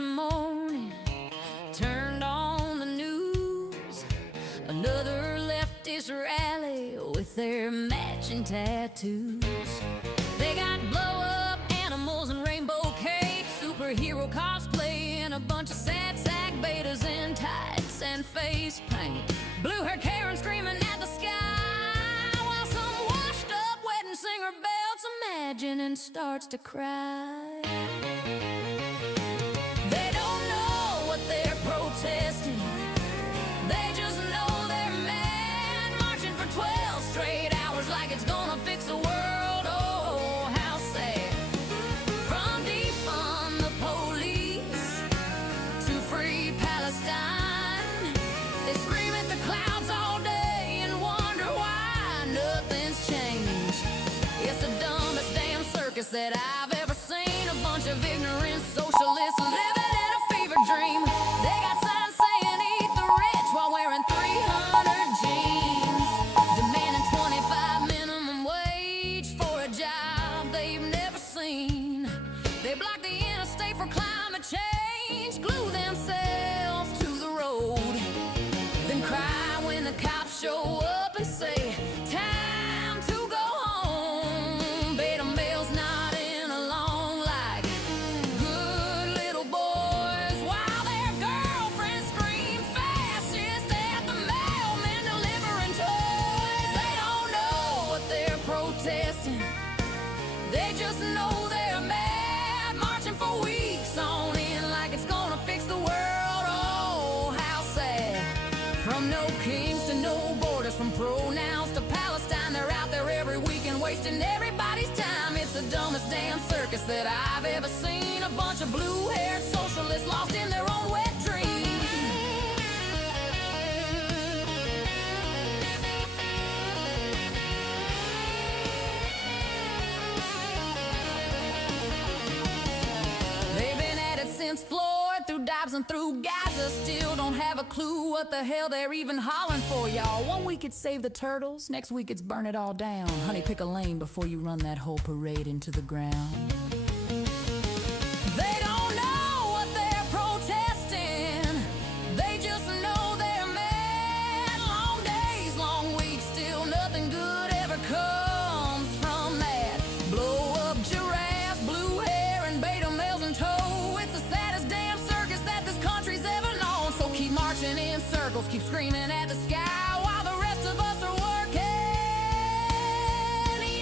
morning, turned on the news. Another leftist rally with their matching tattoos. They got blow-up animals and rainbow cake, superhero cosplay, and a bunch of sad sack betas in tights and face paint. Blue hair Karen screaming at the sky, while some washed-up wedding singer belts Imagine and starts to cry. They don't know what they're protesting. They just know they're mad, marching for 12 straight hours like it's gonna fix the world. Oh, how sad. From defund the police to free Palestine, they scream at the clouds all day and wonder why nothing's changed. It's the dumbest damn circus that I've ever seen. A bunch of ignorant socialists living in a fever dream. They got signs saying eat the rich while wearing 300 jeans, demanding 25 minimum wage for a job they've never seen. They block the interstate for climate change, glue themselves to the road, then cry when the cops show up and say, time to go home. Beta male's not in along like good little boys, while their girlfriends scream fascist at the mailman delivering toys. They don't know what they're protesting. They just know they're mad, marching for weeks on end like it's gonna fix the world. Oh, how sad. From no kings to no borders, from pronouns to Palestine, they're out there every weekend wasting everybody's time. It's the dumbest damn circus that I've ever seen. A bunch of blue-haired socialists lost in their own wet dreams. They've been at it since Floyd, through Dobbs and through Gaza. Still don't have a clue what the hell they're even hollering for, y'all. One week it's save the turtles, next week it's burn it all down. Honey, pick a lane before you run that whole parade into the ground. They don't know what they're protesting. They just know they're mad. Long days, long weeks, still nothing good ever comes from that. Blow up giraffes, blue hair, and beta males in tow. It's the saddest damn circus that this country's ever known. So keep marching in circles, keep screaming at the sky while the rest of us are working.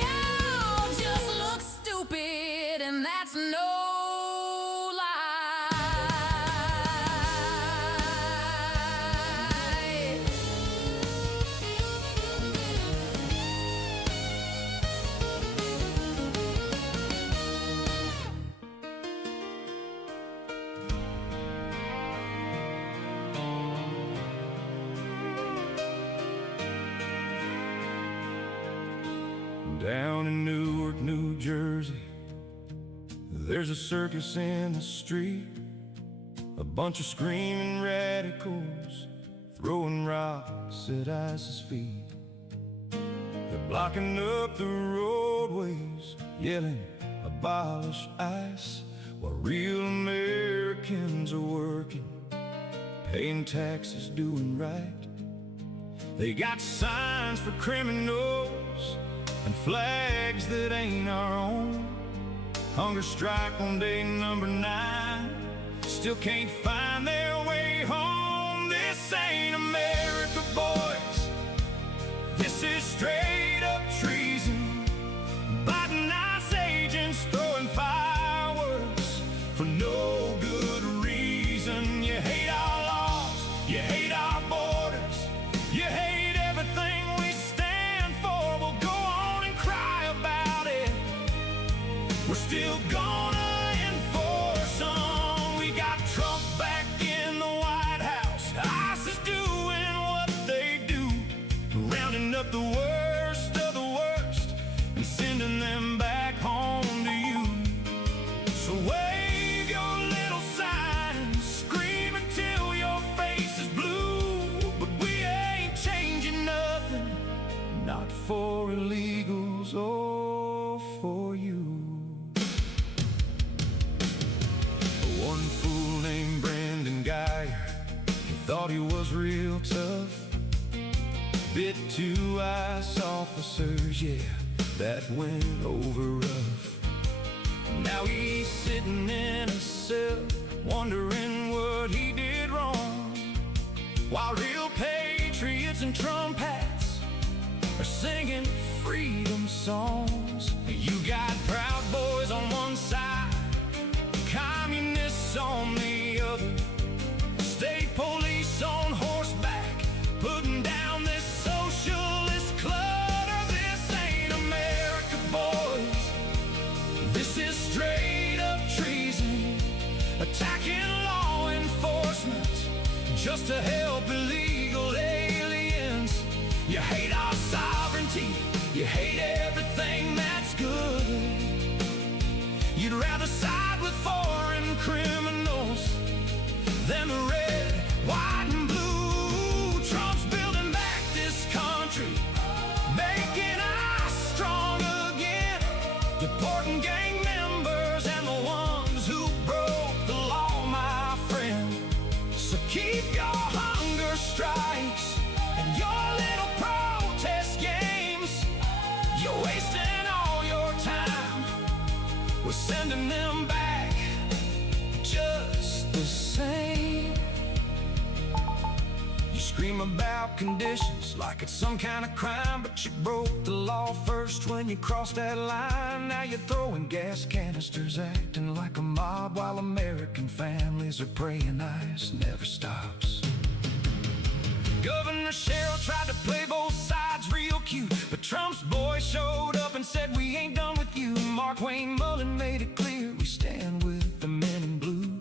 Y'all just look stupid, and that's no lie. Down in Newark, New Jersey, there's a circus in the street. A bunch of screaming radicals throwing rocks at ISIS feet. They're blocking up the roadways, yelling, abolish ICE, while real Americans are working, paying taxes, doing right. They got signs for criminals and flags that ain't our own. Hunger strike on day number 9, still can't find their way home. This ain't America, boys. This is straight up treason. Biden ICE agents throwing fireworks for no good reason. You hate our laws, you hate our borders, you hate everything we stand for. We'll go on and cry about it. We're still gonna enforce them. We got Trump back in the White House. ICE is doing what they do, rounding up the worst of the worst and sending them back home to you. So wave your little signs, scream until your face is blue. But we ain't changing nothing, not for illegals or for you. One fool named thought he was real tough. Bit two ICE officers, yeah, that went over rough. Now he's sitting in a cell, wondering what he did wrong, while real patriots and Trump hats are singing freedom songs. You got Proud Boys on one side, communists on the other, state police on horseback, putting down this socialist clutter. This ain't America, boys. This is straight up treason, attacking law enforcement just to help illegal aliens. You hate our sovereignty, you hate everything that's good. You'd rather side with foreign criminals than the red, white, and blue. Trump's building back this country, making us strong again, deporting gang members and the ones who broke the law, my friend. So keep your hunger strikes and your little protest games. You're wasting all your time, we're sending them back just the same. You scream about conditions like it's some kind of crime, but you broke the law first when you crossed that line. Now you're throwing gas canisters, acting like a mob, while American families are praying ICE never stops. Governor Cheryl tried to play both sides real cute, but Trump's boy showed up and said, we ain't done with you. Mark Wayne Mullen made it clear, we stand with the men in blue.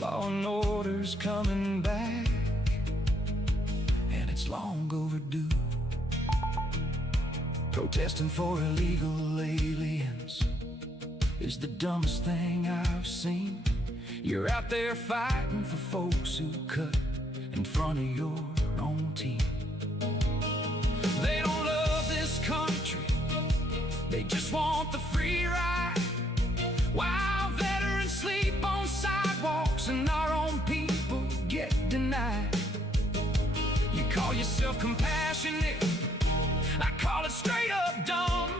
Law and order's coming back, and it's long overdue. Protesting for illegal aliens is the dumbest thing I've seen. You're out there fighting for folks who cut in front of your own team. They don't love this country, they just want the free ride, while veterans sleep on sidewalks and our own people get denied. You call yourself compassionate, I call it straight up dumb.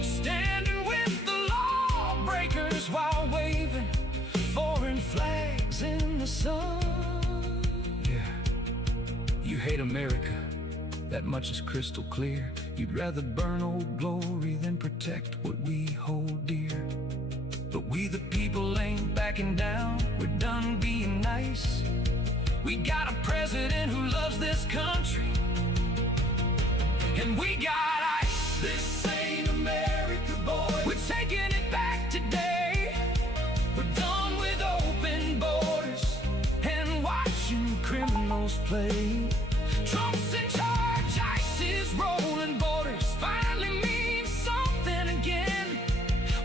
Standing with the lawbreakers while waving foreign flags in the sun. Yeah, you hate America, that much is crystal clear. You'd rather burn Old Glory than protect what we hold dear. But we the people ain't backing down, we're done being nice. We got a president who loves this country, and we got ICE. This ain't America, boy. We're taking it back today. We're done with open borders and watching criminals play. Trump's in charge, ICE is rolling, borders finally mean something again.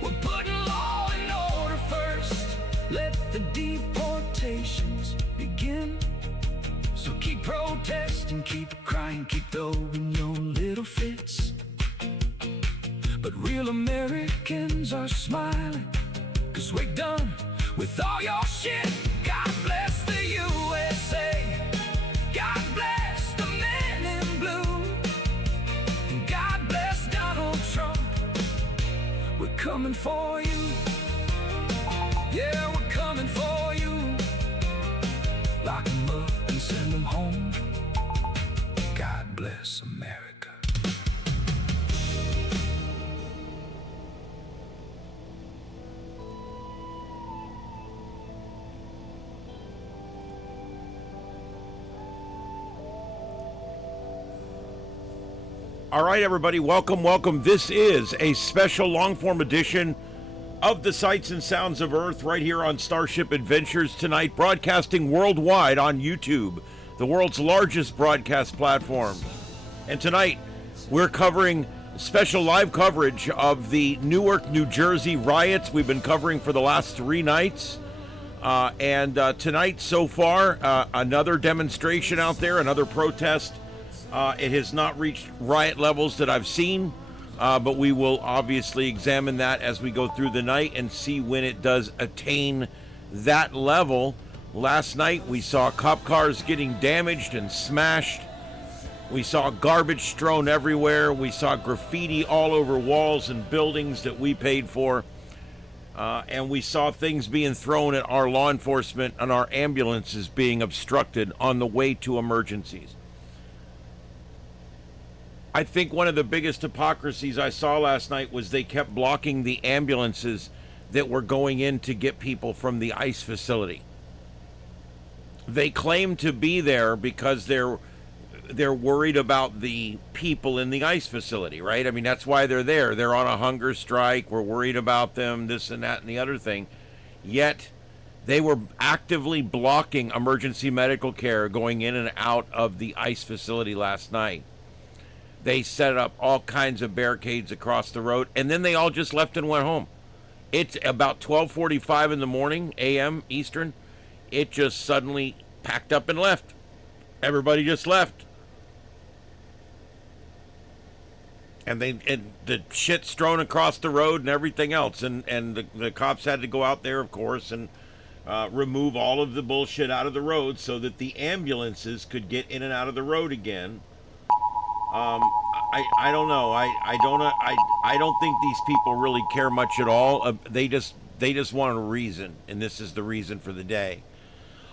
We're putting law and order first, let the deportations begin. So keep protesting, keep crying, keep throwing your little fits. But real Americans are smiling, 'cause we're done with all your shit. God bless the USA, God bless the men in blue, and God bless Donald Trump. We're coming for you, yeah, we're coming for you. Lock them up and send them home. God bless America. All right, everybody, welcome. This is a special long-form edition of the Sights and Sounds of Earth right here on Starship Adventures tonight, broadcasting worldwide on YouTube, the world's largest broadcast platform. And tonight, we're covering special live coverage of the Newark, New Jersey riots we've been covering for the last 3 nights. And tonight, so far, another demonstration out there, another protest. It has not reached riot levels that I've seen, but we will obviously examine that as we go through the night and see when it does attain that level. Last night we saw cop cars getting damaged and smashed. We saw garbage strewn everywhere. We saw graffiti all over walls and buildings that we paid for. And we saw things being thrown at our law enforcement and our ambulances being obstructed on the way to emergencies. I think one of the biggest hypocrisies I saw last night was they kept blocking the ambulances that were going in to get people from the ICE facility. They claim to be there because they're worried about the people in the ICE facility, right? I mean, that's why they're there. They're on a hunger strike. We're worried about them, this and that and the other thing. Yet they were actively blocking emergency medical care going in and out of the ICE facility last night. They set up all kinds of barricades across the road, and then they all just left and went home. It's about 12:45 in the morning, a.m. Eastern. It just suddenly packed up and left. Everybody just left. And the shit strewn across the road and everything else. And the cops had to go out there, of course, and remove all of the bullshit out of the road so that the ambulances could get in and out of the road again. I don't know. I don't think these people really care much at all. They just want a reason, and this is the reason for the day.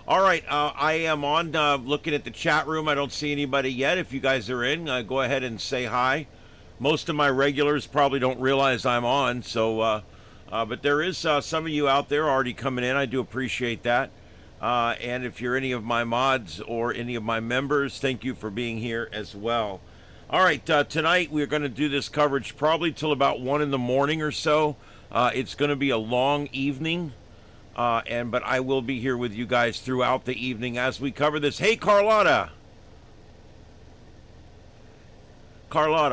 All right, I am on looking at the chat room. I don't see anybody yet. If you guys are in, go ahead and say hi. Most of my regulars probably don't realize I'm on, so but there is some of you out there already coming in. I do appreciate that. And if you're any of my mods or any of my members, thank you for being here as well. All right, tonight we're going to do this coverage probably till about 1 in the morning or so. It's going to be a long evening, but I will be here with you guys throughout the evening as we cover this. Hey, Carlotta,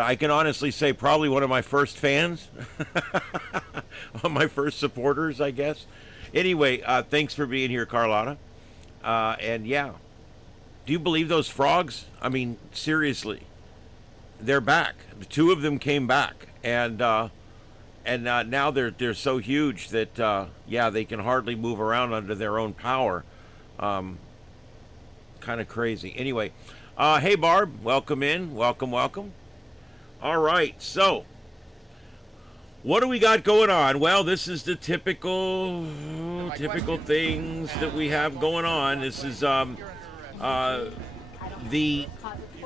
I can honestly say probably one of my first fans, one of my first supporters, I guess. Anyway, thanks for being here, Carlotta. And yeah, do you believe those frogs? I mean, seriously. They're back. The two of them came back, and now they're so huge that yeah, they can hardly move around under their own power. Kind of crazy. Anyway, hey Barb, welcome in. Welcome. All right, so what do we got going on? Well, this is the typical things that we have going on. This is the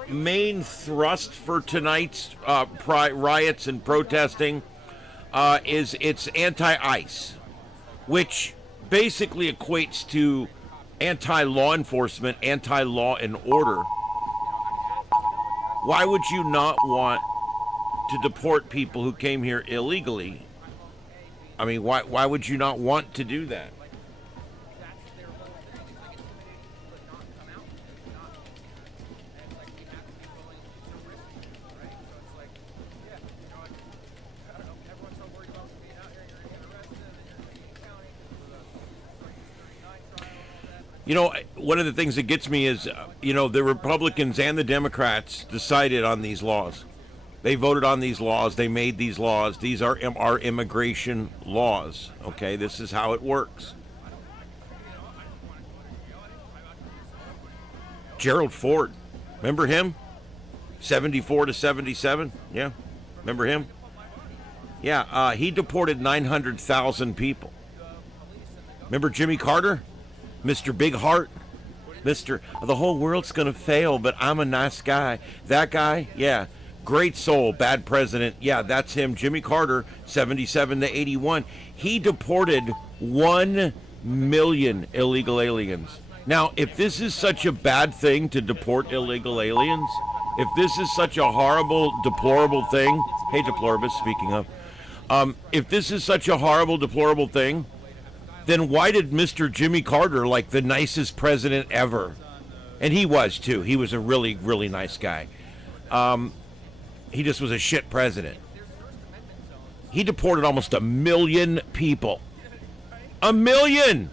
main thrust for tonight's riots and protesting is it's anti-ICE, which basically equates to anti-law enforcement, anti-law and order. Why would you not want to deport people who came here illegally? I mean, why would you not want to do that? You know, one of the things that gets me is, the Republicans and the Democrats decided on these laws. They voted on these laws. They made these laws. These are our immigration laws. Okay, this is how it works. Gerald Ford, remember him? 74 to 77. Yeah, remember him? Yeah, he deported 900,000 people. Remember Jimmy Carter? Mr. Big Heart, Mr. The whole world's gonna fail, but I'm a nice guy. That guy, yeah, great soul, bad president. Yeah, that's him. Jimmy Carter, 77 to 81. He deported 1 million illegal aliens. Now, if this is such a bad thing to deport illegal aliens, if this is such a horrible, deplorable thing, hey, deplorable, speaking of, if this is such a horrible, deplorable thing, then why did Mr. Jimmy Carter, like the nicest president ever, and he was too, he was a really, really nice guy, he just was a shit president. He deported almost 1 million people. 1 million!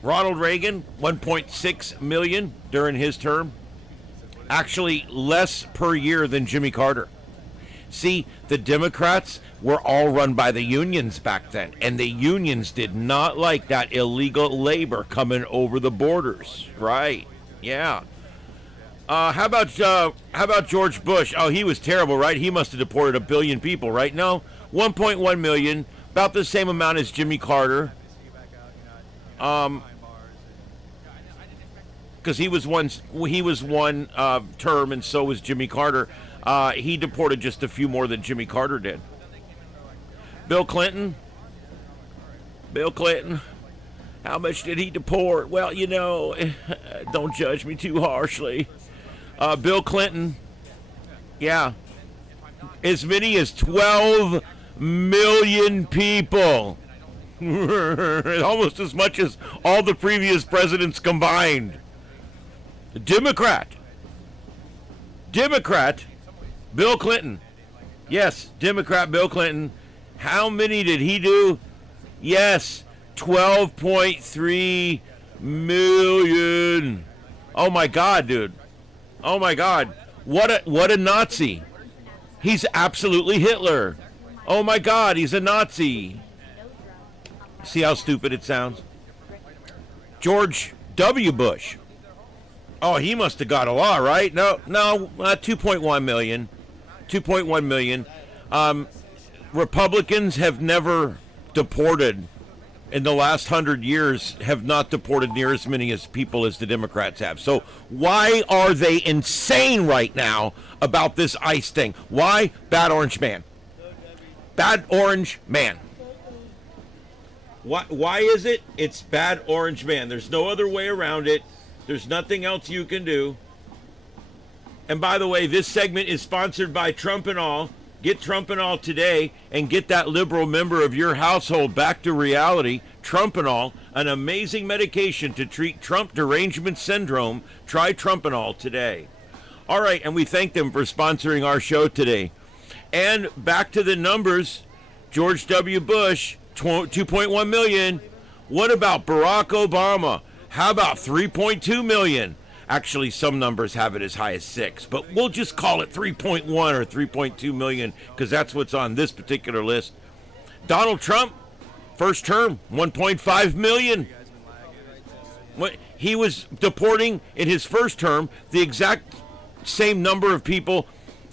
Ronald Reagan, 1.6 million during his term. Actually, less per year than Jimmy Carter. See, the Democrats were all run by the unions back then, and the unions did not like that illegal labor coming over the borders. Right? Yeah. How about George Bush? Oh, he was terrible, right? He must have deported 1 billion people, right? No, 1.1 million, about the same amount as Jimmy Carter. Because he was one term, and so was Jimmy Carter. He deported just a few more than Jimmy Carter did. Bill Clinton. How much did he deport? Well, don't judge me too harshly. Bill Clinton, yeah, as many as 12 million people. Almost as much as all the previous presidents combined. Democrat, Bill Clinton. Yes, Democrat Bill Clinton. How many did he do? Yes, 12.3 million. Oh my God, dude. Oh my God. What a Nazi. He's absolutely Hitler. Oh my God, he's a Nazi. See how stupid it sounds? George W. Bush. Oh, he must have got a lot, right? No, 2.1 million. 2.1 million. Republicans have never deported, in the last 100 years, have not deported near as many as people as the Democrats have. So why are they insane right now about this ICE thing? Why? Bad orange man. Bad orange man. Why is it? It's bad orange man. There's no other way around it. There's nothing else you can do. And by the way, this segment is sponsored by Trump and All. Get Trump and All today and get that liberal member of your household back to reality. Trump and All, an amazing medication to treat Trump derangement syndrome. Try Trump and All today. All right, and we thank them for sponsoring our show today. And back to the numbers. George W. Bush, 2.1 million. What about Barack Obama? How about 3.2 million? Actually, some numbers have it as high as 6, but we'll just call it 3.1 or 3.2 million because that's what's on this particular list. Donald Trump, first term, 1.5 million. He was deporting in his first term the exact same number of people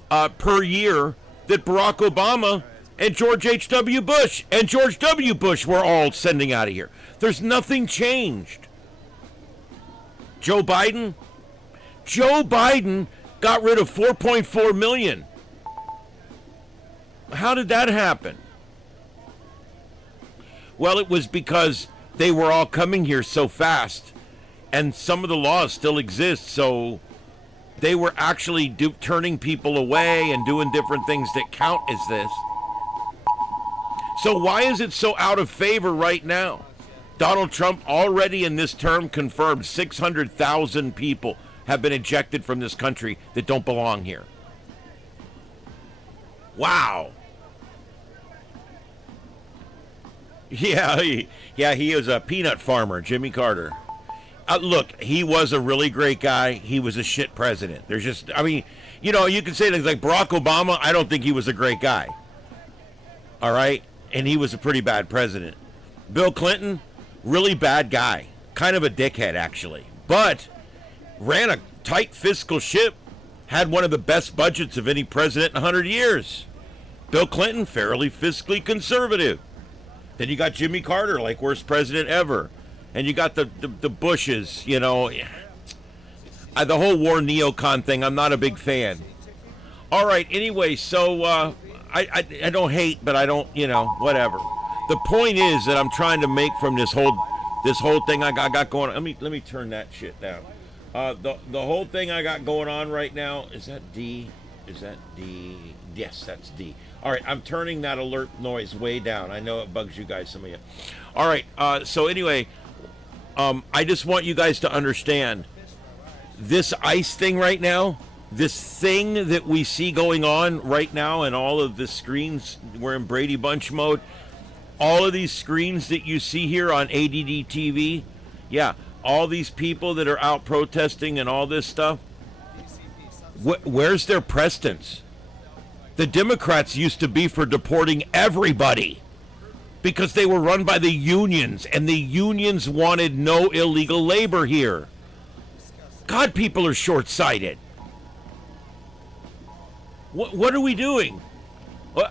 per year that Barack Obama and George H.W. Bush and George W. Bush were all sending out of here. There's nothing changed. Joe Biden got rid of 4.4 million. How did that happen? Well, it was because they were all coming here so fast, and some of the laws still exist, so they were actually turning people away and doing different things that count as this. So why is it so out of favor right now? Donald Trump already in this term confirmed 600,000 people have been ejected from this country that don't belong here. Wow. Yeah, he is a peanut farmer, Jimmy Carter. Look, he was a really great guy. He was a shit president. There's just, you can say things like Barack Obama, I don't think he was a great guy. All right? And he was a pretty bad president. Bill Clinton, really bad guy. Kind of a dickhead, actually. But ran a tight fiscal ship. Had one of the best budgets of any president in 100 years. Bill Clinton, fairly fiscally conservative. Then you got Jimmy Carter, like worst president ever. And you got the Bushes, the whole war neocon thing, I'm not a big fan. All right, anyway, so I don't hate, but I don't, whatever. The point is that I'm trying to make from this whole thing I got going on. Let me turn that shit down. The whole thing I got going on right now, is that D? Is that D? Yes, that's D. All right, I'm turning that alert noise way down. I know it bugs you guys, some of you. All right, so anyway, I just want you guys to understand this ICE thing right now, this thing that we see going on right now and all of the screens, we're in Brady Bunch mode. All of these screens that you see here on ADD TV, yeah, all these people that are out protesting and all this stuff, where's their Prestons? The Democrats used to be for deporting everybody because they were run by the unions, and the unions wanted no illegal labor here. God, people are short-sighted. What are we doing?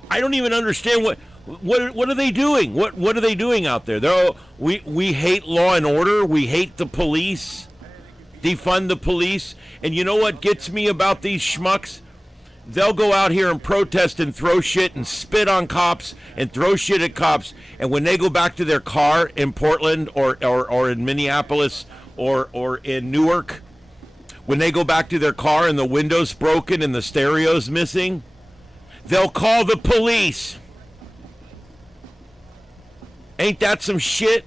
I don't even understand what are they doing? What are they doing out there? We hate law and order. We hate the police. Defund the police. And you know what gets me about these schmucks? They'll go out here and protest and throw shit and spit on cops and throw shit at cops. And when they go back to their car in Portland or in Minneapolis or in Newark, when they go back to their car and the window's broken and the stereo's missing, they'll call the police. Ain't that some shit?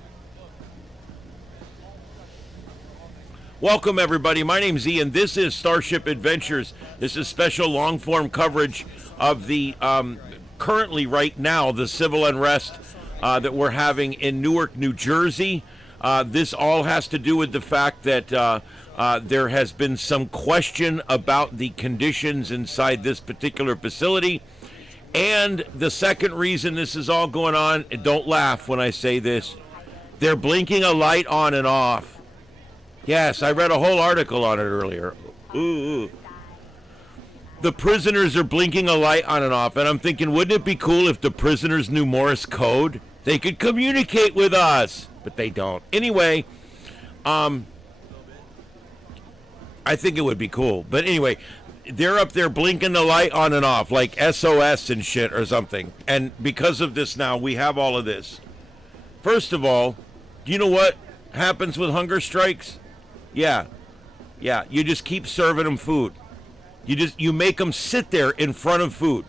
Welcome, everybody. My name's Ian. This is Starship Adventures. This is special long-form coverage of the, currently right now, the civil unrest that we're having in Newark, New Jersey. This all has to do with the fact that there has been some question about the conditions inside this particular facility. And the second reason this is all going on, and don't laugh when I say this, they're blinking a light on and off. Yes, I read a whole article on it earlier. Ooh. The prisoners are blinking a light on and off, and I'm thinking, wouldn't it be cool if the prisoners knew Morse code? They could communicate with us, but they don't. Anyway, I think it would be cool. But anyway, they're up there blinking the light on and off, like SOS and shit or something. And because of this now, we have all of this. First of all, do you know what happens with hunger strikes? Yeah, you just keep serving them food. You make them sit there in front of food.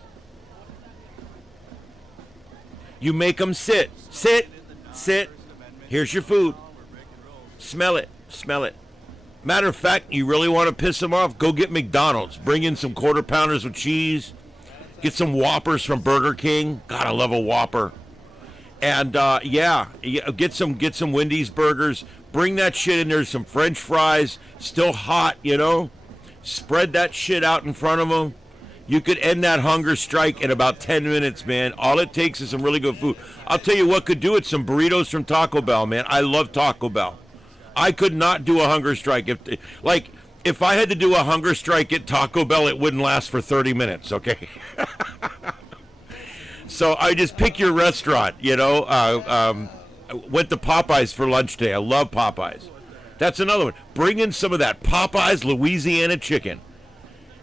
You make them sit. Here's your food. Smell it. Matter of fact, you really want to piss them off? Go get McDonald's. Bring in some quarter pounders with cheese. Get some Whoppers from Burger King. God, I love a Whopper. And get some Wendy's burgers. Bring that shit in there, some French fries, still hot, Spread that shit out in front of them. You could end that hunger strike in about 10 minutes, man. All it takes is some really good food. I'll tell you what could do it, some burritos from Taco Bell, man. I love Taco Bell. I could not do a hunger strike. If I had to do a hunger strike at Taco Bell, it wouldn't last for 30 minutes, okay? So I just pick your restaurant, went to Popeyes for lunch today. I love Popeyes. That's another one. Bring in some of that Popeyes Louisiana chicken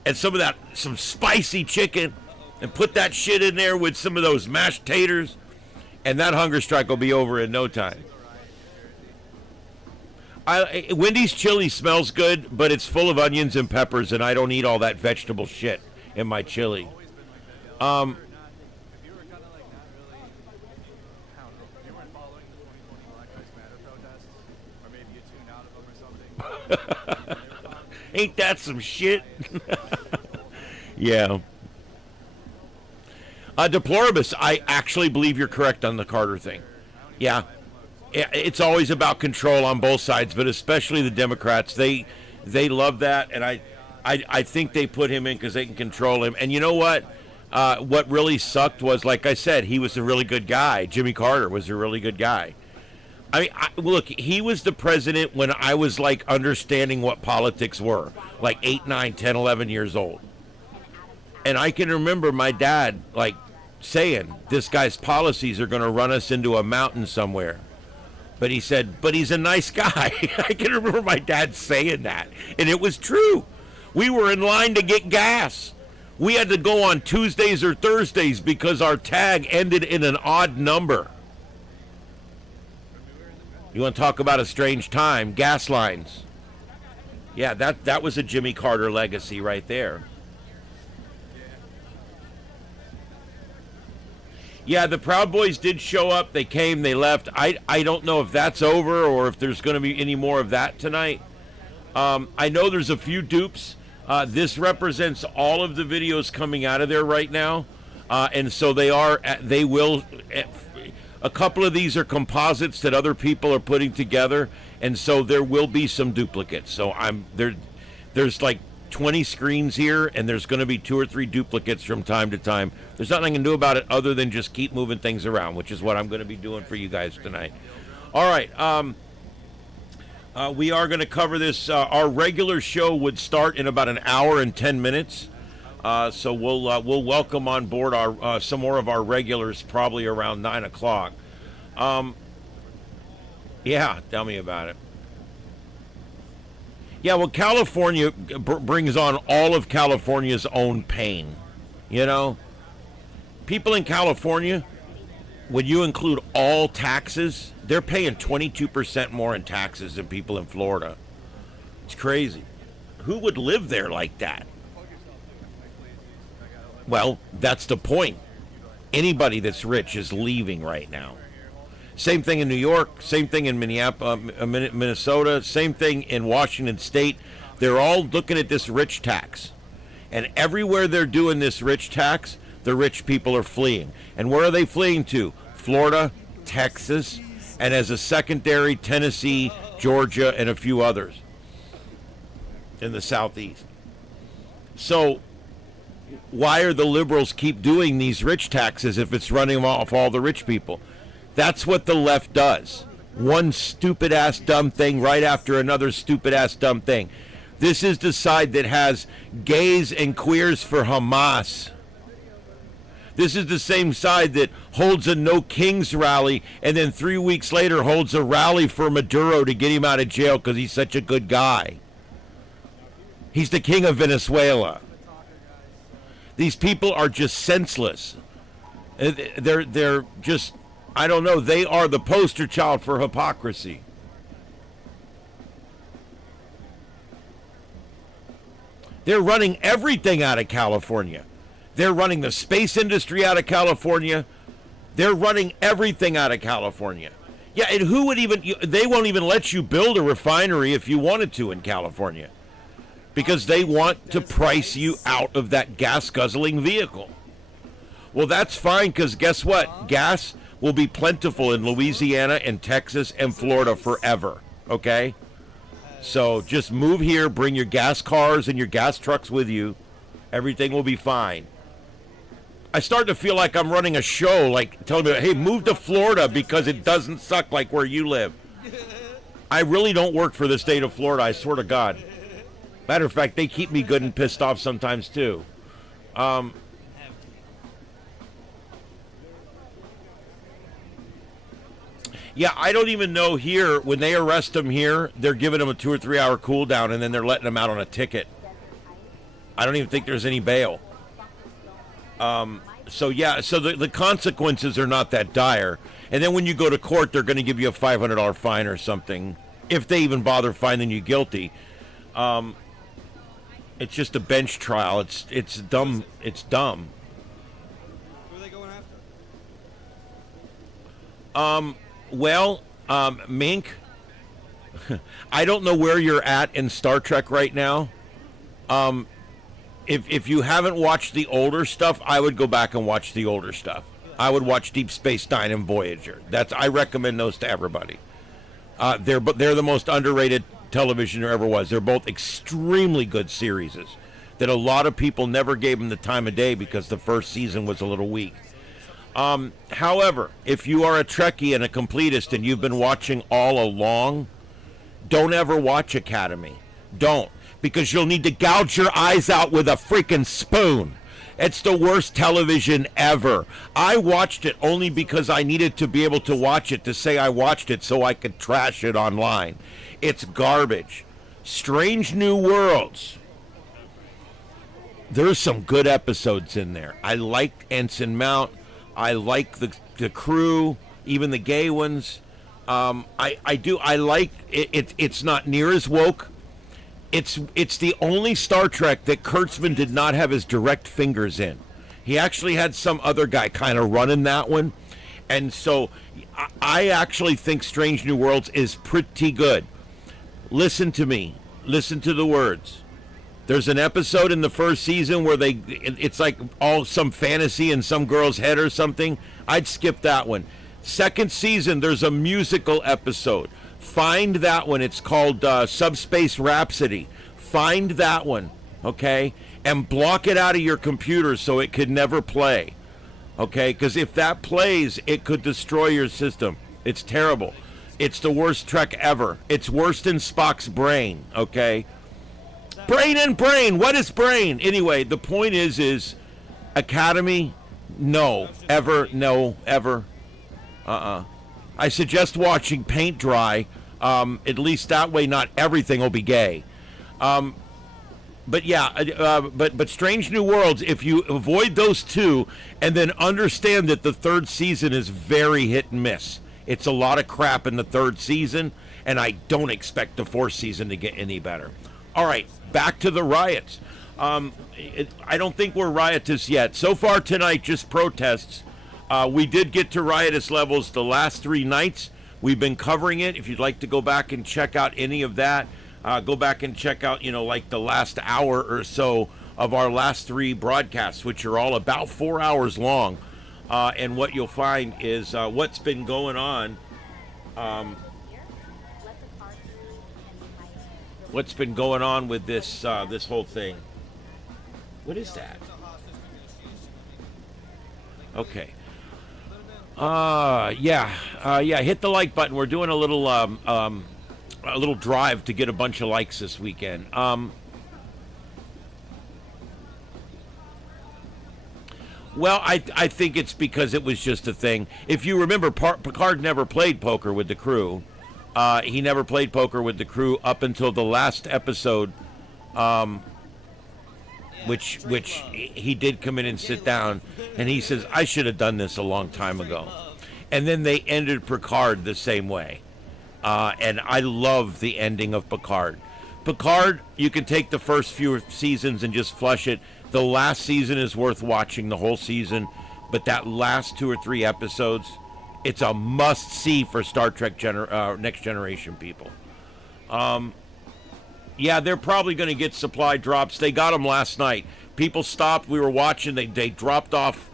and some spicy chicken and put that shit in there with some of those mashed taters, and that hunger strike will be over in no time. Wendy's chili smells good, but it's full of onions and peppers, and I don't eat all that vegetable shit in my chili. Ain't that some shit? Yeah. Deploribus, I actually believe you're correct on the Carter thing. Yeah. It's always about control on both sides, but especially the Democrats. They love that, and I think they put him in because they can control him. And you know what? What really sucked was, like I said, he was a really good guy. Jimmy Carter was a really good guy. I mean, look, he was the president when I was, understanding what politics were, 8, 9, 10, 11 years old. And I can remember my dad, saying, this guy's policies are going to run us into a mountain somewhere. But he said, but he's a nice guy. I can remember my dad saying that. And it was true. We were in line to get gas. We had to go on Tuesdays or Thursdays because our tag ended in an odd number. You want to talk about a strange time? Gas lines. Yeah, that was a Jimmy Carter legacy right there. Yeah, the Proud Boys did show up. They came, they left. I don't know if that's over or if there's going to be any more of that tonight. I know there's a few dupes. This represents all of the videos coming out of there right now. And so they will... A couple of these are composites that other people are putting together, and so there will be some duplicates. So there's 20 screens here, and there's going to be 2 or 3 duplicates from time to time. There's nothing I can do about it other than just keep moving things around, which is what I'm going to be doing for you guys tonight. All right. We are going to cover this. Our regular show would start in about an hour and 10 minutes. So we'll welcome on board our some more of our regulars probably around 9 o'clock. Yeah, tell me about it. Yeah, well, California brings on all of California's own pain. You know, people in California, when you include all taxes, they're paying 22% more in taxes than people in Florida. It's crazy. Who would live there like that? Well, that's the point. Anybody that's rich is leaving right now. Same thing in New York, same thing in Minnesota, same thing in Washington State. They're all looking at this rich tax. And everywhere they're doing this rich tax, the rich people are fleeing. And where are they fleeing to? Florida, Texas, and as a secondary, Tennessee, Georgia, and a few others in the Southeast. So why are the liberals keep doing these rich taxes if it's running off all the rich people? That's what the left does. One stupid-ass dumb thing right after another stupid-ass dumb thing. This is the side that has gays and queers for Hamas. This is the same side that holds a No Kings rally and then 3 weeks later holds a rally for Maduro to get him out of jail because he's such a good guy. He's the king of Venezuela. These people are just senseless. They're just, I don't know, they are the poster child for hypocrisy. They're running everything out of California. They're running the space industry out of California. They're running everything out of California. Yeah, and who would even, they won't even let you build a refinery if you wanted to in California, because they want to price you out of that gas-guzzling vehicle. Well, that's fine, because guess what? Gas will be plentiful in Louisiana and Texas and Florida forever, okay? So just move here, bring your gas cars and your gas trucks with you. Everything will be fine. I start to feel like I'm running a show, like telling me, hey, move to Florida because it doesn't suck like where you live. I really don't work for the state of Florida, I swear to God. Matter of fact, they keep me good and pissed off sometimes too. Yeah, I don't even know here, when they arrest them here, they're giving them a 2 or 3 hour cool down and then they're letting them out on a ticket. I don't even think there's any bail. So the consequences are not that dire. And then when you go to court, they're going to give you a $500 fine or something, if they even bother finding you guilty. It's just a bench trial. It's dumb. It's dumb. Who are they going after? Mink, I don't know where you're at in Star Trek right now. If you haven't watched the older stuff, I would go back and watch the older stuff. I would watch Deep Space Nine and Voyager. I recommend those to everybody. They're the most underrated television there ever was. They're both extremely good series that a lot of people never gave them the time of day because the first season was a little weak. However, if you are a Trekkie and a completist and you've been watching all along, don't ever watch Academy. Don't. Because you'll need to gouge your eyes out with a freaking spoon. It's the worst television ever. I watched it only because I needed to be able to watch it to say I watched it so I could trash it online. It's garbage. Strange New Worlds. There's some good episodes in there. I liked Ensign Mount. I like the crew, even the gay ones. I do. I like it. It's not near as woke. It's the only Star Trek that Kurtzman did not have his direct fingers in. He actually had some other guy kind of running that one. And so I actually think Strange New Worlds is pretty good. Listen to me. Listen to the words. There's an episode in the first season where it's like all some fantasy in some girl's head or something. I'd skip that one. Second season, there's a musical episode. Find that one. It's called Subspace Rhapsody. Find that one. okay? And block it out of your computer so it could never play, okay? Because if that plays, it could destroy your system. It's terrible. It's the worst Trek ever. It's worse than Spock's brain, okay? Brain and brain. What is brain? Anyway, the point is Academy, no, ever, no, ever. I suggest watching paint dry. At least that way, not everything will be gay. But yeah, but Strange New Worlds, if you avoid those two and then understand that the third season is very hit and miss. It's a lot of crap in the third season, and I don't expect the fourth season to get any better. All right, back to the riots. I don't think we're riotous yet. So far tonight, just protests. We did get to riotous levels the last 3 nights. We've been covering it. If you'd like to go back and check out any of that, go back and check out, like the last hour or so of our last 3 broadcasts, which are all about 4 hours long. And what you'll find is what's been going on. What's been going on with this this whole thing? What is that? Okay. Yeah. Hit the like button. We're doing a little drive to get a bunch of likes this weekend. Well, I think it's because it was just a thing. If you remember, Picard never played poker with the crew. He never played poker with the crew up until the last episode, which he did come in and sit down, and he says, I should have done this a long time ago. And then they ended Picard the same way. And I love the ending of Picard. Picard, you can take the first few seasons and just flush it. The last season is worth watching, the whole season, but that last 2 or 3 episodes, it's a must-see for Star Trek Next Generation people. Yeah, they're probably going to get supply drops. They got them last night. People stopped. We were watching. They dropped off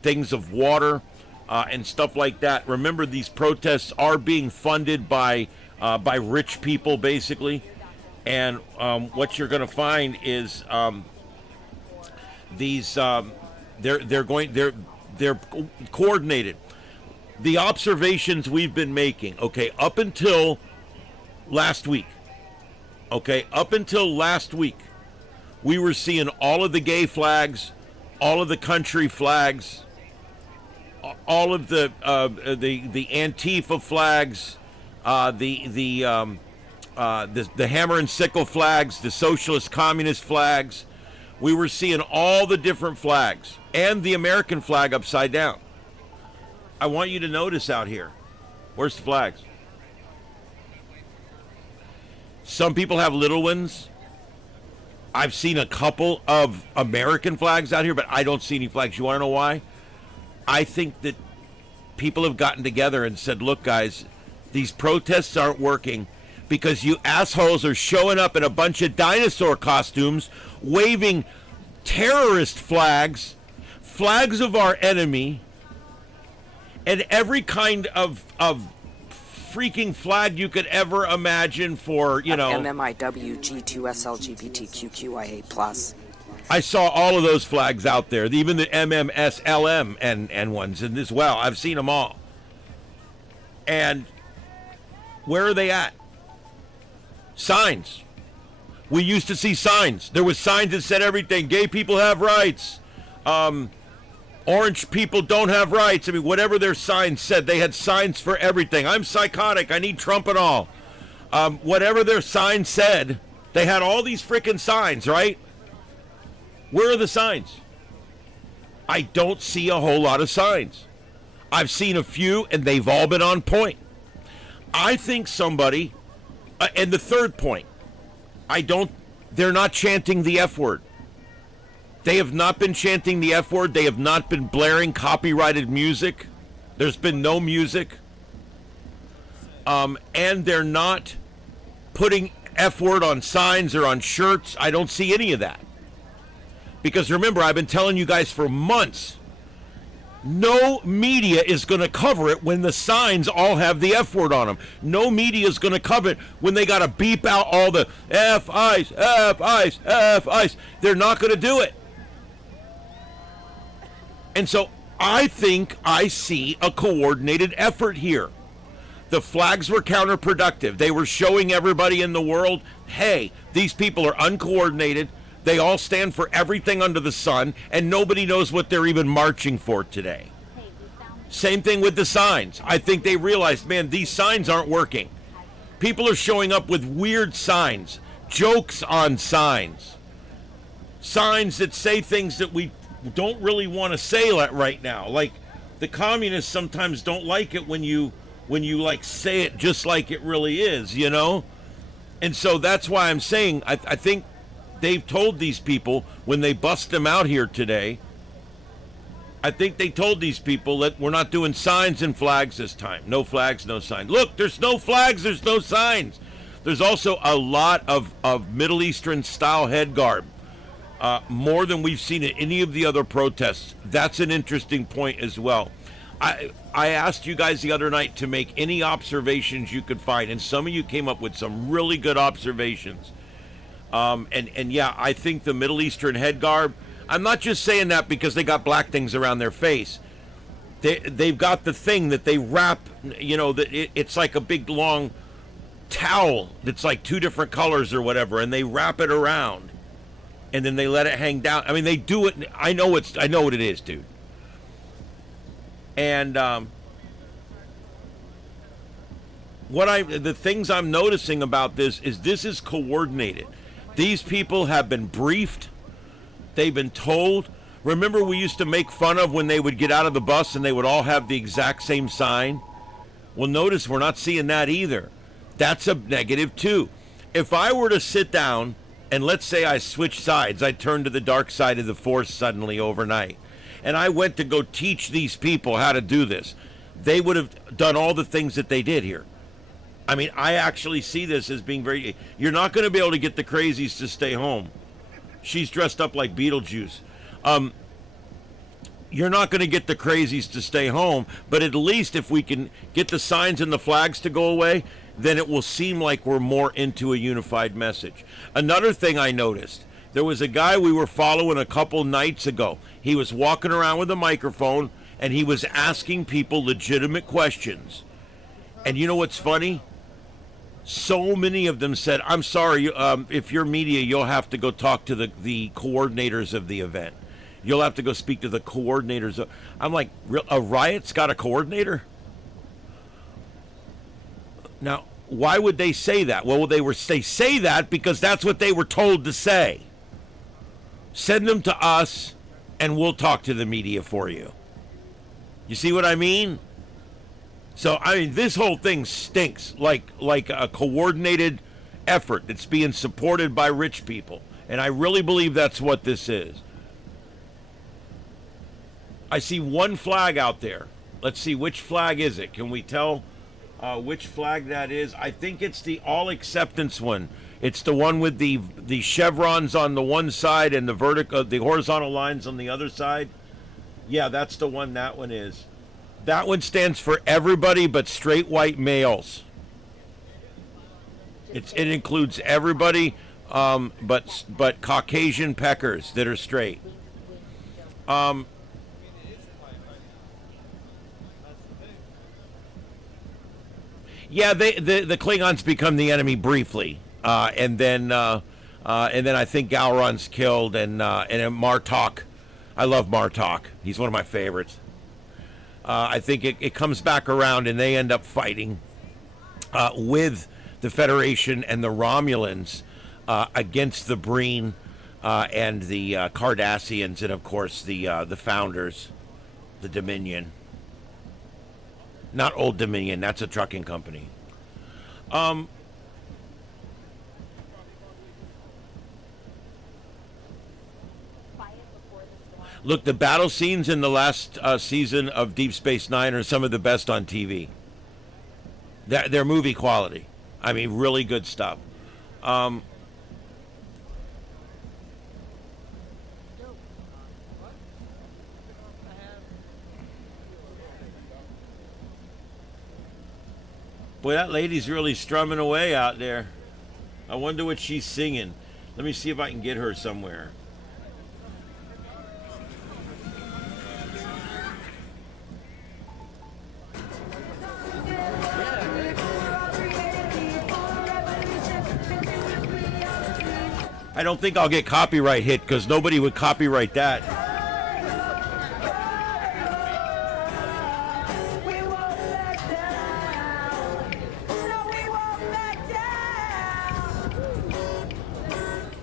things of water and stuff like that. Remember, these protests are being funded by rich people, basically. And what you're going to find is these they're coordinated. The observations we've been making, okay, up until last week, we were seeing all of the gay flags, all of the country flags, all of the Antifa flags, the hammer and sickle flags, the socialist communist flags. We were seeing all the different flags and the American flag upside down. I want you to notice out here. Where's the flags? Some people have little ones. I've seen a couple of American flags out here, but I don't see any flags. You want to know why? I think that people have gotten together and said, look, guys, these protests aren't working because you assholes are showing up in a bunch of dinosaur costumes, waving terrorist flags, flags of our enemy, and every kind of freaking flag you could ever imagine for, MMIW, G2SL, LGBTQIA+. I saw all of those flags out there, even the MMSLM and ones and as well. I've seen them all. And where are they at? Signs. We used to see signs. There was signs that said everything. Gay people have rights. Orange people don't have rights. I mean, whatever their signs said, they had signs for everything. I'm psychotic. I need Trump and all. Whatever their sign said, they had all these freaking signs, right? Where are the signs? I don't see a whole lot of signs. I've seen a few, and they've all been on point. I think somebody, and the third point, they're not chanting the F word. They have not been chanting the F word. They have not been blaring copyrighted music. There's been no music. And they're not putting F word on signs or on shirts. I don't see any of that. Because remember, I've been telling you guys for months, No media is going to cover it when the signs all have the F word on them. No media is going to cover it when they got to beep out all the F ice, F ice, F ice. They're not going to do it. And so I think I see a coordinated effort here. The flags were counterproductive. They were showing everybody in the world, hey, these people are uncoordinated. They all stand for everything under the sun, and nobody knows what they're even marching for today. Same thing with the signs. I think they realized, man, these signs aren't working. People are showing up with weird signs, jokes on signs, signs that say things that we don't really want to say right now. Like the communists sometimes don't like it when you like say it just like it really is, you know? And so that's why I'm saying I think they've told these people when they bust them out here today, I think they told these people that we're not doing signs and flags this time. No flags, no signs. Look, there's no flags, there's no signs. There's also a lot of Middle Eastern style head garb, more than we've seen at any of the other protests. That's an interesting point as well. I asked you guys the other night to make any observations you could find, and some of you came up with some really good observations. And yeah, I think the Middle Eastern head garb, I'm not just saying that because they got black things around their face. They've got the thing that they wrap, you know, that it's like a big long towel that's like two different colors or whatever, and they wrap it around and then they let it hang down. I mean, they do it. I know what it is, dude. And the things I'm noticing about this is coordinated. These people have been briefed. They've been told. Remember, we used to make fun of when they would get out of the bus and they would all have the exact same sign? Well, notice we're not seeing that either. That's a negative too. If I were to sit down and let's say I switch sides, I turned to the dark side of the force suddenly overnight, and I went to go teach these people how to do this, they would have done all the things that they did here. I mean, I actually see this as being very... You're not going to be able to get the crazies to stay home. She's dressed up like Beetlejuice. You're not going to get the crazies to stay home, but at least if we can get the signs and the flags to go away, then it will seem like we're more into a unified message. Another thing I noticed, there was a guy we were following a couple nights ago. He was walking around with a microphone, and he was asking people legitimate questions. And you know what's funny? So many of them said, I'm sorry, if you're media, you'll have to go talk to the coordinators of the event. You'll have to go speak to the coordinators. I'm like, a riot's got a coordinator? Now, why would they say that? Well, they say that because that's what they were told to say. Send them to us, and we'll talk to the media for you. You see what I mean? So, I mean, this whole thing stinks like a coordinated effort that's being supported by rich people. And I really believe that's what this is. I see one flag out there. Let's see, which flag is it? Can we tell which flag that is? I think it's the all acceptance one. It's the one with the chevrons on the one side and the horizontal lines on the other side. Yeah, that's the one that one is. That one stands for everybody but straight white males. It includes everybody but Caucasian peckers that are straight. Yeah, the Klingons become the enemy briefly, and then I think Gowron's killed, and Martok. I love Martok. He's one of my favorites. I think it comes back around, and they end up fighting with the Federation and the Romulans against the Breen and the Cardassians, and of course the Founders, the Dominion. Not Old Dominion. That's a trucking company. Look, the battle scenes in the last season of Deep Space Nine are some of the best on TV. They're movie quality. I mean, really good stuff. Boy, that lady's really strumming away out there. I wonder what she's singing. Let me see if I can get her somewhere. I don't think I'll get copyright hit because nobody would copyright that.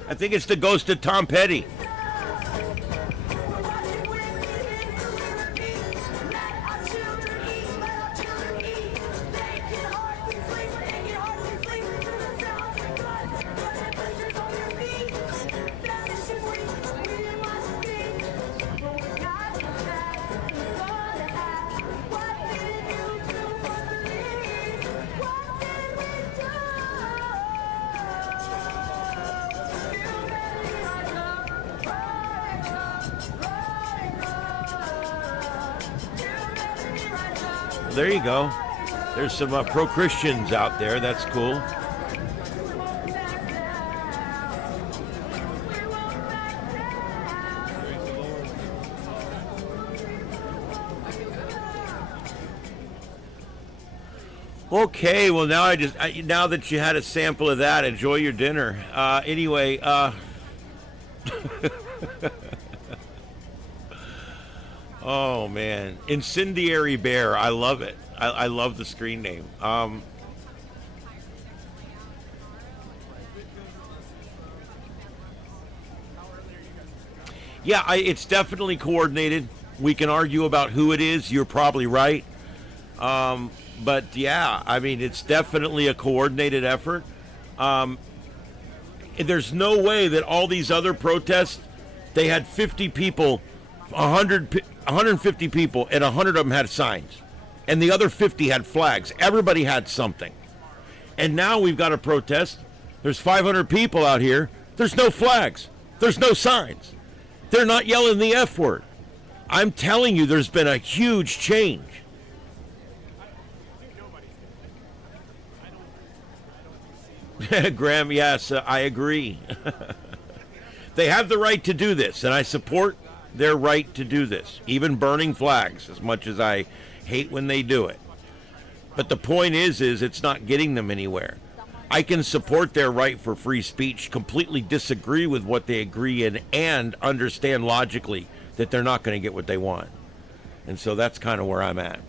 I think it's the ghost of Tom Petty. There you go. There's some pro-Christians out there. That's cool. Okay, well now now that you had a sample of that, enjoy your dinner. Anyway, oh man, Incendiary Bear, I love it. I love the screen name. Yeah, it's definitely coordinated. We can argue about who it is. You're probably right. But yeah, I mean, it's definitely a coordinated effort. There's no way that all these other protests, they had 50 people, 150 people, and 100 of them had signs. And the other 50 had flags. Everybody had something. And now we've got a protest. There's 500 people out here. There's no flags. There's no signs. They're not yelling the F word. I'm telling you, there's been a huge change. Graham, yes, I agree. They have the right to do this, and I support their right to do this, even burning flags, as much as I hate when they do it. But the point is it's not getting them anywhere. I can support their right for free speech, completely disagree with what they agree in, and understand logically that they're not going to get what they want. And so that's kind of where I'm at.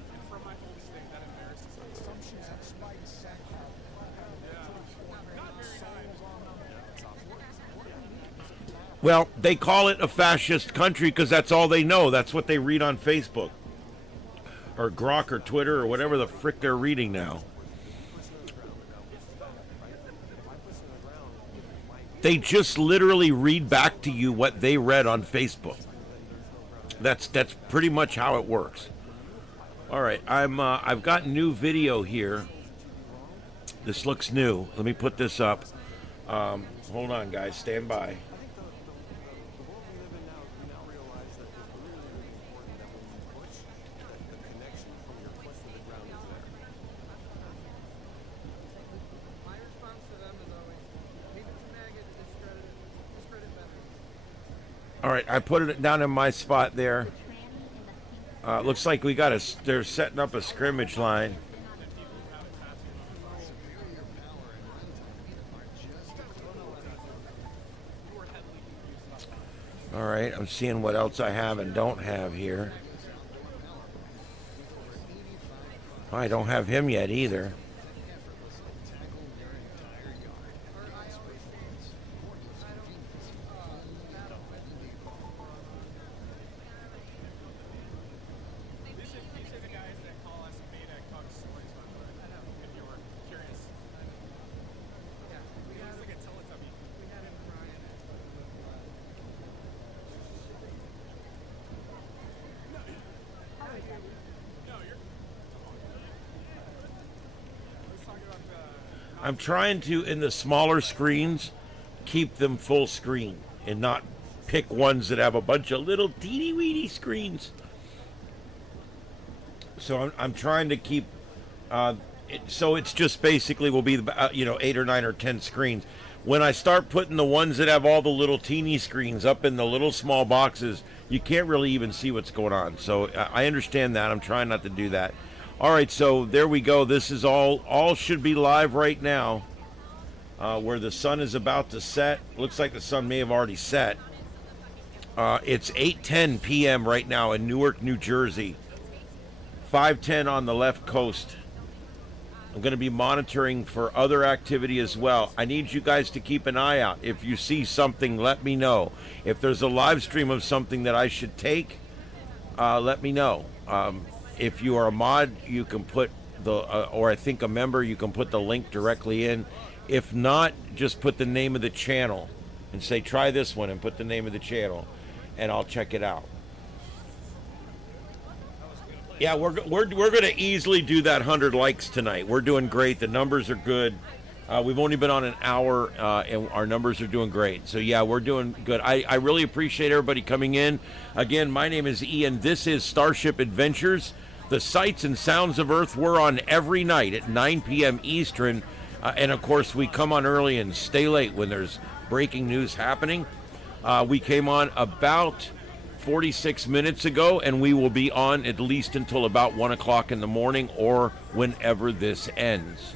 Well, they call it a fascist country because that's all they know. That's what they read on Facebook or Grok or Twitter or whatever the frick they're reading now. They just literally read back to you what they read on Facebook. That's pretty much how it works. All right, I've got new video here. This looks new. Let me put this up. Hold on, guys. Stand by. All right, I put it down in my spot there. Looks like they're setting up a scrimmage line. All right, I'm seeing what else I have and don't have here. I don't have him yet either. I'm trying to, in the smaller screens, keep them full screen and not pick ones that have a bunch of little teeny-weeny screens. So I'm trying to keep So it's just basically will be 8 or 9 or 10 screens. When I start putting the ones that have all the little teeny screens up in the little small boxes, you can't really even see what's going on. So I understand that. I'm trying not to do that. All right, so there we go. This is all should be live right now, where the sun is about to set. Looks like the sun may have already set. It's 8:10 p.m. right now in Newark, New Jersey. 5:10 on the left coast. I'm going to be monitoring for other activity as well. I need you guys to keep an eye out. If you see something, let me know. If there's a live stream of something that I should take, let me know. If you are a mod, you can put or I think a member, you can put the link directly in. If not, just put the name of the channel and say, try this one, and put the name of the channel, and I'll check it out. Yeah, we're going to easily do that 100 likes tonight. We're doing great. The numbers are good. We've only been on an hour, and our numbers are doing great. So, yeah, we're doing good. I really appreciate everybody coming in. Again, my name is Ian. This is Starship Adventures. The sights and sounds of Earth, we're on every night at 9 p.m. Eastern. And, of course, we come on early and stay late when there's breaking news happening. We came on about 46 minutes ago, and we will be on at least until about 1 o'clock in the morning or whenever this ends.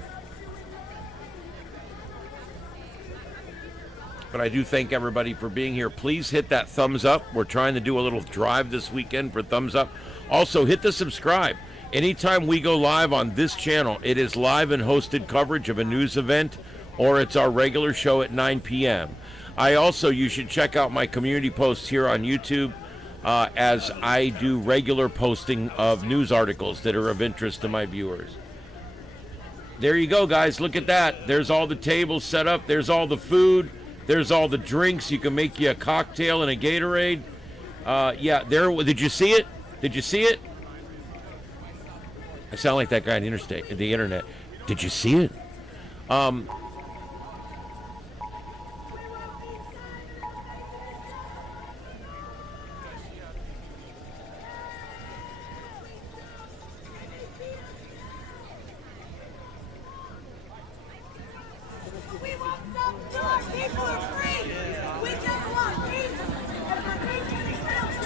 But I do thank everybody for being here. Please hit that thumbs up. We're trying to do a little drive this weekend for thumbs up. Also, hit the subscribe. Anytime we go live on this channel, it is live and hosted coverage of a news event, or it's our regular show at 9 p.m. You should check out my community posts here on YouTube, as I do regular posting of news articles that are of interest to my viewers. There you go, guys. Look at that. There's all the tables set up. There's all the food. There's all the drinks. You can make you a cocktail and a Gatorade. Yeah, there. Did you see it? Did you see it? I sound like that guy on the internet. Did you see it? We won't stop until our people are free. We just want peace. And for peace and economic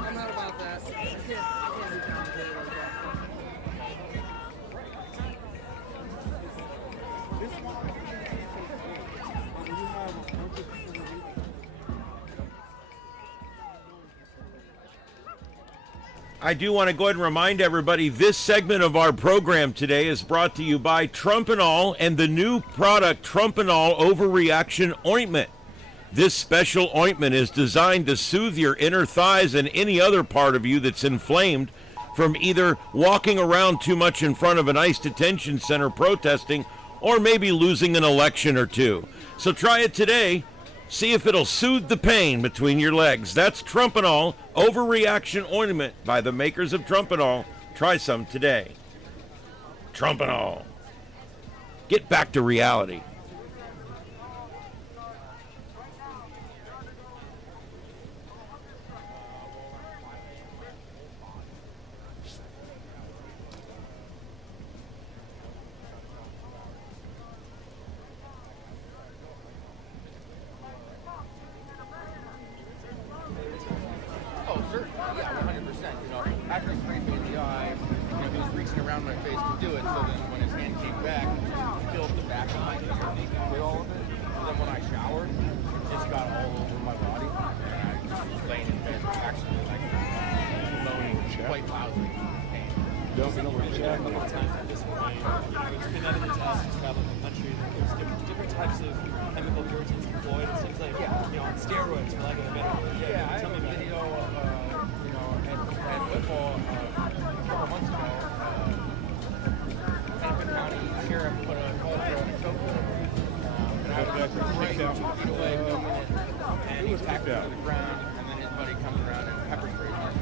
I'm not about that. I can't be complicated like that. I do want to go ahead and remind everybody this segment of our program today is brought to you by Trumpanol and the new product Trumpanol Overreaction Ointment. This special ointment is designed to soothe your inner thighs and any other part of you that's inflamed from either walking around too much in front of an ICE detention center protesting or maybe losing an election or two. So try it today. See if it'll soothe the pain between your legs. That's Trumpanol Overreaction Ointment by the makers of Trumpanol. Try some today. Trumpanol. Get back to reality. Oh, certainly, yeah, 100%. You know, after he sprayed me in the eye, you know, he was reaching around my face to do it. So then, when his hand came back, he filled the back of my ear with all of it. And then when I showered, it just got all over my body. a couple of times at this point. It's been evident to us traveling the country that there's different types of chemical irritants employed. It seems like, on steroids, for lack of a better word. Yeah, I tell have me a about it. video, at football a couple months ago. Hennepin County Sheriff put a call for a choke and I was right 2 feet away filming it, and he tacked him to the ground, and then his buddy comes around and pepper sprays him.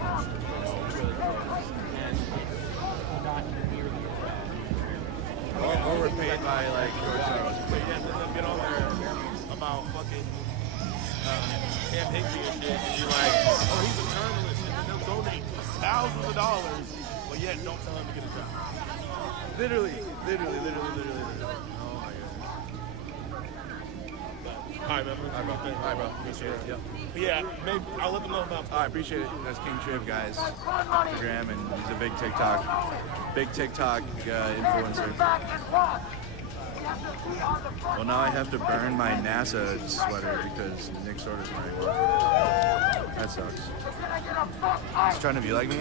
Really close. And it's not nearly Overpaid by like George Soros. But you have to get on there about fucking Cam Higbee and shit, and you're like, oh, he's a journalist, and then they'll donate thousands of dollars, but yet don't tell him to get a job. Literally. Oh my god. Hi, man. Hi, bro. Appreciate it. Yep. But yeah, maybe I'll let them know about. I appreciate it. That's King Triv, guys. Instagram, and he's a big TikTok influencer. Well, now I have to burn my NASA sweater because Nick Sorter's wearing one. That sucks. He's trying to be like me.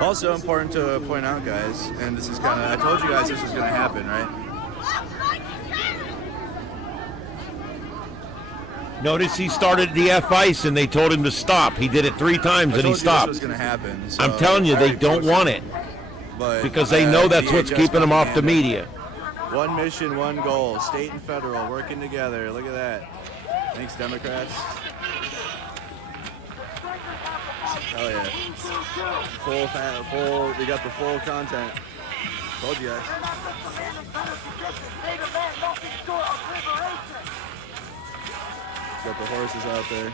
Also important to point out, guys, and this is kind of, I told you guys this was going to happen, right? Notice he started the F-ice and they told him to stop. He did it 3 times and he stopped. This was going to happen. So I'm telling you, they don't want it. But, because they know that's what's keeping them off the media. One mission, one goal. State and federal working together. Look at that. Thanks, Democrats. Oh yeah. Full, we got the full content. Told you guys. Got the horses out there.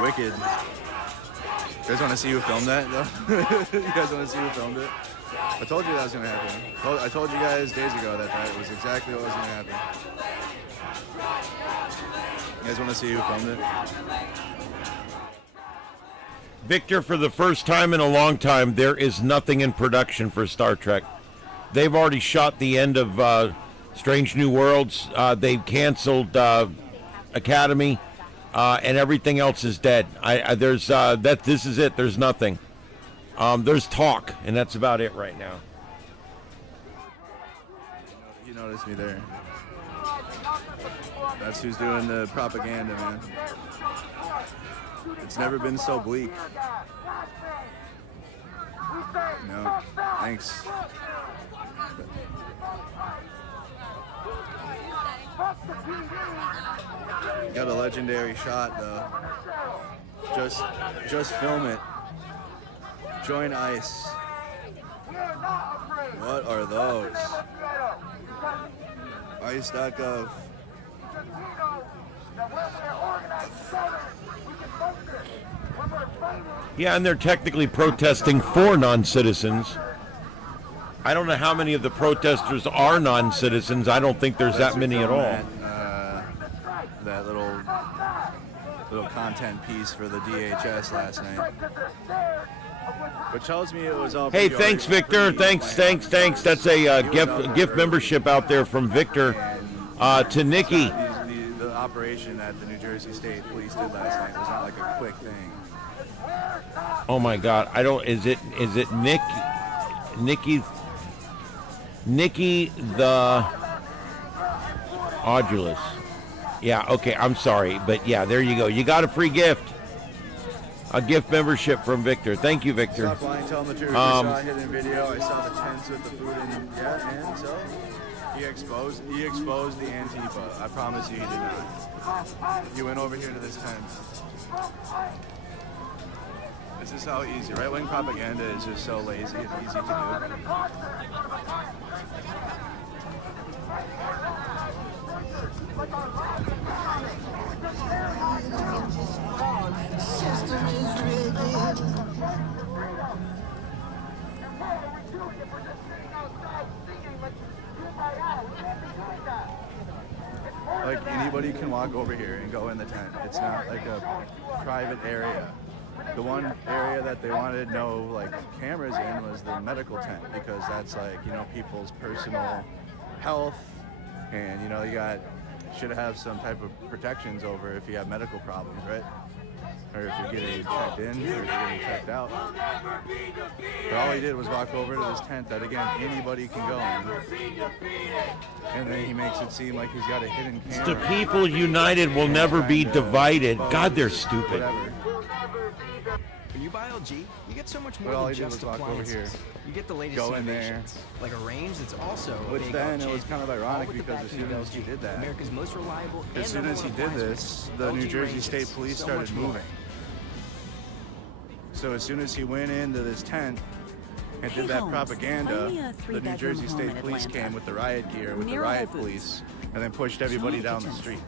Wicked. You guys want to see who filmed that, though? You guys want to see who filmed it? I told you that was going to happen. I told you guys days ago that was exactly what was going to happen. You guys want to see who filmed it? Victor, for the first time in a long time, there is nothing in production for Star Trek. They've already shot the end of Strange New Worlds. They've canceled Academy. And everything else is dead. This is it. There's nothing. There's talk, and that's about it right now. You noticed me there. That's who's doing the propaganda, man. It's never been so bleak. No, thanks. Got a legendary shot though. Just film it. Join ICE. What are those? ICE.gov. Yeah, and they're technically protesting for non-citizens. I don't know how many of the protesters are non-citizens. I don't think there's that many at all. That little content piece for the DHS last night, which tells me it was all. Hey, thanks, Victor. Thanks. That's a gift membership out there from Victor to Nikki. The operation that the New Jersey State Police did last night was not like a quick thing. Oh my God! I don't. Is it Nikki the Audulous? Yeah, okay, I'm sorry, but yeah, there you go. You got a free gift. A gift membership from Victor. Thank you, Victor. Stop lying, tell the truth. I saw a hidden video. I saw the tents with the food and so he exposed the Antifa. I promise you he did not. He went over here to this tent. This is how easy. Right-wing propaganda is just so lazy and easy to do. like anybody can walk over here and go in the tent. It's not like a private area. The one area that they wanted no like cameras in was the medical tent, because that's like, you know, people's personal health, and you know, you should have some type of protections over if you have medical problems, right? Or if you're getting checked in, or if you're getting checked out. But all he did was walk over to this tent that, again, anybody can go in. And then he makes it seem like he's got a hidden camera. The people united will never be divided. God, they're stupid. Whatever. When you buy LG, you get so much But more all than he did was just walk over appliances. here, You get the latest go in there. innovations. Like a range that's also a Which big then up it was kind of champion. ironic, All with the because as backing soon of as he LG, did that, America's most reliable as soon and as he number did one appliance this, brand. the New LG Jersey ranges State Police so started much more. moving. So as soon as he went into this tent and did that propaganda, the New Jersey State Police came with the riot gear, with the riot police, and then pushed everybody down the street.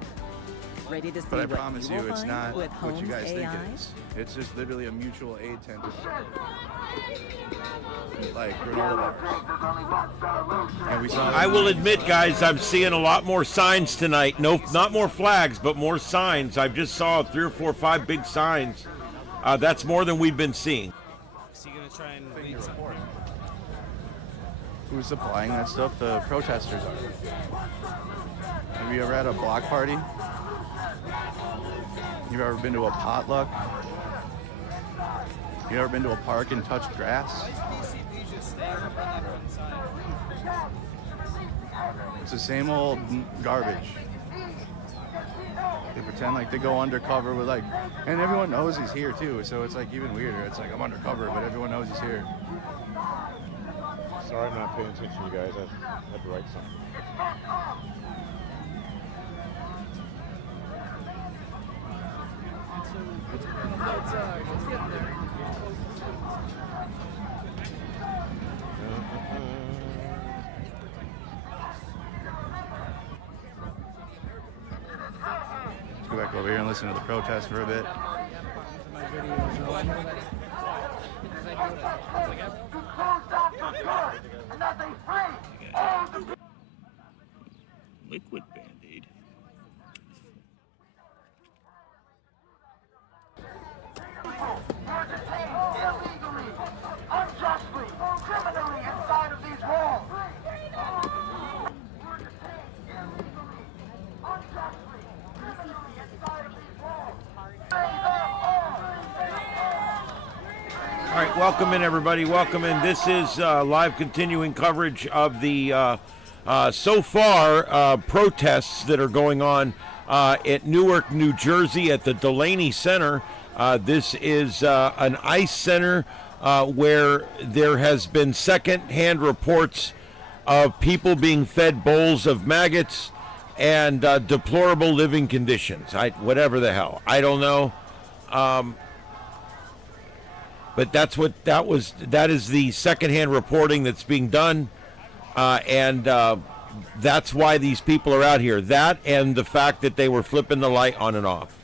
Ready to see But I what promise you you, will it's find not with what you guys Home's think AI? it is. It's just literally a mutual aid tent. Like granola bars. And we saw I will admit, guys, I'm seeing a lot more signs tonight. No, not more flags, but more signs. I just saw 3 or 4 or 5 big signs. That's more than we've been seeing. So you're gonna try and lead some more. Who's supplying that stuff? The protesters are. Have you ever had a block party? You've ever been to a potluck? You ever been to a park and touched grass? It's the same old garbage. They pretend like they go undercover with like, and everyone knows he's here too, so it's like even weirder. It's like I'm undercover, but everyone knows he's here. Sorry, I'm not paying attention, you guys. I had to write something. Let's get there. Let's go back over here and listen to the protest for a bit. Liquid Band-Aid. You're detained illegally, unjustly, criminally inside of these walls. You're detained illegally, unjustly, criminally inside of these walls. All right, welcome in, everybody. Welcome in. This is live continuing coverage of the so far protests that are going on at Newark, New Jersey, at the Delaney Center. This is an ICE center where there has been second-hand reports of people being fed bowls of maggots and deplorable living conditions. Whatever the hell, I don't know. But that's what that is the second-hand reporting that's being done, and that's why these people are out here. That and the fact that they were flipping the light on and off.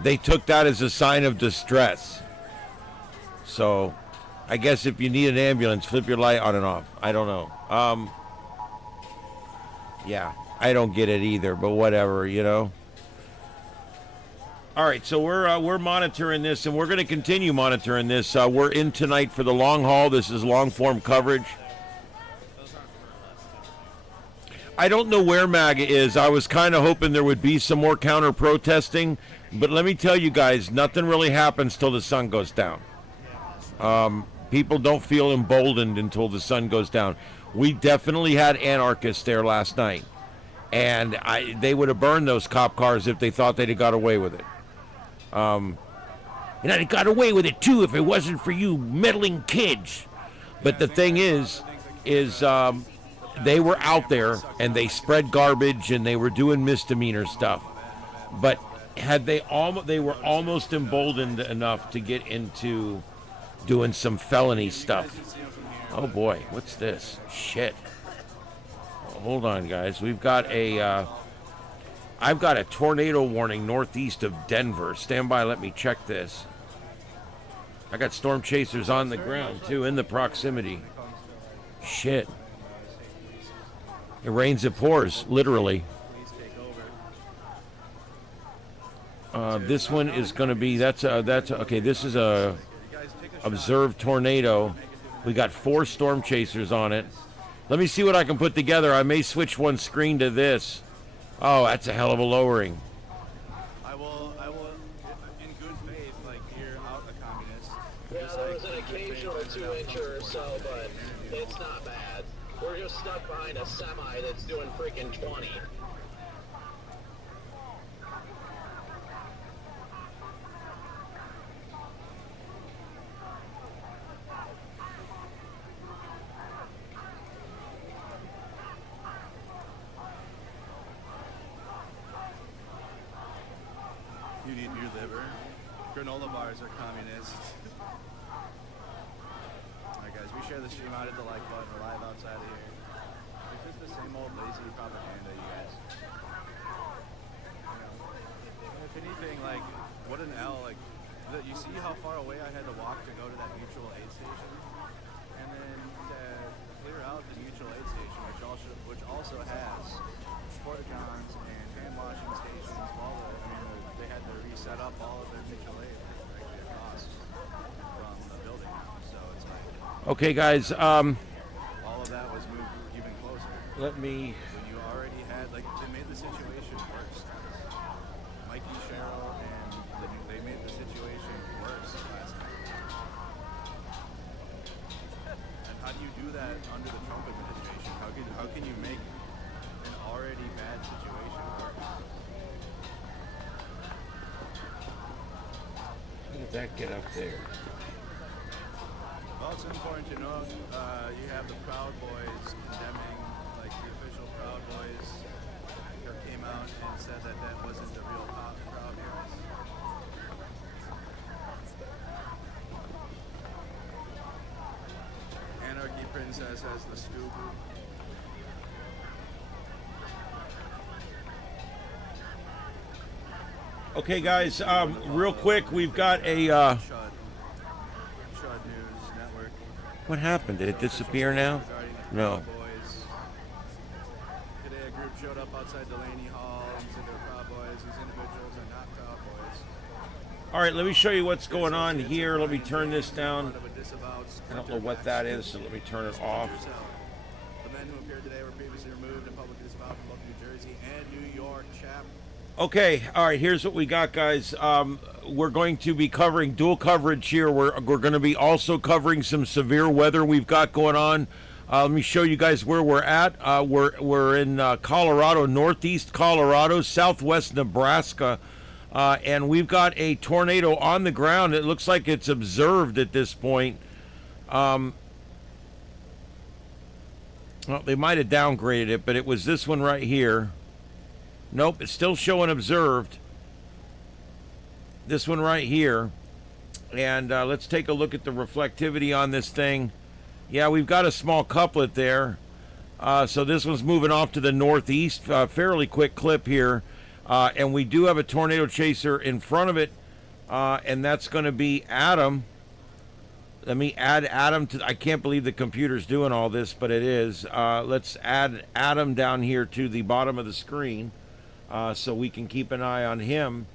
They took that as a sign of distress. So I guess if you need an ambulance, flip your light on and off. I don't know. Yeah, I don't get it either, but whatever, you know. All right, so we're monitoring this, and we're going to continue monitoring this. We're in tonight for the long haul. This is long-form coverage. I don't know where MAGA is. I was kind of hoping there would be some more counter-protesting, but let me tell you guys, nothing really happens till the sun goes down. People don't feel emboldened until the sun goes down. We definitely had anarchists there last night, and they would have burned those cop cars if they thought they'd have got away with it. And I'd have got away with it too if it wasn't for you meddling kids. But the thing is they were out there and they spread garbage and they were doing misdemeanor stuff. But they were almost emboldened enough to get into doing some felony stuff. Oh boy, what's this? Shit. Hold on, guys. We've got I've got a tornado warning northeast of Denver. Stand by, let me check this. I got storm chasers on the ground, too, in the proximity. Shit. It rains, it pours, literally. This one is going to be, that's okay, this is a observed tornado. We got 4 storm chasers on it. Let me see what I can put together. I may switch one screen to this. Oh, that's a hell of a lowering. I will, in good faith, like, hear out a communist. Yeah, there was an occasional 2-incher or so, but it's not bad. We're just stuck behind a semi that's doing freaking 20. You need your liver. Granola bars are communist. Alright guys, we share the stream out at the like button. We're live outside of here. It's just the same old lazy propaganda, you guys. You know, if anything, like, what an L, like, you see how far away I had to walk to go to that mutual aid station? And then to clear out the mutual aid station, which also has porta johns and hand washing stations, they had to reset up all of their mutual aid actually across from the building now. So it's like, Okay, guys, all of that was moved even closer. let me... When you already had, like, they made the situation worse. Mikey, Cheryl, and they made the situation worse last night. And how do you do that under the Trump administration? How can you make an already bad situation worse? How did that get up there? Well, it's important to know you have the Proud Boys condemning, like the official Proud Boys came out and said that that wasn't the real Proud Boys. Anarchy Princess has the scoop. Okay, guys, real quick, we've got a... Chud News Network. What happened? Did it disappear now? No. Today a group showed up outside Delaney Hall and said they're Proud Boys. These individuals are not Proud Boys. All right, let me show you what's going on here. Let me turn this down. I don't know what that is, so let me turn it off. The men who appeared today were previously removed and publicly disavowed from both New Jersey and New York, chap. Okay, all right, here's what we got, guys. We're going to be covering dual coverage here. We're going to be also covering some severe weather we've got going on. Let me show you guys where we're at. We're in Colorado, northeast Colorado, southwest Nebraska, and we've got a tornado on the ground. It looks like it's observed at this point. Well, they might have downgraded it, but it was this one right here. Nope, it's still showing observed. This one right here. And let's take a look at the reflectivity on this thing. Yeah, we've got a small couplet there. So this one's moving off to the northeast. Fairly quick clip here. And we do have a tornado chaser in front of it. And that's going to be Adam. Let me add Adam to... I can't believe the computer's doing all this, but it is. Let's add Adam down here to the bottom of the screen. So we can keep an eye on him.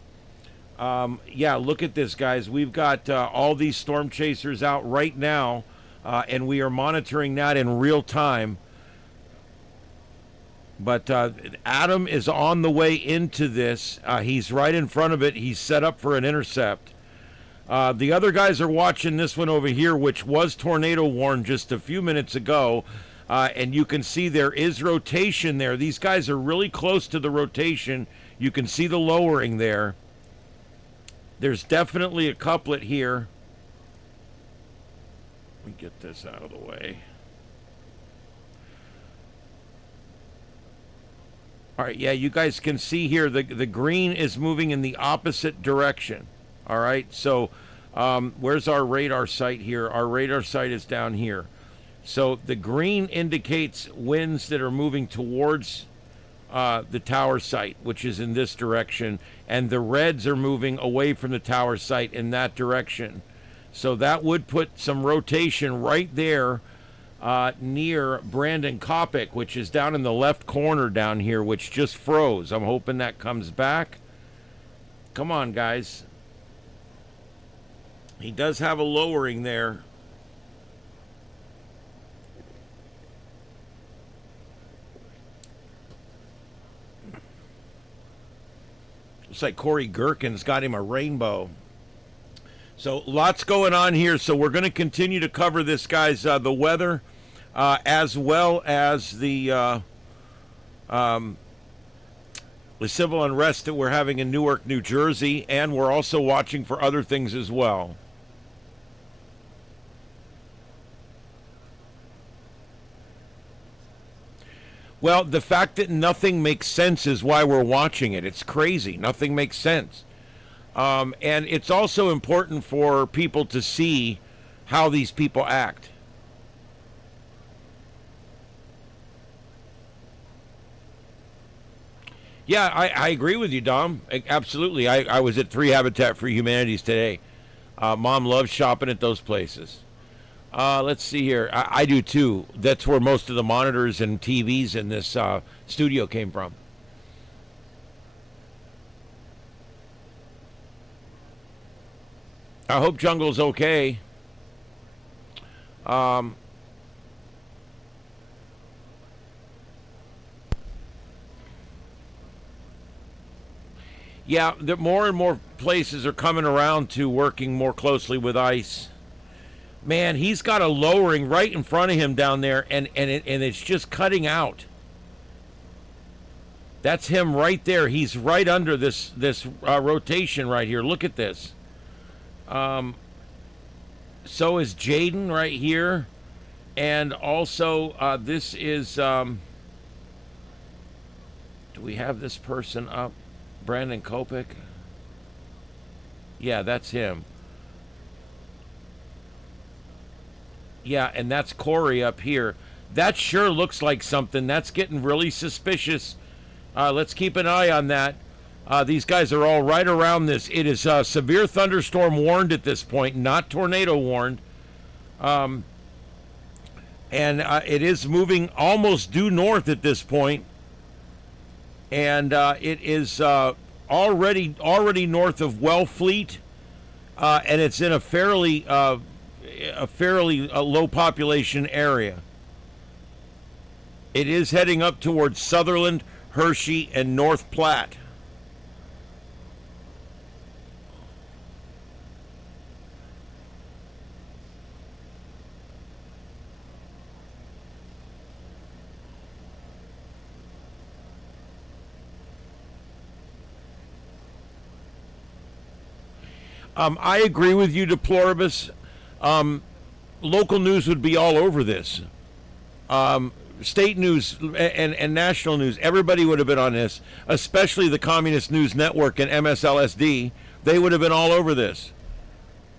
Yeah, look at this, guys. We've got all these storm chasers out right now, and we are monitoring that in real time. But Adam is on the way into this. He's right in front of it. He's set up for an intercept. The other guys are watching this one over here, which was tornado warned just a few minutes ago. And you can see there is rotation there. These guys are really close to the rotation. You can see the lowering there. There's definitely a couplet here. Let me get this out of the way. All right, yeah, you guys can see here the green is moving in the opposite direction. All right, so where's our radar site here? Our radar site is down here. So the green indicates winds that are moving towards the tower site, which is in this direction, and the reds are moving away from the tower site in that direction. So that would put some rotation right there near Brandon Kopic, which is down in the left corner down here, which just froze. I'm hoping that comes back. Come on, guys. He does have a lowering there. Looks like Corey Gherkin's got him a rainbow. So lots going on here. So we're going to continue to cover this, guys, the weather, as well as the civil unrest that we're having in Newark, New Jersey, and we're also watching for other things as well. Well, the fact that nothing makes sense is why we're watching it. It's crazy. Nothing makes sense. And it's also important for people to see how these people act. Yeah, I agree with you, Dom. Absolutely. I was at 3 Habitat for Humanities today. Mom loves shopping at those places. Let's see here. I do too. That's where most of the monitors and TVs in this studio came from. I hope Jungle's okay. Yeah, more and more places are coming around to working more closely with ICE. Man, he's got a lowering right in front of him down there, and it's just cutting out. That's him right there. He's right under this rotation right here. Look at this. So is Jaden right here, and also this is. Do we have this person up? Brandon Kopik. Yeah, that's him. Yeah, and that's Corey up here. That sure looks like something. That's getting really suspicious. Let's keep an eye on that. These guys are all right around this. It is severe thunderstorm warned at this point, not tornado warned. And it is moving almost due north at this point. And it is already north of Wellfleet, and it's in a fairly low population area. It is heading up towards Sutherland, Hershey, and North Platte. I agree with you, Deploribus. Local news would be all over this. State news and national news, everybody would have been on this, especially the Communist News Network and MSLSD. They would have been all over this.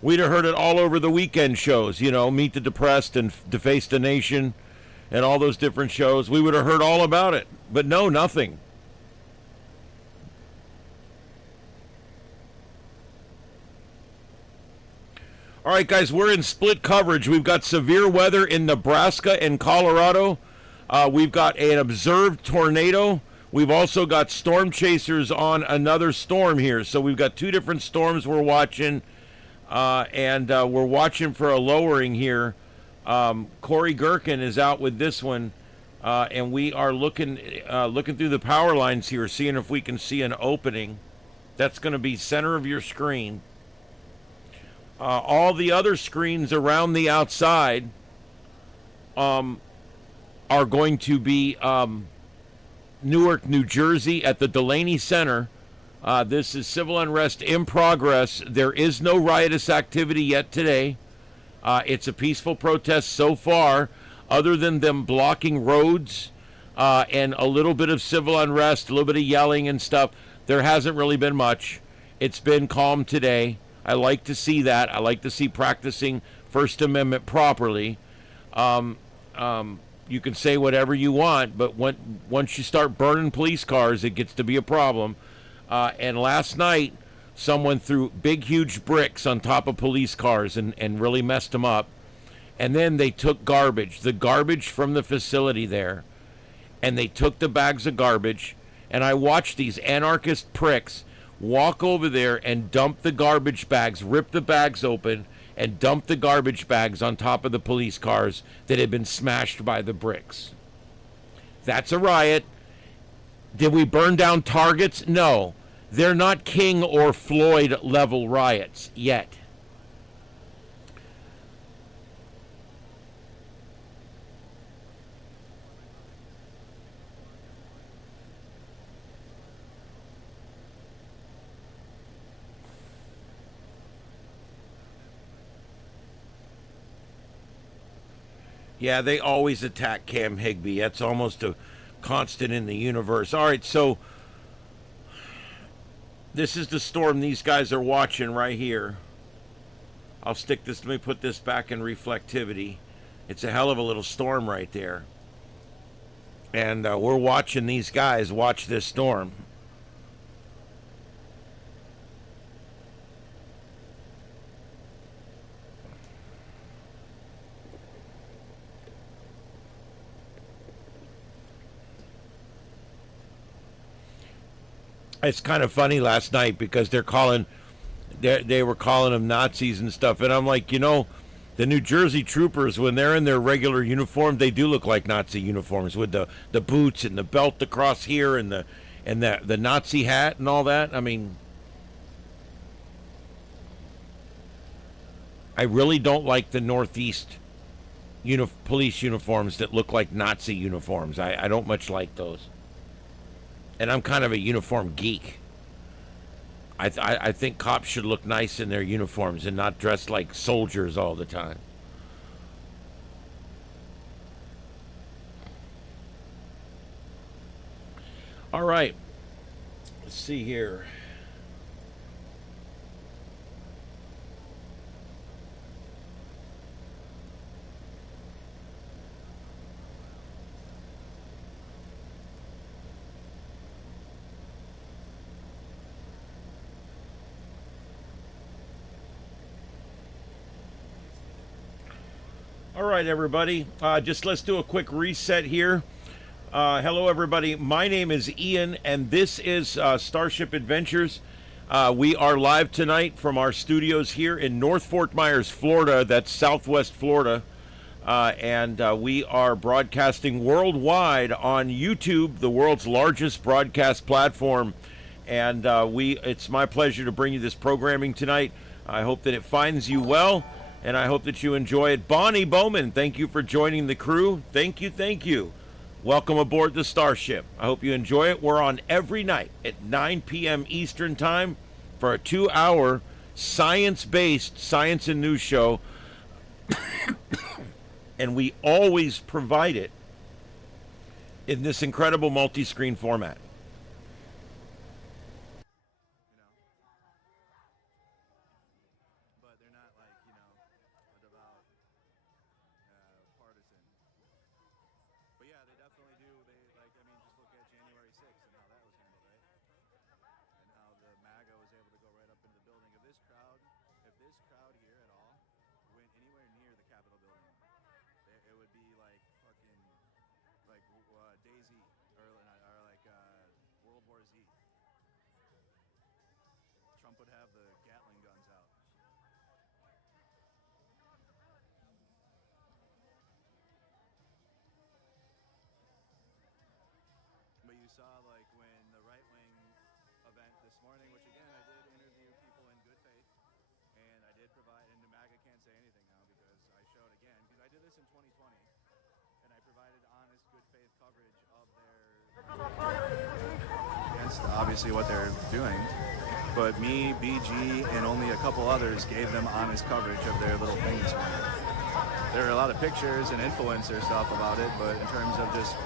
We'd have heard it all over the weekend shows, you know, Meet the Depressed and Deface the Nation and all those different shows. We would have heard all about it. But no, nothing. All right, guys, we're in split coverage. We've got severe weather in Nebraska and Colorado. We've got an observed tornado. We've also got storm chasers on another storm here. So we've got 2 different storms we're watching, and we're watching for a lowering here. Corey Gherkin is out with this one, and we are looking through the power lines here, seeing if we can see an opening. That's going to be center of your screen. All the other screens around the outside are going to be Newark, New Jersey at the Delaney Center. This is civil unrest in progress. There is no riotous activity yet today. It's a peaceful protest so far, other than them blocking roads and a little bit of civil unrest, a little bit of yelling and stuff. There hasn't really been much. It's been calm today. I like to see that. I like to see practicing First Amendment properly. You can say whatever you want, but once you start burning police cars, it gets to be a problem. And last night, someone threw big, huge bricks on top of police cars and really messed them up. And then they took the garbage from the facility there, and they took the bags of garbage. And I watched these anarchist pricks walk over there and dump the garbage bags, rip the bags open, and dump the garbage bags on top of the police cars that had been smashed by the bricks. That's a riot. Did we burn down targets? No. They're not King or Floyd level riots yet. Yeah, they always attack Cam Higbee. That's almost a constant in the universe. All right, so this is the storm these guys are watching right here. I'll stick this, let me put this back in reflectivity. It's a hell of a little storm right there. And we're watching these guys watch this storm. It's kind of funny last night because they were calling them Nazis and stuff, and I'm like, you know, the New Jersey troopers, when they're in their regular uniform, they do look like Nazi uniforms with the boots and the belt across here and the Nazi hat and all that. I mean, I really don't like the Northeast police uniforms that look like Nazi uniforms. I don't much like those. And I'm kind of a uniform geek. I think cops should look nice in their uniforms and not dress like soldiers all the time. All right. Let's see here. All right, everybody. Just let's do a quick reset here. Hello, everybody. My name is Ian, and this is Starship Adventures. We are live tonight from our studios here in North Fort Myers, Florida. That's Southwest Florida. And we are broadcasting worldwide on YouTube, the world's largest broadcast platform. And it's my pleasure to bring you this programming tonight. I hope that it finds you well. And I hope that you enjoy it. Bonnie Bowman, thank you for joining the crew. Thank you, thank you. Welcome aboard the Starship. I hope you enjoy it. We're on every night at 9 p.m. Eastern Time for a 2-hour science-based science and news show. And we always provide it in this incredible multi-screen format. Would have the Gatling guns out. But you saw, like, when the right-wing event this morning, which again, I did interview people in good faith, and I did provide, and the MAGA can't say anything now because I showed again, because I did this in 2020, and I provided honest, good faith coverage of their, against obviously what they're doing. But me, BG, and only a couple others gave them honest coverage of their little things. There are a lot of pictures and influencer stuff about it, but in terms of just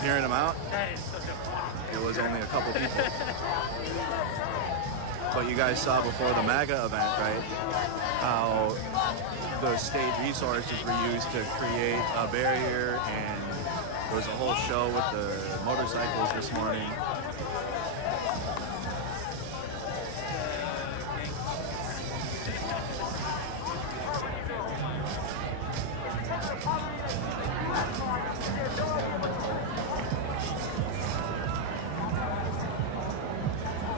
hearing them out, it was only a couple people. But you guys saw before the MAGA event, right, how the state resources were used to create a barrier, and there was a whole show with the motorcycles this morning.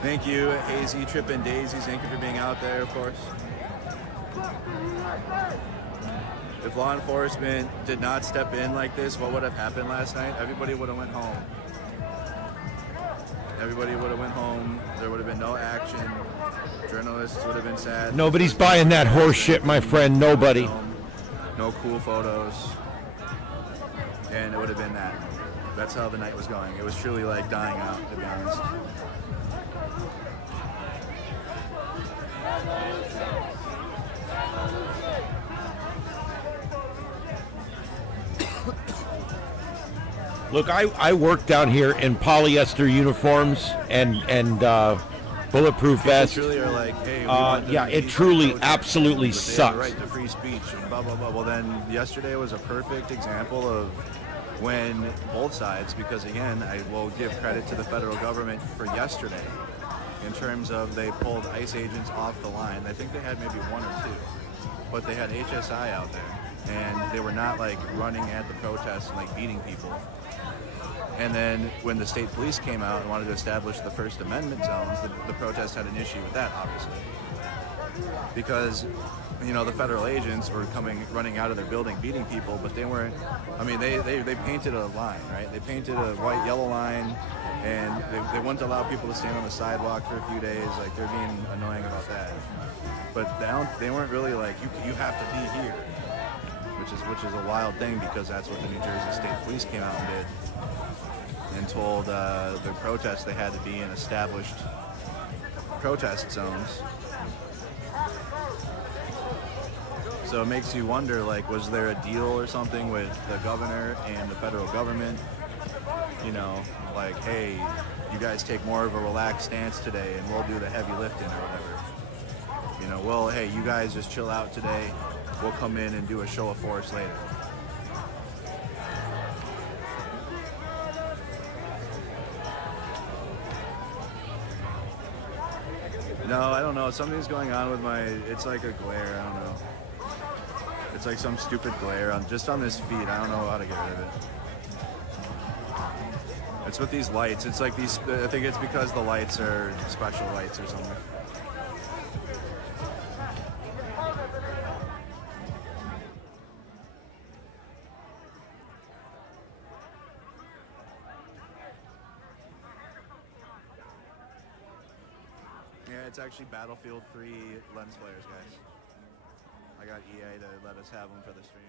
Thank you, Hazy, Trip and Daisy. Thank you for being out there, of course. If law enforcement did not step in like this, what would have happened last night? Everybody would have went home. Everybody would have went home. There would have been no action. Journalists would have been sad. Nobody's buying that horse shit, my friend. Nobody. No cool photos. And it would have been that. That's how the night was going. It was truly like dying out, to be honest. Look, I work down here in polyester uniforms and bulletproof vests. Truly are like, hey, yeah, it truly absolutely sucks. Right to free speech and blah blah blah. Well, then yesterday was a perfect example of when both sides, because again, I will give credit to the federal government for yesterday in terms of they pulled ICE agents off the line. I think they had maybe one or two, but they had HSI out there, and they were not like running at the protests and like beating people. And then when the state police came out and wanted to establish the First Amendment zones, the protest had an issue with that, obviously. Because, you know, the federal agents were running out of their building, beating people, but they weren't, I mean, they painted a line, right? They painted a white, yellow line, and they wouldn't allow people to stand on the sidewalk for a few days. Like, they're being annoying about that. But they weren't really like, you have to be here, which is a wild thing, because that's what the New Jersey State Police came out and did. And told the protests they had to be in established protest zones. So it makes you wonder, like, was there a deal or something with the governor and the federal government? You know, like, hey, you guys take more of a relaxed stance today and we'll do the heavy lifting or whatever. You know, well, hey, you guys just chill out today. We'll come in and do a show of force later. No, I don't know. Something's going on with it's like a glare, I don't know. It's like some stupid glare just on this feed. I don't know how to get rid of it. It's with these lights. It's like these, I think it's because the lights are special lights or something. Yeah, it's actually Battlefield 3 lens flares, guys. I got EA to let us have them for the stream.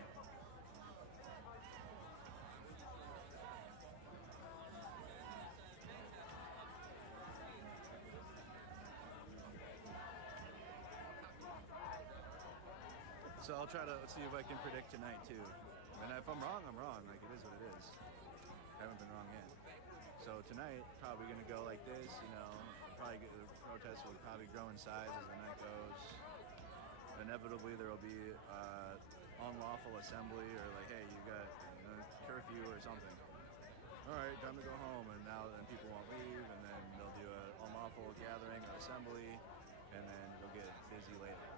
So I'll try to, let's see if I can predict tonight too. And if I'm wrong, I'm wrong. Like, it is what it is. I haven't been wrong yet. So tonight, probably gonna go like this, you know, the protests will probably grow in size as the night goes. Inevitably, there will be unlawful assembly, or like, hey, you got curfew or something. All right, time to go home, and now then people won't leave, and then they'll do an unlawful gathering or assembly, and then they'll get busy later.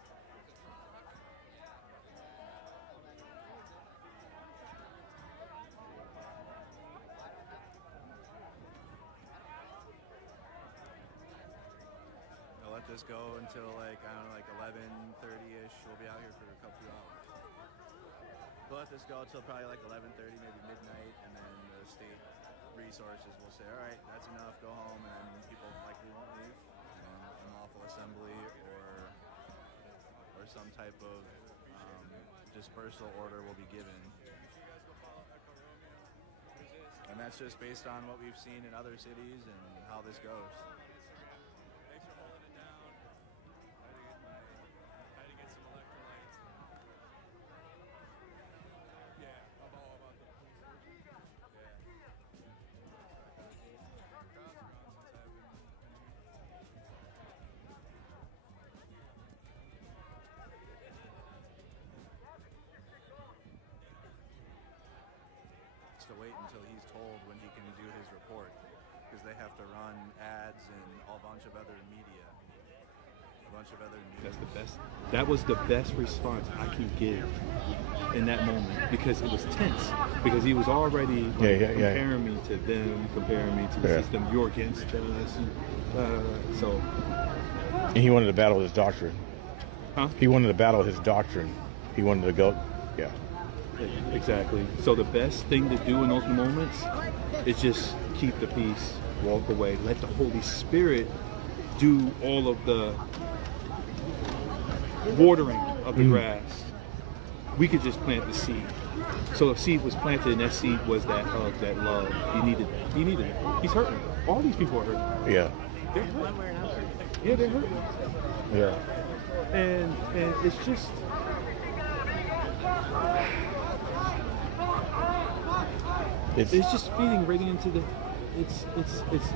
Let this go until like, I don't know, like 11:30ish. We'll be out here for a couple hours. We'll let this go until probably like 11:30, maybe midnight, and then the state resources will say, all right, that's enough, go home, and then people likely won't leave. And unlawful assembly or some type of dispersal order will be given. And that's just based on what we've seen in other cities and how this goes. To wait until he's told when he can do his report, because they have to run ads and a bunch of other media. bunch of other news. That's the best. That was the best response I can give in that moment, because it was tense. Because he was already comparing me to them, comparing me to the system. You're against us. So. And he wanted to battle his doctrine. Huh? He wanted to battle his doctrine. He wanted to go. Yeah. Exactly. So the best thing to do in those moments is just keep the peace, walk away, let the Holy Spirit do all of the watering of the grass. We could just plant the seed. So if seed was planted, and that seed was that hug, that love, he needed it. He's hurting. All these people are hurting. Yeah. They're hurting. Yeah, they're hurting. Yeah. And it's just. It's just feeding right into the. It's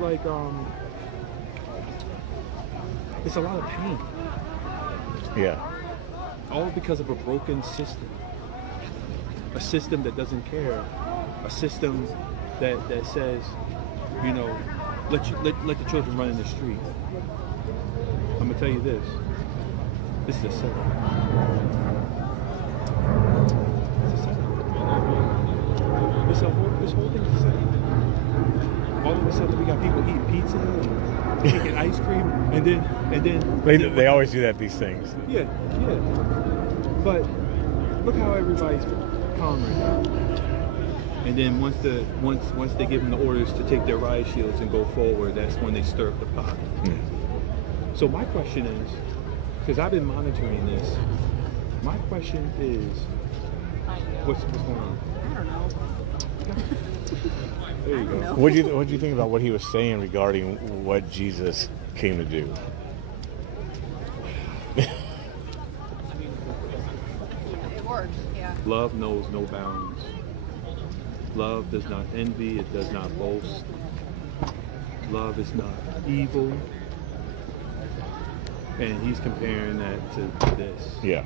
like it's a lot of pain. Yeah. All because of a broken system. A system that doesn't care. A system that says, you know, let the children run in the street. I'm gonna tell you this. This is a setup. This whole thing is a setup. All of a sudden we got people eating pizza and taking ice cream, and then they always do that. These things. Yeah. But look how everybody's calm right now. And then once they give them the orders to take their riot shields and go forward, that's when they stir up the pot. So my question is, because I've been monitoring this, my question is, what's going on? I don't know. There you go. What do you think about what he was saying regarding what Jesus came to do? It worked, yeah. Love knows no bounds. Love does not envy, it does not boast. Love is not evil. And he's comparing that to this. Yeah.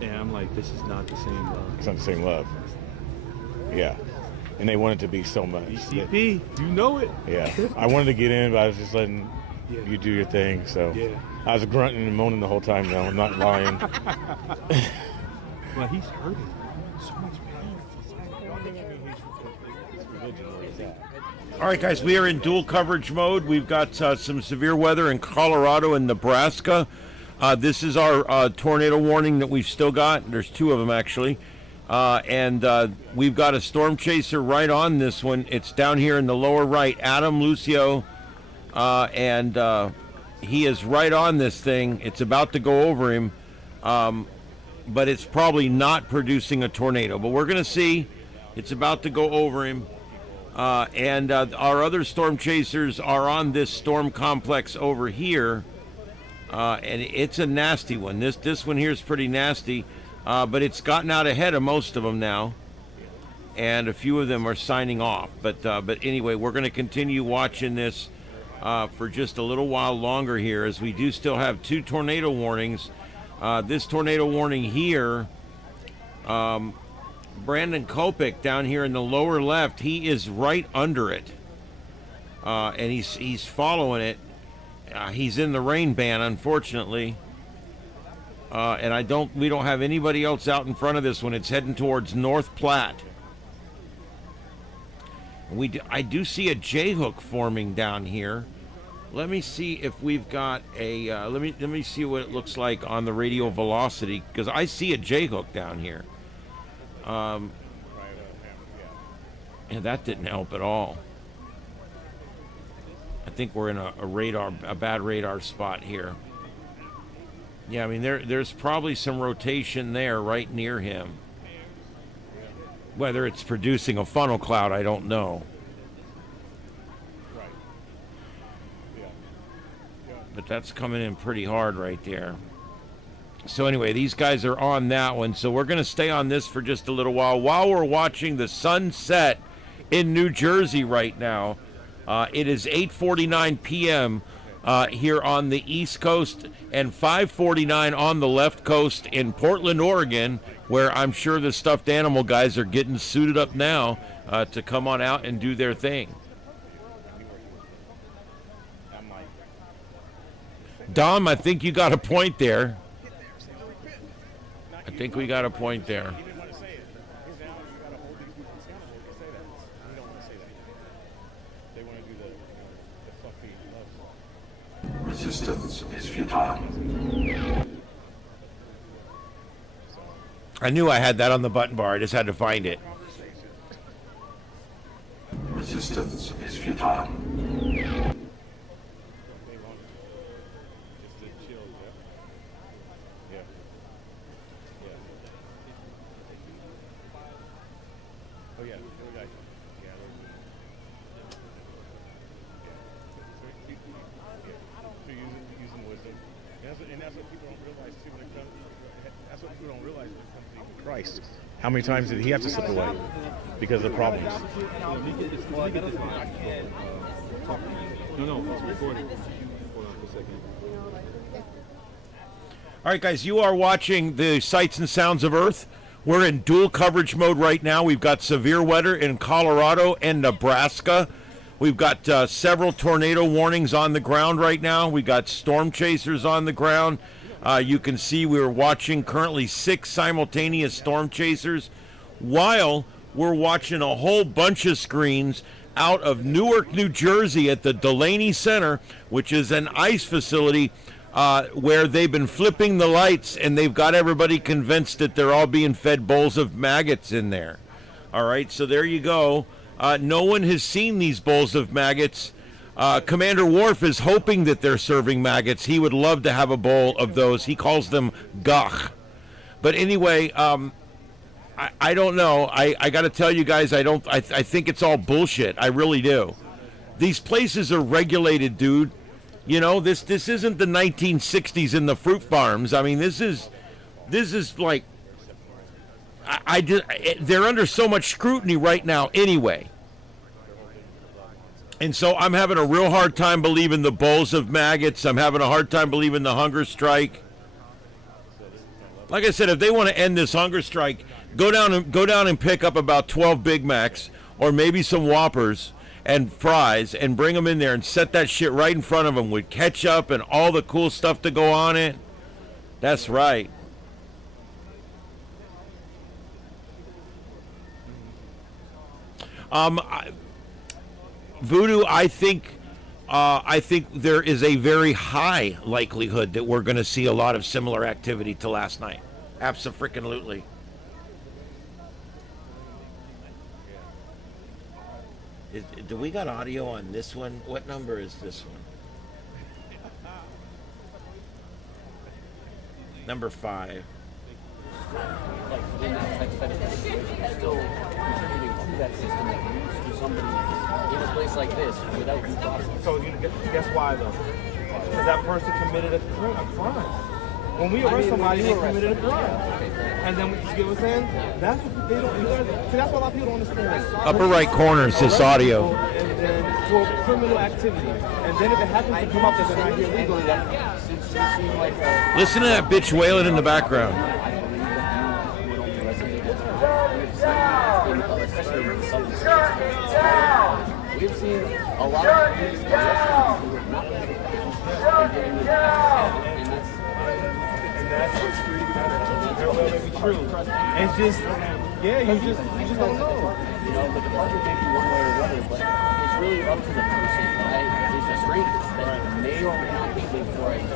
And I'm like, this is not the same love. It's not the same love. Yeah. And they want it to be so much. BCP, you know it. Yeah. I wanted to get in, but I was just letting you do your thing. So I was grunting and moaning the whole time, though. I'm not lying. Well, he's hurting. So much pain. All right, guys, we are in dual coverage mode. We've got some severe weather in Colorado and Nebraska. This is our tornado warning that we've still got. There's two of them, actually. And we've got a storm chaser right on this one. It's down here in the lower right, Adam Lucio. And he is right on this thing. It's about to go over him. But it's probably not producing a tornado. But we're going to see. It's about to go over him. And our other storm chasers are on this storm complex over here. And it's a nasty one. This one here is pretty nasty. But it's gotten out ahead of most of them now. And a few of them are signing off. But anyway, we're going to continue watching this for just a little while longer here, as we do still have two tornado warnings. This tornado warning here, Brandon Kopik down here in the lower left, he is right under it. And he's following it. He's in the rain ban, unfortunately. And we don't have anybody else out in front of this one. It's heading towards North Platte. I do see a J-hook forming down here. Let me see if we've got a. Let me see what it looks like on the radio velocity, because I see a J-hook down here. And that didn't help at all. I think we're in a bad radar spot here. Yeah, I mean there's probably some rotation there right near him. Whether it's producing a funnel cloud, I don't know. But that's coming in pretty hard right there. So anyway, these guys are on that one. So we're going to stay on this for just a little while we're watching the sunset in New Jersey right now. It is 8:49 p.m. Here on the East Coast, and 5:49 on the left coast in Portland, Oregon, where I'm sure the stuffed animal guys are getting suited up now to come on out and do their thing. Dom, I think you got a point there. I think we got a point there. Resistance is futile. I knew I had that on the button bar. I just had to find it. Resistance is futile. Christ. How many times did he have to slip away because of problems? No, it's recording. Hold on for a second. All right, guys, you are watching the Sights and Sounds of Earth. We're in dual coverage mode right now. We've got severe weather in Colorado and Nebraska. We've got several tornado warnings on the ground right now. We got storm chasers on the ground. You can see we're watching currently 6 simultaneous storm chasers while we're watching a whole bunch of screens out of Newark, New Jersey at the Delaney Center, which is an ice facility where they've been flipping the lights and they've got everybody convinced that they're all being fed bowls of maggots in there. All right, so there you go. No one has seen these bowls of maggots. Commander Worf is hoping that they're serving maggots. He would love to have a bowl of those. He calls them gach. But anyway, I don't know. I got to tell you guys, I think it's all bullshit. I really do. These places are regulated, dude. You know, this isn't the 1960s in the fruit farms. I mean, this is like they're under so much scrutiny right now anyway. And so I'm having a real hard time believing the bowls of maggots. I'm having a hard time believing the hunger strike. Like I said, if they want to end this hunger strike, go down and pick up about 12 Big Macs or maybe some Whoppers and fries and bring them in there and set that shit right in front of them with ketchup and all the cool stuff to go on it. That's right. Voodoo, I think there is a very high likelihood that we're going to see a lot of similar activity to last night. Abso-freaking-lutely. Do we got audio on this one? What number is this one? Number 5. Still contributing to that system that used to somebody in a place like this without due process. So guess why though? Because that person committed a crime. When we arrest somebody, they committed a crime. And then you get what I'm saying? That's what they don't. See, that's what a lot of people don't understand. Upper right corner is this audio. And then for criminal activity, and then if it happens to come up that they're not here legally, that seems like a... Listen to that bitch wailing in the background. We've seen a lot of police arrests who have not been true. It's just, yeah, you just don't know. You know, the department may be one way or another, but it's really up to the person, right? It's the strangers that may or may not be good for it. And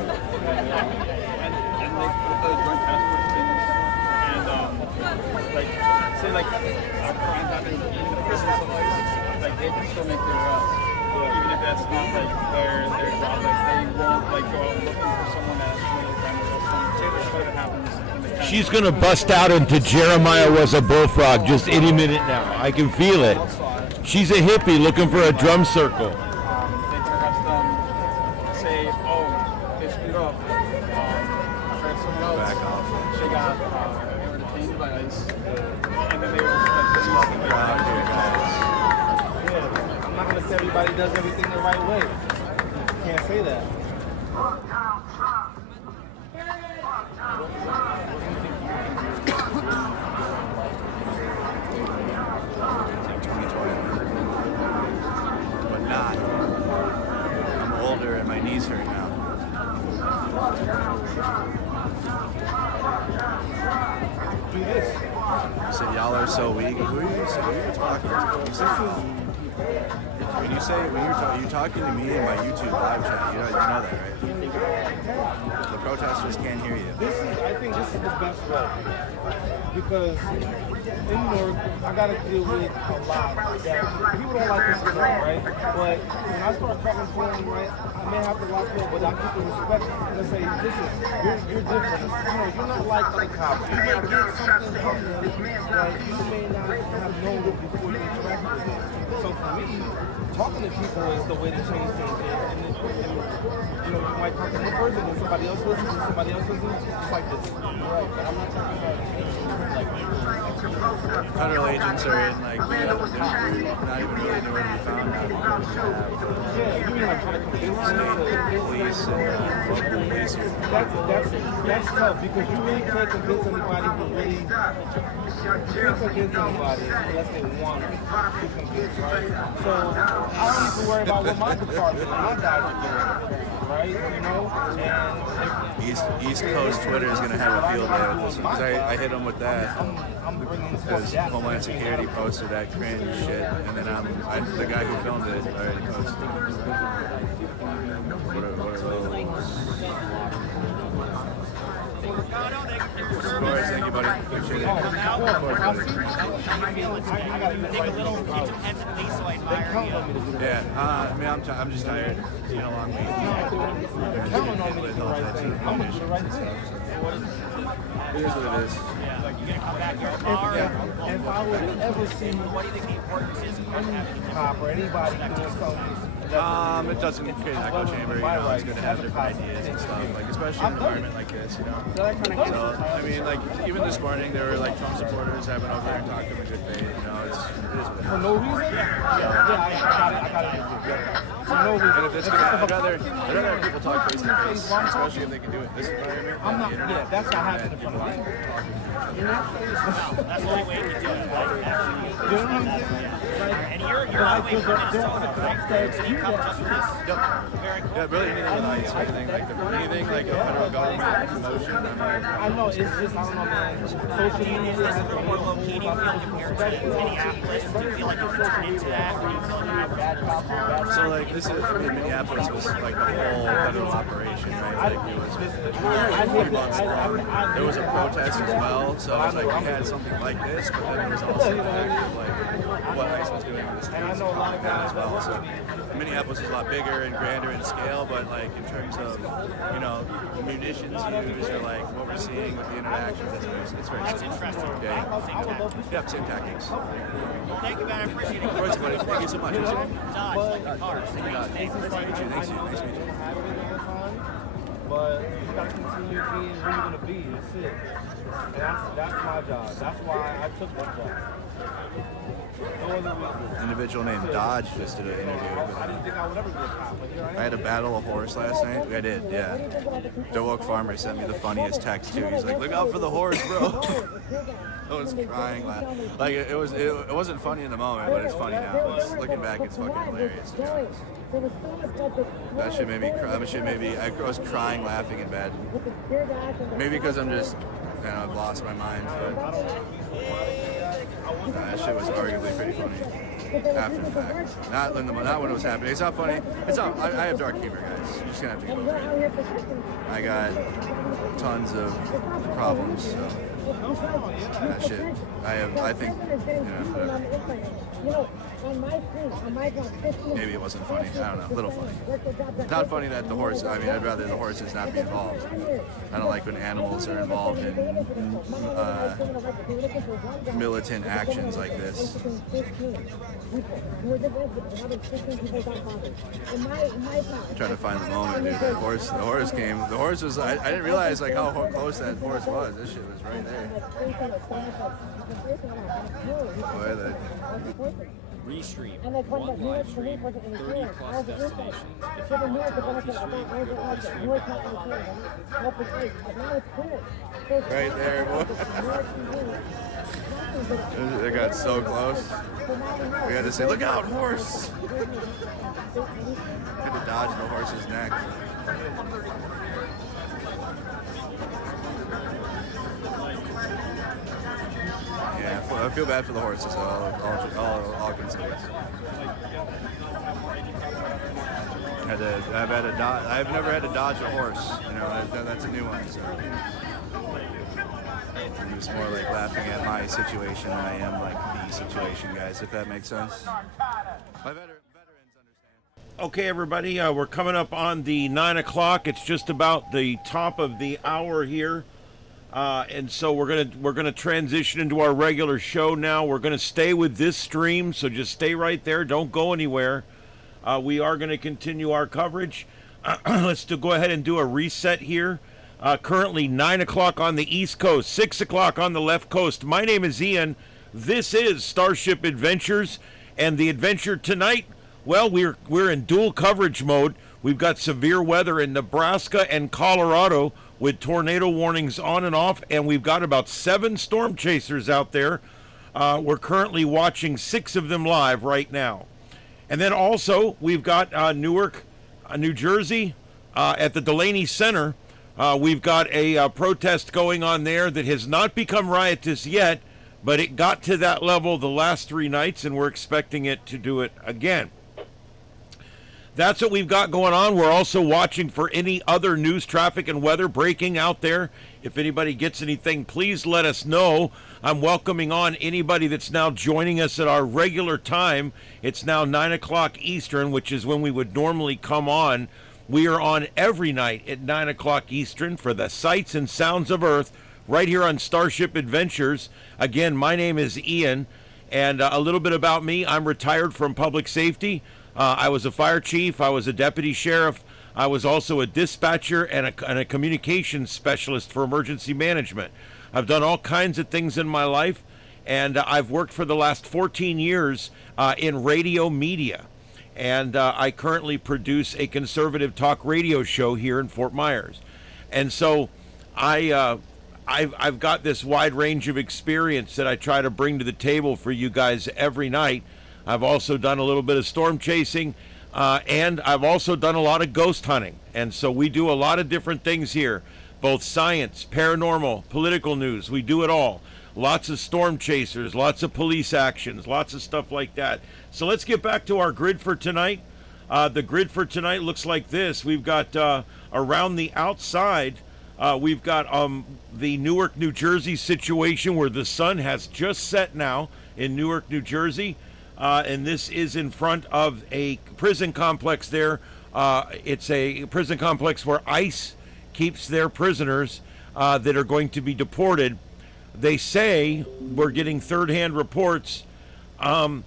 they put those joint passport things, and like, say like crimes happen in the prison somewhere, like they can still make their even if that's not like their job, like they won't like go out looking for someone that's committed a crime or else. Say this what happens. She's going to bust out into Jeremiah was a bullfrog just any minute now. I can feel it. She's a hippie looking for a drum circle. They perhaps say, oh, they screwed up. Someone else, she got, they were detained by ICE. And then they were just like, yeah, I'm not going to say everybody does everything the right way. Can't say that. But not. I'm older and my knees hurt now. so weak. Who are you talking to? When you're talking to me in my YouTube live chat, you know that, right? The protesters can't hear you. I think this is the best way, because in Newark, I got to deal with a lot that people don't like this stuff, right? But when I start talking to them, right, I may have to lock up, but I keep the respect and say, listen, you're different. You're not like other cops. You may get something from them that you may not have known before you interacted with them. So for me, talking to people is the way to change things. And you might talk to one person and somebody else listens and somebody else listens, just like this. Right, but I'm not talking about federal agents are in they're not even really nowhere to be found now. Yeah, you mean like trying to convince police and local police. That's tough, because you really can't convince anybody who really can't convince anybody unless they want to be convinced, right? So I don't need to worry about what my department and my guys are doing, right? And East Coast Twitter is going to have a field day with this, because I hit them with that. Because Homeland Security posted that cringe shit, and then the guy who filmed it already posted. What are those? Of course, thank you, buddy. Appreciate it. Yeah, I mean, I'm just tired. It's been a long week. Counting on me to do the right thing. I'm going to do the right thing. It is what it is. If I would ever see any cop or anybody doing something, it doesn't create an echo chamber. It's good to have different ideas and stuff, especially in an environment like this, So, I mean, even this morning, there were Trump supporters having over there and talking to them in good faith. It is for no reason? Yeah, I got it. For no reason. And if it's I'd rather have people talk face to face, especially if they can do it in this environment. That's not happening in front of me. That's the only way to do it. You know what I'm saying? And you're all the way from Minnesota, so you come just for this. Yep. Yeah, really anything with ice or anything like a federal government promotion. I know, it's just, I don't know, man. Social media is this a little more low-key? Do you feel compared to Minneapolis? Do you feel like you can turn into that? Or do you feel like you have bad cops? So, Minneapolis was a whole federal operation, right? It was 3 months long. There was a protest as well, so it was we had something like this, but then there was also the fact of what ICE was doing with the streets and calling down as well. So Minneapolis is a lot bigger and grander in scale, but in terms of munitions used or what we're seeing with the interactions, it's very That's interesting. Yeah, same tactics. Well, thank you, man. I appreciate it. Of course, buddy. Thank you so much. Dodge, the cars. Nice to meet you. Nice to meet you. But you gotta continue being who you're gonna be. That's it. And that's my job. That's why I took that job. No other reason. Individual named Dodge just did an interview. I didn't think I would ever be a cop, but here I am. I had to battle a horse last night. I did, yeah. Dewoke Farmer sent me the funniest text too. He's like, "Look out for the horse, bro." I was crying, laughing. It wasn't funny in the moment, but it's funny now. Looking back, it's fucking hilarious. That shit made me cry. I was crying, laughing in bed. Maybe because I'm just, I've lost my mind. But that shit was arguably pretty funny after the fact. Not when it was happening. It's not funny. It's not. I have dark humor, guys. You're just gonna have to get over it. I got tons of problems. So. That shit. I think, maybe it wasn't funny. I don't know. A little funny. Not funny that the horse, I'd rather the horses not be involved. I don't like when animals are involved in militant actions like this. I'm trying to find the moment, dude. The horse came. The horse was, I didn't realize how close that horse was. This shit was right there. Restream, one live stream, 30 plus destinations. If you want to multi-stream, go to restream. Right there, boy. They got so close. We had to say, "Look out, horse!" Had to dodge the horse's neck. Yeah, I feel bad for the horses. All considered. I've never had to dodge a horse. You know, that's a new one. So I'm just more like laughing at my situation than I am like the situation, guys. If that makes sense. My veterans understand. Okay, everybody, we're coming up on the 9 o'clock. It's just about the top of the hour here. And so we're gonna transition into our regular show now. We're gonna stay with this stream, so just stay right there. Don't go anywhere. We are going to continue our coverage. Let's go ahead and do a reset here. Currently 9 o'clock on the East Coast, 6 o'clock on the left coast. My name is Ian. This is Starship Adventures, and the adventure tonight, well, we're in dual coverage mode. We've got severe weather in Nebraska and Colorado with tornado warnings on and off, and we've got about 7 storm chasers out there. We're currently watching 6 of them live right now. And then also, we've got Newark, New Jersey, at the Delaney Center. We've got a protest going on there that has not become riotous yet, but it got to that level the last 3 nights, and we're expecting it to do it again. That's what we've got going on. We're also watching for any other news, traffic, and weather breaking out there. If anybody gets anything, please let us know. I'm welcoming on anybody that's now joining us at our regular time. It's now 9 o'clock Eastern, which is when we would normally come on. We are on every night at 9 o'clock Eastern for the Sights and Sounds of Earth right here on Starship Adventures. Again, my name is Ian, and a little bit about me. I'm retired from public safety. I was a fire chief. I was a deputy sheriff. I was also a dispatcher and a communications specialist for emergency management. I've done all kinds of things in my life, and I've worked for the last 14 years in radio media. And I currently produce a conservative talk radio show here in Fort Myers. And so I've got this wide range of experience that I try to bring to the table for you guys every night. I've also done a little bit of storm chasing, and I've also done a lot of ghost hunting. And so we do a lot of different things here, both science, paranormal, political news. We do it all. Lots of storm chasers, lots of police actions, lots of stuff like that. So let's get back to our grid for tonight. The grid for tonight looks like this. We've got around the outside, we've got the Newark, New Jersey situation where the sun has just set now in Newark, New Jersey. And this is in front of a prison complex there. It's a prison complex where ICE keeps their prisoners that are going to be deported. They say, we're getting third-hand reports, and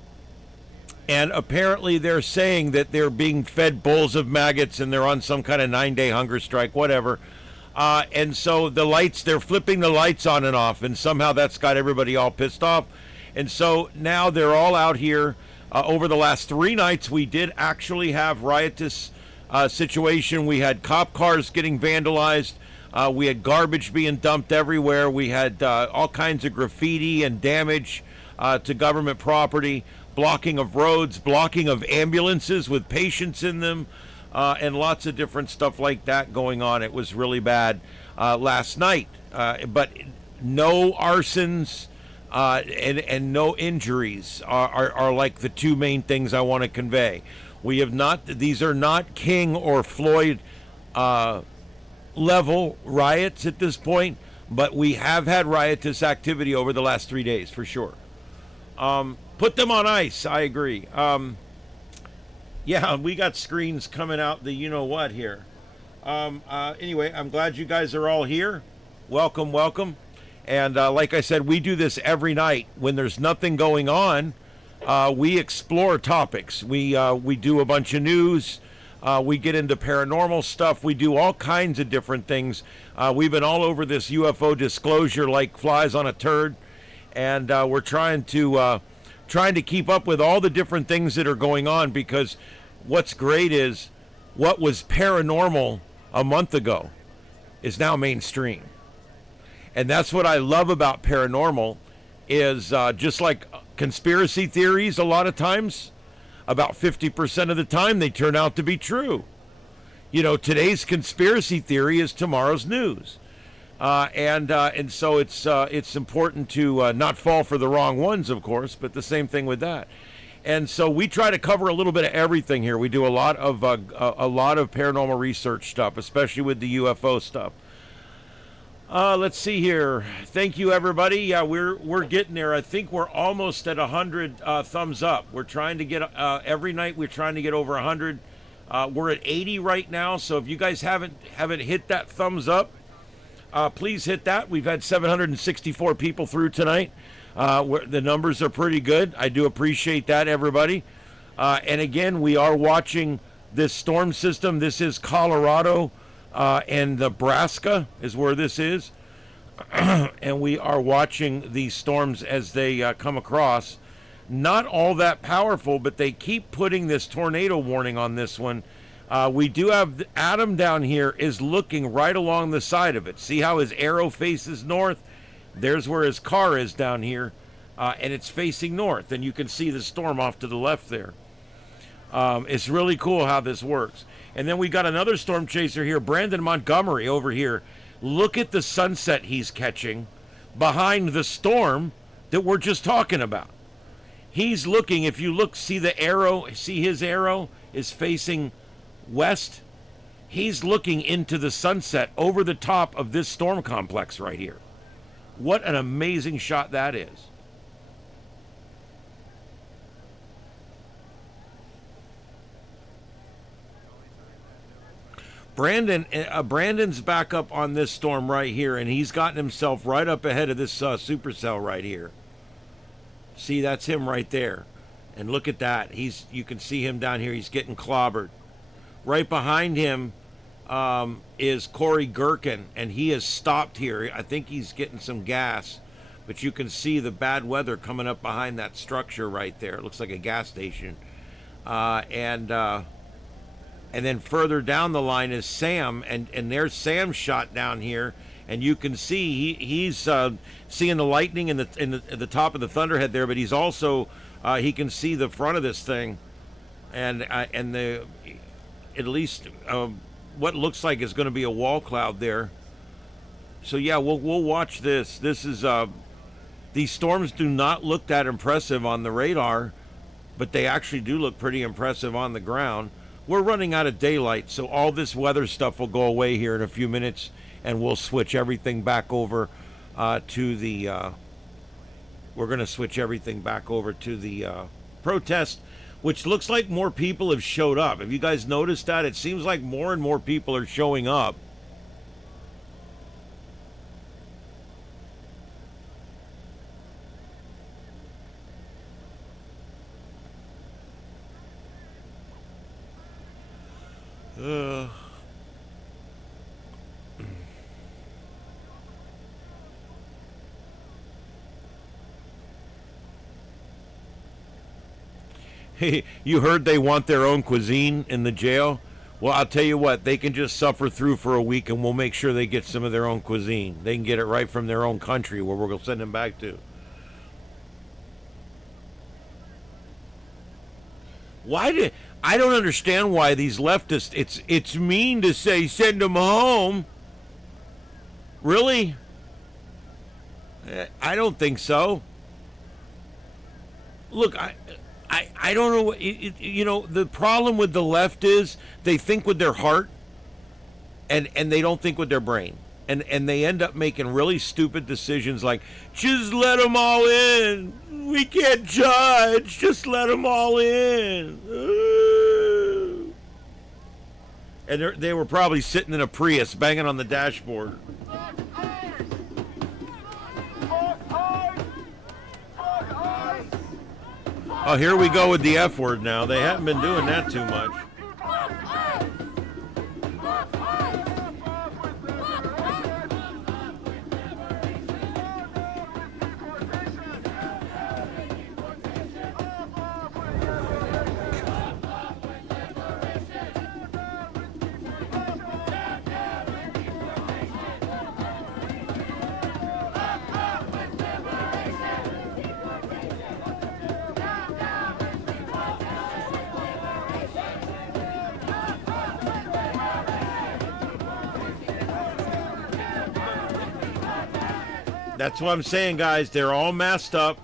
apparently they're saying that they're being fed bowls of maggots and they're on some kind of 9-day hunger strike, whatever. And so they're flipping the lights on and off, and somehow that's got everybody all pissed off. And so now they're all out here. Over the last 3 nights, we did actually have riotous situation. We had cop cars getting vandalized. We had garbage being dumped everywhere. We had all kinds of graffiti and damage to government property, blocking of roads, blocking of ambulances with patients in them, and lots of different stuff like that going on. It was really bad last night. But no arsons. And no injuries are like the 2 main things I want to convey. These are not King or Floyd level riots at this point, but we have had riotous activity over the last 3 days for sure. Put them on ice. I agree. Yeah, we got screens coming out the you-know-what here. Anyway, I'm glad you guys are all here. Welcome, welcome. And like I said, we do this every night. When there's nothing going on, we explore topics. We do a bunch of news. We get into paranormal stuff. We do all kinds of different things. We've been all over this UFO disclosure like flies on a turd. And we're trying to keep up with all the different things that are going on, because what's great is what was paranormal a month ago is now mainstream. And that's what I love about paranormal is just like conspiracy theories, a lot of times, about 50% of the time they turn out to be true. You know, today's conspiracy theory is tomorrow's news. And so it's important to not fall for the wrong ones, of course, but the same thing with that. And so we try to cover a little bit of everything here. We do a lot of paranormal research stuff, especially with the UFO stuff. Let's see here. Thank you, everybody. Yeah, we're getting there. I think we're almost at 100 thumbs up. We're trying to get every night. We're trying to get over 100. We're at 80 right now. So if you guys haven't hit that thumbs up, please hit that. We've had 764 people through tonight. The numbers are pretty good. I do appreciate that, everybody. And again, we are watching this storm system. This is Colorado and Nebraska is where this is. And we are watching these storms as they come across. Not all that powerful, but they keep putting this tornado warning on this one. We do have Adam down here is looking right along the side of it. See how his arrow faces north? There's where his car is down here, and it's facing north, and you can see the storm off to the left there. It's really cool how this works. And then we got another storm chaser here, Brandon Montgomery over here. Look at the sunset he's catching behind the storm that we're just talking about. He's looking, if you look, see the arrow, see his arrow is facing west. He's looking into the sunset over the top of this storm complex right here. What an amazing shot that is. Brandon's back up on this storm right here, and he's gotten himself right up ahead of this supercell right here. See, that's him right there. And look at that. You can see him down here. He's getting clobbered. Right behind him is Corey Gherkin, and he has stopped here. I think he's getting some gas, but you can see the bad weather coming up behind that structure right there. It looks like a gas station. And then further down the line is Sam, and there's Sam's shot down here, and you can see he's seeing the lightning in the top of the thunderhead there, but he's also he can see the front of this thing, and the at least what looks like is going to be a wall cloud there. So yeah, we'll watch this. This is these storms do not look that impressive on the radar, but they actually do look pretty impressive on the ground. We're running out of daylight, so all this weather stuff will go away here in a few minutes, and we'll switch everything back over to the we're going to switch everything back over to the protest, which looks like more people have showed up. Have you guys noticed that? It seems like more and more people are showing up. Hey, you heard they want their own cuisine in the jail? Well, I'll tell you what, they can just suffer through for a week and we'll make sure they get some of their own cuisine. They can get it right from their own country where we're going to send them back to. I don't understand why these leftists, it's mean to say send them home. Really? I don't think so. Look, I don't know. You know, the problem with the left is they think with their heart and they don't think with their brain. And they end up making really stupid decisions like, just let them all in. We can't judge. Just let them all in. Ooh. And they were probably sitting in a Prius banging on the dashboard. Oh, here we go with the F word now. They haven't been doing that too much. That's what I'm saying, guys. They're all masked up.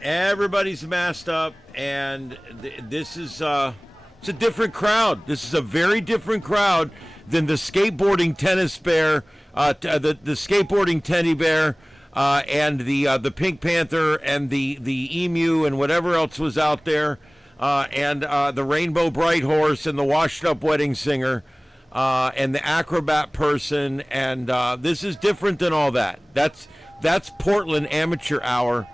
Everybody's masked up, and this is it's a different crowd. This is a very different crowd than the skateboarding tennis bear, the skateboarding teddy bear, and the Pink Panther and the emu and whatever else was out there, and the Rainbow Bright Horse and the washed up wedding singer. And the acrobat person, and this is different than all that. That's Portland Amateur Hour.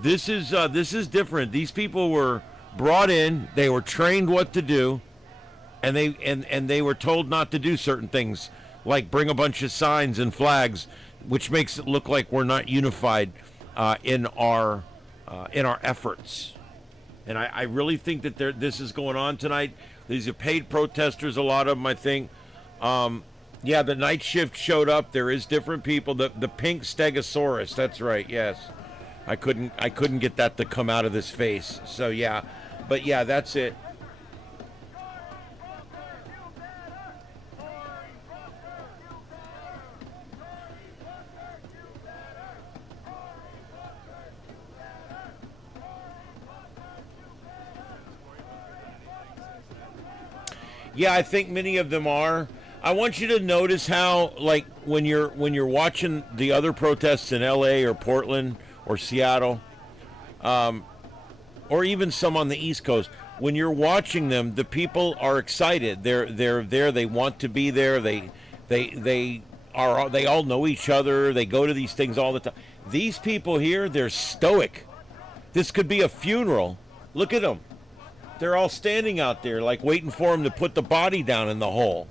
This is different. These people were brought in, they were trained what to do, and they were told not to do certain things, like bring a bunch of signs and flags, which makes it look like we're not unified in our efforts. And I really think that this is going on tonight. These are paid protesters, a lot of them, I think. Yeah, the night shift showed up. There is different people. The pink stegosaurus, that's right, yes. I couldn't get that to come out of this face. So yeah, but yeah, that's it. Yeah, I think many of them are. I want you to notice how, like, when you're watching the other protests in LA or Portland or Seattle, or even some on the East Coast, when you're watching them, the people are excited. They're there. They want to be there. They all know each other. They go to these things all the time. These people here, they're stoic. This could be a funeral. Look at them. They're all standing out there, like waiting for him to put the body down in the hole.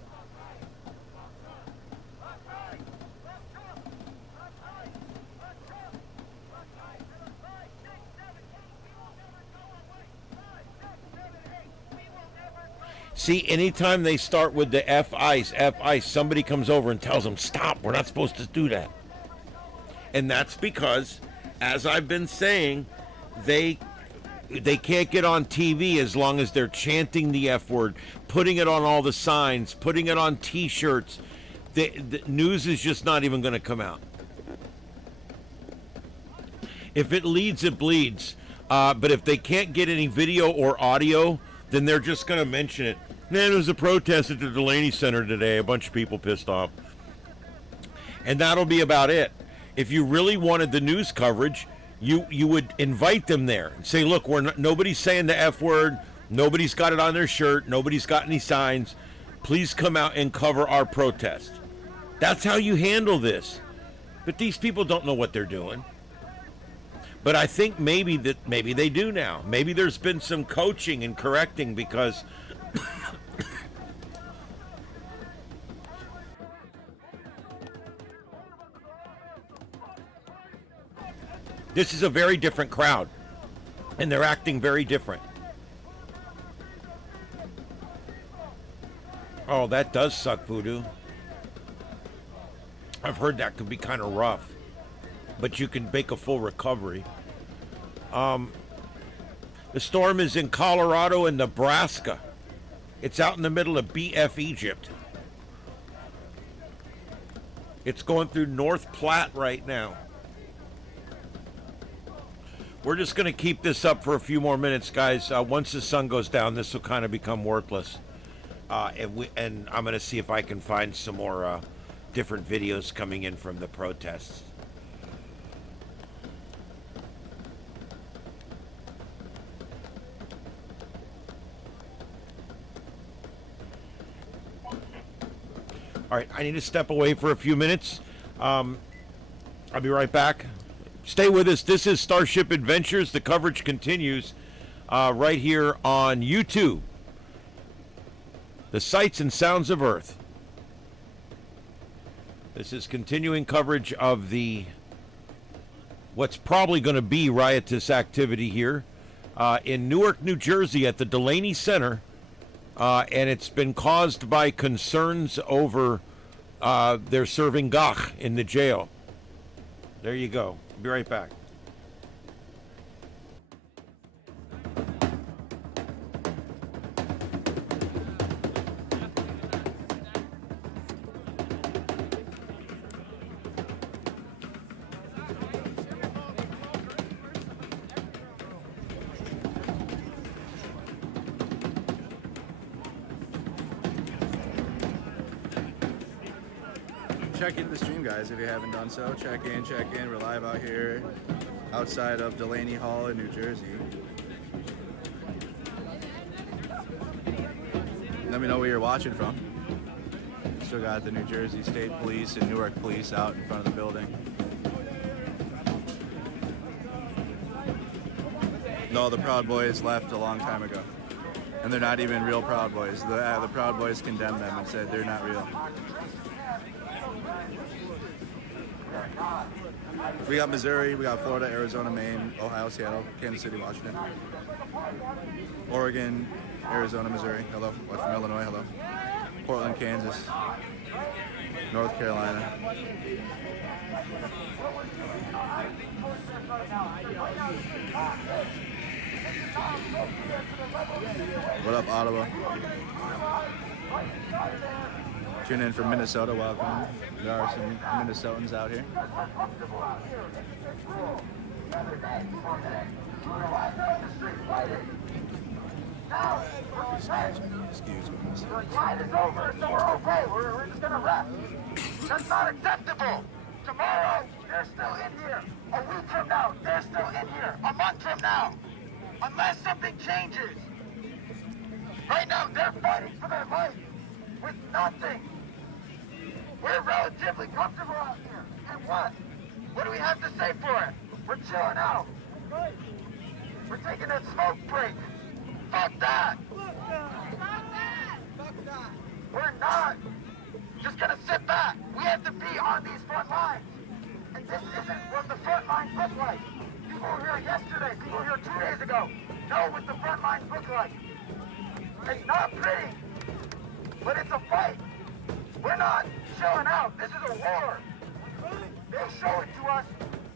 See, anytime they start with the F-ice, somebody comes over and tells them, stop, we're not supposed to do that. And that's because, as I've been saying, they can't get on TV as long as they're chanting the F word, putting it on all the signs, putting it on T-shirts. The news is just not even going to come out. If it leads, it bleeds. But if they can't get any video or audio, then they're just going to mention it. Man, there was a protest at the Delaney Center today. A bunch of people pissed off. And that'll be about it. If you really wanted the news coverage, you would invite them there and say, look, nobody's saying the F word. Nobody's got it on their shirt. Nobody's got any signs. Please come out and cover our protest. That's how you handle this. But these people don't know what they're doing. But I think maybe they do now. Maybe there's been some coaching and correcting, because this is a very different crowd, and they're acting very different. Oh, that does suck, Voodoo. I've heard that could be kind of rough, but you can make a full recovery. The storm is in Colorado and Nebraska. It's out in the middle of BF Egypt. It's going through North Platte right now. We're just going to keep this up for a few more minutes, guys. Once the sun goes down, this will kind of become worthless. And I'm going to see if I can find some more different videos coming in from the protests. All right, I need to step away for a few minutes. I'll be right back. Stay with us. This is Starship Adventures. The coverage continues right here on YouTube. The Sights and Sounds of Earth. This is continuing coverage of what's probably going to be riotous activity here in Newark, New Jersey at the Delaney Center. And it's been caused by concerns over they're serving gach in the jail. There you go. Be right back. check into the stream, guys, if you haven't done so. Check in. We're live out here outside of Delaney Hall in New Jersey. Let me know where you're watching from. Still got the New Jersey State Police and Newark Police out in front of the building. No, the Proud Boys left a long time ago. And they're not even real Proud Boys. The Proud Boys condemned them and said they're not real. We got Missouri, we got Florida, Arizona, Maine, Ohio, Seattle, Kansas City, Washington, Oregon, Arizona, Missouri, hello, Western Illinois, hello, Portland, Kansas, North Carolina. What up, Ottawa? Tune in from Minnesota, welcome. There are some Minnesotans out here. Excuse me. Your fight is over, so we're okay. We're just gonna rest. That's not acceptable. Tomorrow, they're still in here. A week from now, they're still in here. A month from now. Unless something changes. Right now, they're fighting for their life with nothing. We're relatively comfortable out here. And what? What do we have to say for it? We're chilling out. We're taking a smoke break. Fuck that. We're not just gonna sit back. We have to be on these front lines. And this isn't what the front lines look like. People were here yesterday, people were here 2 days ago. Know what the front lines look like. It's not pretty, but it's a fight. We're not chilling out. This is a war. They show it to us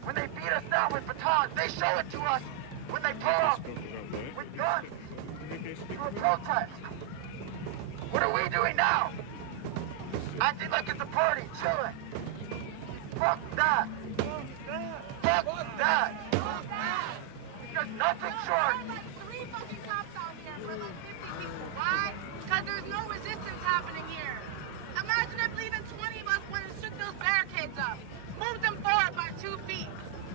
when they beat us down with batons. They show it to us when they pull up with guns to a protest. What are we doing now? Acting like it's a party, chilling. Fuck that. Fuck that. Because nothing short. Three fucking cops out here for like 50 people. Why? Because there's no resistance happening here. Imagine if even 20 of us went and shook those barricades up. Moved them forward by 2 feet.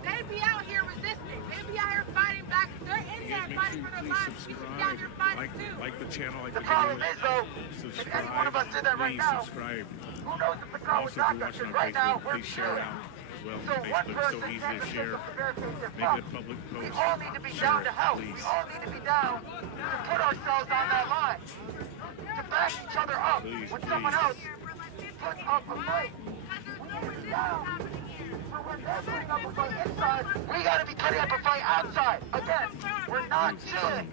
They'd be out here resisting. They'd be out here fighting back. They're in there fighting for their lives. We should be out here fighting too. Like the channel, like the problem is though, if any one of us did that right now, subscribe. Who knows if the car would knock us? Because right now we're chilling. Well, So one person can't just share. We all need to be down to help. We all need to be down to put ourselves on that line. To back each other up when someone else puts up a fight. We're down. So when they're putting up a fight inside, we gotta be putting up a fight outside. Again, we're not chilling.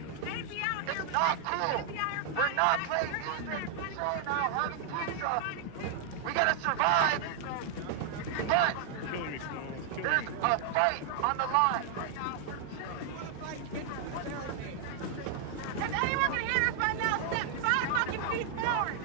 It's not cool. We're not playing music, chilling out, having pizza. We gotta survive. But there's a fight on the line. If anyone can hear us right now, step 5 fucking feet forward.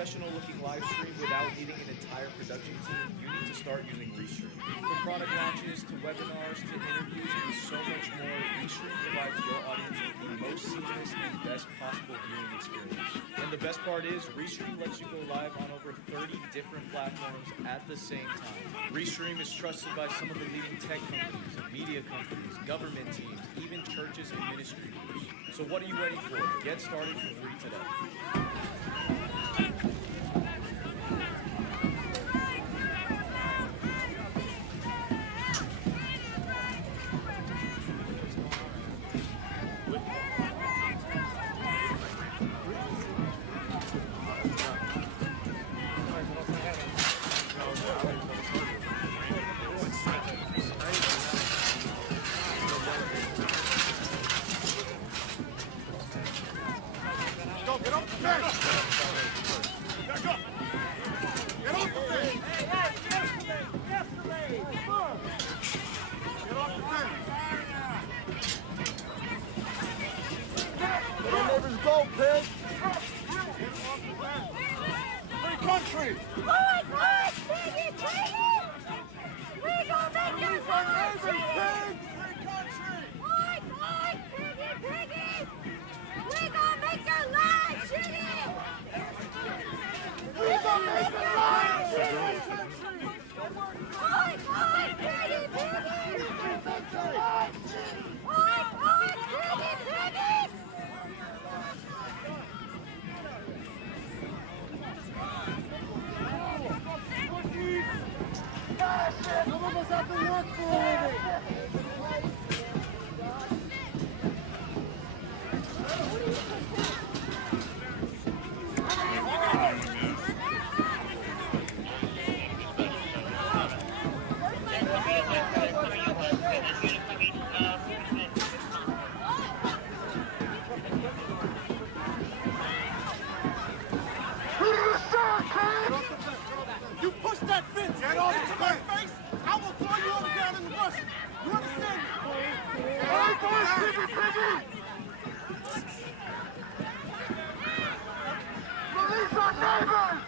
professional-looking live stream without needing an entire production team, you need to start using Restream. From product launches to webinars to interviews and so much more, Restream provides your audience with the most seamless and best possible viewing experience. And the best part is, Restream lets you go live on over 30 different platforms at the same time. Restream is trusted by some of the leading tech companies, media companies, government teams, even churches and ministry groups. So what are you waiting for? Get started for free today. Some of us have to work for a living. You push that fence into my face, I will throw you on the ground in the bushes. You understand me? Hey, boys, piggy! Release our neighbors!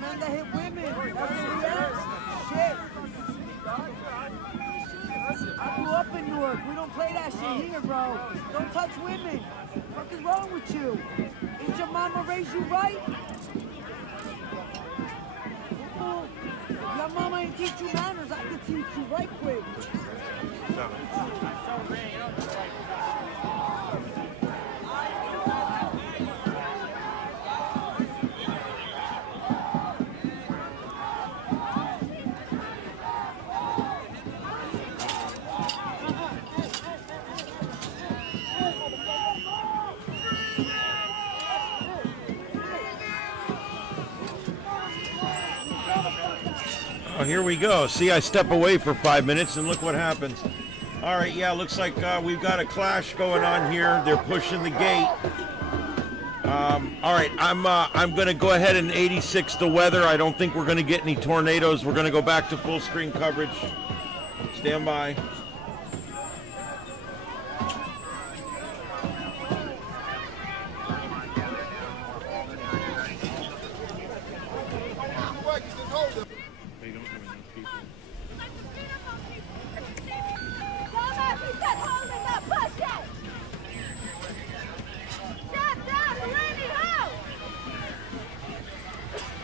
Men that hit women. Shit. I grew up in Newark. We don't play that shit here, bro. Don't touch women. What is wrong with you? Did your mama raise you right? Your mama ain't teach you manners. I can teach you right quick. Oh, here we go. See, I step away for 5 minutes and look what happens. All right, yeah, looks like we've got a clash going on here. They're pushing the gate. All right, I'm going to go ahead and 86 the weather. I don't think we're going to get any tornadoes. We're going to go back to full screen coverage. Stand by.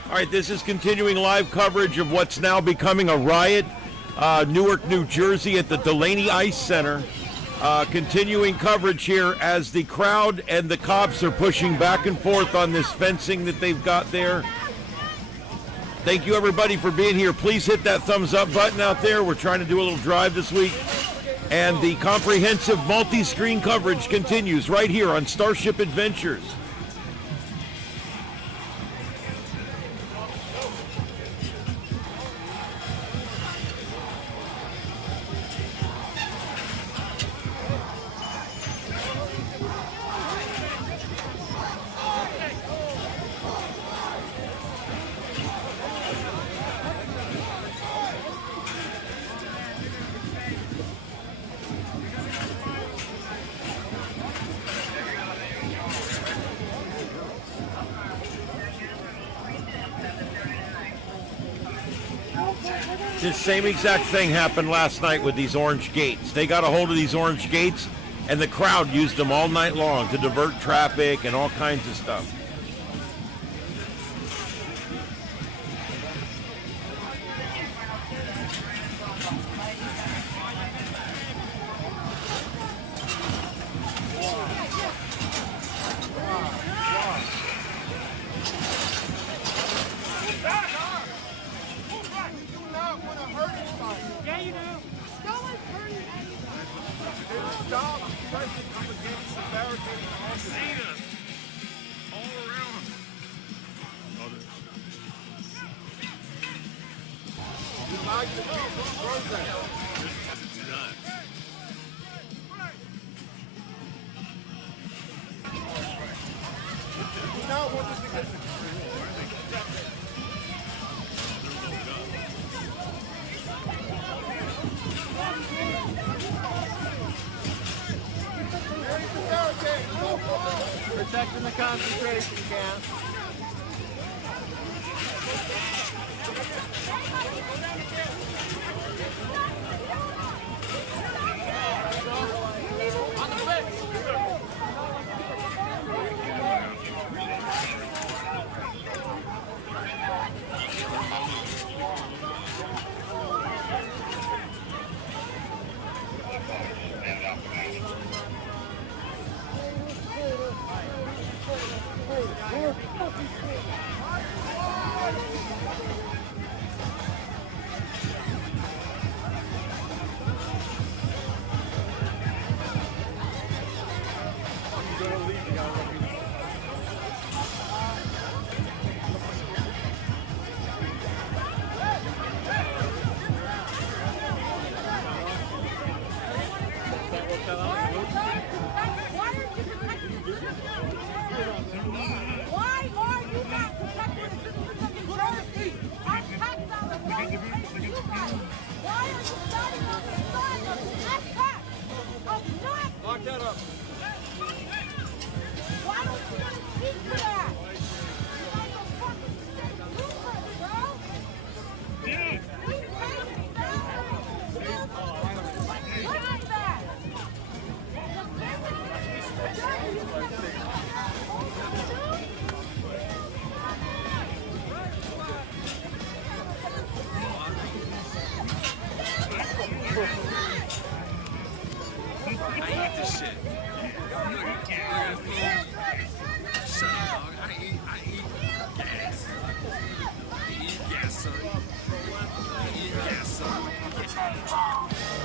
All right, this is continuing live coverage of what's now becoming a riot. Newark, New Jersey at the Delaney Ice Center. Continuing coverage here as the crowd and the cops are pushing back and forth on this fencing that they've got there. Thank you, everybody, for being here. Please hit that thumbs up button out there. We're trying to do a little drive this week. And the comprehensive multi-screen coverage continues right here on Starship Adventures. This same exact thing happened last night with these orange gates. They got a hold of these orange gates, and the crowd used them all night long to divert traffic and all kinds of stuff. Protecting the concentration camp. On the fence.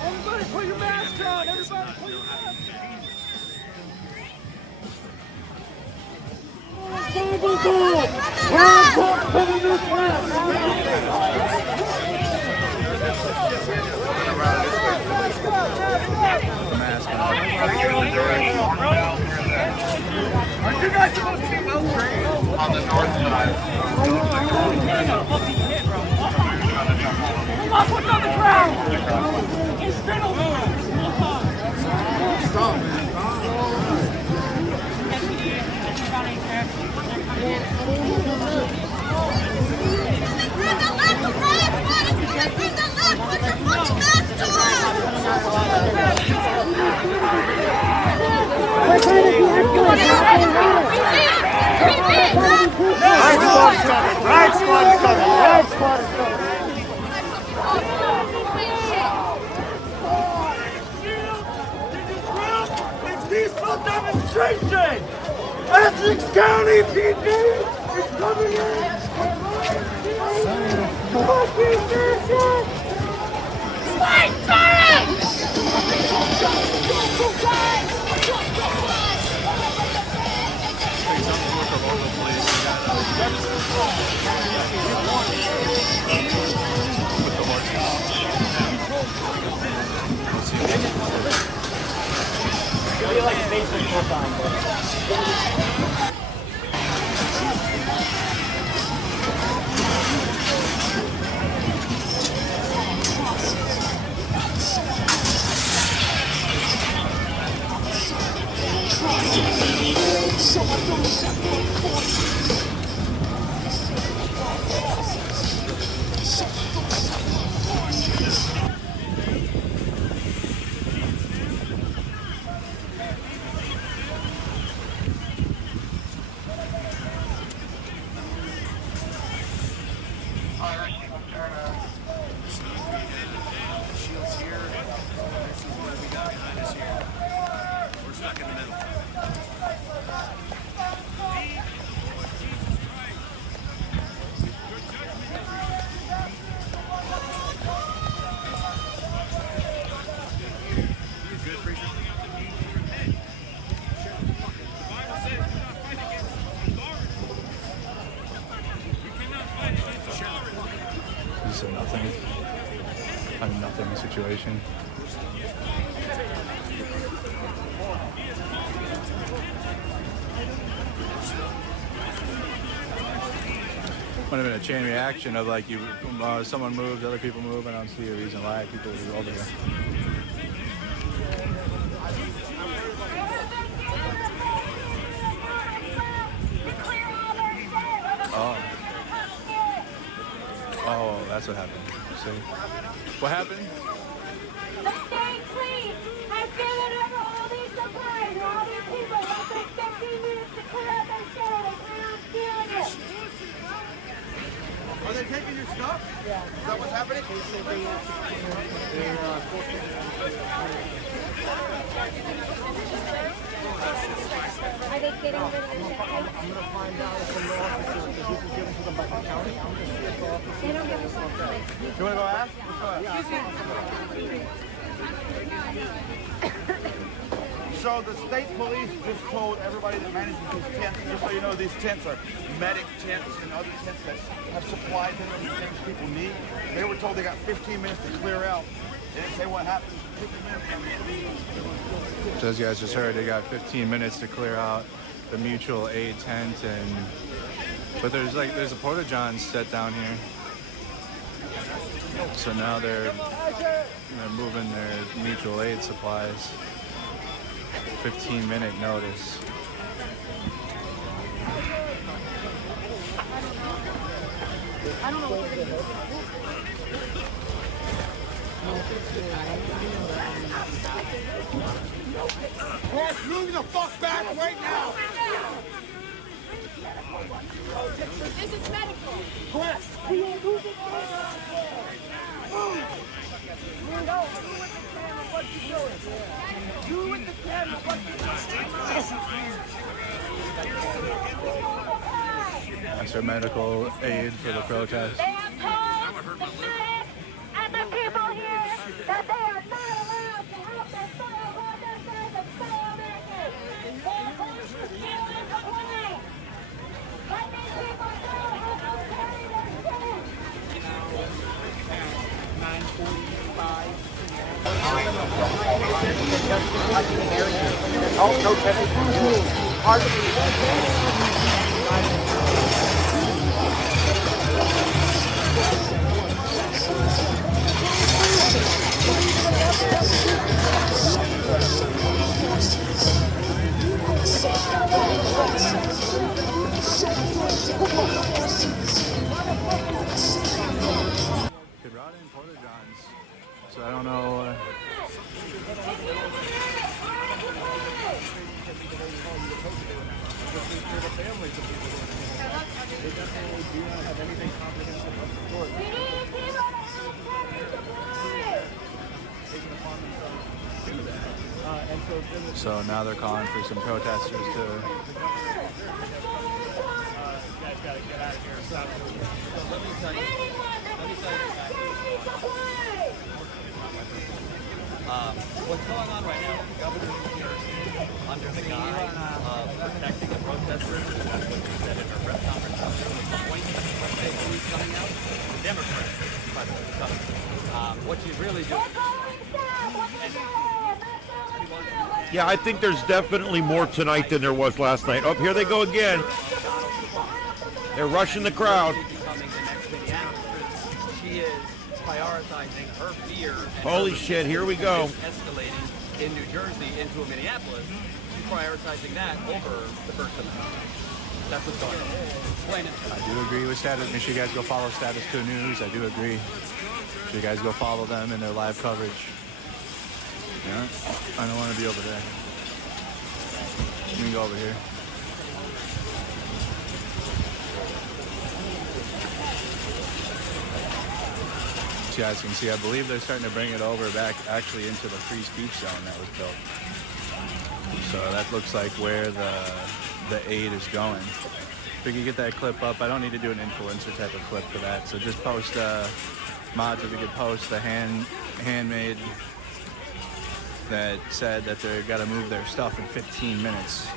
Everybody put your mask on! Everybody put your mask on! Hands up to the new The mask on. Aren't you guys supposed to be well trained? On the north side. What's on the ground? Stop, man. Riot squad is coming! Riot squad is coming! Riot squad is coming! Peaceful demonstration! Essex County PD is coming in! It'll be like a basement full time, but... This is a nothing situation. Would have been a chain reaction of like someone moves, other people move. I don't see a reason why people would be over here. Oh, that's what happened. See? What happened? The state police has given over all these supplies and all these people have been 15 minutes to clear out their shit and they plan on stealing it. Are they taking your stuff? Yeah. Is that what's happening? Are they getting rid of the I'm going to find out if the law officer, if this is given to them by the county, I'm going to see if the officer... They don't give a fuck. You want to go ask? Let's go ask. So the state police just told everybody that manages these tents, just so you know, these tents are medic tents and other tents that have supplies in them, the things people need. They were told they got 15 minutes to clear out. They didn't say what happened. 15 minutes. So as you guys just heard, they got 15 minutes to clear out the mutual aid tent, but there's a porta-john set down here. So now they're moving their mutual aid supplies. 15-minute notice. I don't know what they're going to do. Boss, move the fuck back right now! This is medical. Boss! Move! Do with the camera what you That's their medical aid for the protest. They have told the sheriff and the people here that they are not allowed to help their fellow protesters and fellow Americans. They are forced to steal and comply. Let these people go and go carry their shit. 9:40. touching the barricade. All protesters are doing. Hard to They brought in Porta Johns, so I don't know. So now they're calling for some protesters to. You guys gotta get out of here. Stop. Let me tell you. What's going on right now? The governor of New Jersey, under the guise of protecting the protesters, that's what she said in her press conference out there with the point who's coming out. The Democrats, by the way, coming. What she's really doing. Yeah, I think there's definitely more tonight than there was last night. Oh, here they go again. They're rushing the crowd. She is prioritizing her fear. Holy shit, here we go. Escalating in New Jersey into a Minneapolis. She's prioritizing that over the First Amendment. That's what's going on. Explain it. I do agree with status. Make sure you guys go follow Status Quo News. I do agree. Make sure you guys go follow them in their live coverage. Yeah, I don't want to be over there. Let me go over here. So you guys can see, I believe they're starting to bring it over back actually into the free speech zone that was built. So that looks like where the aid is going. If we could get that clip up, I don't need to do an influencer type of clip for that. So just post mods, if we could post the handmade that said that they've got to move their stuff in 15 minutes.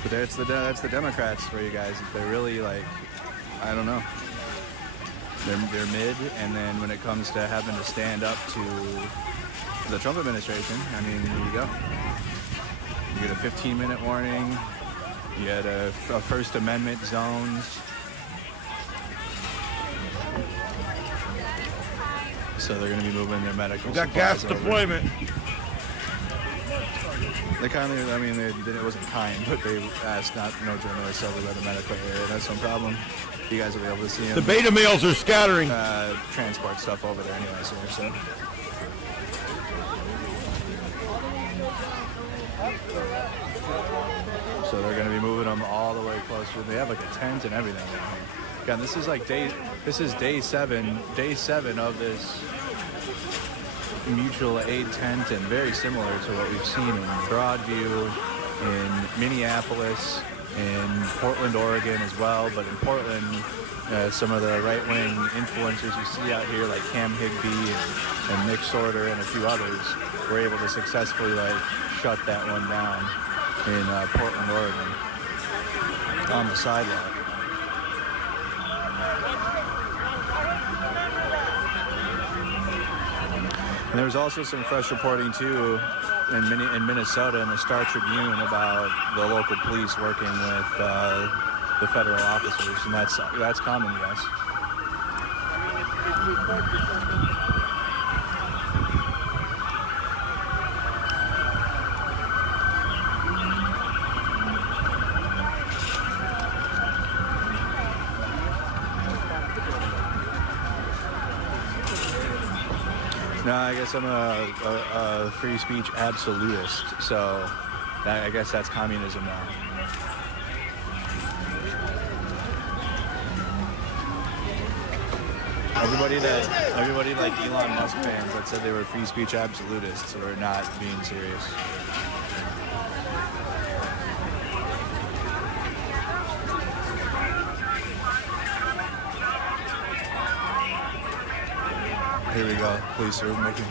But that's the Democrats for you guys. If they're really like, I don't know. They're mid, and then when it comes to having to stand up to the Trump administration, I mean, here you go. You get a 15-minute warning. You had a First Amendment zones. So they're going to be moving their medical We got gas supplies over. deployment. They kindly, I mean, it wasn't kind, but they asked no journalists over by the medical area. That's no problem. You guys will be able to see them. The beta males are scattering. Transport stuff over there anyways here, so. So they're going to be moving them all the way closer. They have like a tent and everything down here. Again, this is like day seven of this mutual aid tent, and very similar to what we've seen in Broadview, in Minneapolis, in Portland, Oregon as well. But in Portland, some of the right-wing influencers you see out here, like Cam Higbee and Nick Sorter and a few others, were able to successfully shut that one down in Portland, Oregon, on the sidewalk. And there was also some fresh reporting too in Minnesota in the Star Tribune about the local police working with the federal officers, and that's common, yes. No, I guess I'm a free speech absolutist, so I guess that's communism now. Everybody like Elon Musk fans that said they were free speech absolutists were not being serious. Here we go. Police are making.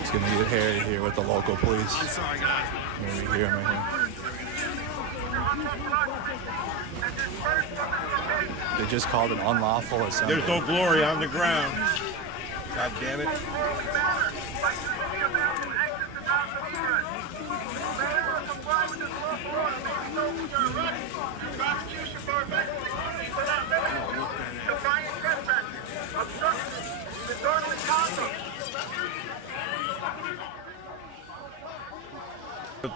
It's gonna get hairy here with the local police. I'm sorry, guys. Here we hear him right here. They just called an unlawful assembly. There's no glory on the ground. God damn it.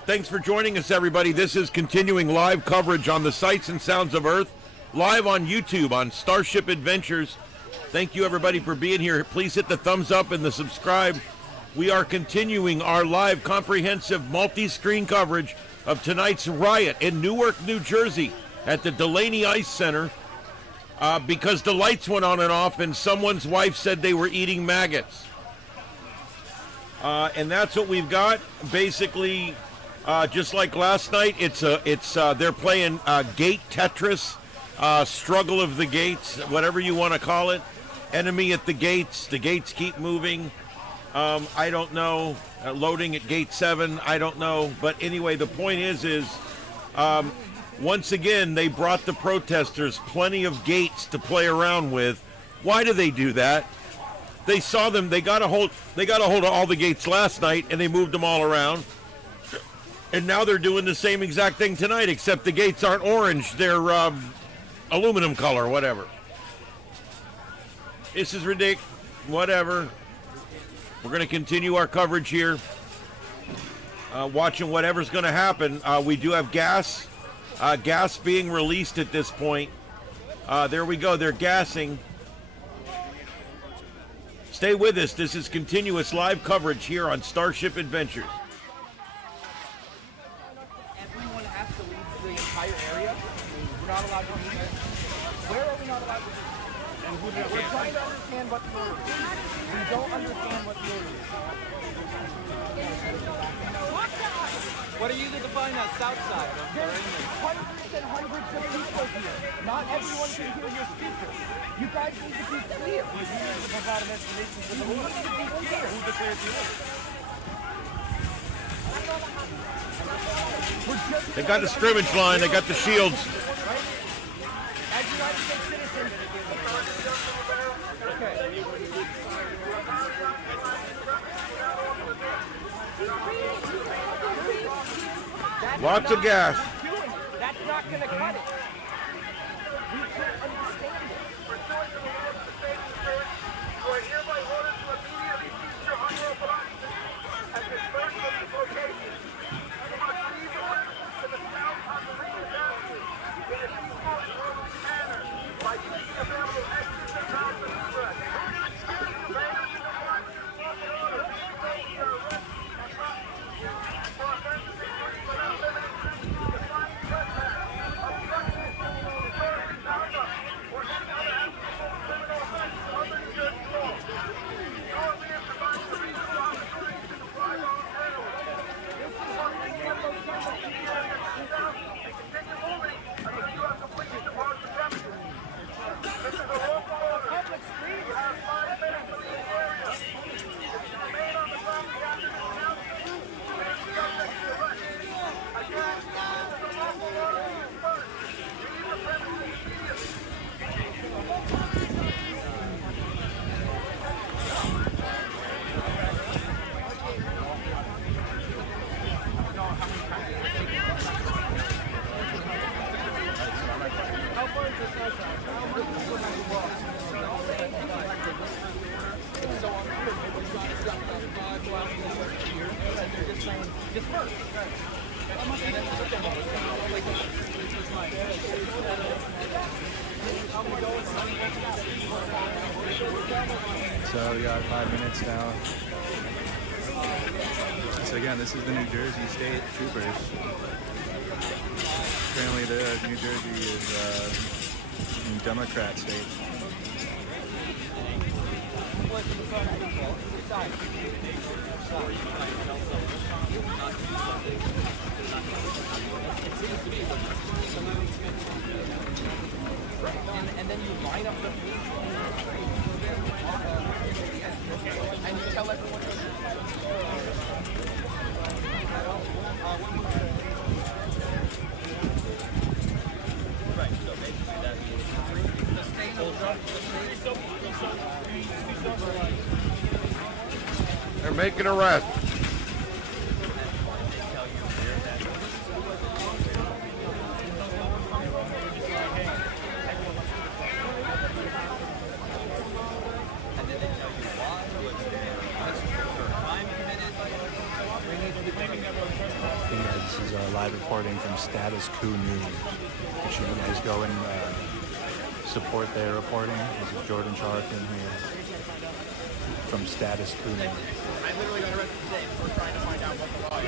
Thanks for joining us, everybody. This is continuing live coverage on the Sights and Sounds of Earth, live on YouTube on Starship Adventures. Thank you, everybody, for being here. Please hit the thumbs up and the subscribe. We are continuing our live, comprehensive, multi-screen coverage of tonight's riot in Newark, New Jersey at the Delaney Ice Center because the lights went on and off and someone's wife said they were eating maggots. And that's what we've got. Basically, just like last night, they're playing gate Tetris, struggle of the gates, whatever you want to call it. Enemy at the gates keep moving. I don't know. Loading at gate 7, I don't know. But anyway, the point is once again, they brought the protesters plenty of gates to play around with. Why do they do that? They saw them. They got a hold of all the gates last night, and they moved them all around. And now they're doing the same exact thing tonight, except the gates aren't orange. They're aluminum color, whatever. This is ridiculous. Whatever. We're going to continue our coverage here, watching whatever's going to happen. We do have gas being released at this point. There we go. They're gassing. Stay with us. This is continuous live coverage here on Starship Adventures. Everyone has to leave the entire area. We're not allowed to leave. Where are we not allowed to leave? And we're trying to understand what the order is. We don't understand what the order is. What do you define as south side? There's hundreds and hundreds of people here. Not everyone can hear your speaker. You guys need to be clear. You need to provide an explanation for the order. Who declares the order? They got the scrimmage line. They got the shields. As United States citizens. Okay. Lots of gas. That's not going to cut it. We can't understand it. You are hereby ordered to immediately cease your unlawful occupancy and disperse from this location. You must leave the premises to the south on the Rio Avenue in a peaceful and orderly manner by using available exits and routes of egress. Failure to comply with this lawful order will result in your arrest and prosecution for offenses including without limitation to defining trespass, obstruction, disorderly conduct, or any other applicable criminal offense under New Jersey law. You are being provided a reasonable opportunity to comply voluntarily. This is what we can do. Keep the area to yourself and continue moving until you have completed the part of the premises. This is a local order. You have 5 minutes to leave the area. If you remain on the property after this announcement, you may be subject to arrest. Again, this is a local order to disperse. Leave the premises immediately. How far is this outside? So on here, they're trying to stop about 5 miles here, and they're just saying, disperse. So we got 5 minutes now. So again, this is the New Jersey State Troopers. Apparently the New Jersey is a Democrat state. And then you line up the and you tell everyone Right, so basically that means the state will making arrests. This is live reporting from Status Coup News. Make sure you guys go and support their reporting. This is Jordan Charlton here from Status Coup News. I literally got arrested today for trying to find out what the law is.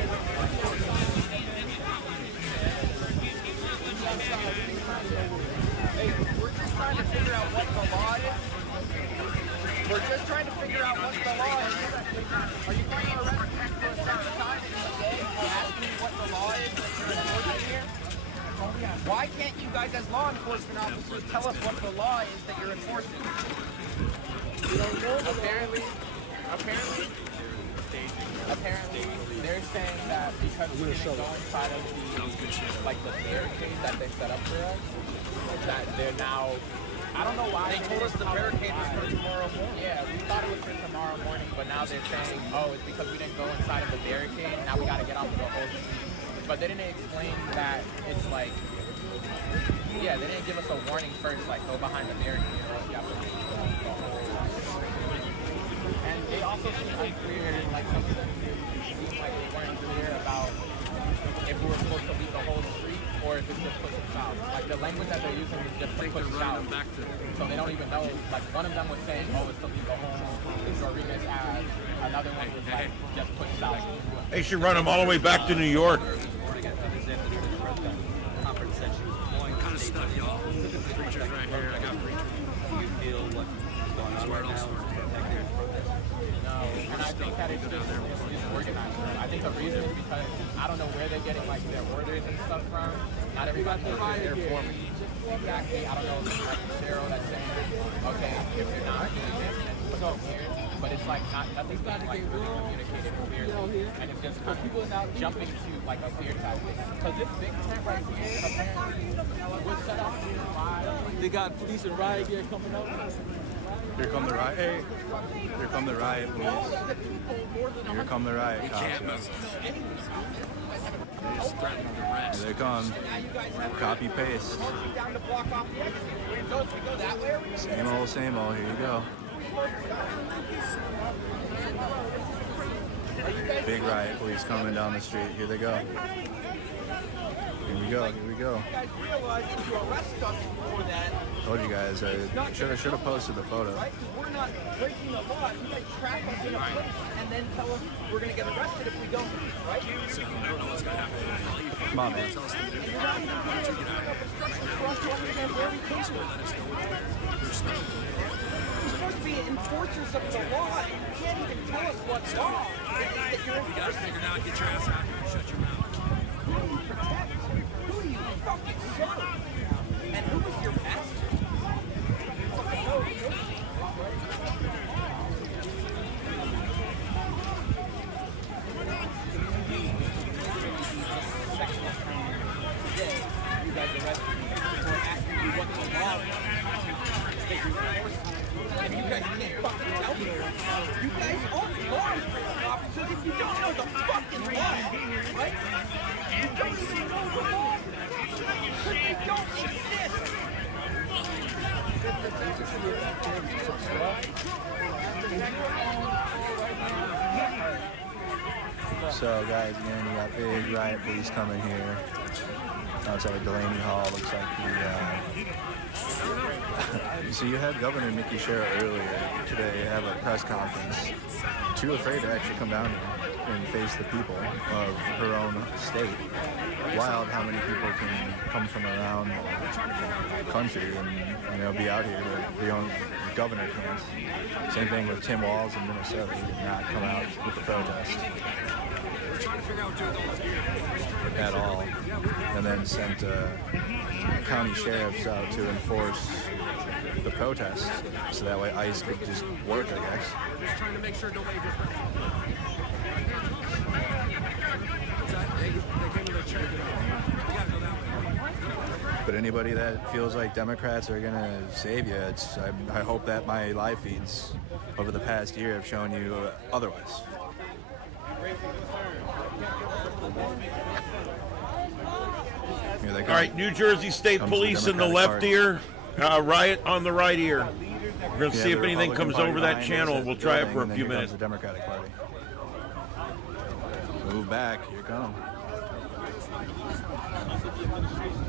Hey, we're just trying to figure out what the law is. We're just trying to figure out what the law is. Are you going to arrest me for a certain time in the day or ask me what the law is that you're enforcing here? Why can't you guys as law enforcement officers tell us what the law is that you're enforcing? You don't know. Apparently, they're saying that because we didn't go inside of the, like the barricade that they set up for us, that they're now, I don't know why. They told us the barricade was for tomorrow morning. Yeah, we thought it was for tomorrow morning, but now they're saying, oh, it's because we didn't go inside of the barricade, now we gotta get off of the whole street. But they didn't explain that it's like, yeah, they didn't give us a warning first, like go behind the barricade or else you have to leave the whole. And they also seem unclear, like some of them seem like they weren't clear about if we were supposed to leave the whole street or if it's just push it south. Like the language that they're using is just push it south. So they don't even know, like one of them was saying, oh, it's to leave the whole Rodriguez Ave. Another one was like, just push south. They should run them all the way back to New York. Kind of stuff, y'all. Preachers right here. I got preachers. Do you feel what's going on right now? No, and I think that it's organized. I think the reason is because I don't know where they're getting like their orders and stuff from. Not everybody knows their form. Exactly. I don't know if it's like Cheryl that's saying, okay, if you're not doing this, then put it here. But it's like nothing's being like really communicated clearly, and it's just kind of jumping to like a weird type thing. Because this big tent right here apparently was set up by. They got police and riot gear coming out. Here come the riot. Hey, here come the riot police. Here come the riot cops. Here they come. Copy paste. Same old. Here you go. Big riot police coming down the street. Here they go. Here we go. Told you guys, I should have posted the photo. We're not breaking the law. You guys trap us in a place and then tell us we're going to get arrested if we don't, right? So I don't know what's going to happen. Come on, man. Tell us to do. You're supposed to be enforcers of the law, and you can't even tell us what's law. You got to figure it out. Get your ass out here and shut your mouth. Who do you protect? Who do you fucking serve? And who is your master? Today, you guys arrested me for asking you what the law is. And you guys can't fucking tell me. You guys aren't law enforcement officers if you don't know the fucking law, right? You don't even know the law because they don't exist. So guys, again, you got big riot police coming here. Outside Delaney Hall, looks like so you had Governor Nikki Sherrill earlier today have a press conference. Too afraid to actually come down here and face the people of her own state. Wild how many people can come from around the country and be out here, but the own governor can't. Same thing with Tim Walz in Minnesota. He did not come out with the protest at all, and then sent county sheriffs out to enforce the protests, so that way ICE could just work, I guess. Just trying to make sure nobody just. But anybody that feels like Democrats are gonna save you, I hope that my live feeds over the past year have shown you otherwise. Here they All come. right, New Jersey State Comes the Police in the Democratic left Party. ear, riot on the right ear. We're going to Yeah, see the if anything Republican comes Party over that behind channel. us We'll is try it building, for a and then few here comes minutes. the Democratic Party. Move back. Here come.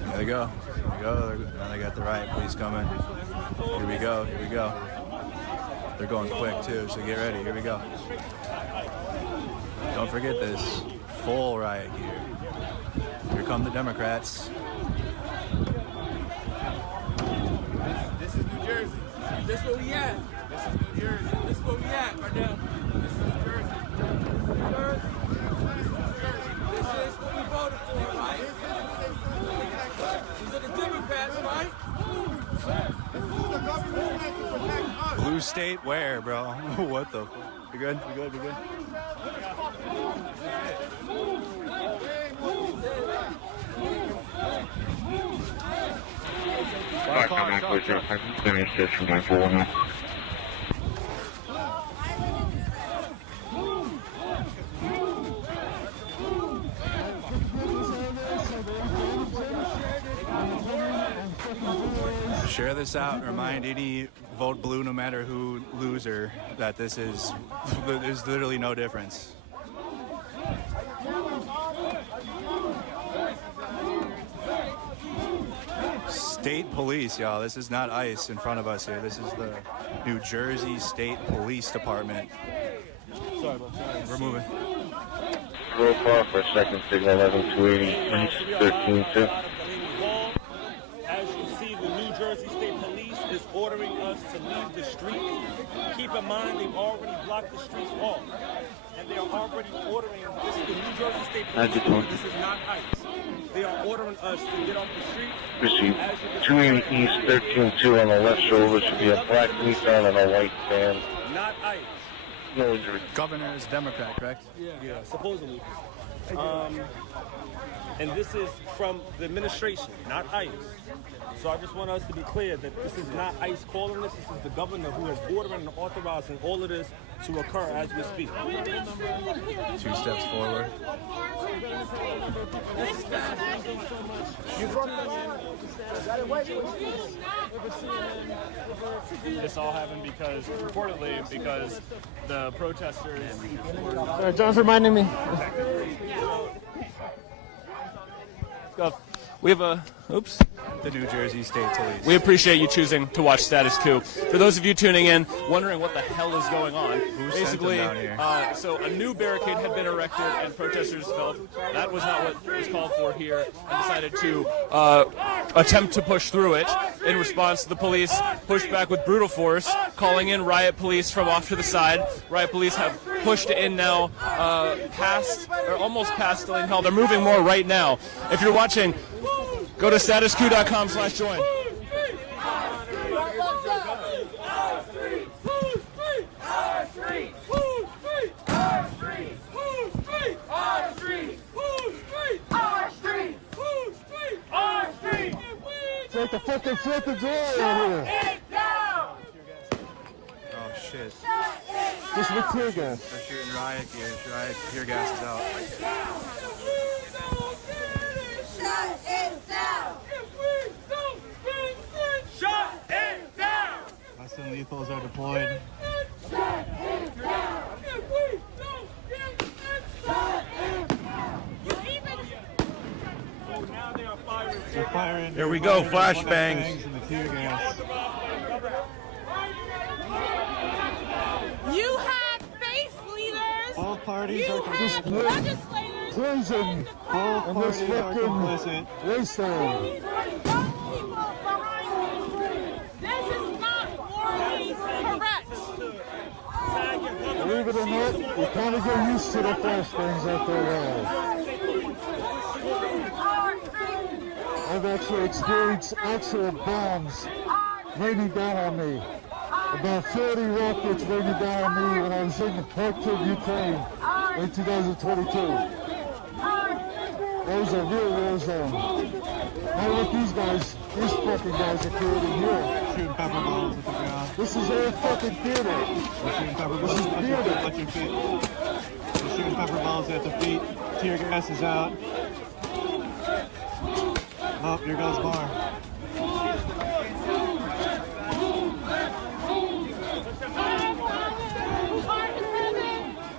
There they go. There they go. Now they got the riot police coming. Here we go. Here we go. They're going quick too, so get ready. Here we go. Don't forget this. Full riot gear. Here come the Democrats. This is New Jersey. This where we at. This is New Jersey. This is where we at right now. This is New Jersey. New Jersey. This is what we voted for, right? These are the Democrats, right? Blue state where, bro? What the? You good? You good? You good? Share this out and remind any vote blue no matter who loser that there's literally no difference. State police, y'all. This is not ICE in front of us here. This is the New Jersey State Police Department. Sorry about that. We're moving. Roll call for second signal 11280, 13-2. As you see, the New Jersey State Police is ordering us to leave the streets. Keep in mind, they've already blocked the streets off. And they are already ordering, this is the New Jersey State Police, this is not ICE. They are ordering us to get off the street. Receive 280 East 13-2 on the left shoulder. Should be a black Nissan and a white van. Not ICE. No injury. Governor is Democrat, correct? Yeah, supposedly. And this is from the administration, not ICE. So I just want us to be clear that this is not ICE calling this. This is the governor who is ordering and authorizing all of this to occur as we speak. 2 steps forward. This all happened reportedly because the protesters. John's reminding me. We have a, oops. The New Jersey State Police. We appreciate you choosing to watch Status Coup. For those of you tuning in, wondering what the hell is going on, basically, so a new barricade had been erected, and protesters felt that was not what was called for here, and decided to attempt to push through it. In response, the police pushed back with brutal force, calling in riot police from off to the side. Riot police have pushed in now almost past Delaney Hall. They're moving more right now. If you're watching, go to statuscoup.com/join. Take the fucking flipping door out here. Oh shit. Just with tear gas. They're shooting riot gear. Riot tear gas is out. Shut it down! Shut it down! Less than lethals are deployed. Shut it down! They're firing. There we go, flashbangs. And the tear gas. You have faith leaders. All parties you are have complicit. legislators. Treason. All parties are complicit. Wasteland. This is not morally correct. Believe it or not, you kind of get used to the flashbangs after a while. I've actually experienced actual bombs raining down on me. About 30 rockets raining down on me when I was in Kharkiv, Ukraine in 2022. That was a real war zone. Not what these these fucking guys are creating here. Shooting pepper balls at the ground. This is all fucking theater. They're shooting pepper balls This is theater. at your feet. They're shooting pepper balls at the feet. Tear gas is out. Oh, here goes Bar.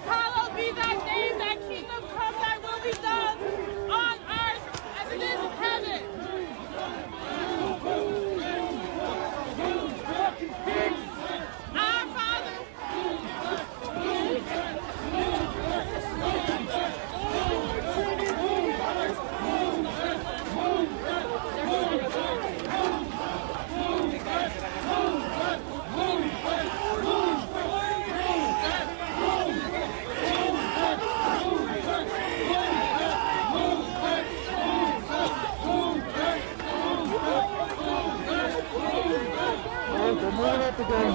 Hallowed be thy name, thy kingdom come, thy will be done on earth as it is in heaven. Our Father. They're moving up again.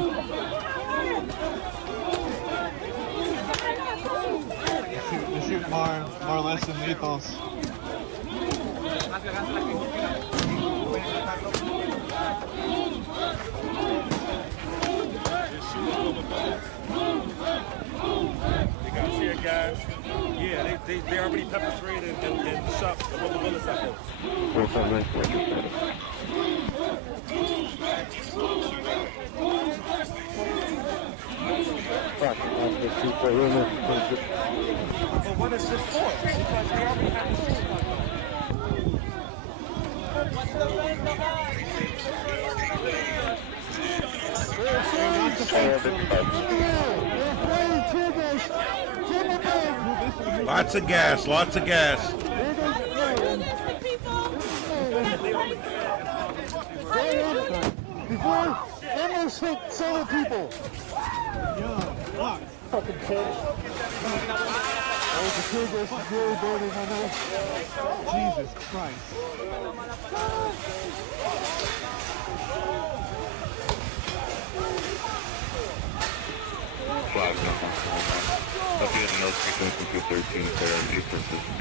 They shoot more or less than lethals. They got tear gas. Yeah, they already pepper sprayed and shot a couple of bullets at folks. But what is this for? Because they already have the shooting gun. Lots of gas, lots of gas. Before, almost hit 7 people. Fucking kids. Oh, the tear gas is really burning my nose. Jesus Christ. Updating those frequency to 13 for Eastern System.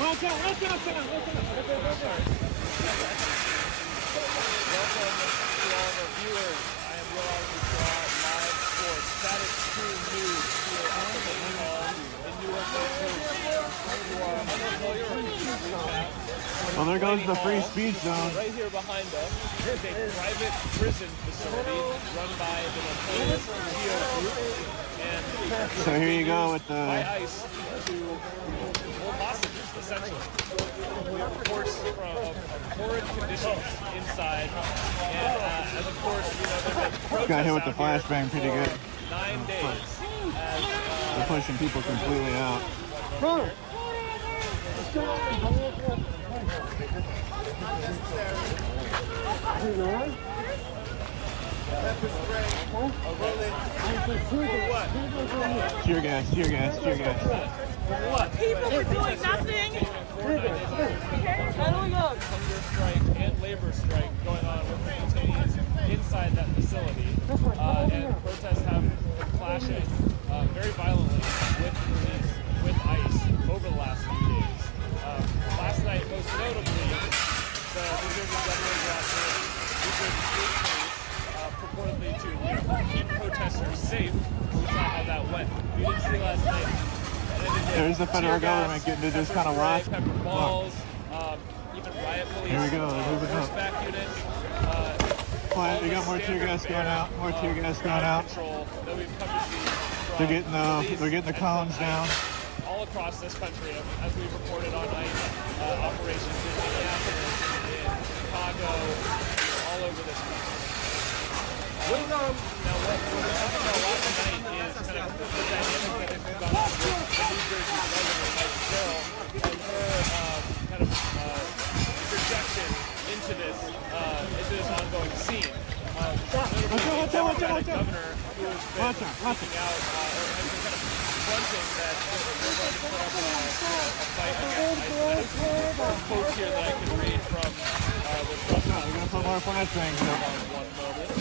Watch out, watch out, watch out. Welcome to all of our viewers. I am Will Armstrong, live for Status 2 News here at Delaney Hall in Newark, New you are unfamiliar or new to recap. Well, there goes the free speech zone. Right here behind us is a private prison facility run by the notorious Geo Group. And So here you go with the... by ICE to hold hostages, essentially. We have reports of horrid conditions inside, and as of course, you know, there's been protests Got hit with the out here flashbang pretty good. for 9 days. As, They're pushing people completely out. Tear gas, tear gas, tear gas. People were doing nothing. Hunger strike and labor strike going on with the detainees inside that facility, and protests have been clashing very violently with police, with ICE over the last few days. Last night, most notably, the New Jersey governor got New Jersey State Police purportedly to keep protesters safe. We saw how that went. We didn't see last night. There's the federal government getting to just kind of watch. Pepper balls, even riot police. Here we go, they're moving up. Back units. Quiet, we got more tear gas going out. More tear gas going out. They're getting the cones down. All across this country, as we've reported on ICE operations in Minneapolis, in Chicago, all over this country. Now, what we're talking about a lot tonight is kind of the dynamic that has gone on with the New Jersey governor, Mike Carroll, and her kind of projection into this ongoing scene. Democratic governor who has been speaking out or has been kind of fronting that they're going to put up a fight against ISIS. There's quotes here that I can read from the press. We're going to put more flashbangs up. One moment.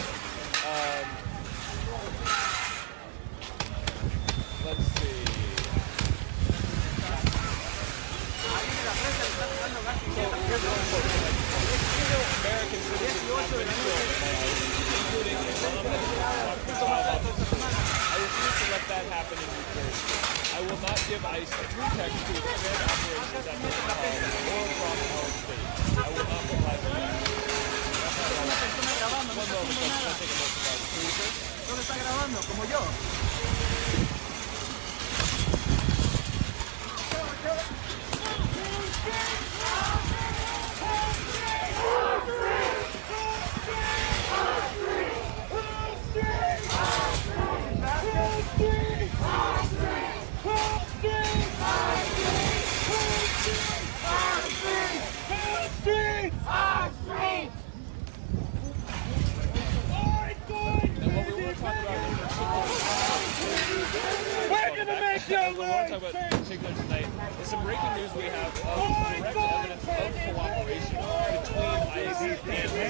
Let's see. So here's one quote. streets! Our streets! We're gonna make your life. What I want to talk about in particular tonight is some breaking news we have of direct evidence of cooperation between ICE and the state. The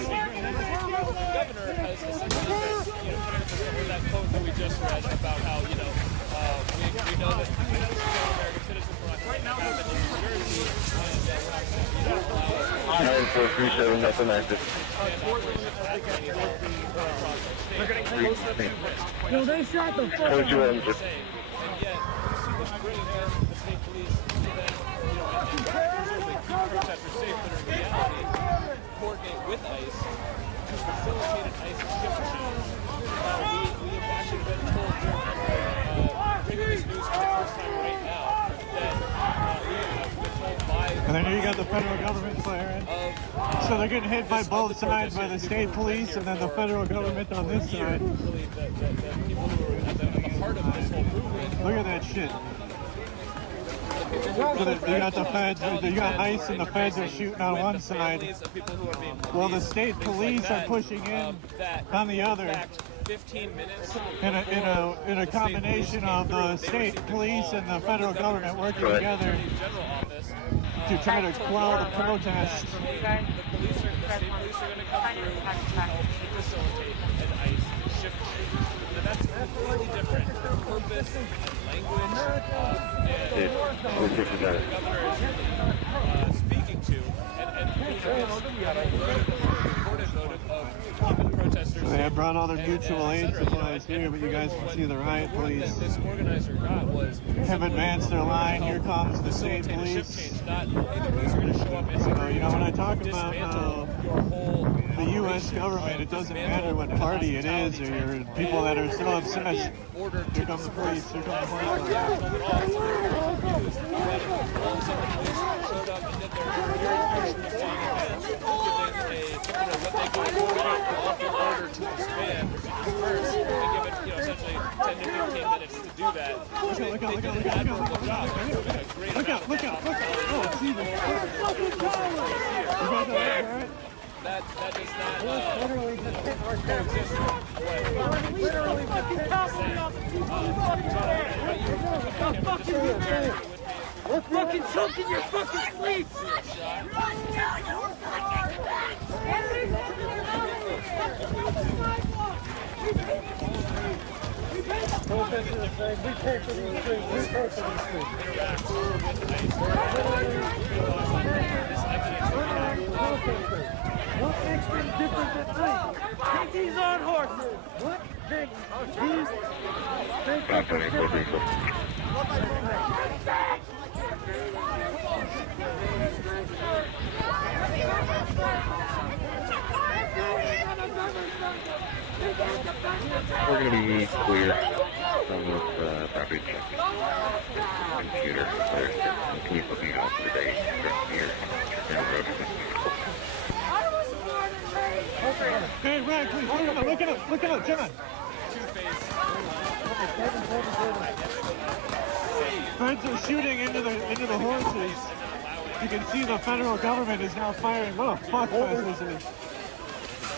governor has essentially been, putting up with that quote that we just read about how, we know that American citizens were not going to happen in New Jersey, and that we're not going to 9437, nothing active. No, they shot the fuck Told you I'm And just... yet, you see this bring the state police to then, presumably keep protesters safe, but in reality, coordinate with ICE to facilitate an ICE ship change. We have actually been told bringing this news for the first time right now that we have been told by... And then you got the federal government flaring. So they're getting hit by both sides, by the state police and then the federal government on this side. Really, the people who are at the heart of this whole movement. Look at that shit. You got the feds, you got ICE and the feds are shooting on one side, while the state police are pushing in on the other. 15 minutes in a combination of the state police and the federal government working together to try to quell the protest. The state police are going to come through to help facilitate an ICE shift change. Now that's completely different purpose and language and the governor is speaking to, and reported motive of keeping protesters. So they have brought all their mutual aid supplies here, but you guys can see the riot police This organizer got was have advanced their line. Here comes the state police. Not only the police are going to show up and So, when I talk about how the U.S. government, it doesn't matter what party it is, or your people that are so obsessed. Here come the police. Here come the police. showed up and did their very usual thing and giving what they call lawful order to expand or to disperse and given essentially 10 to 15 minutes to do that. Look out, look out, look out, look out, look out, look out, look out. Oh, Jesus. You guys all right? That does not literally just hit our coexist with literally just hit we're fucking choking your fucking sleep! Protesters are saying, we pay for these streets, we pay for these streets. What makes them different than us? Take these on horses! What makes these We're going to be clear on this property check. Computer. Can you look me out for the day? Here. Hey, Ryan, please, look it up, John. Feds are shooting into the horses. You can see the federal government is now firing. What a fuck fest this is.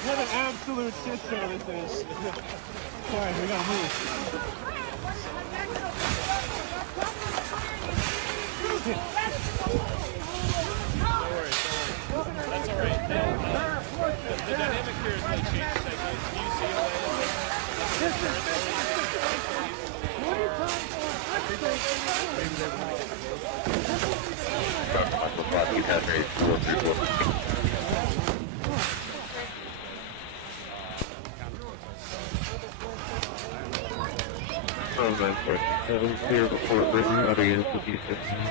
What an absolute shit show this is. Sorry, we gotta move. That's all right. The dynamic here is really changed. Do you see clear before written audience of these systems.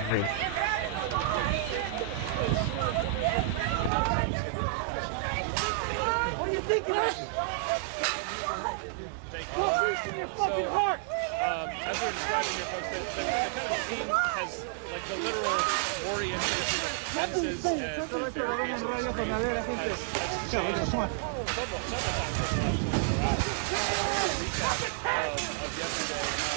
What are you thinking of? What's in your fucking heart? As we're describing here, folks, the kind of scene has like the literal orientation of fences and barricades has changed several times. Of yesterday, yesterday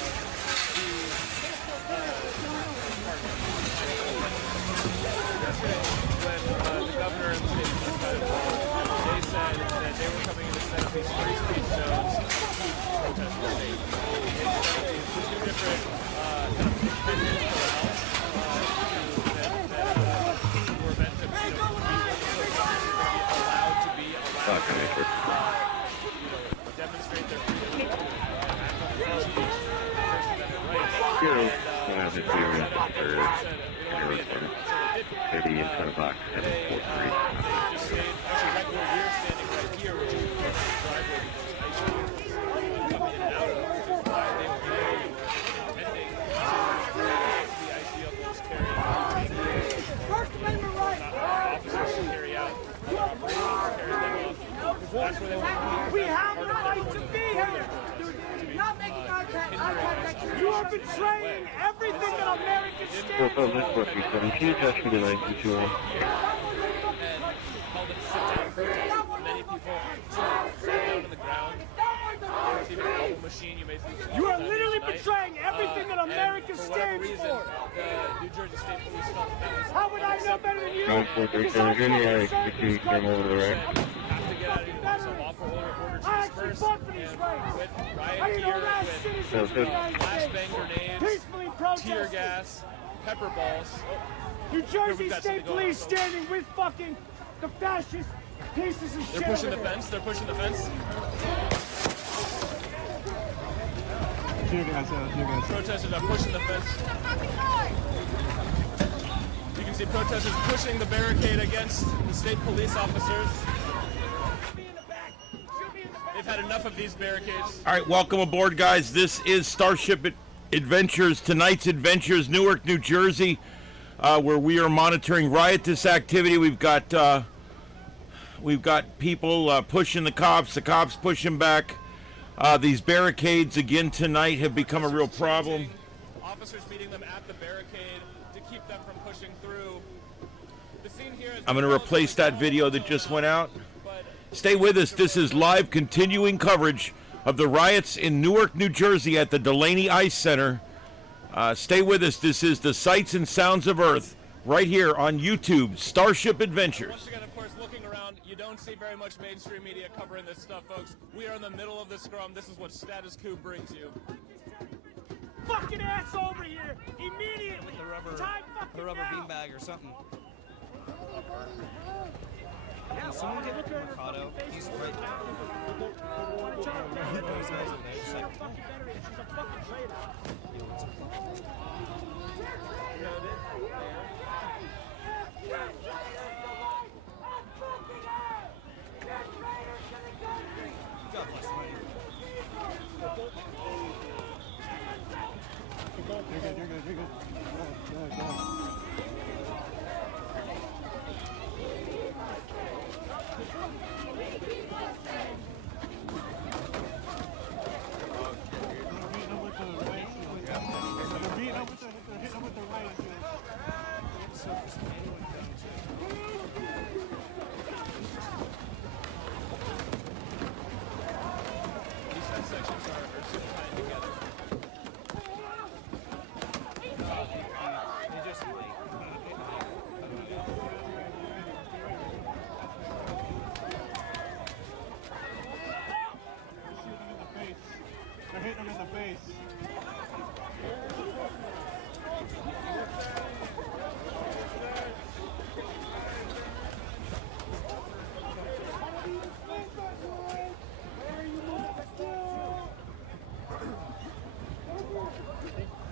when the governor and the state demonstrate their freedom. Zero. When I was in theory, maybe in front of box 743. Just stayed actually right where we're standing right here, which is the driveway with those ice creams coming in and out of, which is why they were here attending the ice vehicles carrying officers to carry out other operations, carry them off. That's where they want to be. We have the right to be here. Not making eye contact. You are betraying everything that America stands for. Can you touch me tonight, you Called it a sit-down protest. Many people sat down on the ground. There's even a bubble machine. You are literally betraying everything that America stands for. The New Jersey State Police felt that was. How would I know better than you? you come over the right. Have to get out of here. So lawful order to disperse with riot gear, with flashbang grenades, tear gas, pepper balls. New Jersey State Police standing with fucking the fascist pieces of shit. They're pushing the fence. They're pushing the fence. Protesters are pushing the fence. You can see protesters pushing the barricade against the state police officers. They've had enough of these barricades. All right, welcome aboard, guys. This is Starship Adventures. Tonight's adventures, Newark, New Jersey, where we are monitoring riotous activity. We've got people pushing the cops pushing back. These barricades again tonight have become a real problem. Officers meeting them at the barricade to keep them from pushing through. The scene here is I'm going to replace that video that just went out. Stay with us. This is live continuing coverage of the riots in Newark, New Jersey at the Delaney Ice Center. Stay with us. This is the Sights and Sounds of Earth right here on YouTube, Starship Adventures. Once again, of course, looking around, you don't see very much mainstream media covering this stuff, folks. We are in the middle of the scrum. This is what status quo brings you. Fucking ass over here immediately. The rubber beanbag or something. Yeah, someone get Mercado. He's right there. Those guys in there just like, She's a fucking traitor. God bless the lady. You're good. Go. They're hitting him in the face.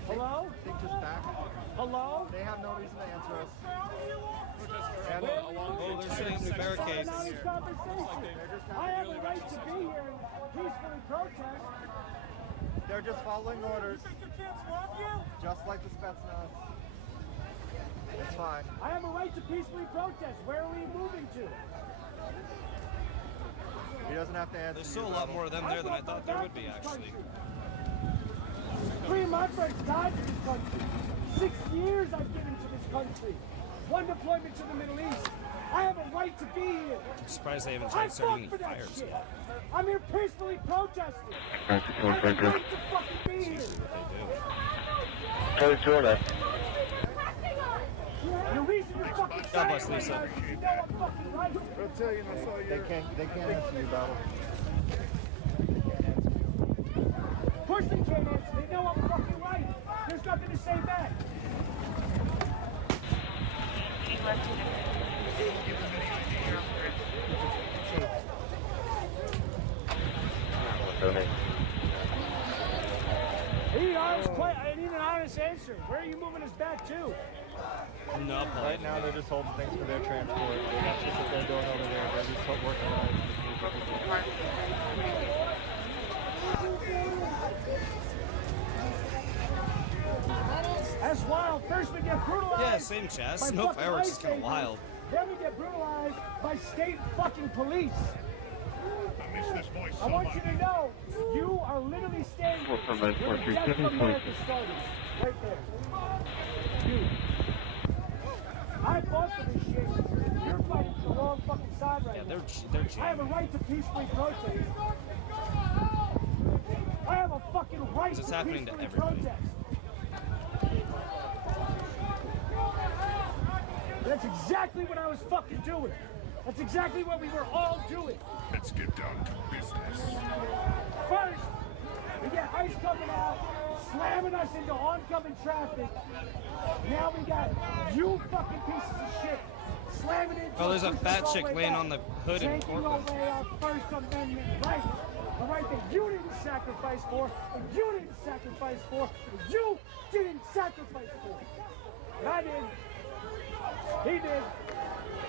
Hello? Hello? They have no reason to answer us. They're setting up new barricades. I have a right to be here and peacefully protest. They're just following orders. Just like the Spetsnaz. It's fine. I have a right to peacefully protest. Where are we moving to? He doesn't have to answer. There's still a lot more of them there than I thought there would be, actually. 3 of my friends died in this country. 6 years I've given to this country. 1 deployment to the Middle East. I have a right to be here. I'm surprised they haven't tried starting any fires yet. I'm here peacefully protesting. I have a right to fucking be here. Tell Jordan. The reason you're fucking God bless Lisa. you know I'm fucking right. They can't answer you, Battle. Of course they can't answer. They know I'm fucking right. There's nothing to say back. donate. I need an honest answer. Where are you moving us back to? No, right now they're just holding things for their transport. That's just what they're doing over there. They're just working on it. That's wild. First we get brutalized. Yeah, same chest. No fireworks is kind of wild. Then we get brutalized by state fucking police. I want you to know, you are literally standing where the death of America started. Right there. You. I fought for this shit. You're fighting for the wrong fucking side right now. They're I have a right to peacefully protest. I have a fucking right to happening to peacefully everybody. protest. That's exactly what I was fucking doing. That's exactly what we were all doing. Let's get down to business. First, we get ICE coming out, slamming us into oncoming traffic. Now we got you fucking pieces of shit slamming into. Oh, there's a fat chick way laying back, on the hood in taking Portland. away our First Amendment right. The right that you didn't sacrifice for, and you didn't sacrifice for, and you didn't sacrifice for. And I did. He did.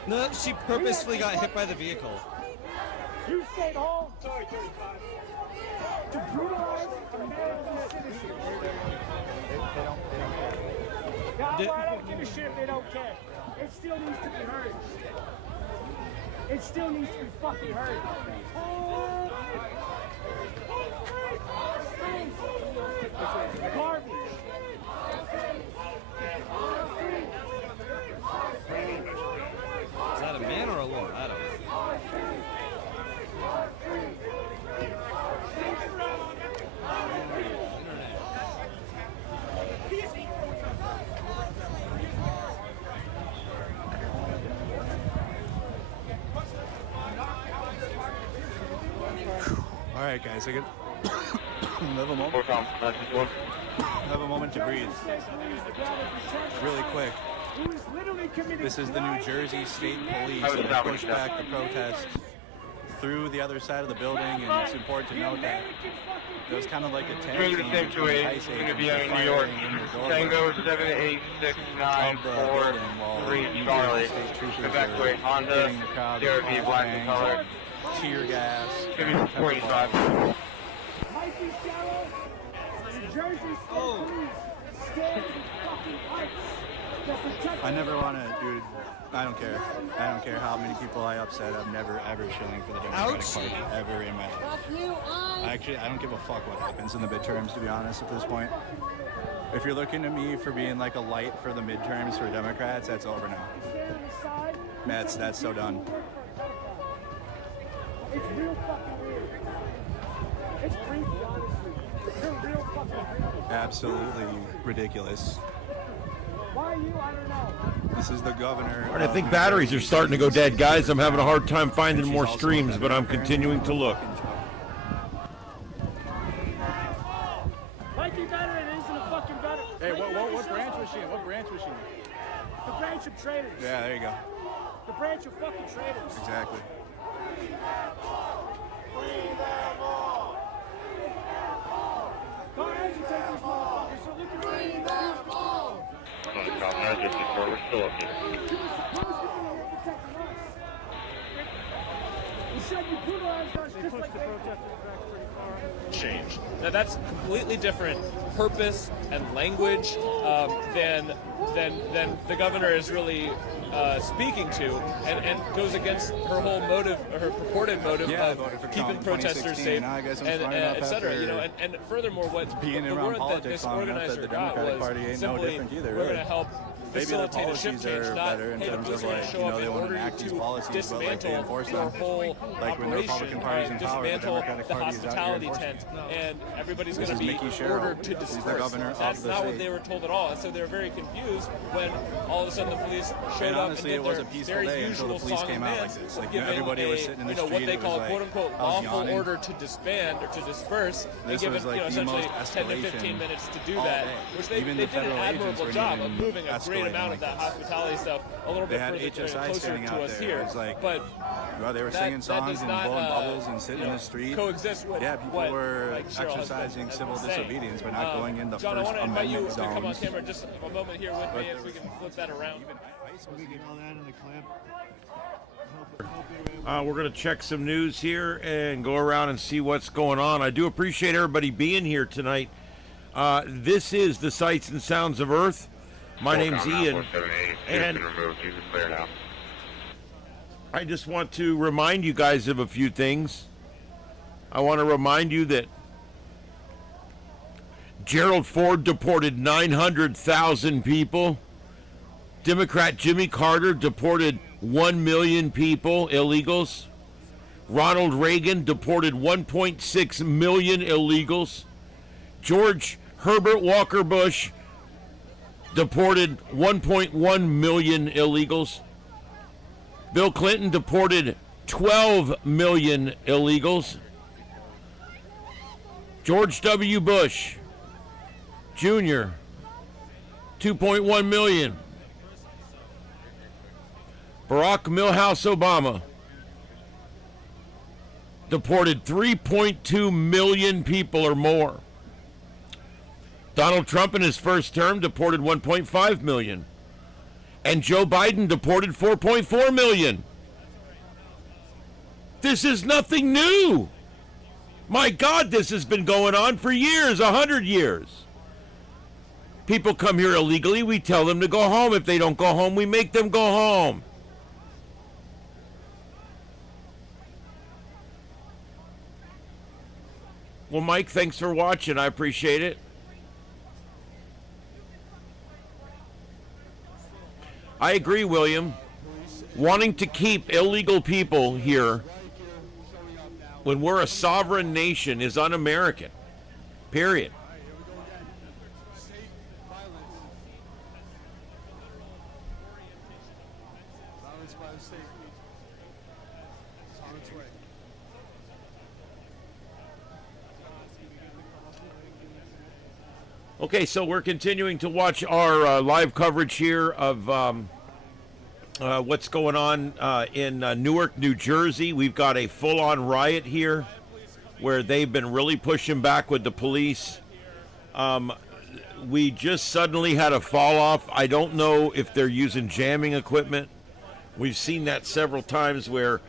No, she purposefully got hit by the vehicle. You stayed home. Sorry, 35. To brutalize American citizens. God, I don't give a shit if they don't care. It still needs to be heard. It still needs to be fucking heard. Garbage. Is that a man or a woman? I don't know. All right, guys, I have a moment to breathe. Really quick. This is the New Jersey State Police that pushed back the protest through the other side of the building, and it's important to note that it was kind of like a tag team between the ICE agents in New York. Tango 78694 Charlie. Evacuate Honda. CRV black in color. Tear gas. 45. Mikey Shallow, New Jersey State Police, stand with fucking ICE. I never want to, dude. I don't care. I don't care how many people I upset. I'm never ever shilling for the Democratic Party ever in my life. I don't give a fuck what happens in the midterms, to be honest, at this point. If you're looking to me for being like a light for the midterms for Democrats, that's over now. That's so done. It's real fucking weird. It's creepy, honestly. You're real fucking creepy. Absolutely ridiculous. Why you? I don't know. This is the governor. All right, I think batteries are starting to go dead, guys. I'm having a hard time finding more streams, but I'm continuing to look. Mikey veteran isn't a fucking veteran. Hey, what branch was she in? What branch was she in? The branch of traitors. Yeah, there you go. The branch of fucking traitors. Exactly. Go ahead and take these motherfuckers. So look at free them all. We're still up here. You said you brutalized us just like they Change. Now that's completely different purpose and language than the governor is really speaking to, and goes against her whole motive, or her purported motive of keeping protesters safe, and et cetera. You know, and furthermore, what the word that this organizer got was simply, we're going to help facilitate a shift change, not, hey, the police are going to show up in order to dismantle your whole operation, dismantle the hospitality tent, and everybody's going to be ordered to disperse. That's not what they were told at all, and so they were very confused when all of a sudden the police showed up and did their very usual song and dance, giving what they call a quote-unquote lawful order to disband or to disperse, and given essentially 10 to 15 minutes to do that, which they did an admirable job of moving a great great amount of that hospitality stuff a little bit further closer to us here. But they were singing songs and blowing bubbles and sitting in the street. Coexist with people were exercising civil disobedience, but not going in the John, First I want to invite you Amendment to come on zones. camera just a moment here with me if we can flip that around. We get all that in the clamp. We're going to check some news here and go around and see what's going on. I do appreciate everybody being here tonight. This is the Sights and Sounds of Earth. My name's Ian, and I just want to remind you guys of a few things. I want to remind you that Gerald Ford deported 900,000 people. Democrat Jimmy Carter deported 1 million people, illegals. Ronald Reagan deported 1.6 million illegals. George Herbert Walker Bush deported 1.1 million illegals. Bill Clinton deported 12 million illegals. George W. Bush Jr., 2.1 million. Barack Milhouse Obama deported 3.2 million people or more. Donald Trump in his first term deported 1.5 million. And Joe Biden deported 4.4 million. This is nothing new. My God, this has been going on for years, 100 years. People come here illegally, we tell them to go home. If they don't go home, we make them go home. Well, Mike, thanks for watching. I appreciate it. I agree, William. Wanting to keep illegal people here when we're a sovereign nation is un-American. Period. Okay, so we're continuing to watch our live coverage here of what's going on in Newark, New Jersey. We've got a full-on riot here where they've been really pushing back with the police. We just suddenly had a fall-off. I don't know if they're using jamming equipment. We've seen that several times where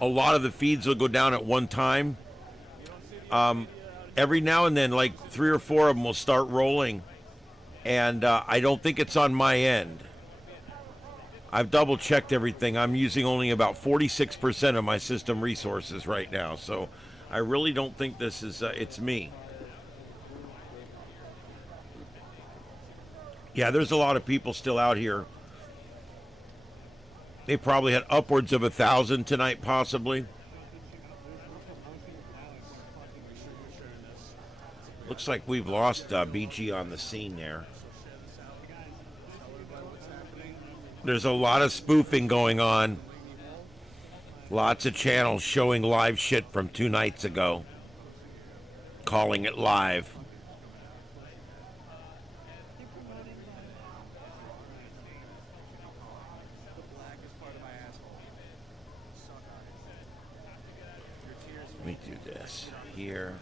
a lot of the feeds will go down at one time. Every now and then, like 3 or 4 of them will start rolling, and I don't think it's on my end. I've double-checked everything. I'm using only about 46% of my system resources right now, so I really don't think this is, it's me. Yeah, there's a lot of people still out here. They probably had upwards of 1,000 tonight, possibly. Looks like we've lost BG on the scene there. There's a lot of spoofing going on. Lots of channels showing live shit from 2 nights ago. Calling it live. Let me do this here.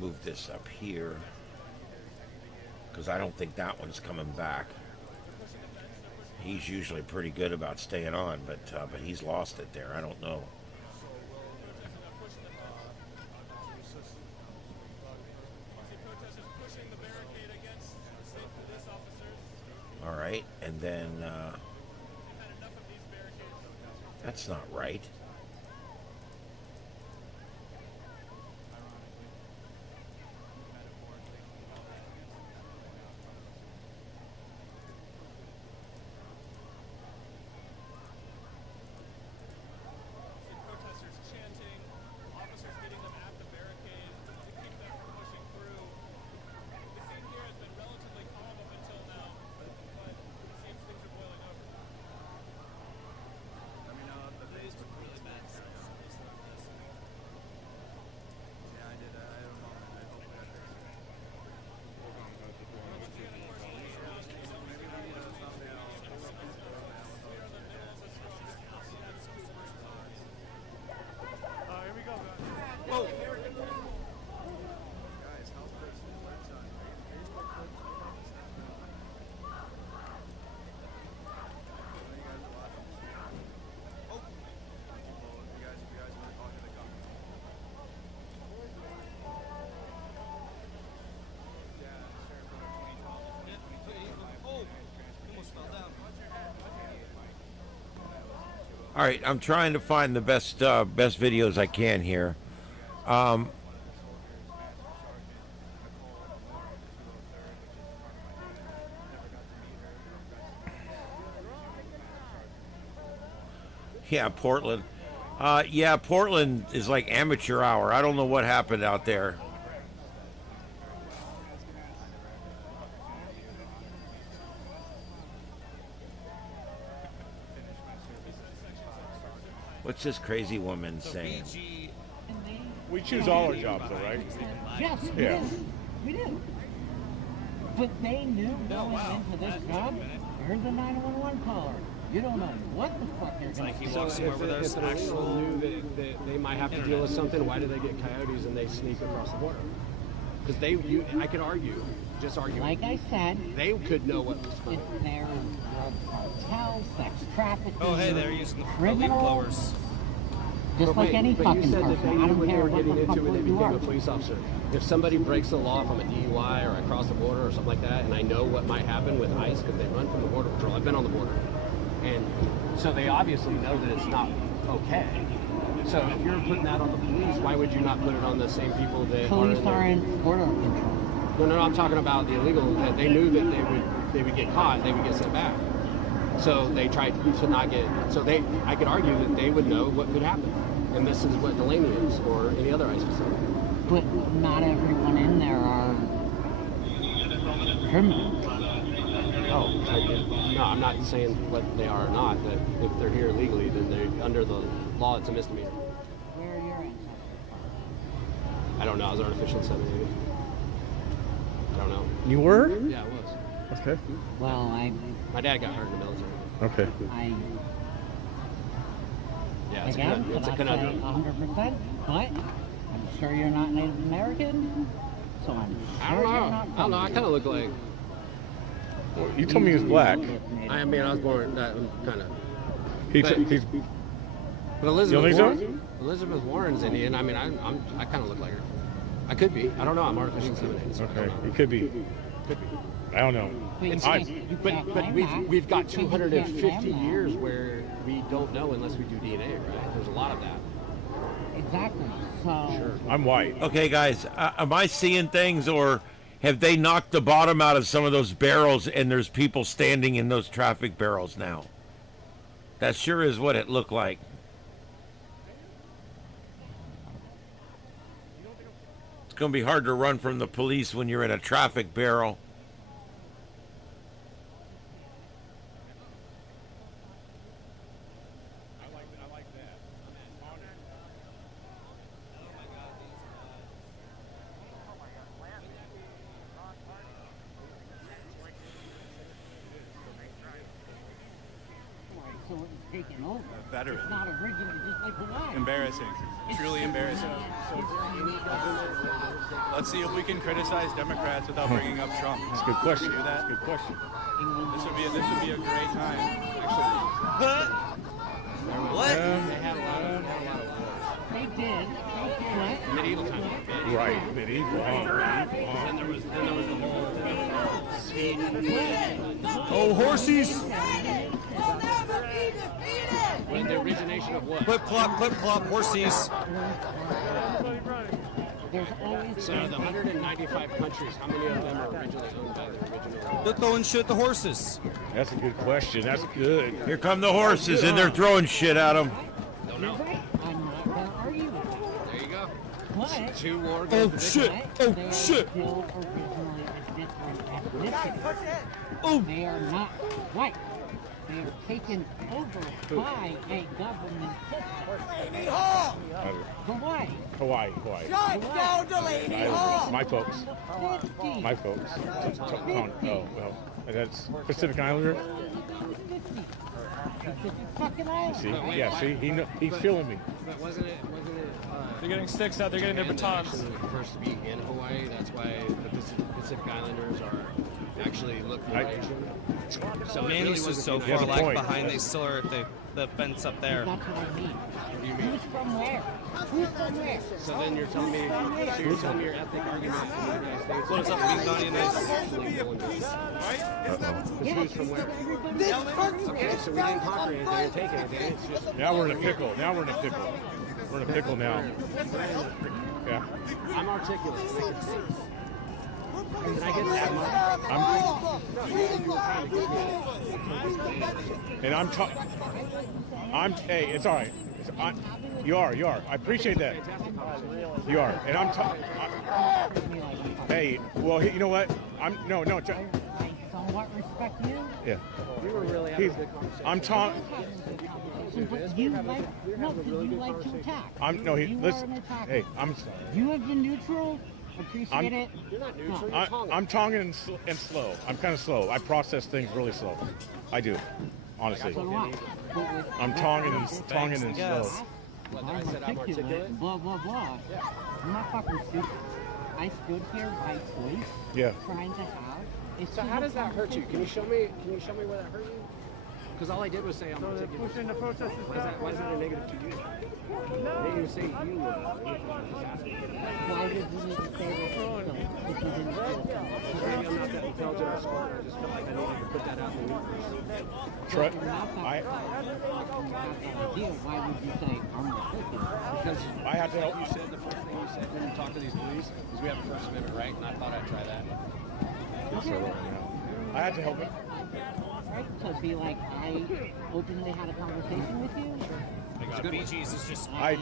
Move this up here because I don't think that one's coming back. He's usually pretty good about staying on, but he's lost it there. I don't know. All right, and then that's not right. All right, I'm trying to find the best videos I can here. Yeah, Portland. Yeah, Portland is like amateur hour. I don't know what happened out there. What's this crazy woman saying? We choose all our jobs, though, right? Yes, we do. But they knew going into this job, you're the 911 caller. You don't know what the fuck you're going to do. So if the actual knew that they might have to deal with something, why do they get coyotes and they sneak across the border? Because I could argue, just argue. Like I said, they could know what was going on. They're cartel, sex trafficking. Oh, hey, they're using the leaf criminal, blowers. just like any fucking you said person. that they I knew don't what they care were what getting the fuck into when they you became are. a police officer. If somebody breaks the law from a DUI or I cross the border or something like that, and I know what might happen with ICE because they run from the border patrol. I've been on the border, and so they obviously know that it's not okay. So if you're putting that on the police, why would you not put it on the same people that Police are in border control. No, I'm talking about the illegal. That they knew that they would get caught, they would get sent back. So they tried to not get. So I could argue that they would know what could happen, and this is what Delaney is, or any other ICE facility. But not everyone in there are criminals. No, I'm not saying what they are or not. That if they're here illegally, then they under the law it's a misdemeanor. Where are your ancestors from? I don't know. I was artificial inseminated. I don't know. You were? Yeah, I was. Okay. Well, my dad got hurt in the military. Okay. Yeah, it's again, a cannot say conundrum. 100%, but I'm sure you're not Native American, so I'm I sure don't you're know. not. I don't know. I kind of look like. You told me he was black. I mean, I was born that kind of. He's. But Elizabeth You don't Warren, think Elizabeth Warren's Indian. I mean, I kind of look like her. I could be. I don't know. I'm artificially inseminated. So Okay, he could be. Could be. I don't know. But we've got 250 years where we don't know unless we do DNA, right? There's a lot of that. Exactly. So. Sure. I'm white. Okay, guys, am I seeing things, or have they knocked the bottom out of some of those barrels and there's people standing in those traffic barrels now? That sure is what it looked like. It's going to be hard to run from the police when you're in a traffic barrel. So it's taken over. Veteran. It's not originally just like Hawaii. Embarrassing. Truly embarrassing. Let's see if we can criticize Democrats without bringing up Trump. That's a good question. Do that. That's a good question. This would be a great time. Actually. What? They had a lot of They did. But medieval times. Right. Medieval. Then there was the whole speed. Oh, horsies! When the origination of what? Clip clop, horsies. there's always So the 195 countries, how many of them are originally owned by the original? They're throwing shit at the horses. That's a good question. That's good. Here come the horses, and they're throwing shit at them. Don't know. I'm not going to argue with you. There you go. But Two war Oh goes shit! Oh they are shit! still originally a different ethnicity. Oh! They are not white. They are taken over by a government system. Hawaii. Hawaii. Shut down Delaney Hall. My folks. My folks. Oh, well. That's Pacific Islander. Pacific fucking Island. See? right? Yeah, see? He's feeling me. But wasn't it? They're getting sticks out. They're getting their batons. First to be in Hawaii. That's why the Pacific Islanders are actually look more Asian. So Manny's just so far like behind. They still are at the fence up there. That's what I mean. Who's from where? Who's from where? So then you're telling me, your ethnic argument from the United States. What is up, Mamdani and Nice? Who's from where? Okay, so we didn't conquer anything or take anything. It's just Now we're in a pickle. We're in a pickle now. Yeah. I'm articulate. I can say. Can I get that much? Hey, it's all right. You are. I appreciate that. You are. And hey, well, you know what? No. I somewhat respect you. Yeah. We were really having a good conversation. I'm talking. You like to attack. Listen. Hey, I'm sorry. You have been neutral. Appreciate it. You're not neutral. I'm tonguing and slow. I'm kind of slow. I process things really slow. I do, honestly. So do I. I'm tonguing and slow. What, I said I'm articulate? Blah, blah, blah. Yeah. I'm not fucking stupid. I stood here by choice. Yeah. Trying to have. So how does that hurt you? Can you show me where that hurt you? Because all I did was say I'm articulate. Pushing the protesters Why is that a negative to you? They didn't even say you were. Why did you need to say that? If you didn't say that? Maybe I'm not that intelligent or smart. I just felt like I needed to put that out in the universe. Why would you say I'm articulate? Because I had to help you said the first thing you said when you talk to these police is we have a First Amendment right, and I thought I'd try that. I had to help him. To be like, I openly had a conversation with you. BG's is just. I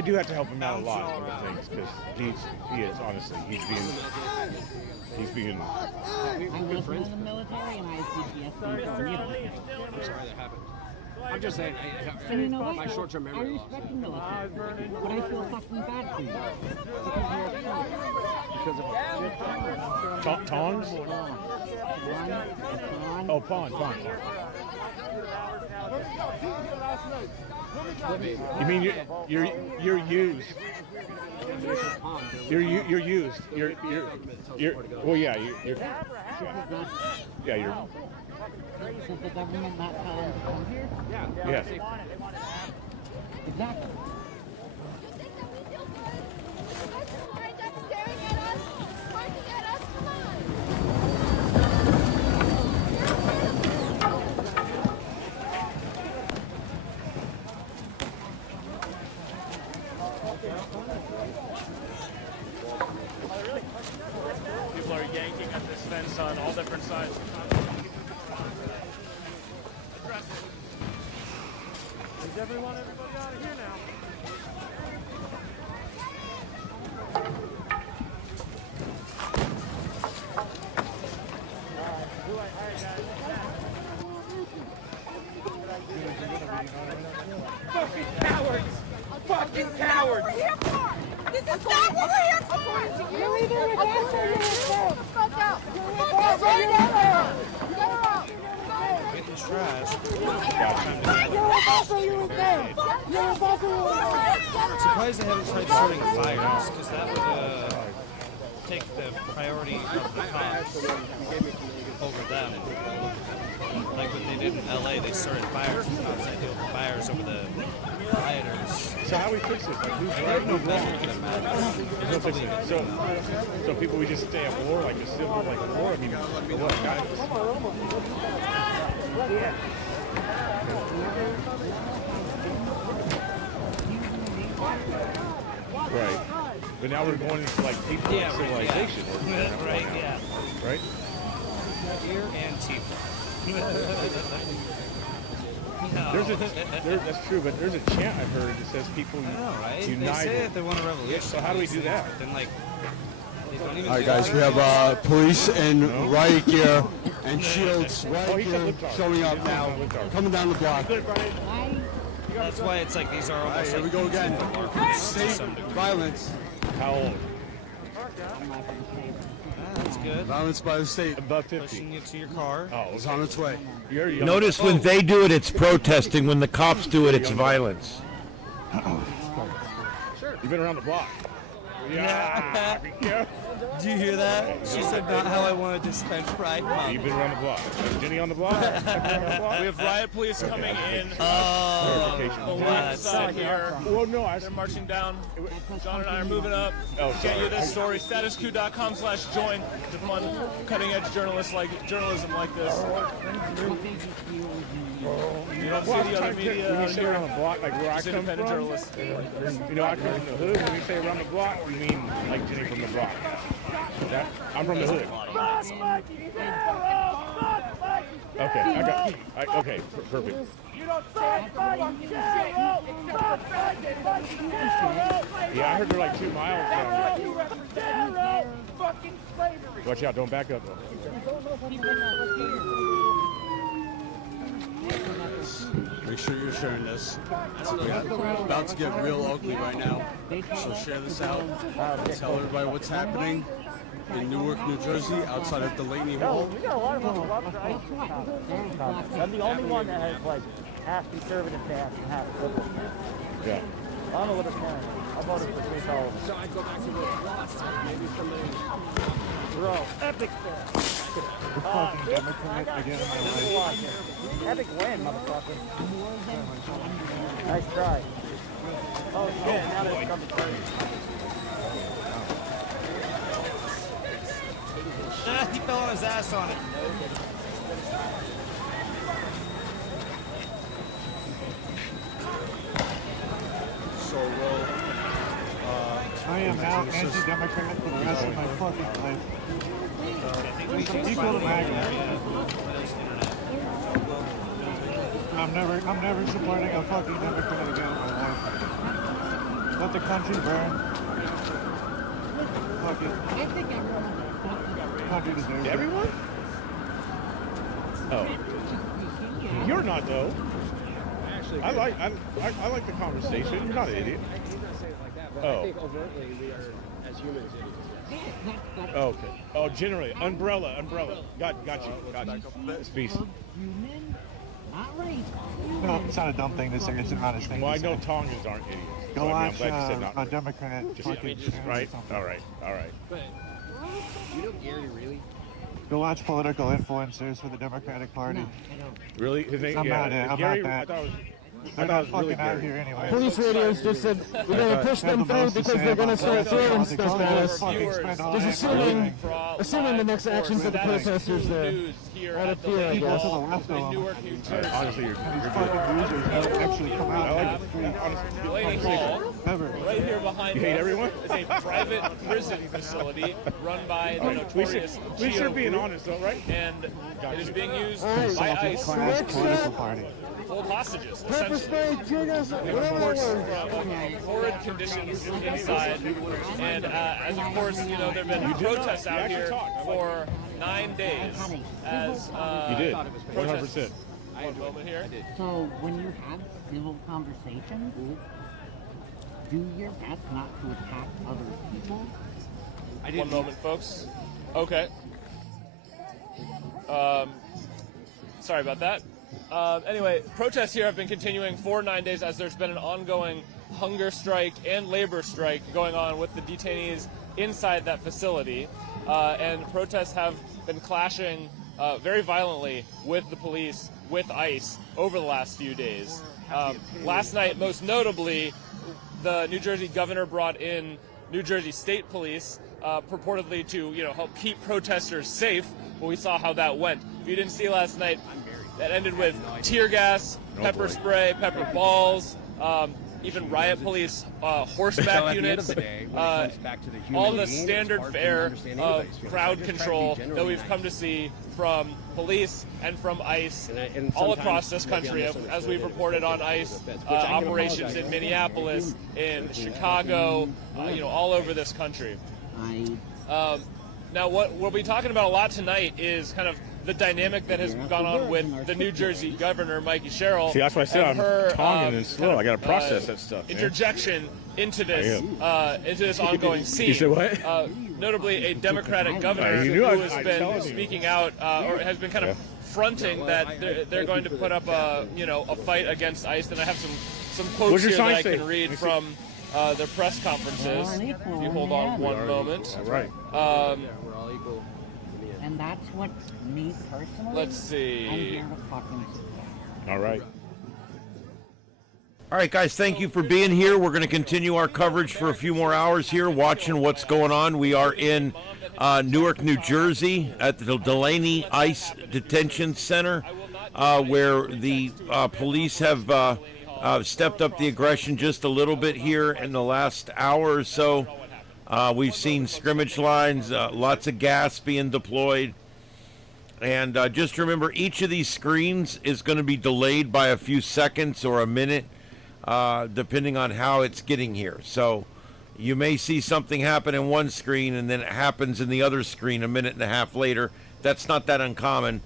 do have to help him out a lot with things because he is honestly he's being. I was in the military and I have PTSD from you. I'm sorry that happened. I'm just saying, And you know what? my short-term memory I loss. respect the military, but I feel fucking bad for you. Because of tongs? Oh, pawn. You mean you're used? You're used. You're well, yeah. You're. Does the government not tell them to come here? Yeah. Yes. Exactly. People are yanking at this fence on all different sides. Is everybody out of here now? Fucking cowards! Fucking cowards! This is not what we're here for! You're either with us or you're with them! Fuck out! You're with us or you're with them! Getting trash. You're with us or you're with them! You're with us or you're with them! I'm surprised they haven't tried starting fires, because that would take the priority of the cops over them. Like what they did in LA, they started fires and cops that deal with fires over the rioters. So how we fix this? Like who's right? No better can imagine. No fixing it. So people we just stay at war, like a civil, like a war. I mean, for what? Guys? Right. But now we're going into like people civilization. Yeah. Right. Yeah. Right. Here and Tifa. That's true, but there's a chant I've heard that says people United. They say that they want a revolution. Yeah, so how do we do that? Then like, they don't even All right, guys, we have police in riot gear and shields right here showing up now, coming down the block. That's why it's like these are almost All right, here we go again. State violence. How old? That's good. Violence by the state. Above 50. Pushing you to your car. Oh, it's on its way. Notice when they do it, it's protesting. When the cops do it, it's violence. You've been around the block. Yeah. Be careful. Do you hear that? She said not how I wanted to spend Pride Month. You've been around the block. Jenny on the block? We have riot police coming in. Oh, the left side here. Well, no, they're marching down. John and I are moving up. Oh, Get you sorry. this story. Statusq.com/join to fund cutting-edge journalism like this. You don't see the other media When you out say here. around the block, like where I Just come independent from, journalists. you know, I come from the hood. When you say around the block, you mean like Jenny from the block. I'm from the hood. Okay, I got. Okay, perfect. Yeah, I heard they're like 2 miles down. Watch out! Don't back up though. Make sure you're sharing this. It's about to get real ugly right now. So share this out. Tell everybody what's happening in Newark, New Jersey, outside of Delaney Hall. We got a lot of them. I'm the only one that has like half conservative stance and half liberal stance. Yeah. I don't know what it's saying. I voted for Chris Hall. So I go back to the maybe somebody. Bro, epic fail. Epic win, motherfucker. Nice try. Oh shit, now they're coming through. He fell on his ass on it. So we'll. I am now anti-democrat for the rest of my fucking life. I'm equal to MAGA. I'm never supporting a fucking Democrat again in my life. Let the country burn. Fuck it. Country deserves it. Everyone? Oh. You're not though. I like the conversation. You're not an idiot. I think overtly we are, as humans, idiots. Okay. Oh, generally. Umbrella. Got you. Species. Not race. No, it's not a dumb thing to say. It's an honest thing. Well, I to know say. Tongans aren't idiots. Go So, watch I'm glad you said not. a Democrat. Right? All right. But you know Gary really? Go watch political influencers for the Democratic Party. No, I don't. Really? His name? I'm Yeah. not it. I'm Gary, not that. I thought it was. They're I thought not it was really fucking out Gary. here anyway. Police radios just said we're going to push them through because they're going to start throwing stuff at us. Just assuming the next actions of the protesters there. Out of fear, I guess. Honestly, you're These good. fucking losers don't actually come out. I like the street. Delaney Hall, Never. right here behind You hate us, everyone? is a private prison facility run by the notorious We Geo should be group, honest though, right? and it is being used Alright. by ICE Class political party. to hold hostages, Pepper essentially. spray, tear gas, whatever that was. Horrid conditions inside, and as of course, you know, there have been protests out here for 9 days as You did. protests. 100%. One moment here. So when you have civil conversations, do your best not to attack other people. One moment, folks. Okay. Sorry about that. Anyway, protests here have been continuing for 9 days as there's been an ongoing hunger strike and labor strike going on with the detainees inside that facility. And protests have been clashing very violently with the police, with ICE, over the last few days. Last night, most notably, the New Jersey governor brought in New Jersey State Police, purportedly to help keep protesters safe. But we saw how that went. If you didn't see last night, that ended with tear gas, pepper spray, pepper balls, even riot police, horseback units, all the standard fare of crowd control that we've come to see from police and from ICE all across this country, as we've reported on ICE operations in Minneapolis, in Chicago, all over this country. Now, what we'll be talking about a lot tonight is kind of the dynamic that has gone on with the New Jersey governor, Mikey Sherrill. See, that's why I said I'm tonguing and slow. I got to process that stuff. Interjection into this ongoing scene. You said what? Notably, a Democratic governor who has been speaking out, or has been kind of fronting that they're going to put up a fight against ICE. And I have some quotes here that I can read from their press conferences. If you hold on one moment. That's right. We're all equal. And that's what me personally. Let's see. I'm here to fucking support. All right. All right, guys, thank you for being here. We're going to continue our coverage for a few more hours here, watching what's going on. We are in Newark, New Jersey, at the Delaney ICE Detention Center, where the police have stepped up the aggression just a little bit here in the last hour or so. We've seen scrimmage lines, lots of gas being deployed. And just remember, each of these screens is going to be delayed by a few seconds or a minute, depending on how it's getting here. So you may see something happen in one screen and then it happens in the other screen a minute and a half later. That's not that uncommon.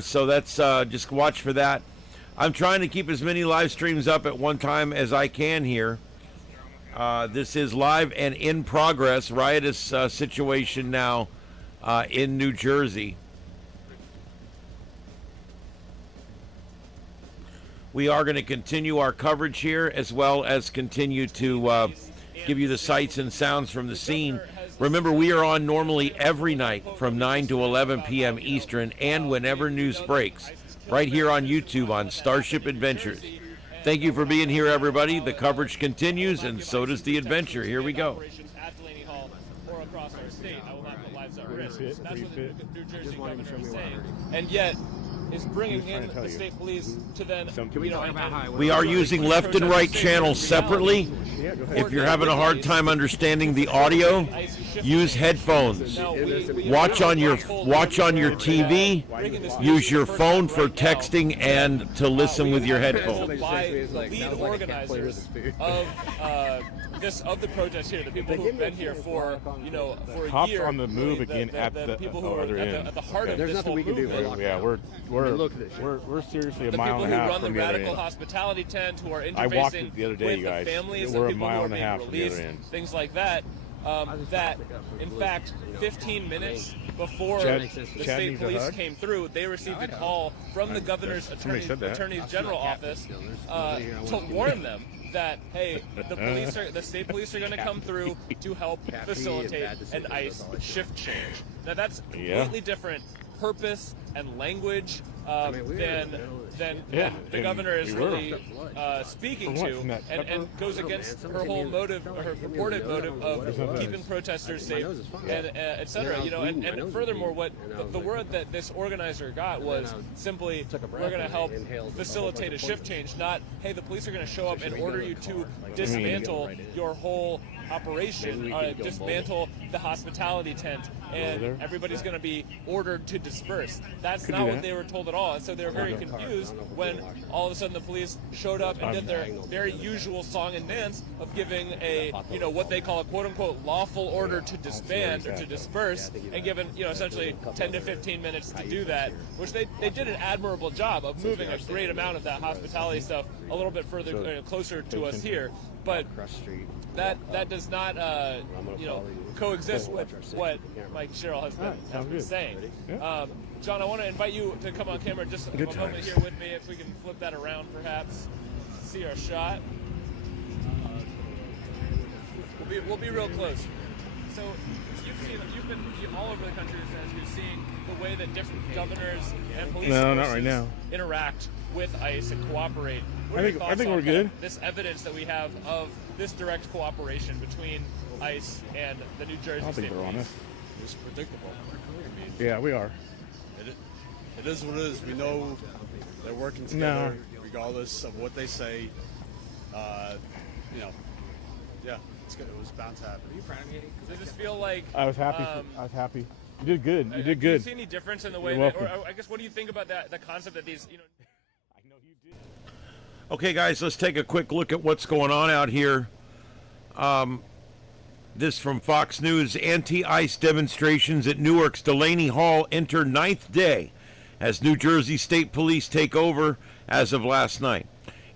So that's just watch for that. I'm trying to keep as many live streams up at one time as I can here. This is live and in progress. Riotous situation now in New Jersey. We are going to continue our coverage here, as well as continue to give you the sights and sounds from the scene. Remember, we are on normally every night from 9 to 11 p.m. Eastern, and whenever news breaks, right here on YouTube on Starship Adventures. Thank you for being here, everybody. The coverage continues, and so does the adventure. Here we go. At Delaney Hall or across our state, I will not put lives at risk. That's what the New Jersey governor is saying. And yet, is bringing in the state police to then, We are using left and right channels separately. If you're having a hard time understanding the audio, use headphones. Watch on your TV. Use your phone for texting and to listen with your headphones. By the lead organizers of the protest here, the people who have been here for for a Cops year. on the move again at the people who are other end. at the heart of There's this nothing whole we can do. movement. Yeah, we're seriously a The mile people and a who half run the from the other radical end. hospitality tent, who are I walked interfacing it the other day, with you the guys. families We're of a people who mile are and a being half from the released, other end. things like that. That, in fact, 15 minutes before Chad the state needs a police hug? came through, they received a call from the governor's attorney's general office to warn them that, hey, the state police are going to come through to help facilitate an ICE shift change. Now that's completely different purpose and language than the governor is really speaking to, and goes against her whole motive, or her purported motive of keeping protesters safe, and et cetera. And furthermore, what the word that this organizer got was simply, we're going to help facilitate a shift change, not, hey, the police are going to show up and order you to dismantle your whole operation, dismantle the hospitality tent, and everybody's going to be ordered to disperse. That's not what they were told at all. And so they were very confused when all of a sudden the police showed up and did their very usual song and dance of giving a, what they call a quote-unquote lawful order to disband or to disperse, and given, essentially 10 to 15 minutes to do that, which they did an admirable job of moving a great amount of that hospitality stuff a little bit further, closer to us here. But that does not, coexist with what Mike Sherrill has been saying. John, I want to invite you to come on camera just a moment here with me, if we can flip that around, perhaps, see our shot. We'll be real close. So you've been all over the country, as you've seen the way that different governors and police forces interact with ICE and cooperate. What are your thoughts on we're good. This evidence that we have of this direct cooperation between ICE and the New Jersey State Police? It's predictable. Yeah, we are. It is what it is. We know they're working together, regardless of what they say. Yeah, it's good. It was bound to happen. Are you proud of me? Does this feel like? I was happy. I was happy. You did good. You did good. Do you see any difference in the way that, or I guess, what do you think about the concept that these, I know you did. Okay, guys, let's take a quick look at what's going on out here. This from Fox News. Anti-ICE demonstrations at Newark's Delaney Hall enter 9th day as New Jersey State Police take over as of last night.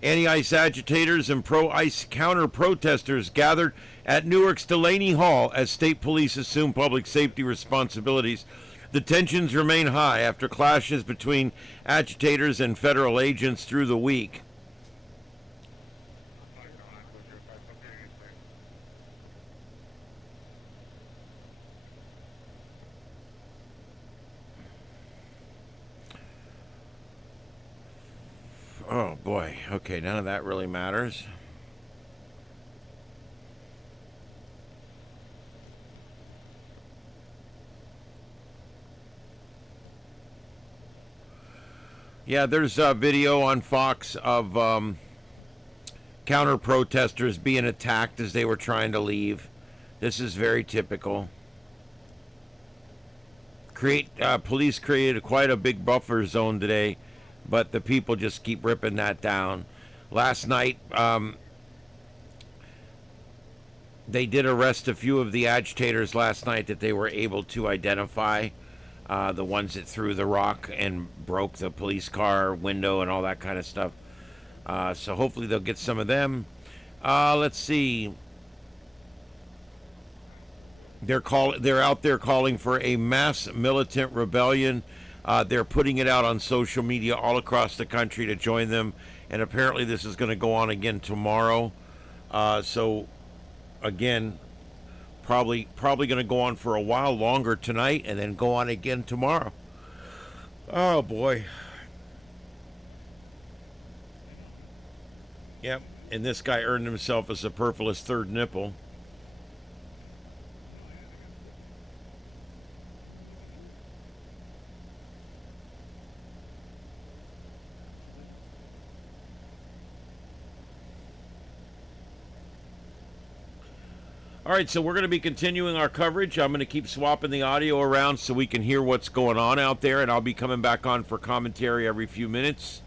Anti-ICE agitators and pro-ICE counter-protesters gathered at Newark's Delaney Hall as state police assume public safety responsibilities. The tensions remain high after clashes between agitators and federal agents through the week. Oh boy. Okay, none of that really matters. Yeah, there's a video on Fox of counter-protesters being attacked as they were trying to leave. This is very typical. Police created quite a big buffer zone today, but the people just keep ripping that down. Last night, they did arrest a few of the agitators last night that they were able to identify. The ones that threw the rock and broke the police car window and all that kind of stuff. So hopefully they'll get some of them. Let's see. They're out there calling for a mass militant rebellion. They're putting it out on social media all across the country to join them. And apparently this is going to go on again tomorrow. So again, probably going to go on for a while longer tonight and then go on again tomorrow. Oh boy. Yep, and this guy earned himself a superfluous third nipple. All right, so we're going to be continuing our coverage. I'm going to keep swapping the audio around so we can hear what's going on out there, and I'll be coming back on for commentary every few minutes.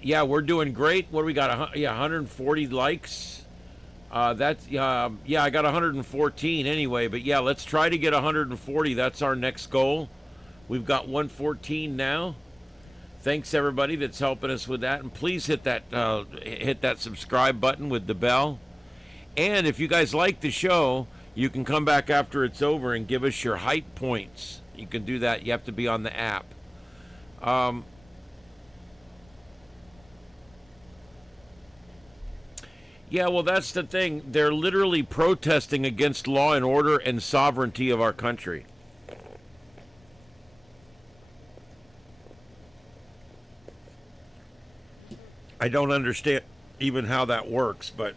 Yeah, we're doing great. What do we got? 140 likes. Yeah, I got 114 anyway, but yeah, let's try to get 140. That's our next goal. We've got 114 now. Thanks everybody that's helping us with that, and please hit that subscribe button with the bell. And if you guys like the show, you can come back after it's over and give us your hype points. You can do that. You have to be on the app. Yeah, well, that's the thing. They're literally protesting against law and order and sovereignty of our country. I don't understand even how that works, but...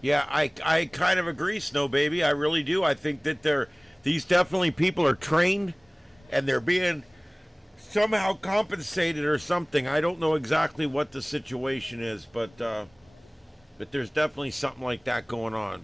Yeah, I kind of agree, Snow Baby. I really do. I think that these definitely people are trained and they're being somehow compensated or something. I don't know exactly what the situation is, but there's definitely something like that going on.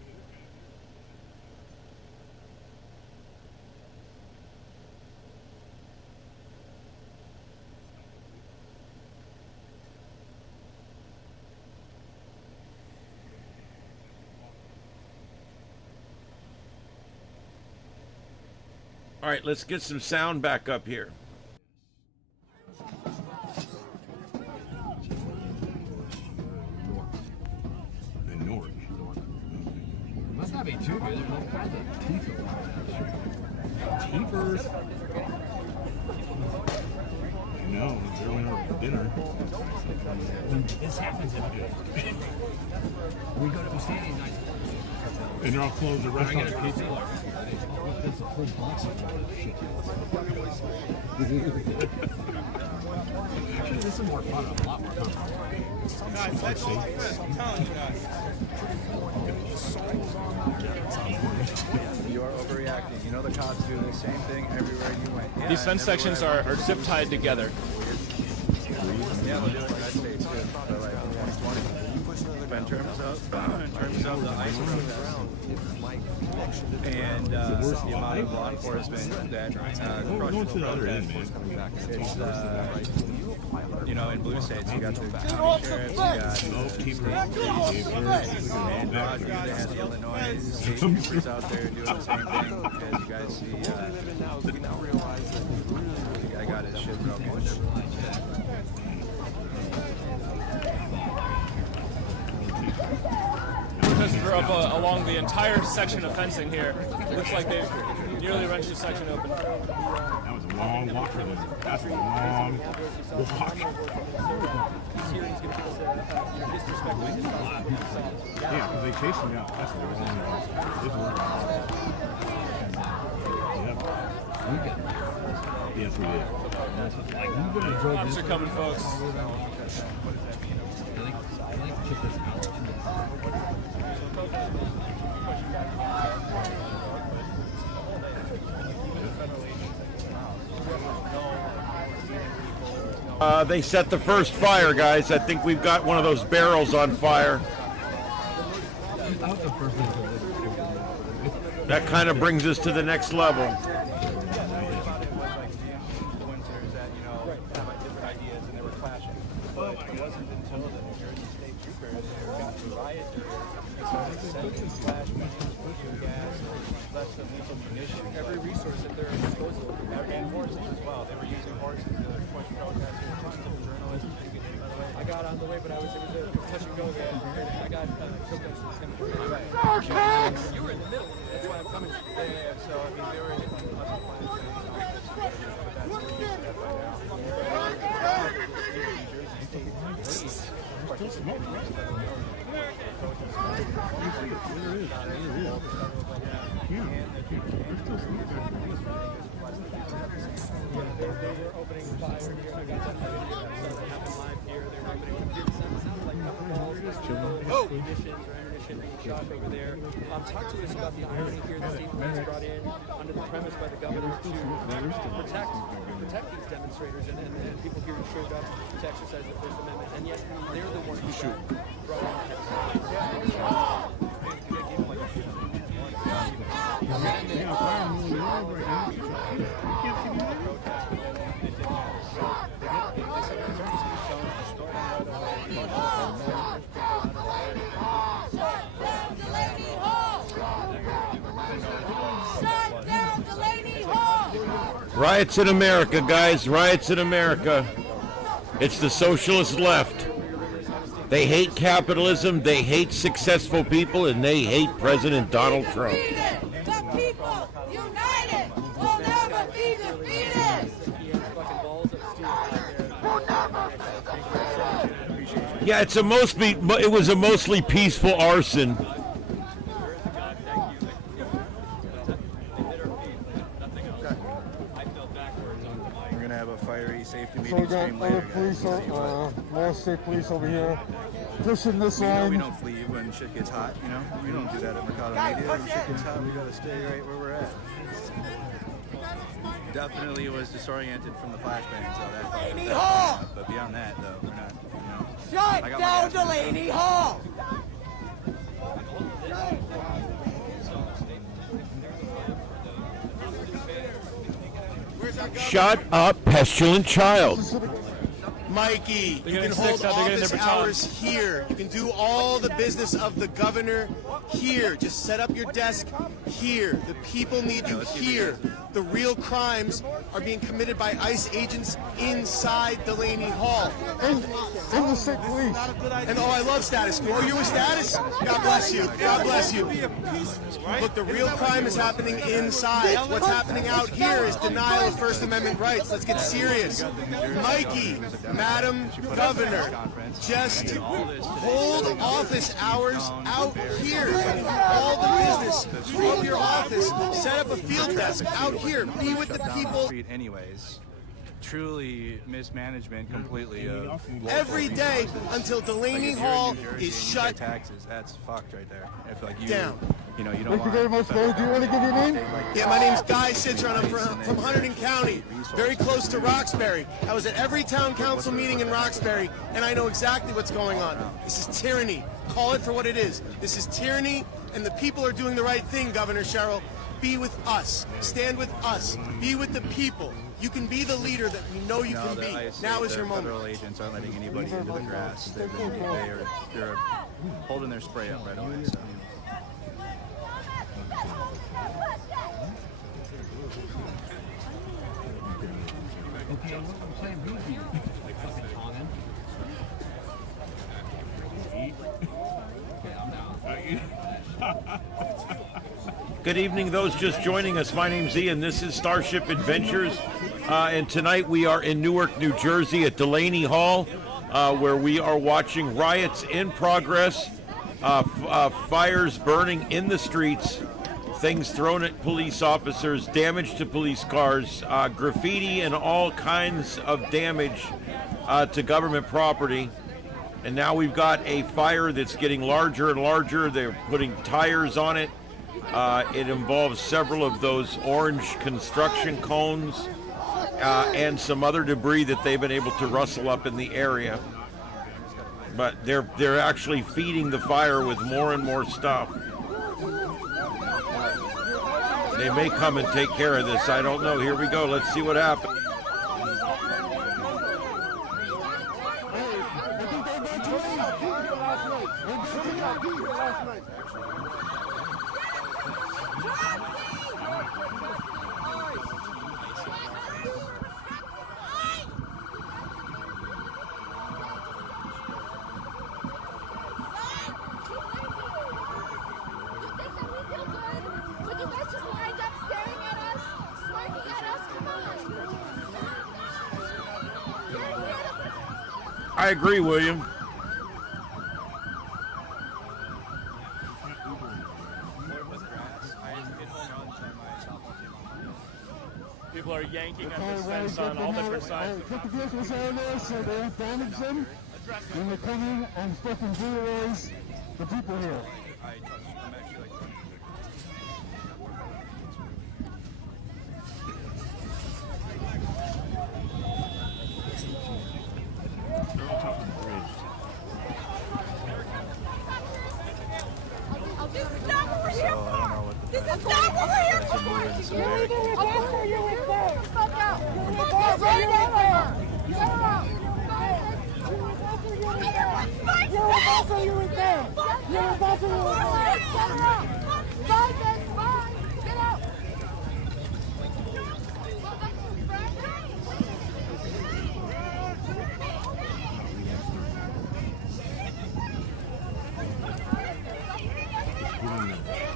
All right, let's get some sound back up here. In Newark. Must not be too good. There's all kinds of Teefers. I know, they're only out for dinner. This happens every day. We go to the stadium night. And they're all closed. The restaurants are pizza. There's a whole box of shit. Actually, this is more fun. A lot more comfortable. Guys, let's do this. I'm telling you guys. You are overreacting. You know the cops do the same thing everywhere you went. Yeah, These fence sections are zip tied together. Yeah, we'll do it in the United States too. But like 2020. But in terms of the ice around and the amount of law enforcement that go to the other end, man. It's you know, in blue states you got the county sheriffs, you got and Roger that has the Illinois state troopers out there doing the same thing. As you guys see, I got his shit broken. along the entire section of fencing here. It looks like they've nearly wrenched the section open. That was a long walk for them. That's a long walk. Yeah, because they chased him out. That's a long walk. This worked. Yep. Yes, we did. Cops are coming, folks. They set the first fire, guys. I think we've got one of those barrels on fire. That kind of brings us to the next level. Every resource at their disposal, and horses as well. They were using horses to push protesters, tons of journalists. I got on the way, but it was a touch and go there. I got killed by You were in the middle. That's why I'm coming. Yeah. So I mean, they were hitting muscle flags. They were opening fire here. I got that happened live here. They were opening computer centers. Sounded like munitions or ammunition being shot over there. Talk to us about the irony here. The state police brought in under the premise by the governor to protect these demonstrators and people here who showed up to exercise the First Amendment, and yet they're the ones who brought Shut down Delaney Hall! Riots in America, guys. Riots in America. It's the socialist left. They hate capitalism, they hate successful people, and they hate President Donald Trump. The people united will never be defeated! Yeah, it was a mostly peaceful arson. We're gonna have a fiery safety So we meeting got stream other later, police, guys. more state police over here, pushing this We line. don't leave when shit gets hot, you know? We don't do that at Mercado Media. When shit gets hot, we gotta stay right where we're at. Definitely was disoriented from the flashbang, so that Delaney Hall! but beyond that, though, we're not, you know. Shut down Delaney Hall! Shut up, pestilent child. Mikey, you can hold office hours here. You can do all the business of the governor here. Just set up your desk here. The people need you here. The real crimes are being committed by ICE agents inside Delaney Hall. And the state police. And oh, I love status. Oh, you're with status? God bless you. God bless you. Look, the real crime is happening inside. What's happening out here is denial of First Amendment rights. Let's get serious. Mikey, Madam Governor, just hold office hours out here. All the business of your office. Set up a field desk out here. Be with the people. Anyways, truly mismanagement completely of every day until Delaney Hall is shut taxes. That's fucked right there. If like you, down. You know, you don't Thank you very much, Dave. Do you want to give your name? Yeah, my name's Guy Citron. I'm from Hunterdon County, very close to Roxbury. I was at every town council meeting in Roxbury, and I know exactly what's going on. This is tyranny. Call it for what it is. This is tyranny, and the people are doing the right thing, Governor Sherrill. Be with us. Stand with us. Be with the people. You can be the leader that we know you can be. Now is your moment. Federal agents aren't letting anybody into the grass. They're holding their spray up right away. So. Okay, I'm saying movie. Okay, I'm down. Good evening, those just joining us. My name's Ian. This is Starship Adventures. And tonight we are in Newark, New Jersey at Delaney Hall, where we are watching riots in progress, fires burning in the streets, things thrown at police officers, damage to police cars, graffiti, and all kinds of damage to government property. And now we've got a fire that's getting larger and larger. They're putting tires on it. It involves several of those orange construction cones and some other debris that they've been able to rustle up in the area. But they're actually feeding the fire with more and more stuff. They may come and take care of this. I don't know. Here we go. Let's see what happens. I agree, William. People are yanking at this fence on all different sides. Put the vehicles out there so they don't damage them. When they come in and fucking terrorize the people here.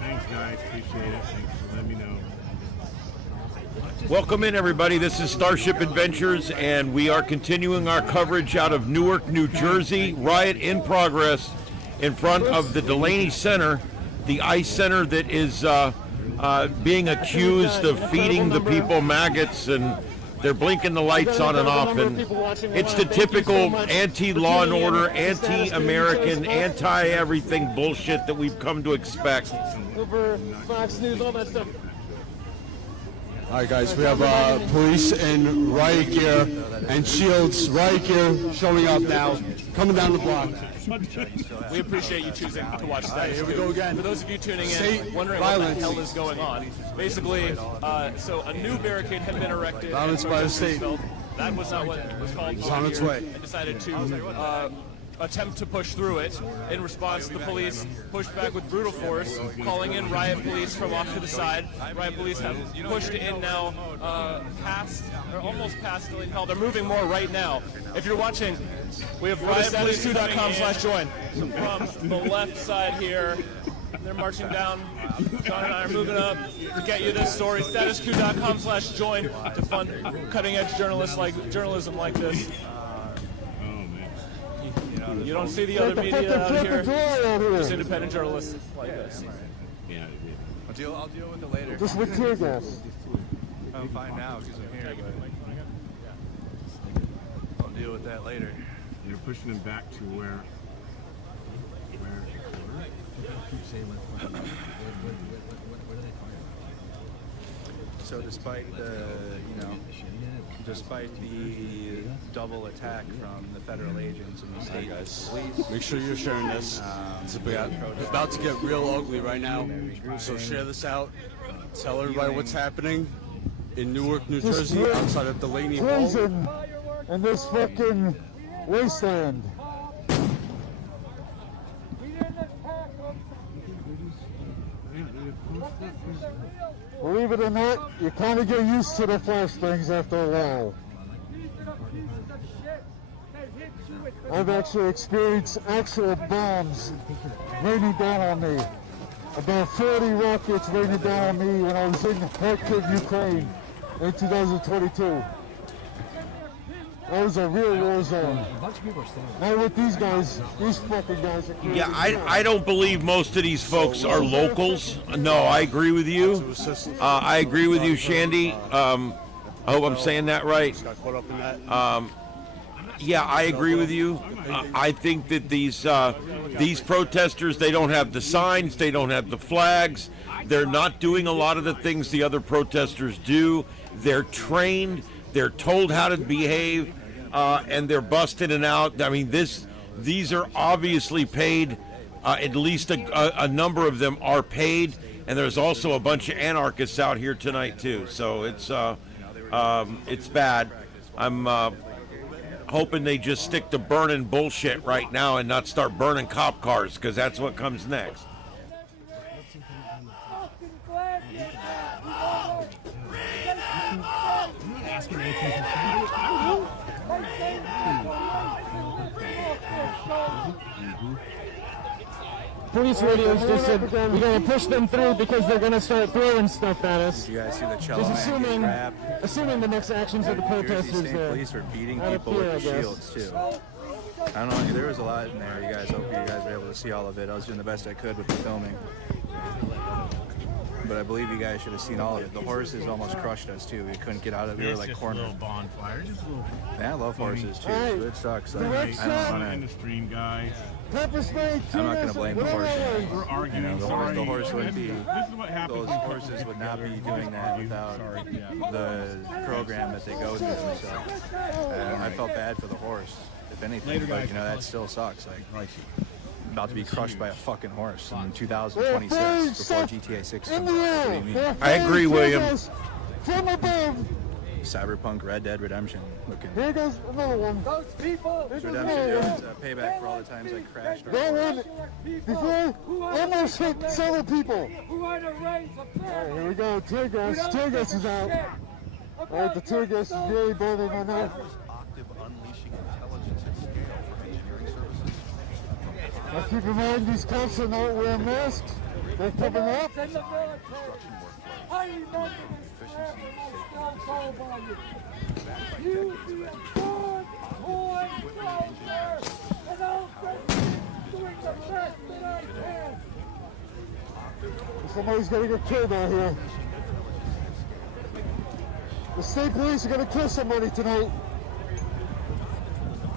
Thanks, guys. Appreciate it. Thanks for letting me know. Welcome in, everybody. This is Starship Adventures, and we are continuing our coverage out of Newark, New Jersey. Riot in progress in front of the Delaney Center, the ICE center that is being accused of feeding the people maggots, and they're blinking the lights on and off. And it's the typical anti-law and order, anti-American, anti-everything bullshit that we've come to expect. Over Fox News, all that stuff. All right, guys, we have police in riot gear and shields, riot gear showing up now, coming down the block. We appreciate you choosing to watch that. Here we go again. For those of you tuning in, State wondering violence. what the hell is going on, basically, so a new barricade had been erected. Violence by the state. That was not what was called It's for on its here, way. and decided to attempt to push through it. In response, the police pushed back with brutal force, calling in riot police from off to the side. Riot police have pushed in now past, or almost past Delaney Hall. They're moving more right now. If you're watching, we have riotpolice2.com/join. From the left side here, they're marching down. John and I are moving up to get you this story. Statusq.com/join to fund cutting-edge journalism like this. You don't see the other media out here, just independent journalists like us. Yeah, I'll deal with it later. Just with tear gas. I'm fine now because I'm here, but I'll deal with that later. you're pushing them back to where? So despite the, despite the double attack from the federal agents and the state police, Make sure you're sharing this. It's about to get real ugly right now. So share this out. Tell everybody what's happening in Newark, New Jersey, outside of Delaney Hall. Prison in this fucking wasteland. Believe it or not, you kind of get used to the flashbangs after a while. I've actually experienced actual bombs raining down on me about 40 rockets raining down on me when I was in Kharkiv, Ukraine in 2022. That was a real war zone. Now with these guys, these fucking guys are crazy. Yeah, I don't believe most of these folks are locals. No, I agree with you. I agree with you, Shandy. I hope I'm saying that right. Yeah, I agree with you. I think that these protesters, they don't have the signs, they don't have the flags. They're not doing a lot of the things the other protesters do. They're trained. They're told how to behave, and they're busted and out. I mean, these are obviously paid. At least a number of them are paid, and there's also a bunch of anarchists out here tonight too. So it's bad. I'm hoping they just stick to burning bullshit right now and not start burning cop cars, because that's what comes next. Police radios just said we're going to push them through because they're going to start throwing stuff at us. You guys see the cello Just assuming the next actions of the protesters there. Police were beating people with the shields too. I don't know, there was a lot in there. You guys, hope you guys were able to see all of it. I was doing the best I could with the filming. But I believe you guys should have seen all of it. The horses almost crushed us too. We couldn't get out of it. We were like cornered. Just a little bonfire. Just a little. Yeah, I love horses too. So it sucks. I don't in the stream, guys. I'm not going to blame the horse. We're arguing. The horse wouldn't be. This is what happens. Those horses would not be doing that without the program that they go through. So I felt bad for the horse, if anything. But that still sucks. Like about to be crushed by a fucking horse in 2026 before GTA 6 comes out. What do you mean? I agree, William. Cyberpunk Red Dead Redemption looking. Here goes another one. Those people. Redemption is a payback for all the times I crashed our That horse. one before almost hit several people. Who want to raise a Alright, here we go. Tear gas. Tear gas is out. Alright, the tear gas is really burning my mouth. Now keep in mind, these cops are not wearing masks. They're covering up. In the military. I remember this crap and I still call by you. You be a good boy soldier, and I'll doing the best that I can. Somebody's gonna get killed out here. The state police are gonna kill somebody tonight.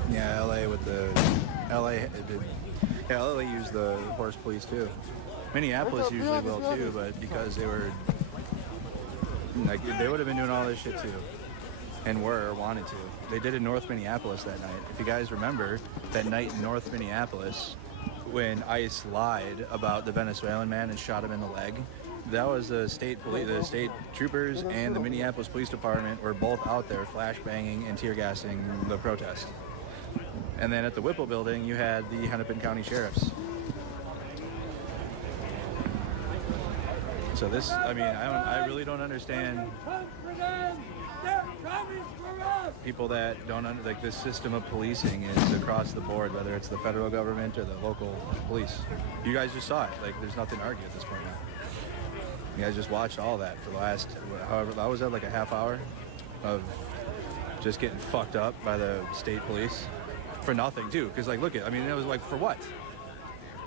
Yeah, LA with the LA used the horse police too. Minneapolis usually will too, but because they were like they would have been doing all this shit too, and wanted to. They did in North Minneapolis that night. If you guys remember that night in North Minneapolis when ICE lied about the Venezuelan man and shot him in the leg, that was the state police, the state troopers, and the Minneapolis Police Department were both out there flashbanging and tear gassing the protest. And then at the Whipple building, you had the Hennepin County Sheriffs. So this, I mean, I really don't understand people that don't like this system of policing is across the board, whether it's the federal government or the local police. You guys just saw it. Like, there's nothing to argue at this point now. You guys just watched all that for the last, however, I was at like a half hour of just getting fucked up by the state police. For nothing, too, because, like, look at, I mean, it was like, for what?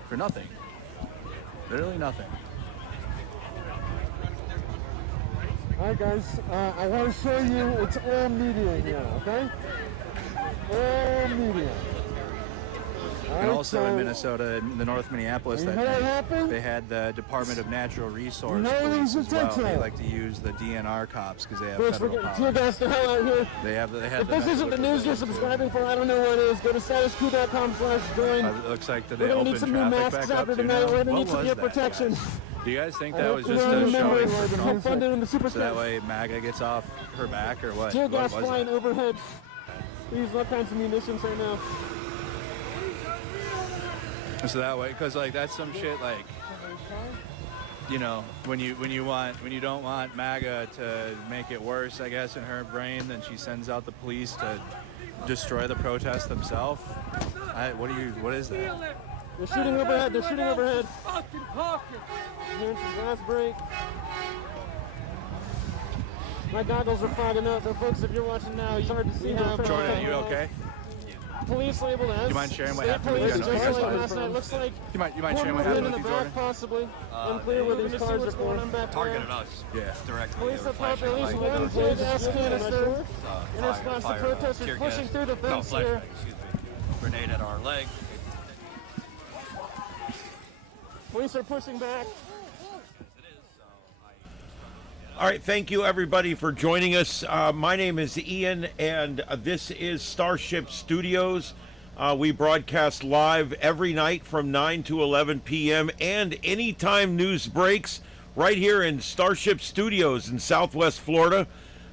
For nothing. Literally nothing. Alright, guys, I want to show you it's all media here, okay? All media. And also in Minnesota, in the North Minneapolis, that night, they had the Department of Natural Resource Police as well. They like to use the DNR cops because they have federal power. The hell out here. They had if this isn't the news you're subscribing for, I don't know what is. Go to statusq.com/join. It looks like that We're they gonna opened need some new traffic masks back up after too tonight. now. We're gonna What need some was ear that? protection. Do you guys think that was just a showing for Trump? Funded in the super So that way MAGA gets off her back or what? Tear gas What was flying that? overhead. We use all kinds of munitions right now. So that way, because like that's some shit like, you know, when you don't want MAGA to make it worse, I guess in her brain, then she sends out the police to destroy the protest themselves. What is that? They're shooting overhead. They're shooting overhead. Fucking pocket. Here's the glass break. My goggles are fogging up. So folks, if you're watching now, it's hard to see. Jordan, are you okay? Police labeled as. Do you mind sharing what state happened police, with just you guys like live? last night. Looks like You might sharing what happened in with the you, back, Jordan? possibly. Unclear where these cars are going. I'm back Targeted there. us. Yeah. Directly. Police They were have popped at flashing least lights. one full gas canister in Fire- response to fire, protesters tear pushing gas. through the No, fence here. flashbang, excuse me. Grenade at our leg. Police are pushing back. All right, thank you everybody for joining us. My name is Ian, and this is Starship Studios. We broadcast live every night from 9 to 11 p.m. and anytime news breaks right here in Starship Studios in Southwest Florida.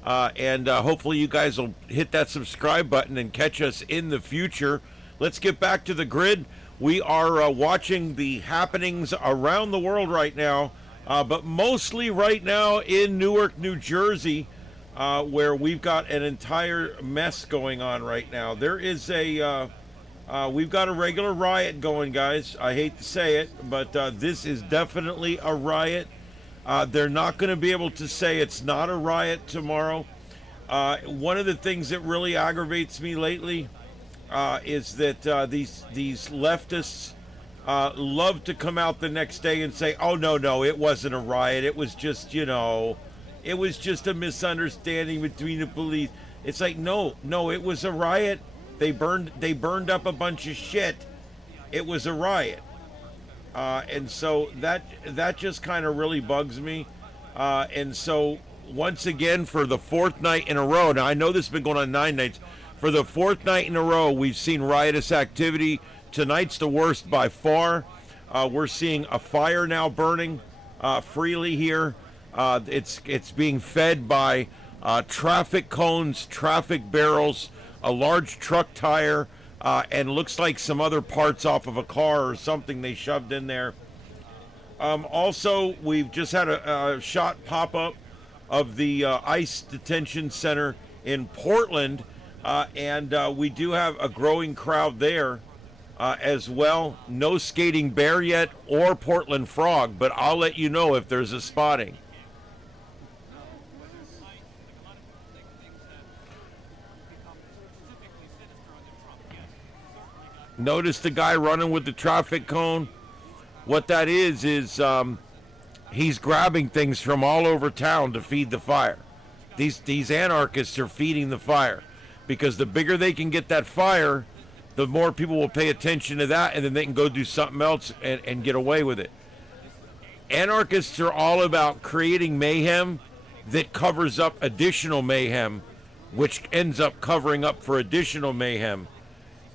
And hopefully you guys will hit that subscribe button and catch us in the future. Let's get back to the grid. We are watching the happenings around the world right now, but mostly right now in Newark, New Jersey, where we've got an entire mess going on right now. There is we've got a regular riot going, guys. I hate to say it, but this is definitely a riot. They're not going to be able to say it's not a riot tomorrow. One of the things that really aggravates me lately is that these leftists love to come out the next day and say, oh, no, it wasn't a riot. It was just, it was just a misunderstanding between the police. It's like, no, it was a riot. They burned up a bunch of shit. It was a riot. And so that just kind of really bugs me. And so once again, for the fourth night in a row, now I know this has been going on 9 nights. For the fourth night in a row, we've seen riotous activity. Tonight's the worst by far. We're seeing a fire now burning freely here. It's being fed by traffic cones, traffic barrels, a large truck tire, and looks like some other parts off of a car or something they shoved in there. Also, we've just had a shot pop up of the ICE detention center in Portland, and we do have a growing crowd there as well. No skating bear yet or Portland frog, but I'll let you know if there's a spotting. Notice the guy running with the traffic cone. What that is he's grabbing things from all over town to feed the fire. These anarchists are feeding the fire, because the bigger they can get that fire, the more people will pay attention to that, and then they can go do something else and get away with it. Anarchists are all about creating mayhem that covers up additional mayhem, which ends up covering up for additional mayhem.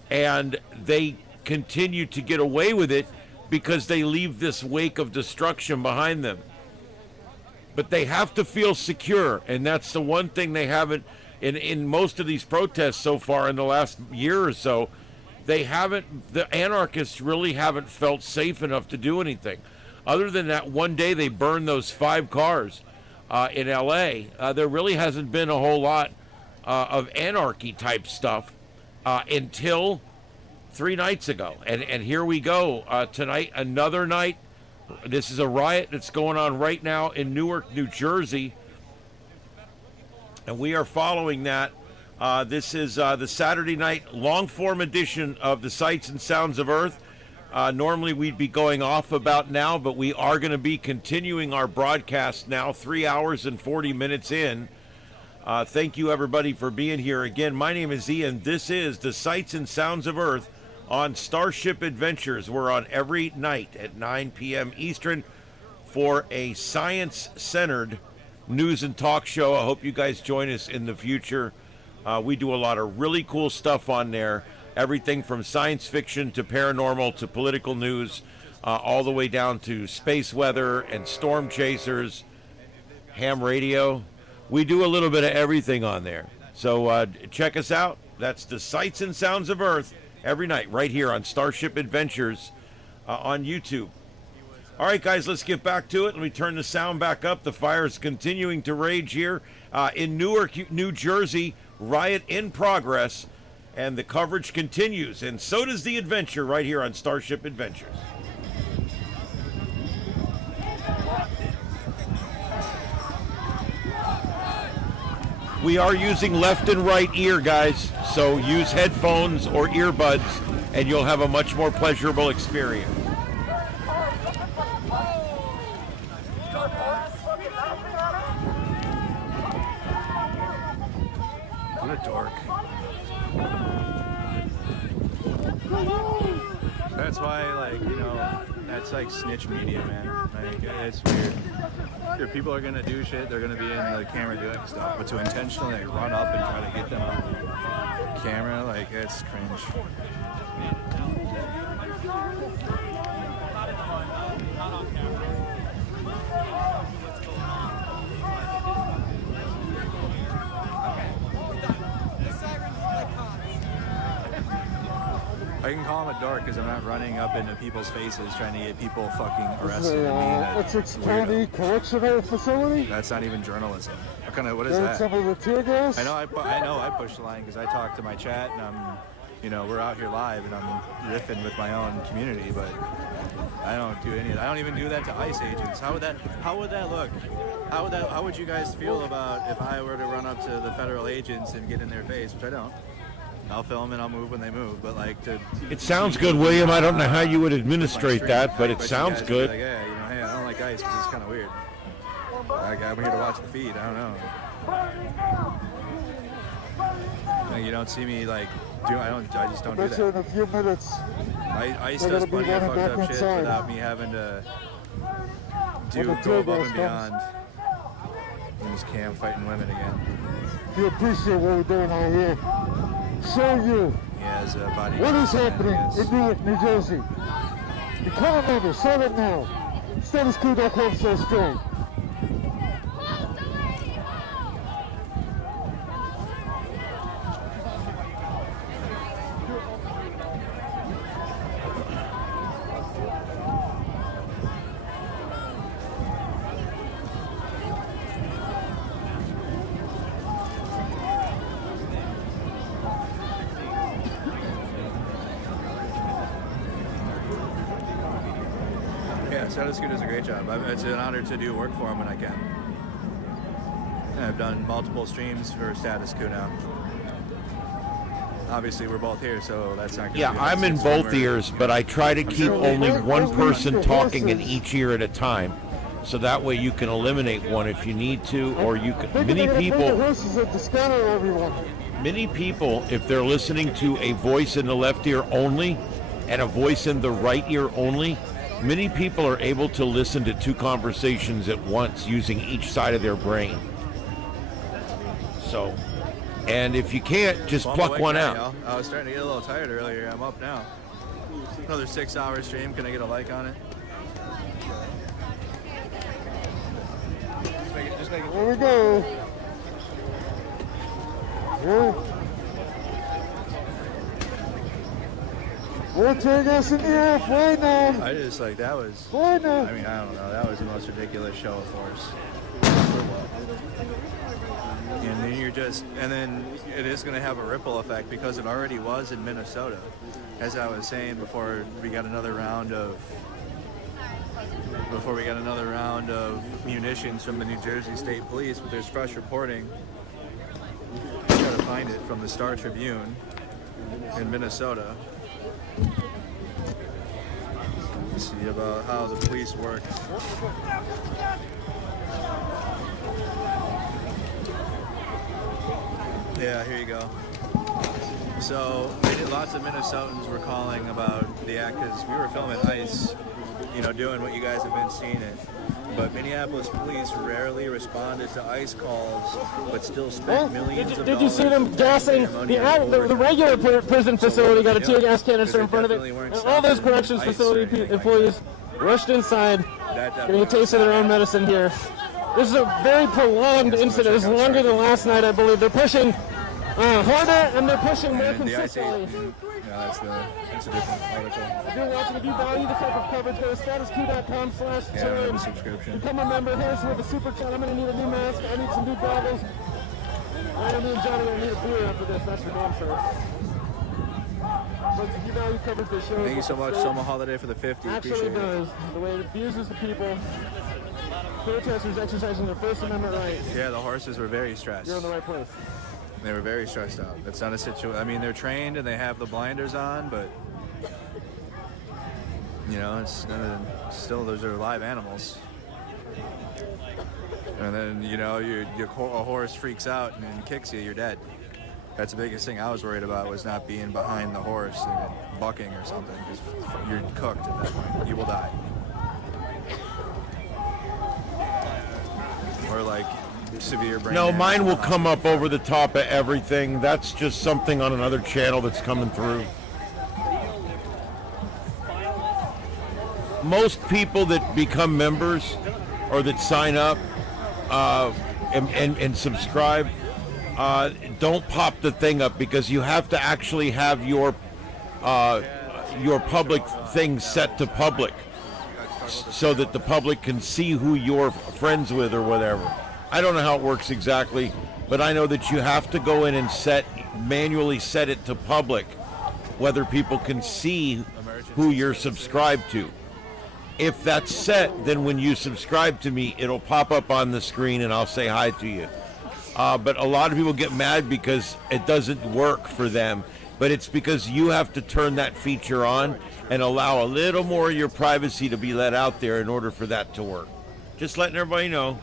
And they continue to get away with it because they leave this wake of destruction behind them. But they have to feel secure, and that's the one thing they haven't in most of these protests so far in the last year or so. The anarchists really haven't felt safe enough to do anything. Other than that one day they burned those 5 cars in LA, there really hasn't been a whole lot of anarchy type stuff until 3 nights ago. And here we go tonight, another night. This is a riot that's going on right now in Newark, New Jersey, and we are following that. This is the Saturday night long form edition of the Sights and Sounds of Earth. Normally we'd be going off about now, but we are going to be continuing our broadcast now, 3 hours and 40 minutes in. Thank you everybody for being here. Again, my name is Ian. This is the Sights and Sounds of Earth on Starship Adventures. We're on every night at 9 p.m. Eastern for a science-centered news and talk show. I hope you guys join us in the future. We do a lot of really cool stuff on there. Everything from science fiction to paranormal to political news, all the way down to space weather and storm chasers, ham radio. We do a little bit of everything on there. So check us out. That's the Sights and Sounds of Earth every night right here on Starship Adventures on YouTube. All right, guys, let's get back to it. Let me turn the sound back up. The fire is continuing to rage here in Newark, New Jersey. Riot in progress. And the coverage continues, and so does the adventure right here on Starship Adventures. We are using left and right ear, guys, so use headphones or earbuds, and you'll have a much more pleasurable experience. What a dork. That's why, like, you know, that's like snitch media, man. Like, it's weird. If people are gonna do shit, they're gonna be in the camera doing stuff. But to intentionally like, run up and try to get them on camera, like, it's cringe. I can call him a dork because I'm not running up into people's faces trying to get people fucking arrested. Essex County Correctional Facility? That's not even journalism. What is Is that? some of the tear gas? I know I push the line because I talk to my chat and I'm, you know, we're out here live and I'm riffing with my own community, but I don't do any of that. I don't even do that to ICE agents. How would that look? How would you guys feel about if I were to run up to the federal agents and get in their face, which I don't? I'll film and I'll move when they move, but like to... It sounds good, William. I don't know how you would administrate that, but it sounds good. Like, yeah, you know, hey, I don't like ICE, but it's kind of weird. Like, I'm here to watch the feed. I don't know. Like, you don't see me like I just don't do that. In a few minutes. ICE does plenty of fucked up shit without me having to go above and beyond. And just cam fighting women again. You appreciate what we're doing out here. Show you what is happening in Newark, New Jersey. The call number, show it now. Statusquo.com/straight. Statistical does a great job. It's an honor to do work for him when I can. And I've done multiple streams for Statistical now. Obviously, we're both here, so that's not going to be I'm in both ears, but I try to keep only one person talking in each ear at a time. So that way you can eliminate one if you need to, or you can... Many people, if they're listening to a voice in the left ear only and a voice in the right ear only, many people are able to listen to two conversations at once using each side of their brain. So, and if you can't, just pluck one out. I was starting to get a little tired earlier. I'm up now. Another 6-hour stream. Can I get a like on it? Just make it. Here we go. Yeah. We're taking us in the air, fly now. I just like that was. Fly now. I mean, I don't know. That was the most ridiculous show of force. And then and then it is going to have a ripple effect because it already was in Minnesota. As I was saying before, we got another round of munitions from the New Jersey State Police, but there's fresh reporting. I try to find it from the Star Tribune in Minnesota. See about how the police work. Yeah, here you go. So lots of Minnesotans were calling about the act because we were filming ICE, you know, doing what you guys have been seeing it. But Minneapolis police rarely responded to ICE calls, but still spent millions of dollars. Did you see them gassing the regular prison facility? Got a tear gas canister in front of it. And all those corrections facility employees rushed inside, getting a taste of their own medicine here. This is a very prolonged incident. It's longer than last night, I believe. They're pushing harder and they're pushing more consistently. That's a different article. If you're watching, if you value the type of coverage, go to statusq.com/join. Subscription. Become a member. Here's with the super chat. I'm going to need a new mask. I need some new goggles. I don't need Johnny. I need a beer after this. That's for damn sure. But you value coverage that shows. Thank you so much, Soma Holiday, for the 50. Actually Appreciate it. does. The way it abuses the people. Protesters exercising their First Amendment rights. Yeah, the horses were very stressed. You're in the right place. They were very stressed out. That's not a situation. I mean, they're trained and they have the blinders on, but you know, it's still those are live animals. And then you know, a horse freaks out and then kicks you, you're dead. That's the biggest thing I was worried about, was not being behind the horse and bucking or something, because you're cooked at that point. You will die. Or like severe brain No, damage. mine will come up over the top of everything. That's just something on another channel that's coming through. Most people that become members or that sign up and subscribe don't pop the thing up, because you have to actually have your public thing set to public so that the public can see who you're friends with or whatever. I don't know how it works exactly, but I know that you have to go in and manually set it to public, whether people can see who you're subscribed to. If that's set, then when you subscribe to me, it'll pop up on the screen and I'll say hi to you. But a lot of people get mad because it doesn't work for them. But it's because you have to turn that feature on and allow a little more of your privacy to be let out there in order for that to work. Just letting everybody know.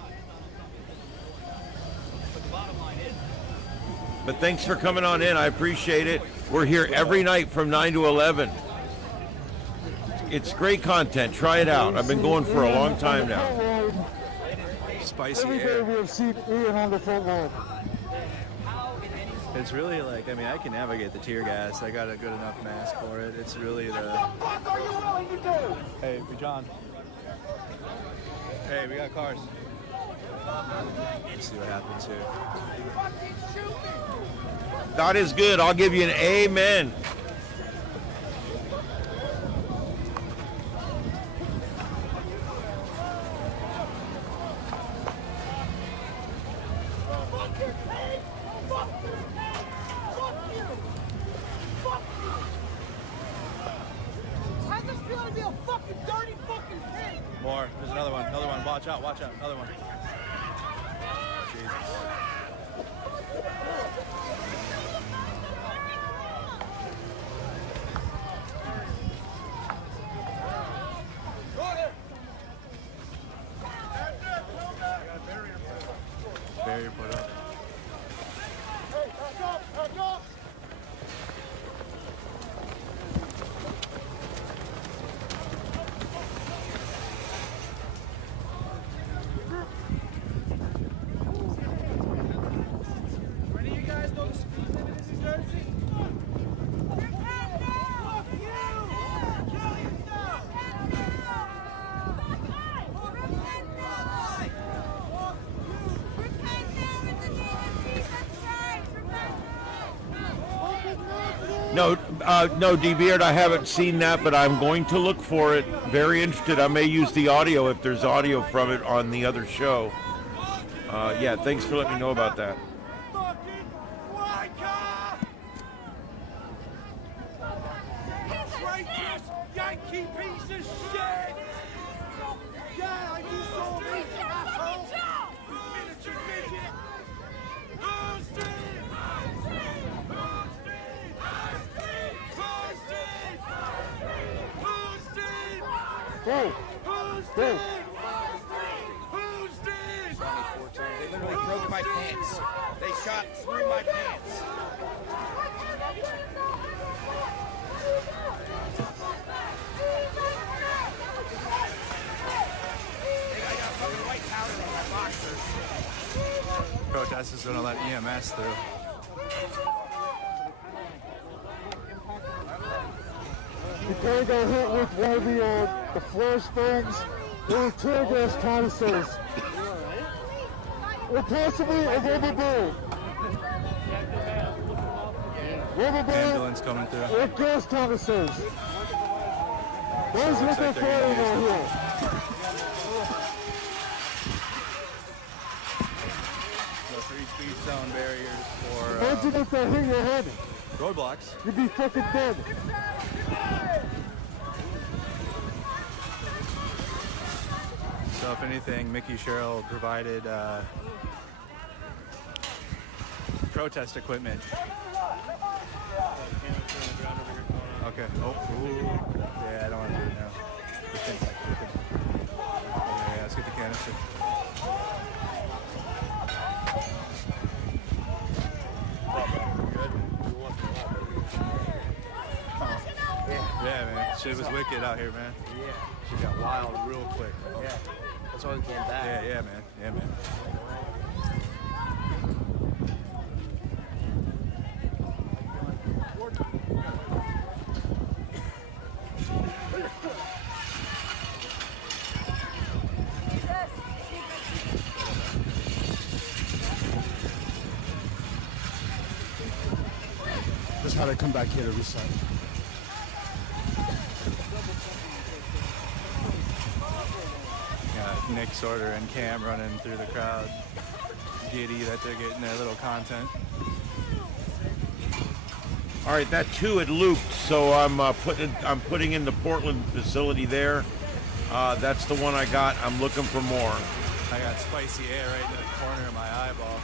But thanks for coming on in. I appreciate it. We're here every night from 9 to 11. It's great content. Try it out. I've been going for a long time now. Spicy Every day air. we have seen Ian on the front line. It's really like, I mean, I can navigate the tear gas. I got a good enough mask for it. It's really the... What are you willing to do? Hey, John. Hey, we got cars. Let's see what happens here. God is good. I'll give you an amen. More. There's another one. Another one. Watch out. Watch out. Another one. Jesus. Barrier put up. Hey, back up, back up. Any of you guys know the speed limit in New Jersey? No, D-Beard, I haven't seen that, but I'm going to look for it. Very interested. I may use the audio if there's audio from it on the other show. Yeah, thanks for letting me know about that. Traitorous Yankee piece of shit! Yeah, you saw me, asshole! Miniature midget! Who's Steve? Hey! Hey! They literally broke my pants. They shot through my pants. I got fucking white powder on my boxers. Protesters gonna let EMS through. The guy got hit with one of the flash things. There were tear gas canisters. Or possibly a rubber ball. Rubber ball Ambulance coming through. or gas canisters. That's what they're firing out here. No free speech zone barriers for... Imagine if they hit your head. roadblocks. You'd be fucking dead. So if anything, Mickey Sherrill provided protest equipment. Okay. Oh, ooh. Yeah, I don't want to do it now. Okay, let's get the canister. Yeah, man. Shit was wicked out here, man. Yeah. Shit got wild real quick. Yeah. That's why we came back. Yeah, man. Yeah, man. That's how they come back here to reset. Got Nick Sorter and Cam running through the crowd. Giddy that they're getting their little content. All right, that too had looped, so I'm putting in the Portland facility there. That's the one I got. I'm looking for more. I got spicy air right in the corner of my eyeball.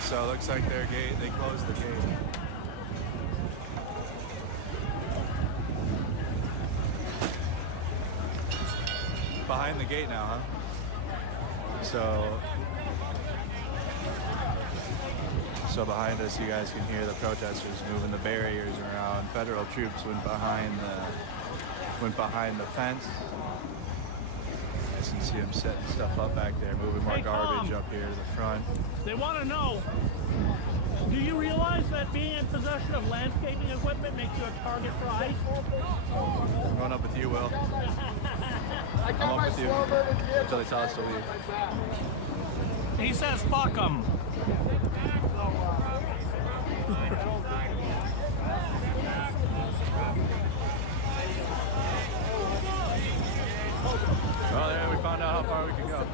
So it looks like their gate, they closed the gate. Behind the gate now, huh? So behind us, you guys can hear the protesters moving the barriers around. Federal troops went behind the fence. You can see them setting stuff up back there, moving more garbage up here to the front. They want to know, do you realize that being in possession of landscaping equipment makes you a target for ICE? I'm going up with you, Will. I'm up with you until they tell us to leave. He says, fuck them. Well, there we found out how far we can go.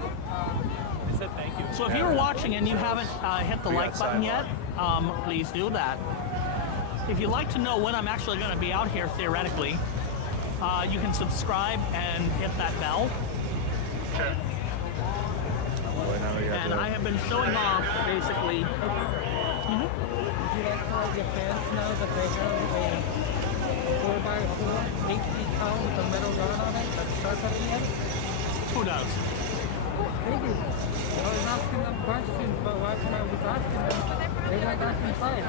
He said thank you. So if you're watching and you haven't hit the like button yet, please do that. If you'd like to know when I'm actually going to be out here, theoretically, you can subscribe and hit that bell. Sure. And I have been showing off, basically. Would you like to let your fans know that they have a 4x4 8 feet tall with a metal rod on it that's sharper than it? Who does? They do. I was asking them questions, but when I was asking them, they went back inside.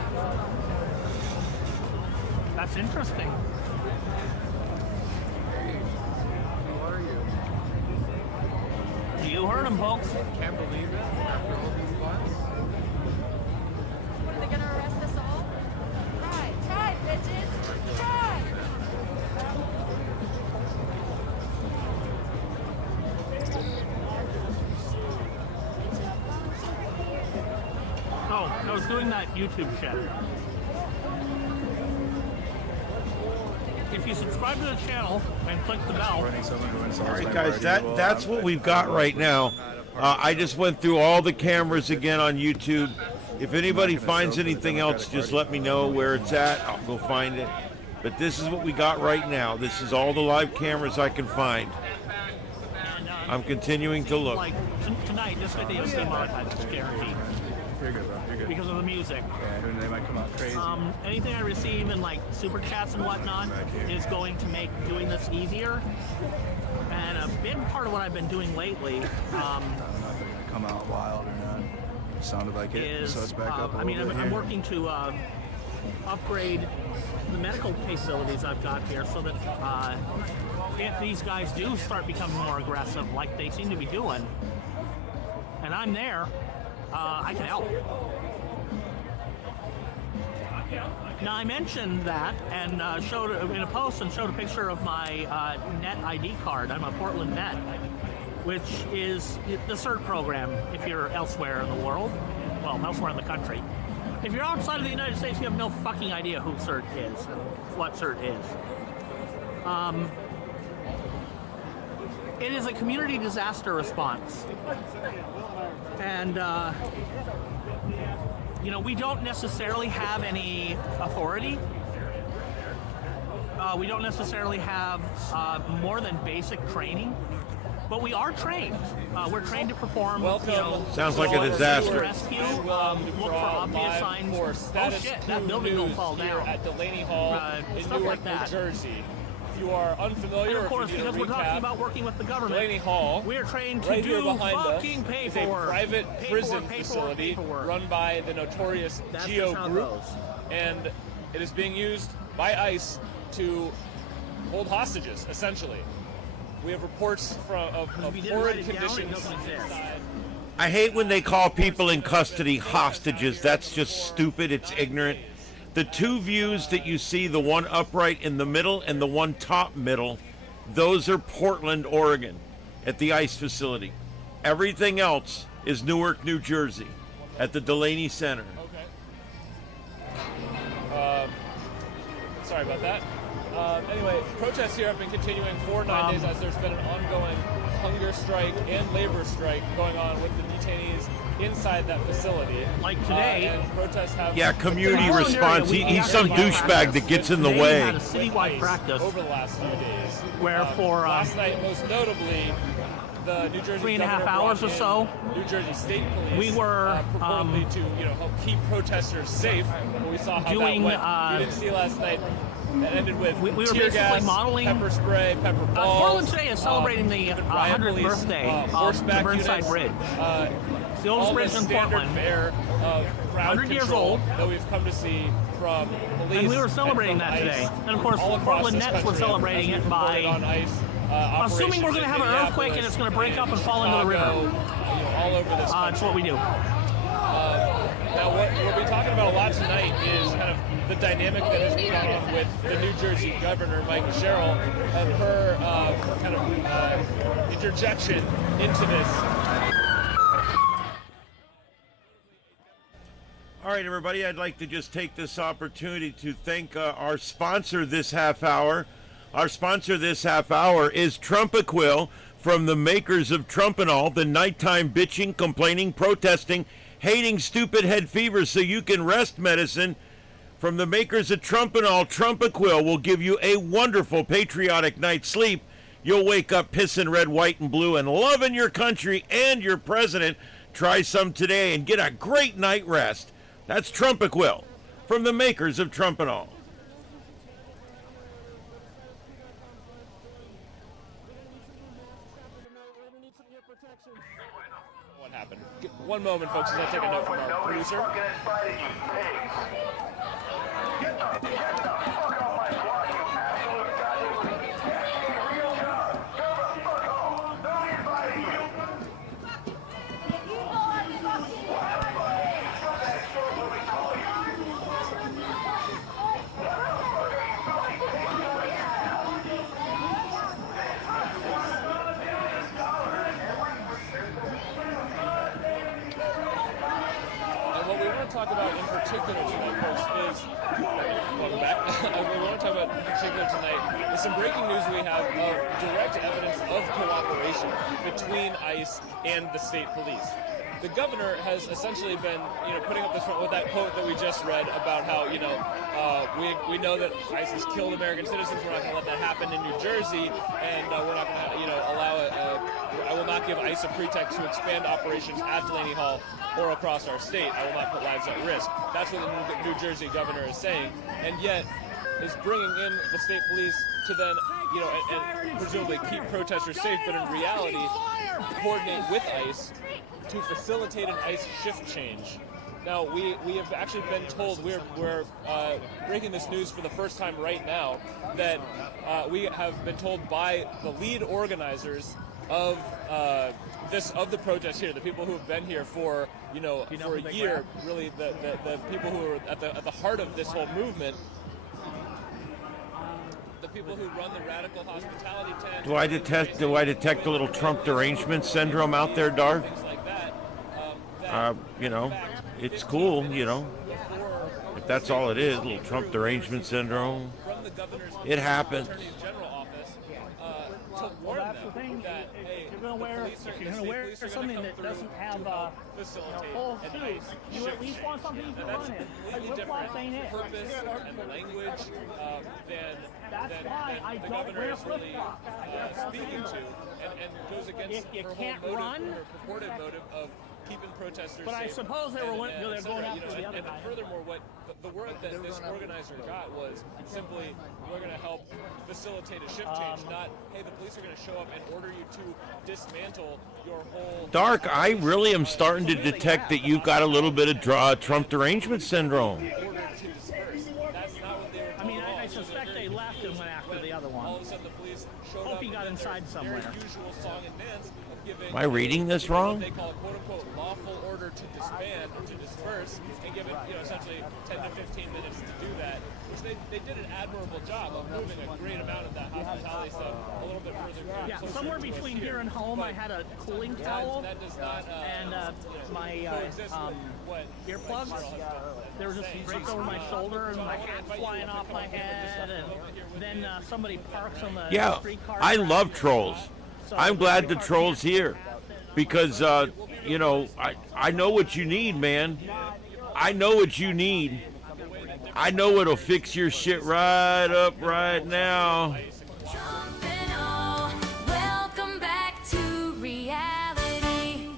That's interesting. How are you? You heard him, folks. Can't believe it. After all these months. Are they gonna arrest us all? Try, bitches, try! Oh, I was doing that YouTube shit. If you subscribe to the channel and click the bell. All right, guys, that's what we've got right now. I just went through all the cameras again on YouTube. If anybody finds anything else, just let me know where it's at. I'll go find it. But this is what we got right now. This is all the live cameras I can find. I'm continuing to look. Like tonight, this video is demonetized, it's guaranteed. You're good, bro. You're good. Because of the music. Yeah, they might come out crazy. Anything I receive in like super chats and whatnot is going to make doing this easier. And a big part of what I've been doing lately, not gonna come out wild or not. Sounded like it, so it's back up a little bit I'm working to upgrade the medical facilities I've got here so that if these guys do start becoming more aggressive like they seem to be doing, and I'm there, I can help. Now I mentioned that and showed in a post and showed a picture of my net ID card. I'm a Portland net. which is the CERT program if you're elsewhere in the world, well, elsewhere in the country. If you're outside of the United States, you have no fucking idea who CERT is and what CERT is. It is a community disaster response. And, you know, we don't necessarily have any authority. We don't necessarily have more than basic training, but we are trained. We're trained to perform. Sounds like a disaster. Rescue, look for obvious signs. Oh shit, that building will fall down. At Delaney Hall in stuff Newark, like that. New Jersey. If you are unfamiliar, and of course, if you need because a we're talking recap, about working with the government, Delaney Hall, we are trained to right do here behind fucking us, paperwork. is a private prison facility run by the notorious Geo Group, and it is being used by ICE to hold hostages, essentially. We have reports of horrid conditions inside. I hate when they call people in custody hostages. That's just stupid. It's ignorant. The two views that you see, the one upright in the middle and the one top middle, those are Portland, Oregon, at the ICE facility. Everything else is Newark, New Jersey, at the Delaney Center. Okay. Sorry about that. Anyway, protests here have been continuing for 9 days as there's been an ongoing hunger strike and labor strike going on with the detainees inside that facility. Like today. And protests have... Yeah, community response. He's some douchebag that gets in the way. Had a citywide practice over the last few days. Where for last night, most notably, the New Jersey 3.5 hours or so, New Jersey State Police we were purportedly to help keep protesters safe. We saw how doing, that went. We didn't see last night. That ended with we were tear basically gas, modeling pepper spray, pepper balls. Portland today is celebrating the 100th birthday of the Burnside Bridge. The oldest bridge in Portland. Fare of 100 years old. That we've come to see from police. And we were celebrating that today. And of course, Portland Nets were celebrating it by assuming we're going to have an earthquake and it's going to break up and fall into the river. All over this country. It's what we do. Now, what we'll be talking about a lot tonight is kind of the dynamic that is going on with the New Jersey governor, Mike Sherrill, and her kind of interjection into this. All right, everybody, I'd like to just take this opportunity to thank our sponsor this half hour. Our sponsor this half hour is Trumpaquil, from the makers of Trumpanol, the nighttime bitching, complaining, protesting, hating stupid head fever so you can rest medicine. From the makers of Trumpanol, Trumpaquil will give you a wonderful patriotic night's sleep. You'll wake up pissing red, white, and blue and loving your country and your president. Try some today and get a great night rest. That's Trumpaquil from the makers of Trumpanol. What happened? One moment, folks, as I take a note from our producer. Talk about in particular tonight, folks, is welcome back. What we want to talk about in particular tonight is some breaking news we have of direct evidence of cooperation between ICE and the state police. The governor has essentially been, putting up this front with that quote that we just read about how, we know that ICE has killed American citizens. We're not going to let that happen in New Jersey, and we're not going to, allow it. I will not give ICE a pretext to expand operations at Delaney Hall or across our state. I will not put lives at risk. That's what the New Jersey governor is saying, and yet is bringing in the state police to then, and presumably keep protesters safe, but in reality, coordinate with ICE to facilitate an ICE shift change. Now, we have actually been told, we're breaking this news for the first time right now, that we have been told by the lead organizers of the protest here, the people who have been here for for a year, really the people who are at the heart of this whole movement, the people who run the radical hospitality tent. Do I detect a little Trump derangement syndrome out there, Dark? Things like that. You know, it's cool, you know. If that's all it is, a little Trump derangement syndrome. From the governor's It happens. Attorney General office to warn Well, that's them the thing. that hey, If you're going to wear something that doesn't have full shoes, you at least want something you can run in. Like flip-flops ain't it. purpose and language That's why I the don't governor wear is really flip-flops. speaking to, and goes against If you her can't whole motive, run, her purported motive of keeping protesters but I safe. suppose they're going after the other and guy. furthermore, what the word that this organizer got was simply, we're going to help facilitate a shift change, not, hey, the police are going to show up and order you to dismantle your whole... Dark, I really am starting to detect that you've got a little bit of Trump derangement syndrome. I mean, I suspect they left and went after the other one. All of a sudden, the police showed Hope up he got with inside their somewhere. usual song and dance of giving... Am I reading this wrong? What they call a quote-unquote lawful order to disband, or to disperse, and give it, essentially 10 to 15 minutes to do that, which they did an admirable job of moving a great amount of that hospitality stuff a little bit further. Yeah, somewhere between here and home, I had a cooling towel and my earplugs. They were just draped over my shoulder and my hat flying off my head, and then somebody parks on the streetcar. I love trolls. I'm glad the troll's here because, I know what you need, man. I know what you need. I know what'll fix your shit right up right now. Welcome back to reality.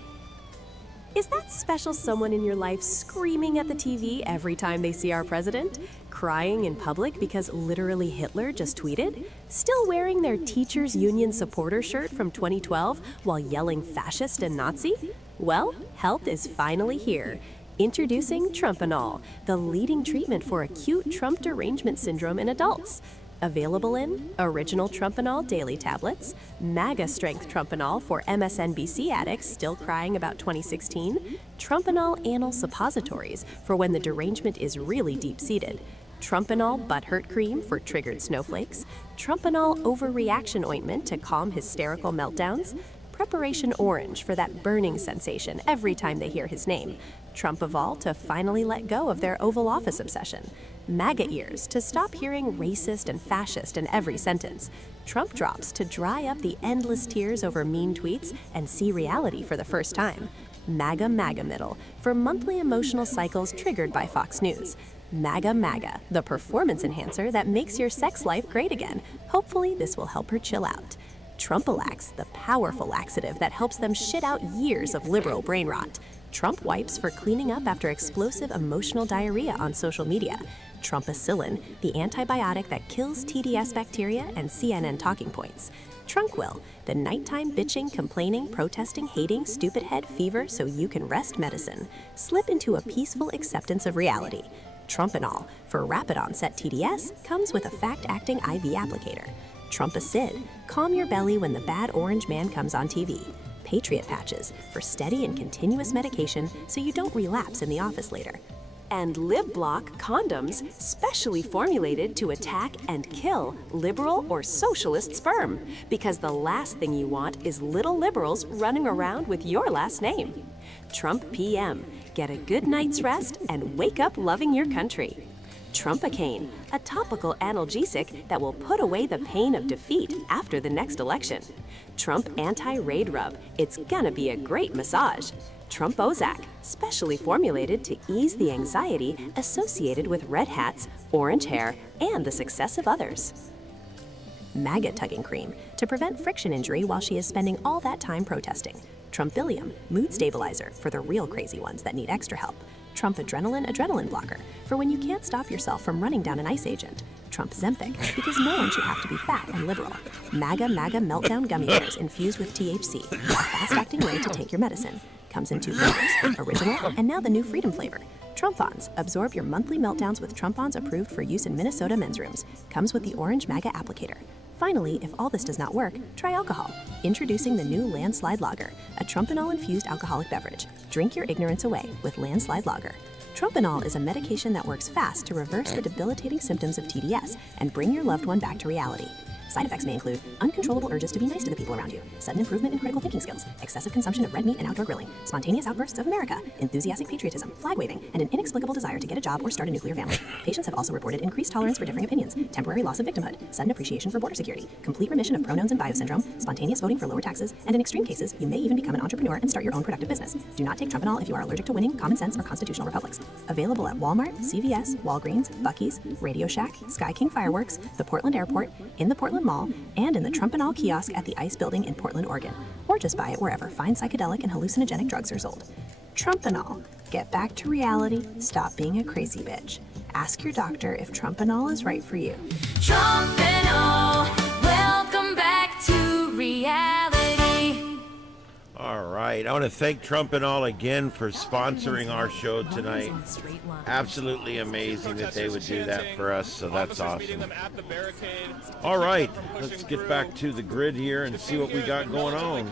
Is that special someone in your life screaming at the TV every time they see our president? Crying in public because literally Hitler just tweeted? Still wearing their teachers' union supporter shirt from 2012 while yelling fascist and Nazi? Well, help is finally here. Introducing Trumpanol, the leading treatment for acute Trump derangement syndrome in adults. Available in original Trumpanol daily tablets, MAGA strength Trumpanol for MSNBC addicts still crying about 2016, Trumpanol anal suppositories for when the derangement is really deep-seated, Trumpanol butthurt cream for triggered snowflakes, Trumpanol overreaction ointment to calm hysterical meltdowns, Preparation Orange for that burning sensation every time they hear his name, Trumpavol to finally let go of their Oval Office obsession, MAGA ears to stop hearing racist and fascist in every sentence, Trump drops to dry up the endless tears over mean tweets and see reality for the first time, MAGA middle for monthly emotional cycles triggered by Fox News, MAGA, the performance enhancer that makes your sex life great again. Hopefully this will help her chill out. Trumpalax, the powerful laxative that helps them shit out years of liberal brain rot. Trump wipes for cleaning up after explosive emotional diarrhea on social media. Trumpicillin, the antibiotic that kills TDS bacteria and CNN talking points. Trunquil, the nighttime bitching, complaining, protesting, hating, stupid head fever so you can rest medicine. Slip into a peaceful acceptance of reality. Trumpanol, for rapid onset TDS, comes with a fact-acting IV applicator. Trumpacid, calm your belly when the bad orange man comes on TV. Patriot patches, for steady and continuous medication so you don't relapse in the office later. And LibBlock condoms, specially formulated to attack and kill liberal or socialist sperm, because the last thing you want is little liberals running around with your last name. Trump PM, get a good night's rest and wake up loving your country. Trumpacaine, a topical analgesic that will put away the pain of defeat after the next election. Trump Anti-Raid Rub, it's gonna be a great massage. Trump Ozak, specially formulated to ease the anxiety associated with red hats, orange hair, and the success of others. MAGA tugging cream, to prevent friction injury while she is spending all that time protesting. Trumpilium, mood stabilizer for the real crazy ones that need extra help. Trump adrenaline blocker, for when you can't stop yourself from running down an ICE agent. Trump Zempic, because no one should have to be fat and liberal. MAGA meltdown gummy bears infused with THC, a fast-acting way to take your medicine. Comes in 2 flavors, original, and now the new Freedom flavor. Trumpons, absorb your monthly meltdowns with Trumpons approved for use in Minnesota men's rooms. Comes with the orange MAGA applicator. Finally, if all this does not work, try alcohol. Introducing the new Landslide Lager, a Trumpanol-infused alcoholic beverage. Drink your ignorance away with Landslide Lager. Trumpanol is a medication that works fast to reverse the debilitating symptoms of TDS and bring your loved one back to reality. Side effects may include uncontrollable urges to be nice to the people around you, sudden improvement in critical thinking skills, excessive consumption of red meat and outdoor grilling, spontaneous outbursts of America, enthusiastic patriotism, flag waving, and an inexplicable desire to get a job or start a nuclear family. Patients have also reported increased tolerance for differing opinions, temporary loss of victimhood, sudden appreciation for border security, complete remission of pronouns and biosyndrome, spontaneous voting for lower taxes, and in extreme cases, you may even become an entrepreneur and start your own productive business. Do not take Trumpanol if you are allergic to winning, common sense, or constitutional republics. Available at Walmart, CVS, Walgreens, Buc-ee's, Radio Shack, Sky King Fireworks, the Portland Airport, in the Portland Mall, and in the Trumpanol kiosk at the ICE building in Portland, Oregon. Or just buy it wherever fine psychedelic and hallucinogenic drugs are sold. Trumpanol. Get back to reality. Stop being a crazy bitch. Ask your doctor if Trumpanol is right for you. Trumpanol, welcome back to reality. All right. I want to thank Trumpanol again for sponsoring our show tonight. Absolutely amazing that they would do that for us, so that's awesome. All right. Let's get back to the grid here and see what we got going on.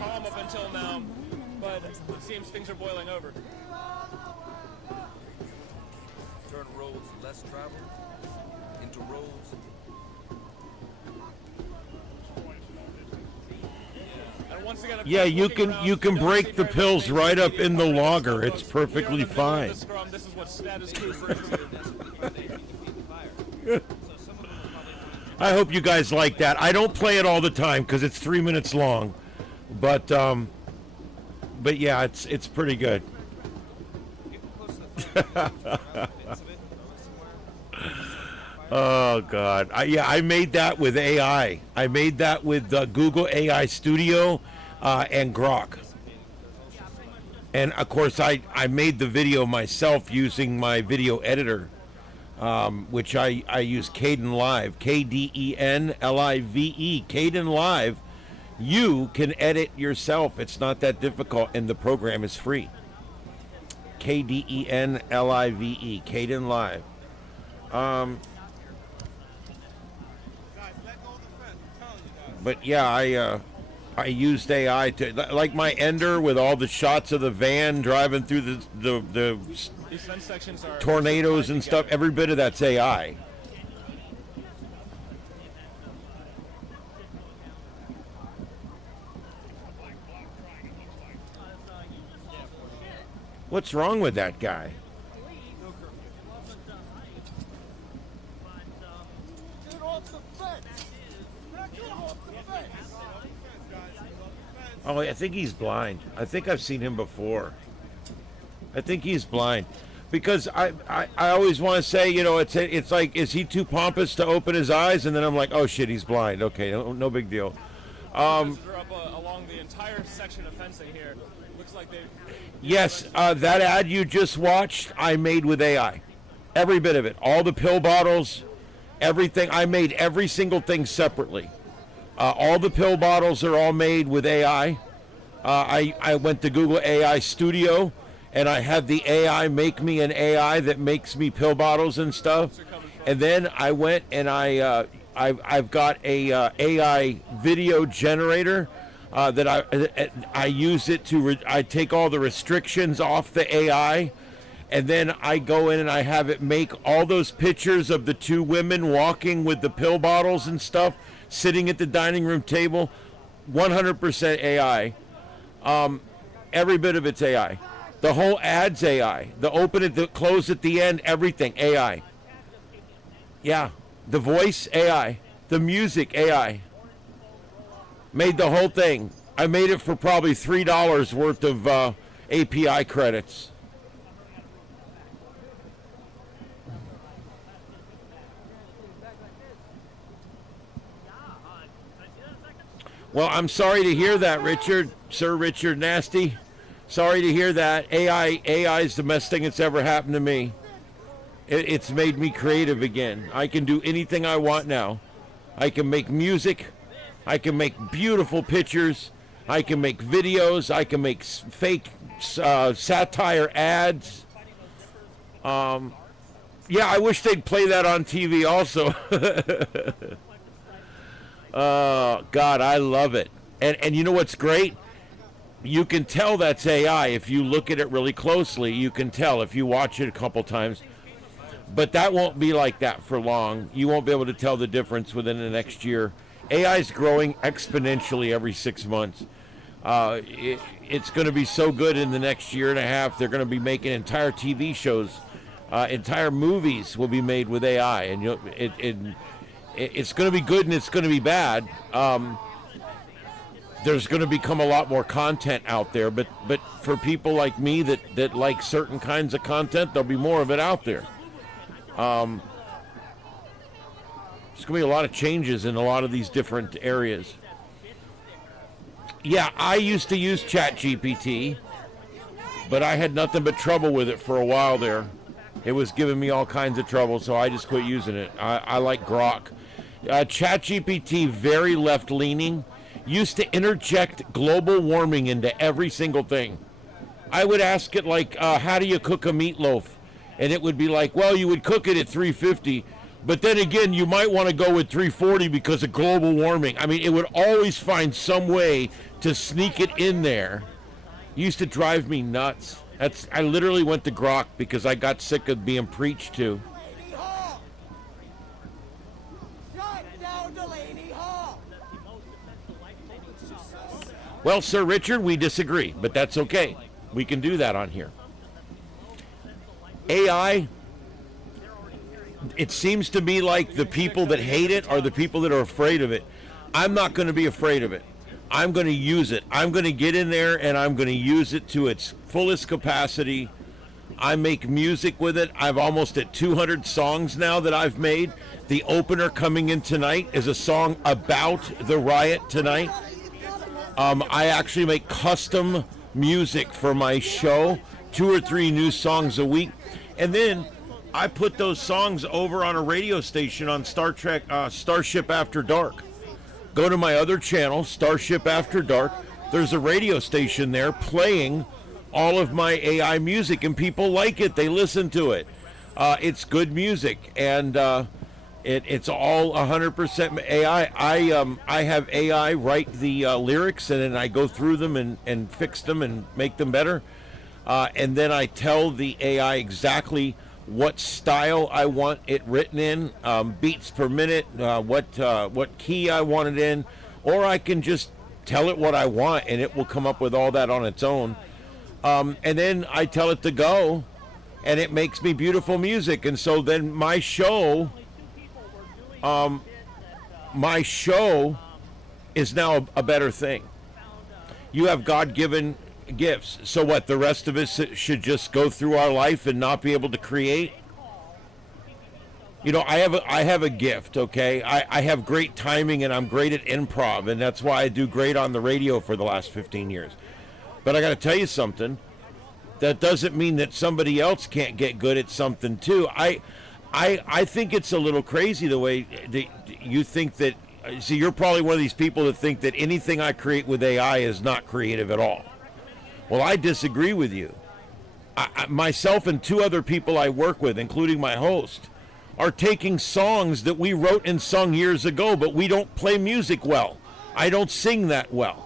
But it seems things are boiling over. Turn roads less traveled into roads. Yeah, you can break the pills right up in the logger. It's perfectly fine. This is what status quo I hope you guys like that. I don't play it all the time because it's 3 minutes long, but yeah, it's pretty good. Oh God! I made that with AI. I made that with Google AI Studio and Grok. And of course, I made the video myself using my video editor, which I use Kden Live, Kdenlive, Kden Live. You can edit yourself. It's not that difficult, and the program is free. Kdenlive, Kden Live. But yeah, I used AI to, like my Ender with all the shots of the van driving through the tornadoes and stuff. Every bit of that's AI. What's wrong with that guy? Oh, I think he's blind. I think I've seen him before. I think he's blind. Because I always want to say, you know, it's like, is he too pompous to open his eyes? And then I'm like, oh shit, he's blind. Okay, no big deal. Along the entire section of fencing here. Looks like they. Yes, that ad you just watched, I made with AI. Every bit of it. All the pill bottles, everything. I made every single thing separately. All the pill bottles are all made with AI. I went to Google AI Studio, and I had the AI make me an AI that makes me pill bottles and stuff. And then I went and I've got a AI video generator that I use it to. I take all the restrictions off the AI, and then I go in and I have it make all those pictures of the two women walking with the pill bottles and stuff, sitting at the dining room table. 100% AI. Every bit of it's AI. The whole ad's AI. The open it, the close at the end, everything AI. Yeah. The voice, AI. The music, AI. Made the whole thing. I made it for probably $3 worth of API credits. Well, I'm sorry to hear that, Richard. Sir Richard Nasty. Sorry to hear that. AI is the best thing that's ever happened to me. It's made me creative again. I can do anything I want now. I can make music. I can make beautiful pictures. I can make videos. I can make fake satire ads. Yeah, I wish they'd play that on TV also. Oh, God, I love it. And you know what's great? you can tell that's AI. If you look at it really closely, you can tell if you watch it a couple times. But that won't be like that for long. You won't be able to tell the difference within the next year. AI is growing exponentially every 6 months. It's going to be so good in the next year and a half. They're going to be making entire TV shows, entire movies will be made with AI, and it's going to be good and it's going to be bad. There's going to become a lot more content out there, but for people like me that like certain kinds of content, there'll be more of it out there. There's going to be a lot of changes in a lot of these different areas. Yeah, I used to use ChatGPT, but I had nothing but trouble with it for a while there. It was giving me all kinds of trouble, so I just quit using it. I like Grok. ChatGPT, very left-leaning, used to interject global warming into every single thing. I would ask it, like, how do you cook a meatloaf? And it would be like, well, you would cook it at 350, but then again, you might want to go with 340 because of global warming. I mean, it would always find some way to sneak it in there. It used to drive me nuts. I literally went to Grok because I got sick of being preached to. Shut down Delaney Hall! Well, Sir Richard, we disagree, but that's okay. We can do that on here. AI, it seems to me like the people that hate it are the people that are afraid of it. I'm not going to be afraid of it. I'm going to use it. I'm going to get in there and I'm going to use it to its fullest capacity. I make music with it. I've almost at 200 songs now that I've made. The opener coming in tonight is a song about the riot tonight. I actually make custom music for my show, 2 or 3 new songs a week. And then I put those songs over on a radio station on Starship After Dark. Go to my other channel, Starship After Dark. There's a radio station there playing all of my AI music, and people like it. They listen to it. It's good music, and it's all 100% AI. I have AI write the lyrics, and then I go through them and fix them and make them better. And then I tell the AI exactly what style I want it written in, beats per minute, what key I want it in, or I can just tell it what I want and it will come up with all that on its own. And then I tell it to go, and it makes me beautiful music. And so then my show is now a better thing. You have God-given gifts. So what, the rest of us should just go through our life and not be able to create? You know, I have a gift, okay? I have great timing and I'm great at improv, and that's why I do great on the radio for the last 15 years. But I got to tell you something. That doesn't mean that somebody else can't get good at something too. I think it's a little crazy the way that you think that. See, you're probably one of these people that think that anything I create with AI is not creative at all. Well, I disagree with you. Myself and 2 other people I work with, including my host, are taking songs that we wrote and sung years ago, but we don't play music well. I don't sing that well.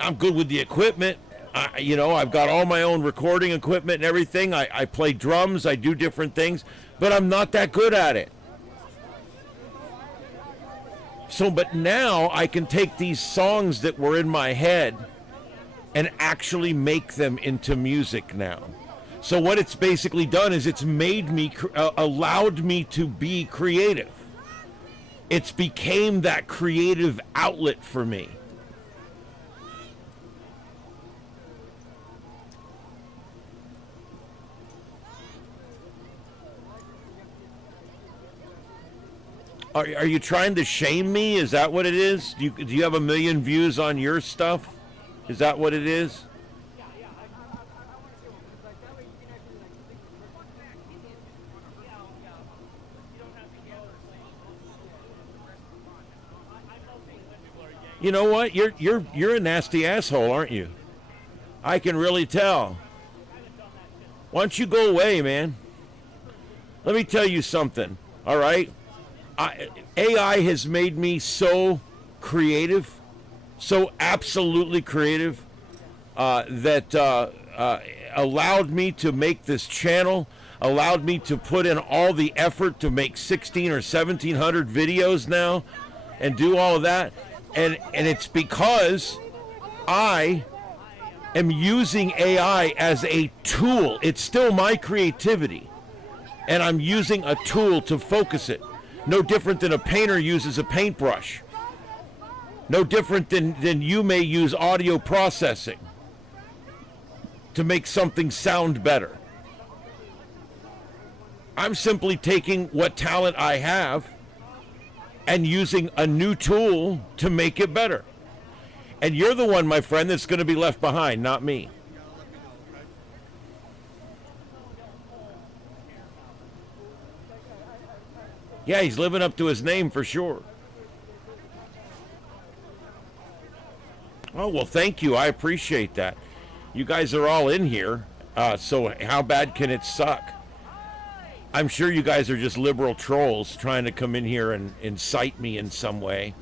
I'm good with the equipment. I've got all my own recording equipment and everything. I play drums. I do different things, but I'm not that good at it. So, but now I can take these songs that were in my head and actually make them into music now. So what it's basically done is it's made me, allowed me to be creative. It's became that creative outlet for me. Are you trying to shame me? Is that what it is? Do you have 1 million views on your stuff? Is that what it is? You know what? You're a nasty asshole, aren't you? I can really tell. Why don't you go away, man? Let me tell you something, all right? AI has made me so creative so absolutely creative that allowed me to make this channel, allowed me to put in all the effort to make 16 or 1700 videos now and do all of that. And it's because I am using AI as a tool. It's still my creativity, and I'm using a tool to focus it. No different than a painter uses a paintbrush. No different than you may use audio processing to make something sound better. I'm simply taking what talent I have and using a new tool to make it better. And you're the one, my friend, that's going to be left behind, not me. Yeah, he's living up to his name for sure. Oh, well, thank you. I appreciate that. You guys are all in here, so how bad can it suck? I'm sure you guys are just liberal trolls trying to come in here and incite me in some way,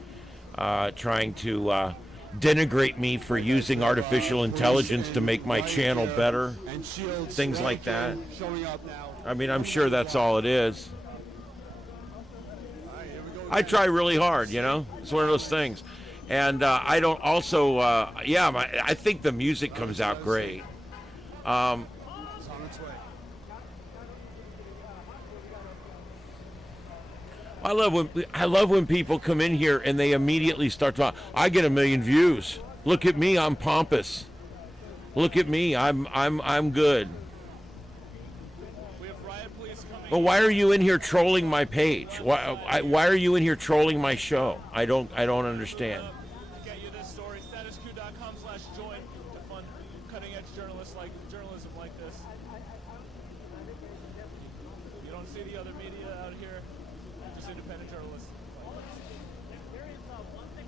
trying to denigrate me for using artificial intelligence to make my channel better, things like that. I mean, I'm sure that's all it is. I try really hard, you know? It's one of those things. And I don't also, I think the music comes out great. I love when people come in here and they immediately start talking. I get 1 million views. Look at me, I'm pompous. Look at me, I'm good. But why are you in here trolling my page? Why are you in here trolling my show? I don't understand. Get you this story, statusq.com/join to fund cutting-edge journalism like this. You don't see the other media out here, just independent journalists. There is one thing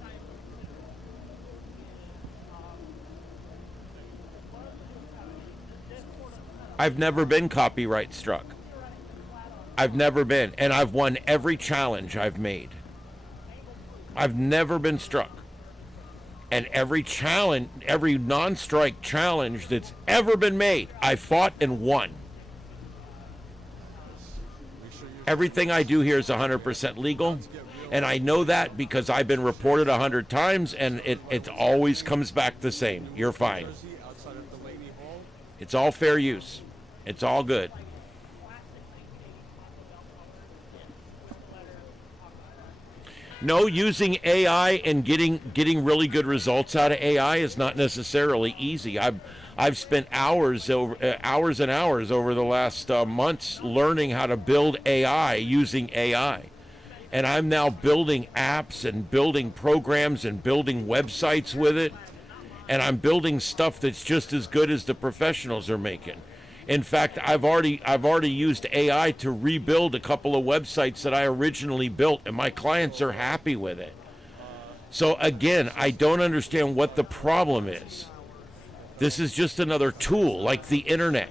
I've never been copyright struck. I've never been, and I've won every challenge I've made. I've never been struck. And every challenge, every non-strike challenge that's ever been made, I fought and won. Everything I do here is 100% legal, and I know that because I've been reported 100 times, and it always comes back the same. You're fine. It's all fair use. It's all good. No, using AI and getting really good results out of AI is not necessarily easy. I've spent hours and hours over the last months learning how to build AI using AI, and I'm now building apps and building programs and building websites with it, and I'm building stuff that's just as good as the professionals are making. In fact, I've already used AI to rebuild a couple of websites that I originally built, and my clients are happy with it. So again, I don't understand what the problem is. This is just another tool like the internet.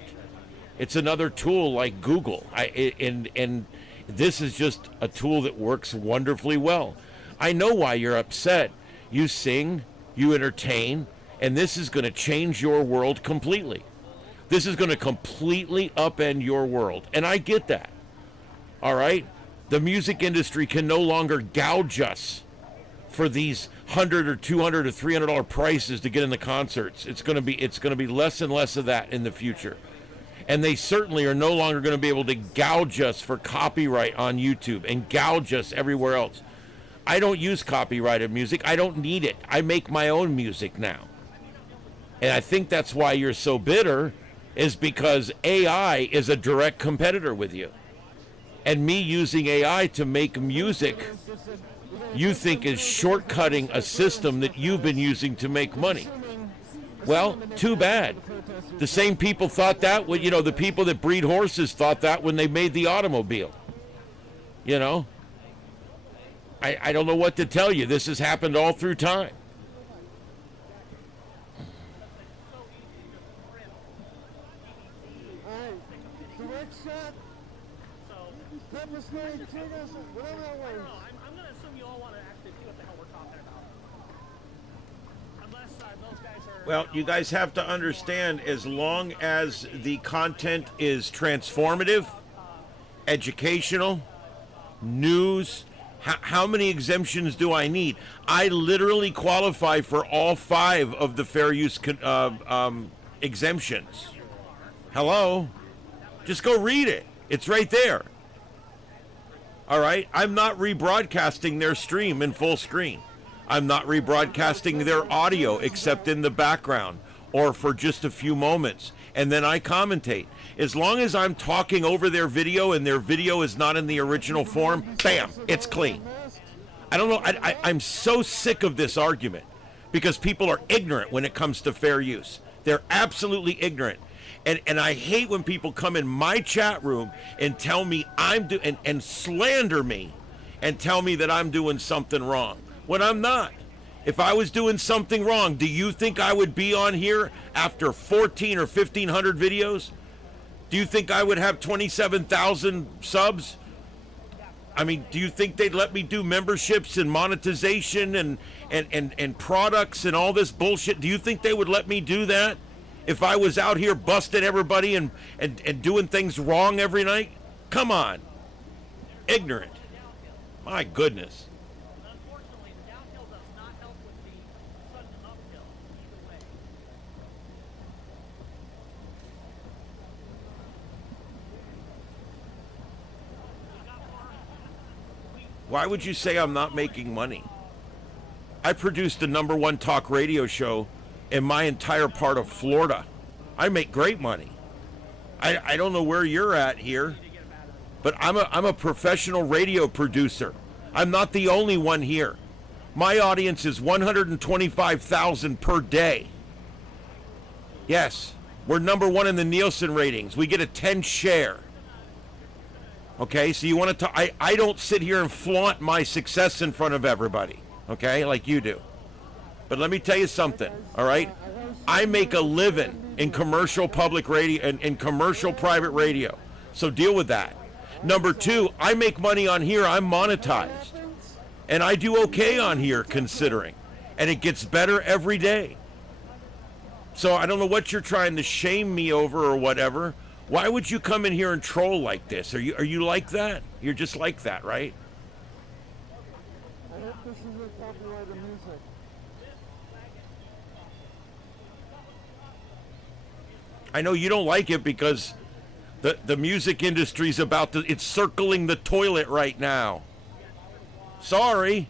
It's another tool like Google. And this is just a tool that works wonderfully well. I know why you're upset. You sing, you entertain, and this is going to change your world completely. This is going to completely upend your world. And I get that. All right? The music industry can no longer gouge us for these $100 or $200 or $300 prices to get in the concerts. It's going to be less and less of that in the future. And they certainly are no longer going to be able to gouge us for copyright on YouTube and gouge us everywhere else. I don't use copyrighted music. I don't need it. I make my own music now. And I think that's why you're so bitter, is because AI is a direct competitor with you. And me using AI to make music, you think is shortcutting a system that you've been using to make money. Well, too bad. The same people thought that, when, the people that breed horses thought that when they made the automobile. I don't know what to tell you. This has happened all through time. I'm going to assume you all want to actually see what the hell we're talking about. Well, you guys have to understand, as long as the content is transformative, educational, news, how many exemptions do I need? I literally qualify for all 5 of the fair use exemptions. Hello? Just go read it. It's right there. All right? I'm not rebroadcasting their stream in full screen. I'm not rebroadcasting their audio except in the background or for just a few moments. And then I commentate. As long as I'm talking over their video and their video is not in the original form, bam, it's clean. I don't know. I'm so sick of this argument because people are ignorant when it comes to fair use. They're absolutely ignorant. And I hate when people come in my chat room and tell me and slander me and tell me that I'm doing something wrong when I'm not. If I was doing something wrong, do you think I would be on here after 14 or 1,500 videos? Do you think I would have 27,000 subs? I mean, do you think they'd let me do memberships and monetization and products and all this bullshit? Do you think they would let me do that if I was out here busting everybody and doing things wrong every night? Come on. Ignorant. My goodness. Why would you say I'm not making money? I produced the #1 talk radio show in my entire part of Florida. I make great money. I don't know where you're at here, but I'm a professional radio producer. I'm not the only one here. My audience is 125,000 per day. Yes, we're #1 in the Nielsen ratings. We get a 10 share. Okay, so you want to I don't sit here and flaunt my success in front of everybody, okay, like you do. But let me tell you something, all right? I make a living in commercial public radio and in commercial private radio. So deal with that. #2, I make money on here. I'm monetized. And I do okay on here considering. And it gets better every day. So I don't know what you're trying to shame me over or whatever. Why would you come in here and troll like this? Are you like that? You're just like that, right? I hope this isn't copyrighted music. I know you don't like it because the music industry's it's circling the toilet right now. Sorry.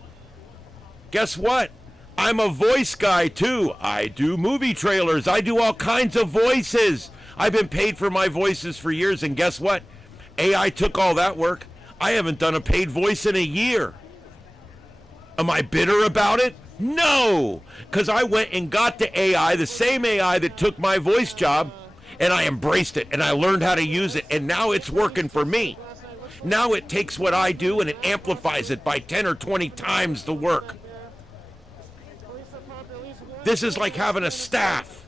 Guess what? I'm a voice guy too. I do movie trailers. I do all kinds of voices. I've been paid for my voices for years, and guess what? AI took all that work. I haven't done a paid voice in a year. Am I bitter about it? No, because I went and got the AI, the same AI that took my voice job, and I embraced it, and I learned how to use it, and now it's working for me. Now it takes what I do, and it amplifies it by 10 or 20 times the work. This is like having a staff.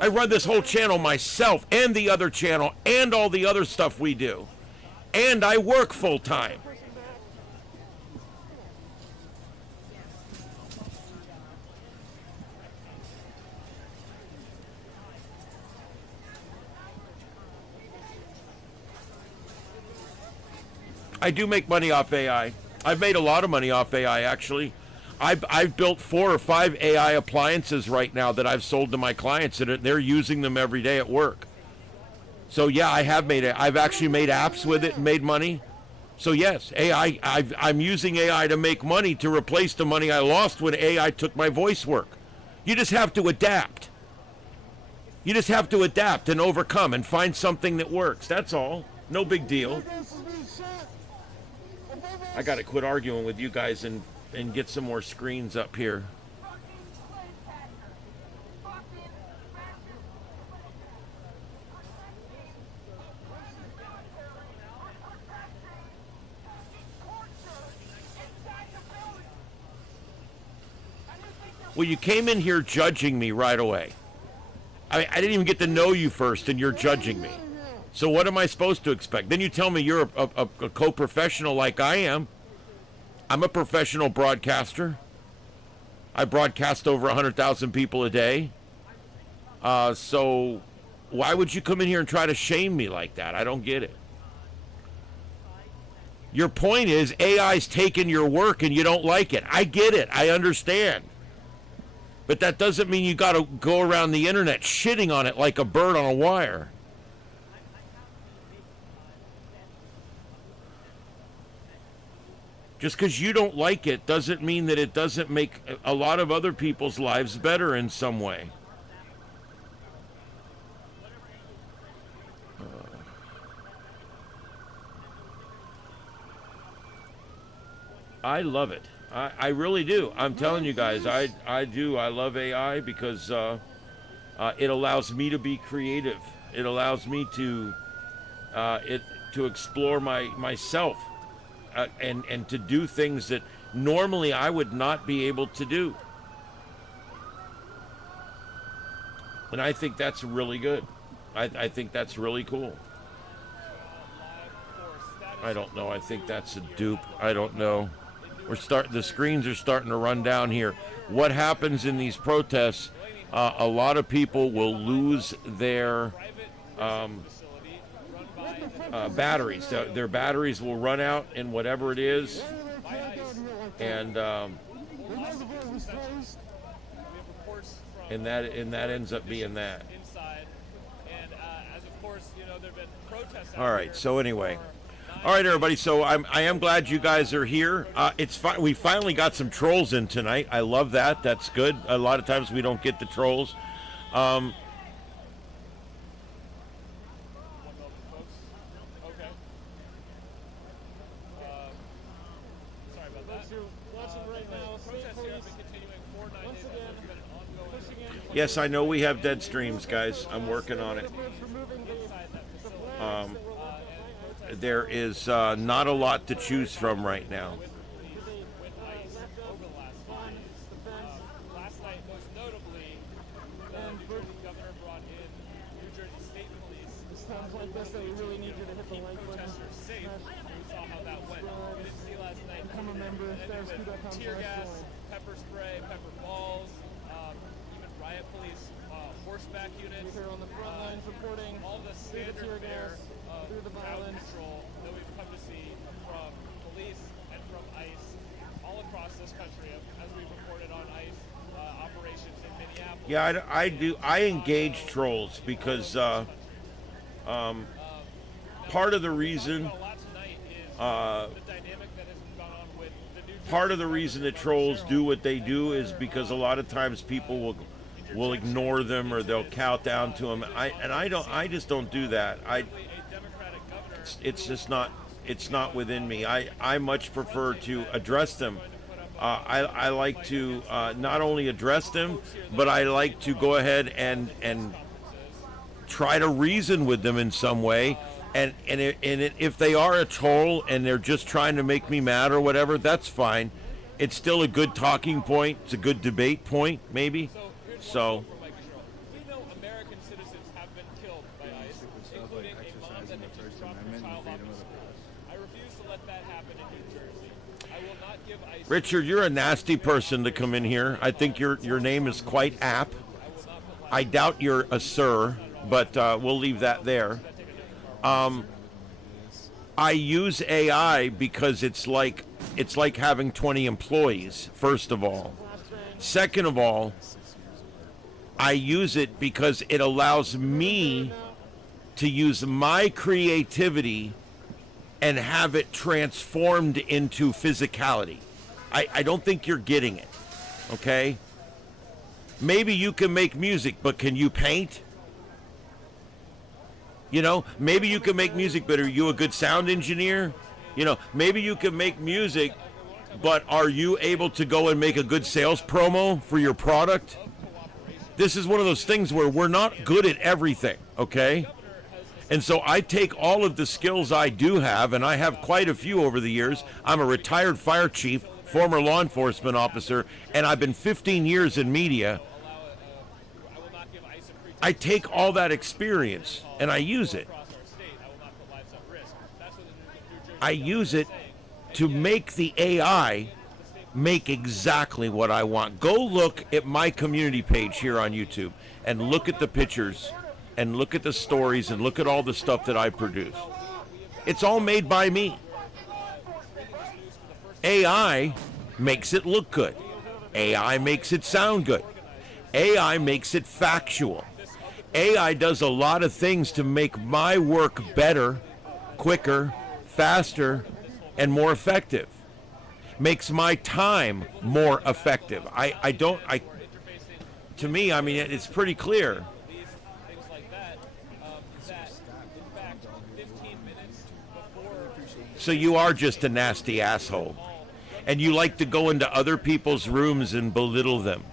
I run this whole channel myself and the other channel and all the other stuff we do. And I work full time. I do make money off AI. I've made a lot of money off AI, actually. I've built 4 or 5 AI appliances right now that I've sold to my clients, and they're using them every day at work. So yeah, I've actually made apps with it and made money. So yes, AI. I'm using AI to make money to replace the money I lost when AI took my voice work. You just have to adapt. You just have to adapt and overcome and find something that works. That's all. No big deal. I got to quit arguing with you guys and get some more screens up here. Well, you came in here judging me right away. I didn't even get to know you first, and you're judging me. So what am I supposed to expect? Then you tell me you're a co-professional like I am. I'm a professional broadcaster. I broadcast over 100,000 people a day. So why would you come in here and try to shame me like that? I don't get it. Your point is AI's taking your work and you don't like it. I get it. I understand. But that doesn't mean you got to go around the internet shitting on it like a bird on a wire. Just because you don't like it doesn't mean that it doesn't make a lot of other people's lives better in some way. I love it. I really do. I'm telling you guys, I do. I love AI because it allows me to be creative. It allows me to explore myself and to do things that normally I would not be able to do. And I think that's really good. I think that's really cool. I don't know. I think that's a dupe. I don't know. The screens are starting to run down here. What happens in these protests? A lot of people will lose their batteries. Their batteries will run out in whatever it is, and that ends up being that. All right. So anyway. All right, everybody. So I am glad you guys are here. We finally got some trolls in tonight. I love that. That's good. A lot of times we don't get the trolls. Yes, I know we have dead streams, guys. I'm working on it. There is not a lot to choose from right now. Last night, most notably, the governor brought in New Jersey State Police. Sounds like this that we really need you to hit the like button. Safe. We saw how that went. We didn't see last night. Become a member. Tear gas, pepper spray, pepper balls, even riot police, horseback units. Here on the front lines reporting all the standard fare of crowd control that we've come to see from police and from ICE all across this country, as we've reported on ICE operations in Minneapolis. Yeah, I do. I engage trolls because part of the reason that trolls do what they do is because a lot of times people will ignore them or they'll cow down to them. I just don't do that. It's just not. It's not within me. I much prefer to address them. I like to not only address them, but I like to go ahead and try to reason with them in some way. And if they are a troll and they're just trying to make me mad or whatever, that's fine. It's still a good talking point. It's a good debate point, maybe. So. We know American citizens have been killed by ICE, including a mom that dropped her child off at school. I refuse to let that happen in New Jersey. I will not give ICE. Richard, you're a nasty person to come in here. I think your name is quite apt. I doubt you're a sir, but we'll leave that there. I use AI because it's like having 20 employees, first of all. Second of all, I use it because it allows me to use my creativity and have it transformed into physicality. I don't think you're getting it, okay? Maybe you can make music, but can you paint? You know, maybe you can make music, but are you a good sound engineer? You know, maybe you can make music, but are you able to go and make a good sales promo for your product? This is one of those things where we're not good at everything, okay? And so I take all of the skills I do have, and I have quite a few over the years. I'm a retired fire chief, former law enforcement officer, and I've been 15 years in media. I take all that experience and I use it. I use it to make the AI make exactly what I want. Go look at my community page here on YouTube and look at the pictures and look at the stories and look at all the stuff that I produce. It's all made by me. AI makes it look good. AI makes it sound good. AI makes it factual. AI does a lot of things to make my work better, quicker, faster, and more effective. Makes my time more effective. To me, I mean, it's pretty clear. So you are just a nasty asshole. And you like to go into other people's rooms and belittle them.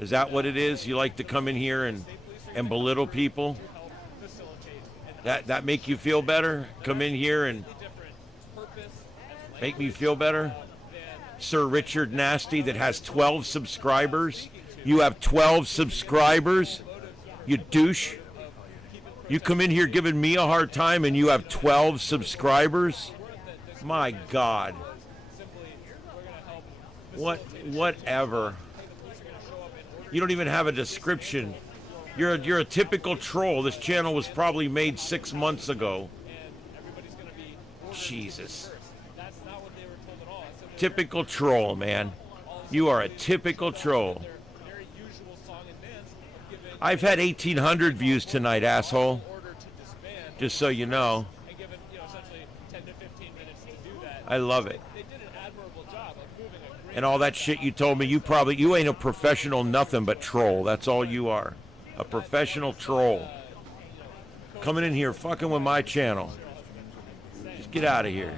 Is that what it is? You like to come in here and belittle people? That make you feel better? Come in here and make me feel better? Sir Richard Nasty that has 12 subscribers? You have 12 subscribers? You douche? You come in here giving me a hard time and you have 12 subscribers? My God. Whatever. You don't even have a description. You're a typical troll. This channel was probably made 6 months ago. Jesus. Typical troll, man. You are a typical troll. I've had 1,800 views tonight, asshole. Just so you know. I love it. And all that shit you told me, you ain't a professional nothing but troll. That's all you are. A professional troll. Coming in here fucking with my channel. Just get out of here.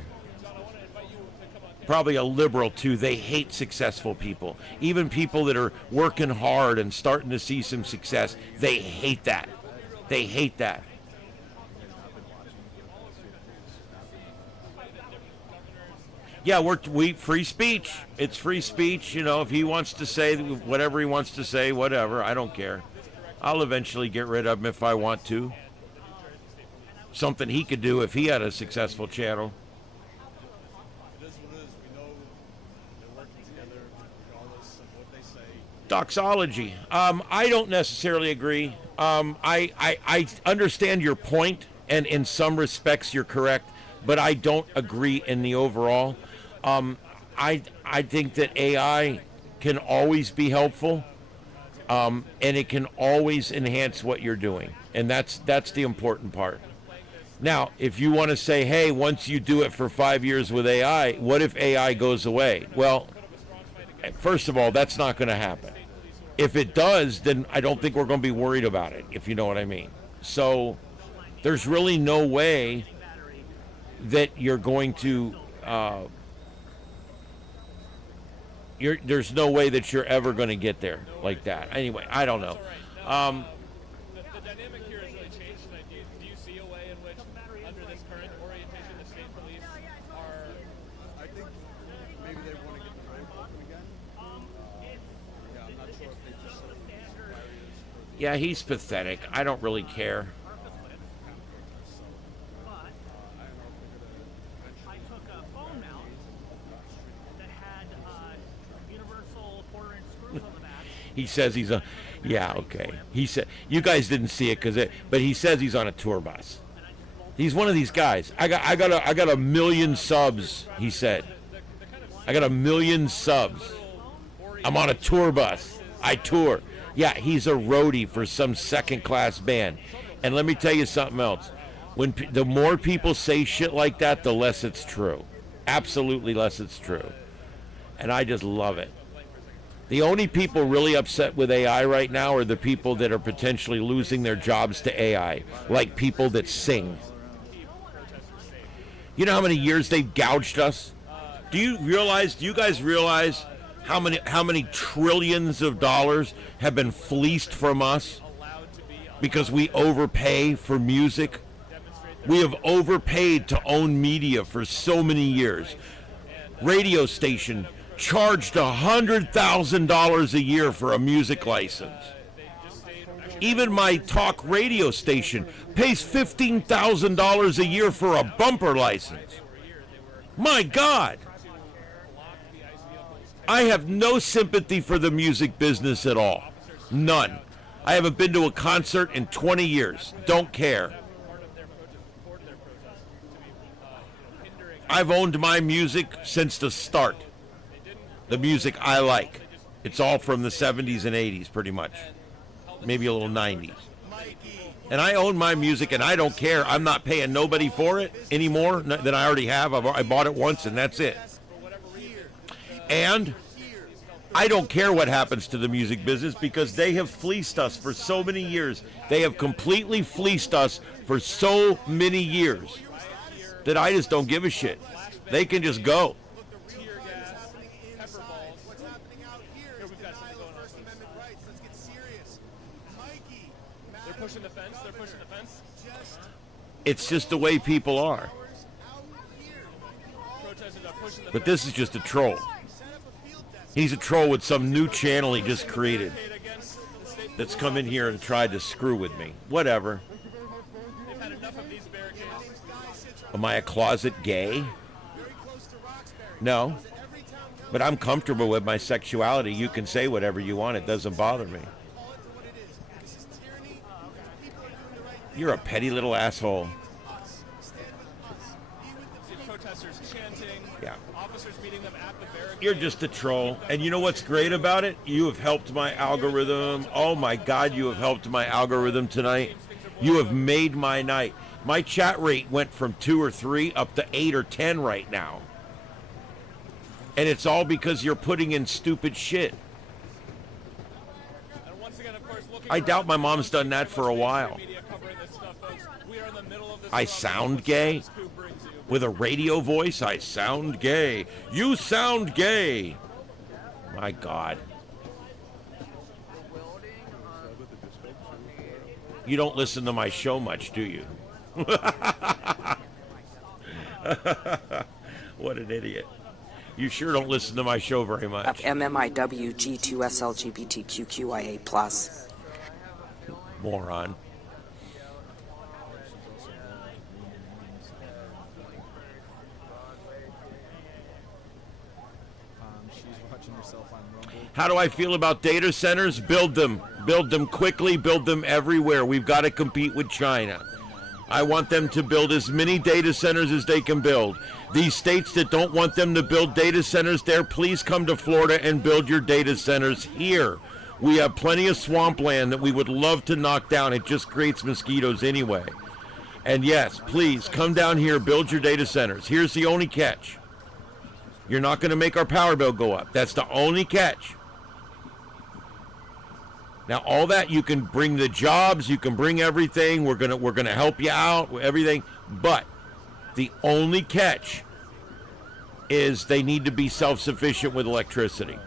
Probably a liberal too. They hate successful people. Even people that are working hard and starting to see some success, they hate that. They hate that. Yeah, we free speech. It's free speech. You know, if he wants to say whatever he wants to say, whatever. I don't care. I'll eventually get rid of him if I want to. Something he could do if he had a successful channel. Doxology. I don't necessarily agree. I understand your point, and in some respects you're correct, but I don't agree in the overall. I think that AI can always be helpful, and it can always enhance what you're doing, and that's the important part. Now, if you want to say, hey, once you do it for 5 years with AI, what if AI goes away? Well, first of all, that's not going to happen. If it does, then I don't think we're going to be worried about it, if you know what I mean. So there's really no way that you're going to there's no way that you're ever going to get there like that. Anyway, I don't know. The dynamic here has really changed tonight. Do you see a way in which, under this current orientation, the state police are... I think maybe they want to get the ramp open again. Yeah, I'm not sure if they just set up these barriers. Yeah, he's pathetic. I don't really care. I took a phone mount that had universal quarter-inch screws on the back. He says he's a... Yeah, okay. He said... You guys didn't see it, but he says he's on a tour bus. He's one of these guys. I got a million subs, he said. I got 1 million subs. I'm on a tour bus. I tour. Yeah, he's a roadie for some second-class band. And let me tell you something else. The more people say shit like that, the less it's true. Absolutely less it's true. And I just love it. The only people really upset with AI right now are the people that are potentially losing their jobs to AI, like people that sing. You know how many years they've gouged us? Do you guys realize how many trillions of dollars have been fleeced from us because we overpay for music? We have overpaid to own media for so many years. Radio station charged $100,000 a year for a music license. Even my talk radio station pays $15,000 a year for a bumper license. My God! I have no sympathy for the music business at all. None. I haven't been to a concert in 20 years. Don't care. I've owned my music since the start. The music I like. It's all from the 70s and 80s, pretty much. Maybe a little 90s. And I own my music, and I don't care. I'm not paying nobody for it anymore than I already have. I bought it once, and that's it. And I don't care what happens to the music business because they have fleeced us for so many years. They have completely fleeced us for so many years that I just don't give a shit. They can just go. They're pushing the fence. They're pushing the fence. It's just the way people are. But this is just a troll. He's a troll with some new channel he just created that's come in here and tried to screw with me. Whatever. Am I a closet gay? No. But I'm comfortable with my sexuality. You can say whatever you want. It doesn't bother me. You're a petty little asshole. Yeah. You're just a troll. And you know what's great about it? You have helped my algorithm. Oh my God, you have helped my algorithm tonight. You have made my night. My chat rate went from 2 or 3 up to 8 or 10 right now. And it's all because you're putting in stupid shit. I doubt my mom's done that for a while. I sound gay? With a radio voice, I sound gay. You sound gay. My God. You don't listen to my show much, do you? What an idiot. You sure don't listen to my show very much. MMIW G2SLGBTQQIA+. Moron. How do I feel about data centers? Build them. Build them quickly. Build them everywhere. We've got to compete with China. I want them to build as many data centers as they can build. These states that don't want them to build data centers there, please come to Florida and build your data centers here. We have plenty of swampland that we would love to knock down. It just creates mosquitoes anyway. And yes, please come down here, build your data centers. Here's the only catch. You're not going to make our power bill go up. That's the only catch. Now, all that, you can bring the jobs, you can bring everything. We're gonna help you out with everything. But the only catch is they need to be self-sufficient with electricity.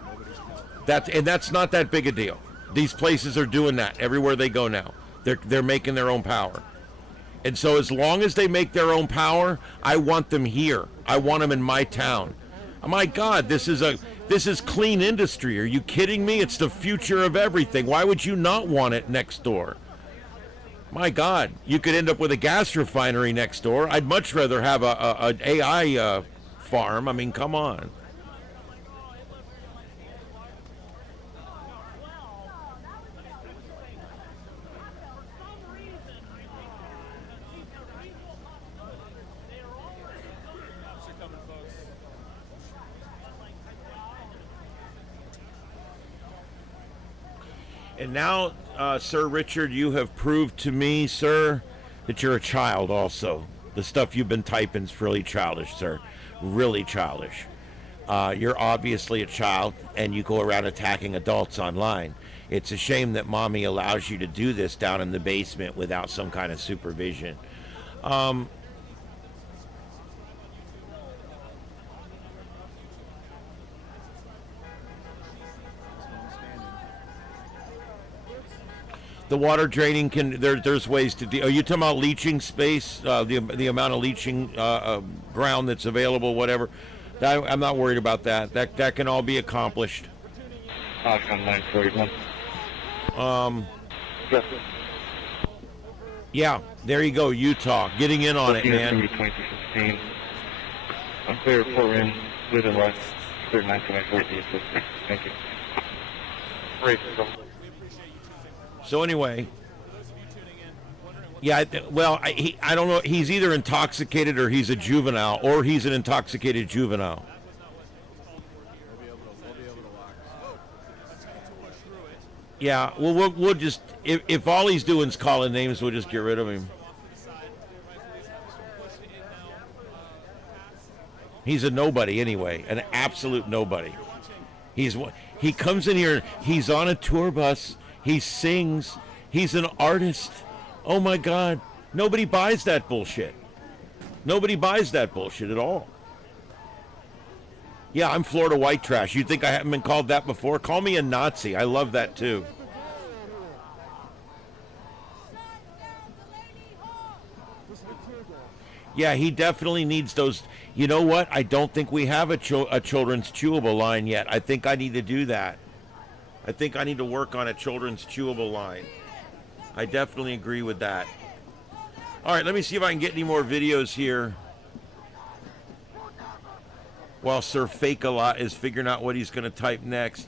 That's not that big a deal. These places are doing that everywhere they go now. They're making their own power. And so as long as they make their own power, I want them here. I want them in my town. Oh my God, this is clean industry. Are you kidding me? It's the future of everything. Why would you not want it next door? My God, you could end up with a gas refinery next door. I'd much rather have an AI farm. I mean, come on. And now, Sir Richard, you have proved to me, sir, that you're a child also. The stuff you've been typing is really childish, sir. Really childish. You're obviously a child, and you go around attacking adults online. It's a shame that Mommy allows you to do this down in the basement without some kind of supervision. The water draining there's ways to do. Are you talking about leaching space? The amount of leaching ground that's available, whatever. I'm not worried about that. That can all be accomplished. Yeah, there you go, Utah, getting in on it, man. I'm clear for in, good and left. Thank you. So anyway, yeah, I don't know. He's either intoxicated or he's a juvenile, or he's an intoxicated juvenile. Yeah, well, we'll just, if all he's doing is calling names, we'll just get rid of him. He's a nobody anyway, an absolute nobody. He comes in here, he's on a tour bus, he sings, he's an artist. Oh my God, nobody buys that bullshit. Nobody buys that bullshit at all. Yeah, I'm Florida white trash. You think I haven't been called that before? Call me a Nazi. I love that too. Yeah, he definitely needs those. You know what? I don't think we have a children's chewable line yet. I think I need to do that. I think I need to work on a children's chewable line. I definitely agree with that. All right, let me see if I can get any more videos here. While Sir Fake-A-Lot is figuring out what he's going to type next.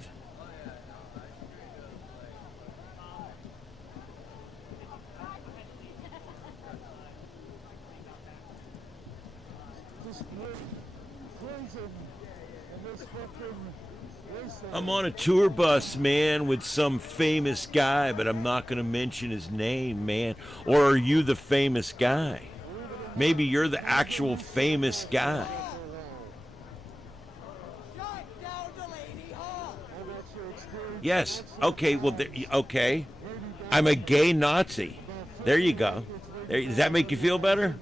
I'm on a tour bus, man, with some famous guy, but I'm not going to mention his name, man. Or are you the famous guy? Maybe you're the actual famous guy. Yes. Okay. Well, okay. I'm a gay Nazi. There you go. Does that make you feel better?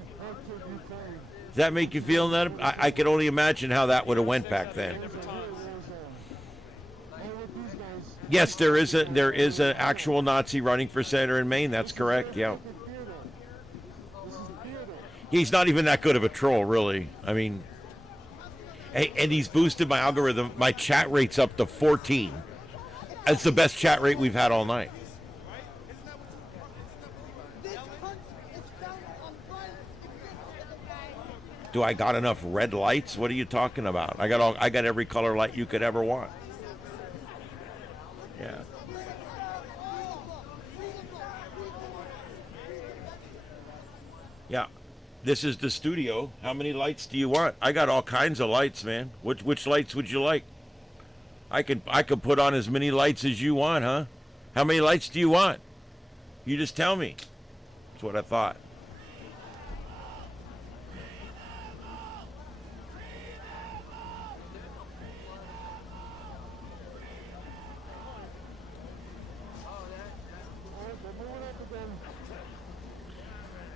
Does that make you feel better? I can only imagine how that would have went back then. Yes, there is an actual Nazi running for senator in Maine. That's correct. Yeah. He's not even that good of a troll, really. I mean, and he's boosted my algorithm. My chat rate's up to 14. It's the best chat rate we've had all night. Do I got enough red lights? What are you talking about? I got every color light you could ever want. Yeah. Yeah. This is the studio. How many lights do you want? I got all kinds of lights, man. Which lights would you like? I could put on as many lights as you want, huh? How many lights do you want? You just tell me. That's what I thought.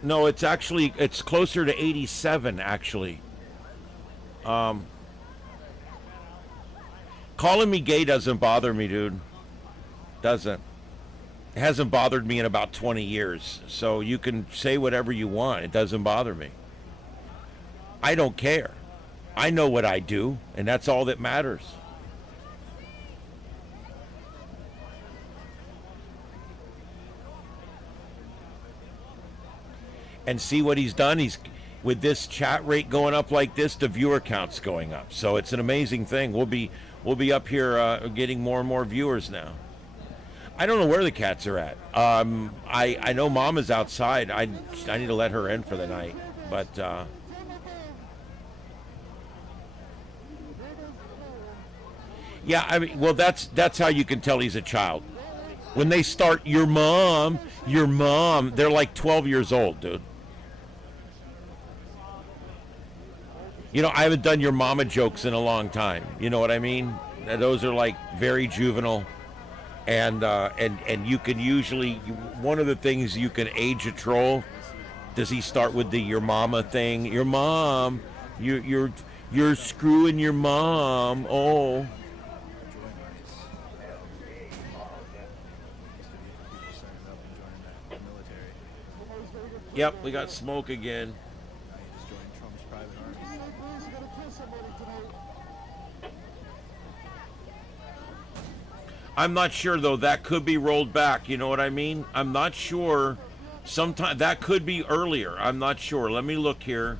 No, it's closer to 87, actually. Calling me gay doesn't bother me, dude. Doesn't. It hasn't bothered me in about 20 years. So you can say whatever you want. It doesn't bother me. I don't care. I know what I do, and that's all that matters. And see what he's done? With this chat rate going up like this, the viewer count's going up. So it's an amazing thing. We'll be up here getting more and more viewers now. I don't know where the cats are at. I know Mom is outside. I need to let her in for the night. But yeah, I mean, well, that's how you can tell he's a child. When they start, your mom, they're like 12 years old, dude. You know, I haven't done your mama jokes in a long time. You know what I mean? Those are like very juvenile, and you can usually, one of the things you can age a troll. Does he start with the your mama thing? Your mom, you're screwing your mom. Oh. Yep, we got smoke again. I'm not sure, though. That could be rolled back. You know what I mean? I'm not sure. Sometime that could be earlier. I'm not sure. Let me look here,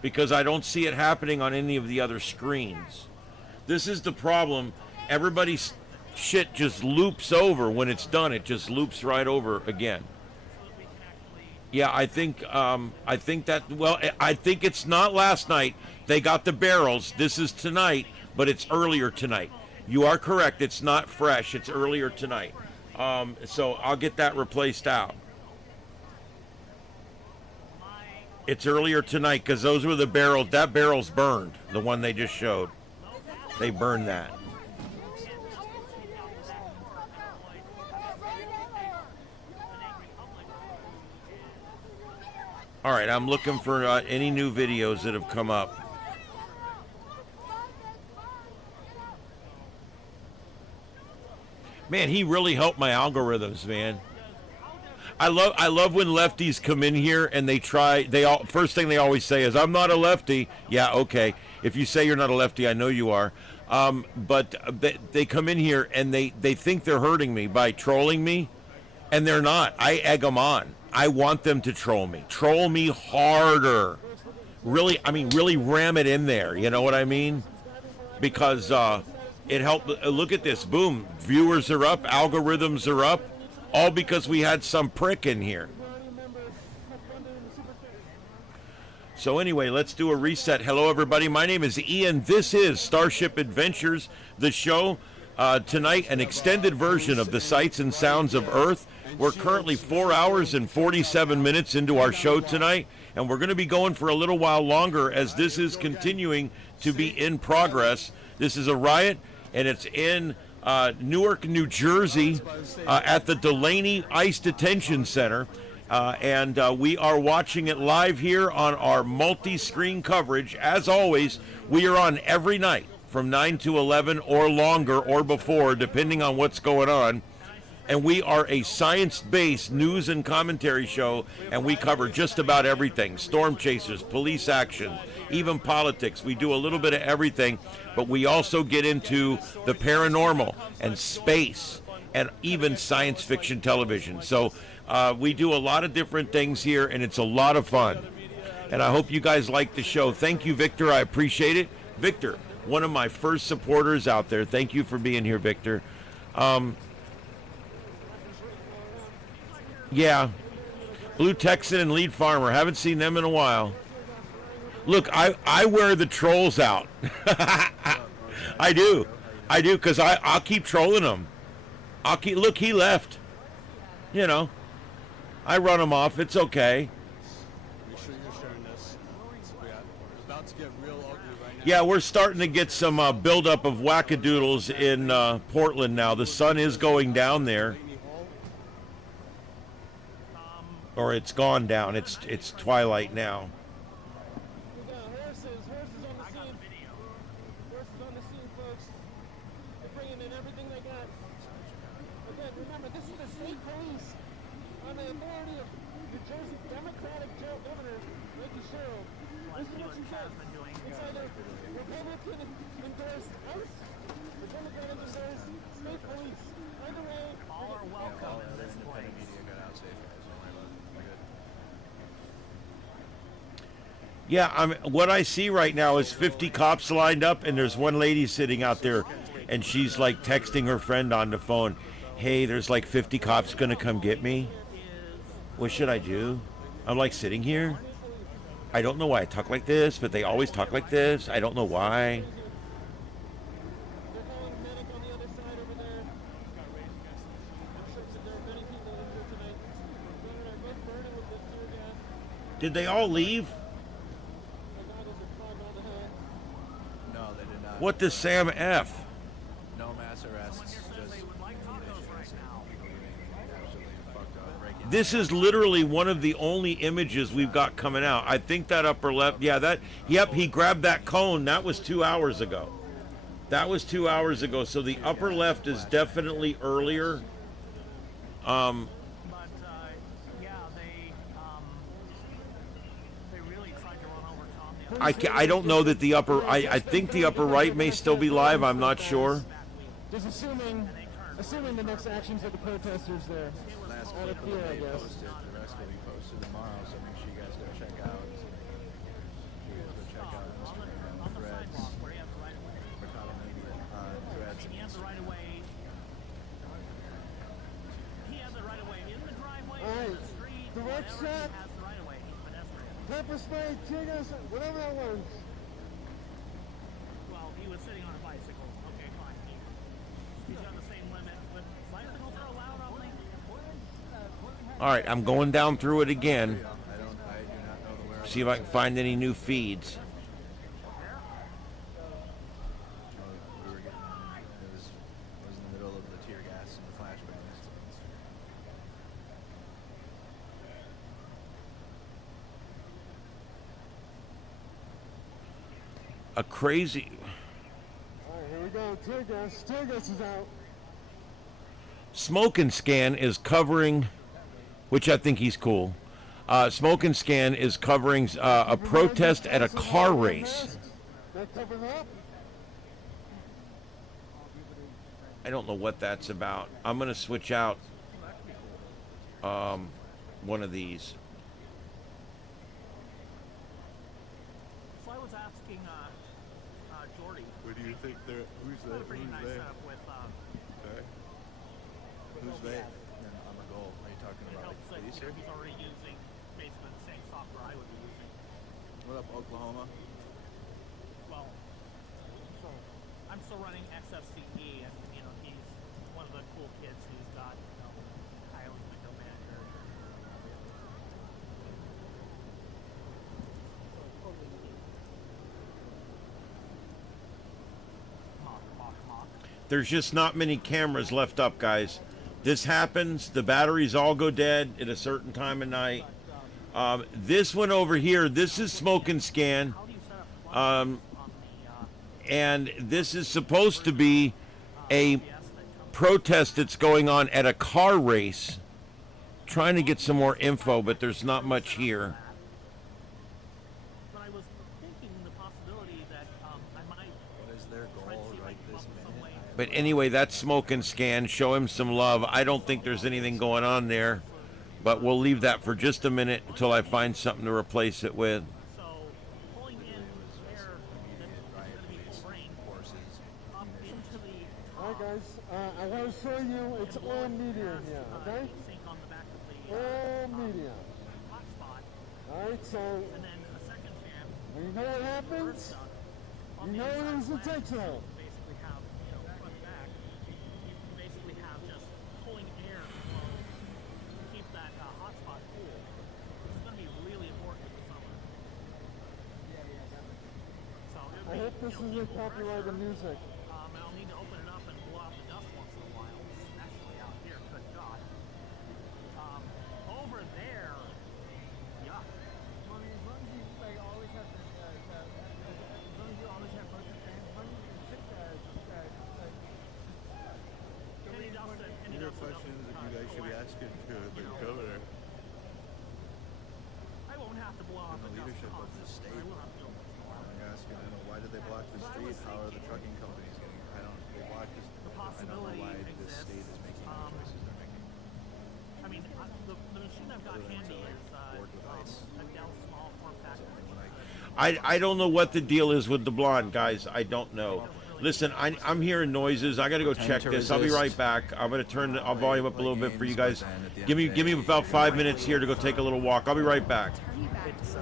because I don't see it happening on any of the other screens. This is the problem. Everybody's shit just loops over when it's done. It just loops right over again. Yeah, I think that, well, I think it's not last night. They got the barrels. This is tonight, but it's earlier tonight. You are correct. It's not fresh. It's earlier tonight. So I'll get that replaced out. It's earlier tonight because those were the barrels. That barrel's burned. The one they just showed. They burned that. All right, I'm looking for any new videos that have come up. Man, he really helped my algorithms, man. I love when lefties come in here and first thing they always say is, "I'm not a lefty." Yeah, okay. If you say you're not a lefty, I know you are. But they come in here and they think they're hurting me by trolling me, and they're not. I egg them on. I want them to troll me. Troll me harder. Really, I mean, really ram it in there. You know what I mean? Because it helped. Look at this. Boom. Viewers are up. Algorithms are up. All because we had some prick in here. So anyway, let's do a reset. Hello, everybody. My name is Ian. This is Starship Adventures, the show. Tonight, an extended version of the Sights and Sounds of Earth. We're currently 4 hours and 47 minutes into our show tonight, and we're going to be going for a little while longer as this is continuing to be in progress. This is a riot, and it's in Newark, New Jersey, at the Delaney Ice Detention Center. And we are watching it live here on our multi-screen coverage. As always, we are on every night from 9 to 11 or longer or before, depending on what's going on. And we are a science-based news and commentary show, and we cover just about everything. Storm chasers, police action, even politics. We do a little bit of everything, but we also get into the paranormal and space and even science fiction television. So we do a lot of different things here, and it's a lot of fun. And I hope you guys like the show. Thank you, Victor. I appreciate it. Victor, one of my first supporters out there. Thank you for being here, Victor. Yeah, Blue Texan and Lead Farmer. Haven't seen them in a while. Look, I wear the trolls out. I do, because I'll keep trolling them. Look, he left. You know, I run him off. It's okay. Make sure you're sharing this. It's about to get real ugly right now. Yeah, we're starting to get some buildup of wackadoodles in Portland now. The sun is going down there. Or it's gone down. It's twilight now. We got horses on the scene. Horses on the scene, folks. They're bringing in everything they got. Again, remember, this is the state police on the authority of New Jersey Democratic Governor Mickey Sherrill. This is what you get. It's either Republican endorsed ICE or Democratic endorsed state police. Either way, all are welcome in this place. Yeah, what I see right now is 50 cops lined up, and there's one lady sitting out there, and she's like texting her friend on the phone, "Hey, there's like 50 cops gonna come get me. What should I do?" I'm like sitting here. I don't know why I talk like this, but they always talk like this. I don't know why. Did they all leave? No, they did not. What does Sam F? No mass arrests, just This is literally one of the only images we've got coming out. I think that upper left, yep, he grabbed that cone. That was 2 hours ago. That was 2 hours ago. So the upper left is definitely earlier. I don't know that the upper, I think the upper right may still be live. I'm not sure. Just assuming the next actions of the protesters there. Out of fear, I guess. The rest will be posted tomorrow, so make sure you guys go check out. Instagram, Threads, Mercado Media. shot, pepper spray, tear gas, whatever that was. Well, he was sitting on a bicycle. Okay, fine. He's on the same limit, but bicycles are allowed on the... All right, I'm going down through it again. I do not know the where. See if I can find any new feeds. It was in the middle of the tear gas and the flashbangs. A crazy... All right, here we go. Tear gas. Tear gas is out. Smoke and Scan is covering, which I think he's cool. Smoke and Scan is covering a protest at a car race. They're covering up. I don't know what that's about. I'm going to switch out one of these. So I was asking Jordy. What do you think they're... Who's It's a pretty nice setup with... Who's they? On the goal. Are you talking It about helps that police? he's already using basically the same software I would be using. What up, Oklahoma? Well, I'm still running XFCE, and you know he's one of the cool kids who's got Island Window Manager. Mock. There's just not many cameras left up, guys. This happens. The batteries all go dead at a certain time of night. This one over here, this is Smoke and Scan. And this is supposed to be a protest that's going on at a car race. Trying to get some more info, but there's not much here. But I was thinking the possibility that I might... What is their goal right this minute? But anyway, that's Smoke and Scan. Show him some love. I don't think there's anything going on there. But we'll leave that for just a minute until I find something to replace it with. So, pulling in air that's going to be pouring up into the... Alright guys, I want to show you it's all media here, okay? on the back of the all media. hotspot. Alright, so And then a second fan. when you know what happens, you know it was intentional. Basically have, front back, you basically have just pulling air flow to keep that hotspot cool. It's going to be really important in the summer. So I hope this isn't copyrighted music. and I'll need to open it up and blow out the dust once in a while, especially out here, good God. Over there, yeah. Well, I mean, as long as you always have the, as long as you always have both the fans running, you should These are questions that you guys should be asking to the governor. I won't have to blow out And the leadership of the state. I'm asking, why did they block the street? How are the trucking companies getting? They blocked this. I don't know why this state is making the choices they're making. I mean, the machine I've got handy is a Dell small form factor. I don't know what the deal is with the blonde, guys. I don't know. Listen, I'm hearing noises. I got to go check this. I'll be right back. I'm going to turn the volume up a little bit for you guys. Give me about 5 minutes here to go take a little walk. I'll be right back. It's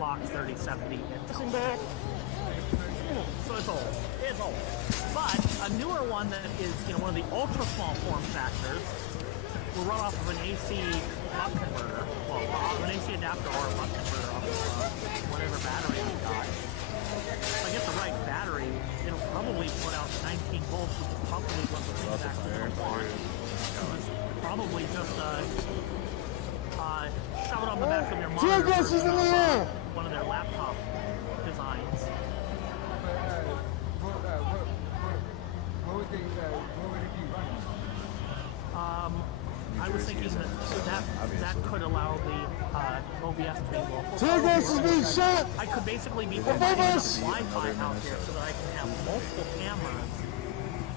Lock 3070 Intel. So it's old. It's old. But a newer one that is, one of the ultra small form factors will run off of an AC buck converter. Well, an AC adapter or a buck converter off of whatever battery I've got. If I get the right battery, it'll probably put out 19 volts, which is probably what the thing's actually on. It's probably just shove it on the back of your monitor one of their laptop designs. what would it be running? I was thinking that could allow the OBS to be local. Tear is being shot! I could basically be providing enough Wi-Fi out here so that I can have multiple cameras,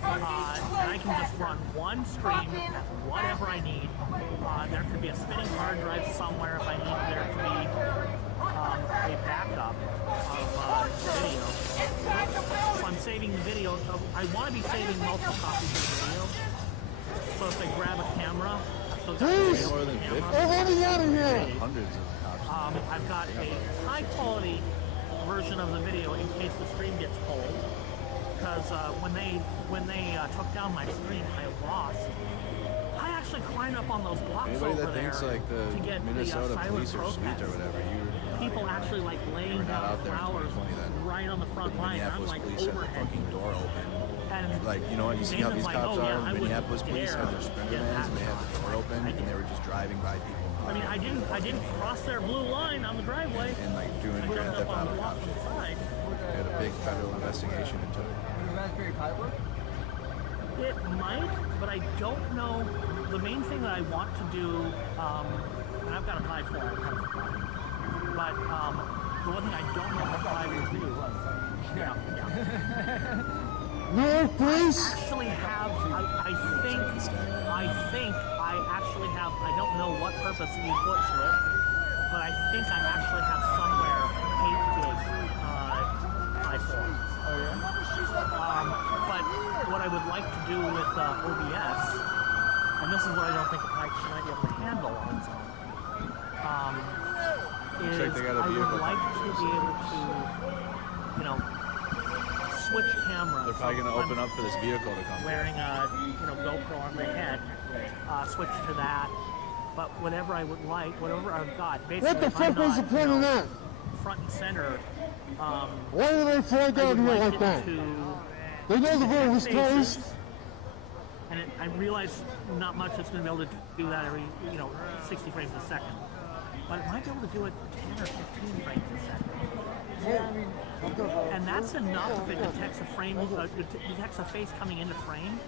and I can just run one stream at whatever I need. There could be a spinning hard drive somewhere if I need there to be a backup of video. So I'm saving the video. I want to be saving multiple copies of the video. So if I grab a camera, a still got Please! More than 50. I'm running out of here! Hundreds of cops. I've got a high quality version of the video in case the stream gets pulled. Because when they took down my stream, I lost. I actually climbed up on those blocks Anybody over that there thinks like the to get Minnesota the silent police are sweet protest. or whatever, People actually like laying not down out there in flowers 2020 then. right on the front The line. And I'm Minneapolis like police had the overhead. fucking door open. And like, you know, you see how these Nathan's like, cops oh, yeah, are? I wouldn't Minneapolis police dare have their sprinter get vans that and they have the door open and they were just driving by people. I mean, I didn't cross their blue line on the driveway. And like doing I Grand got Theft up on Auto the block cops. on the side. They had a big federal investigation into it. Raspberry Pi work? It might, but I don't know. The main thing that I want to do, and I've got a Pi 4, but the one thing I don't know what Pi will do. Yeah. No, please! I actually have, I think I actually have, I don't know what purpose you put to it, but I think I actually have somewhere 8 gig Pi 4. Oh yeah? But what I would like to do with OBS, and this is what I don't think I might be able to handle on its own, is like they got a I vehicle would like to be able to, you know, switch cameras. They're probably going to open up for this vehicle to come. Wearing a, GoPro on my head, switch to that. But whatever I would like, whatever I've got, basically, What the fuck was the point of that? front and center. Why did they fly down here like that? They know the road was closed. And I realize not much it's going to be able to do that every, 60 frames a second. But it might be able to do it 10 or 15 frames a second. Yeah, I mean, And that's enough if it detects a frame, detects a face coming into frame.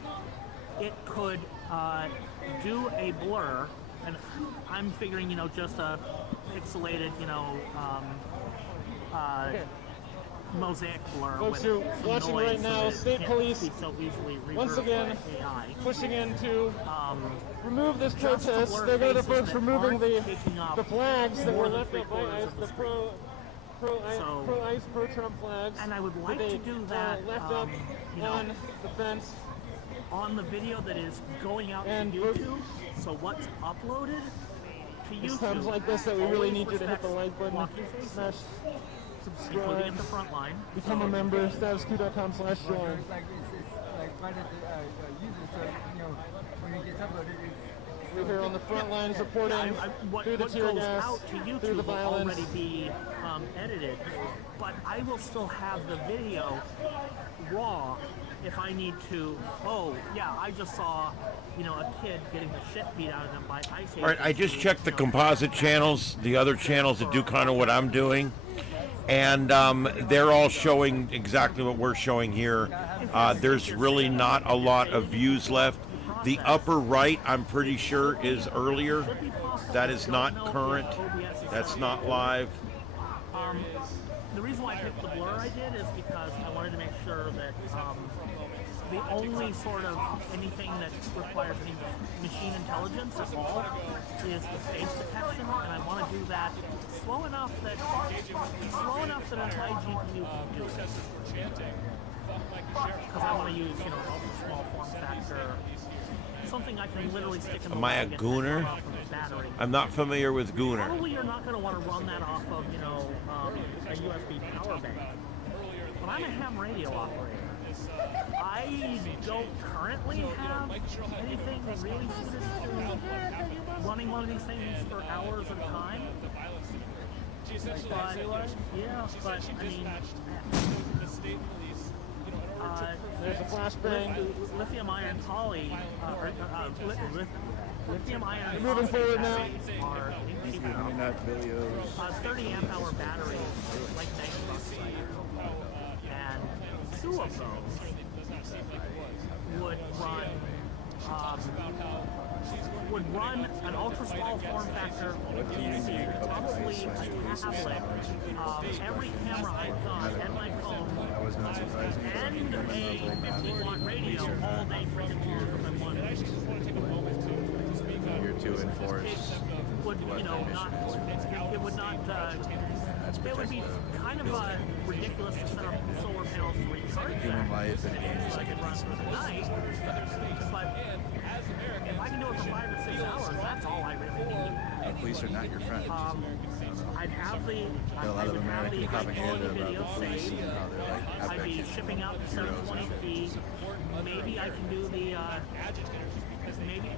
It could do a blur, and I'm figuring, just a pixelated, mosaic blur. Folks, with you're some watching noise right so now that it State can't Police be so easily once reversed again by AI. pushing in to remove this Just to protest. blur They're going to faces folks that removing aren't taking up the flags that more were than left up by three-quarters ICE, of the the screen. pro-ICE, pro-Trump flags. And I would like that to they, do that, left up on the fence. On the video that is going out And to YouTube, so what's uploaded to YouTube. It's times like this that we really always need you to hit the respects like button, walking faces, smash, including subscribe, at the front line. become a member, statusq.com/join. it's like right at the user, so when it gets uploaded, it's We're here on the front lines reporting What through the goes tear gas, out to through YouTube the will violence. already be edited, but I will still have the video raw if I need to. Oh yeah, I just saw a kid getting the shit beat out of him by ice. All right, I just checked the composite channels, the other channels that do kind of what I'm doing, and they're all showing exactly what we're showing here. There's really not a lot of views left. The upper right, I'm pretty sure, is earlier. That is not current. That's not live. The reason why I picked the blur I did is because I wanted to make sure that the only sort of anything that requires any machine intelligence at all is the face detection, and I want to do that slow enough that an iGPU can do it. Because I want to use, ultra small form factor, something I can literally stick in the Am I a leg and gooner? run off of the battery. I'm not familiar with Gooner. Probably you're not going to want to run that off of, a USB power bank. But I'm a ham radio operator. I don't currently have anything really suited to running one of these things for hours at a time. But, I mean, There's a flashbang. lithium iron poly, lithium iron. You're moving forward now. Are Not videos. 30 amp hour batteries, like $90 and 2 of those would run an ultra small form factor PC, probably a tablet, every camera I've got, and my phone, and a 50-watt radio all day free to use if I wanted. You're to enforce Would not? It would not. That's it would be kind of ridiculous to set up solar panels to recharge human life and games like a decent night, but if I can do it for 5 or 6 hours, that's all I really need. The police are not your friend. I'd have the A lot of American propaganda about the police and how they're like I'd be shipping out the 720p. Maybe I can do the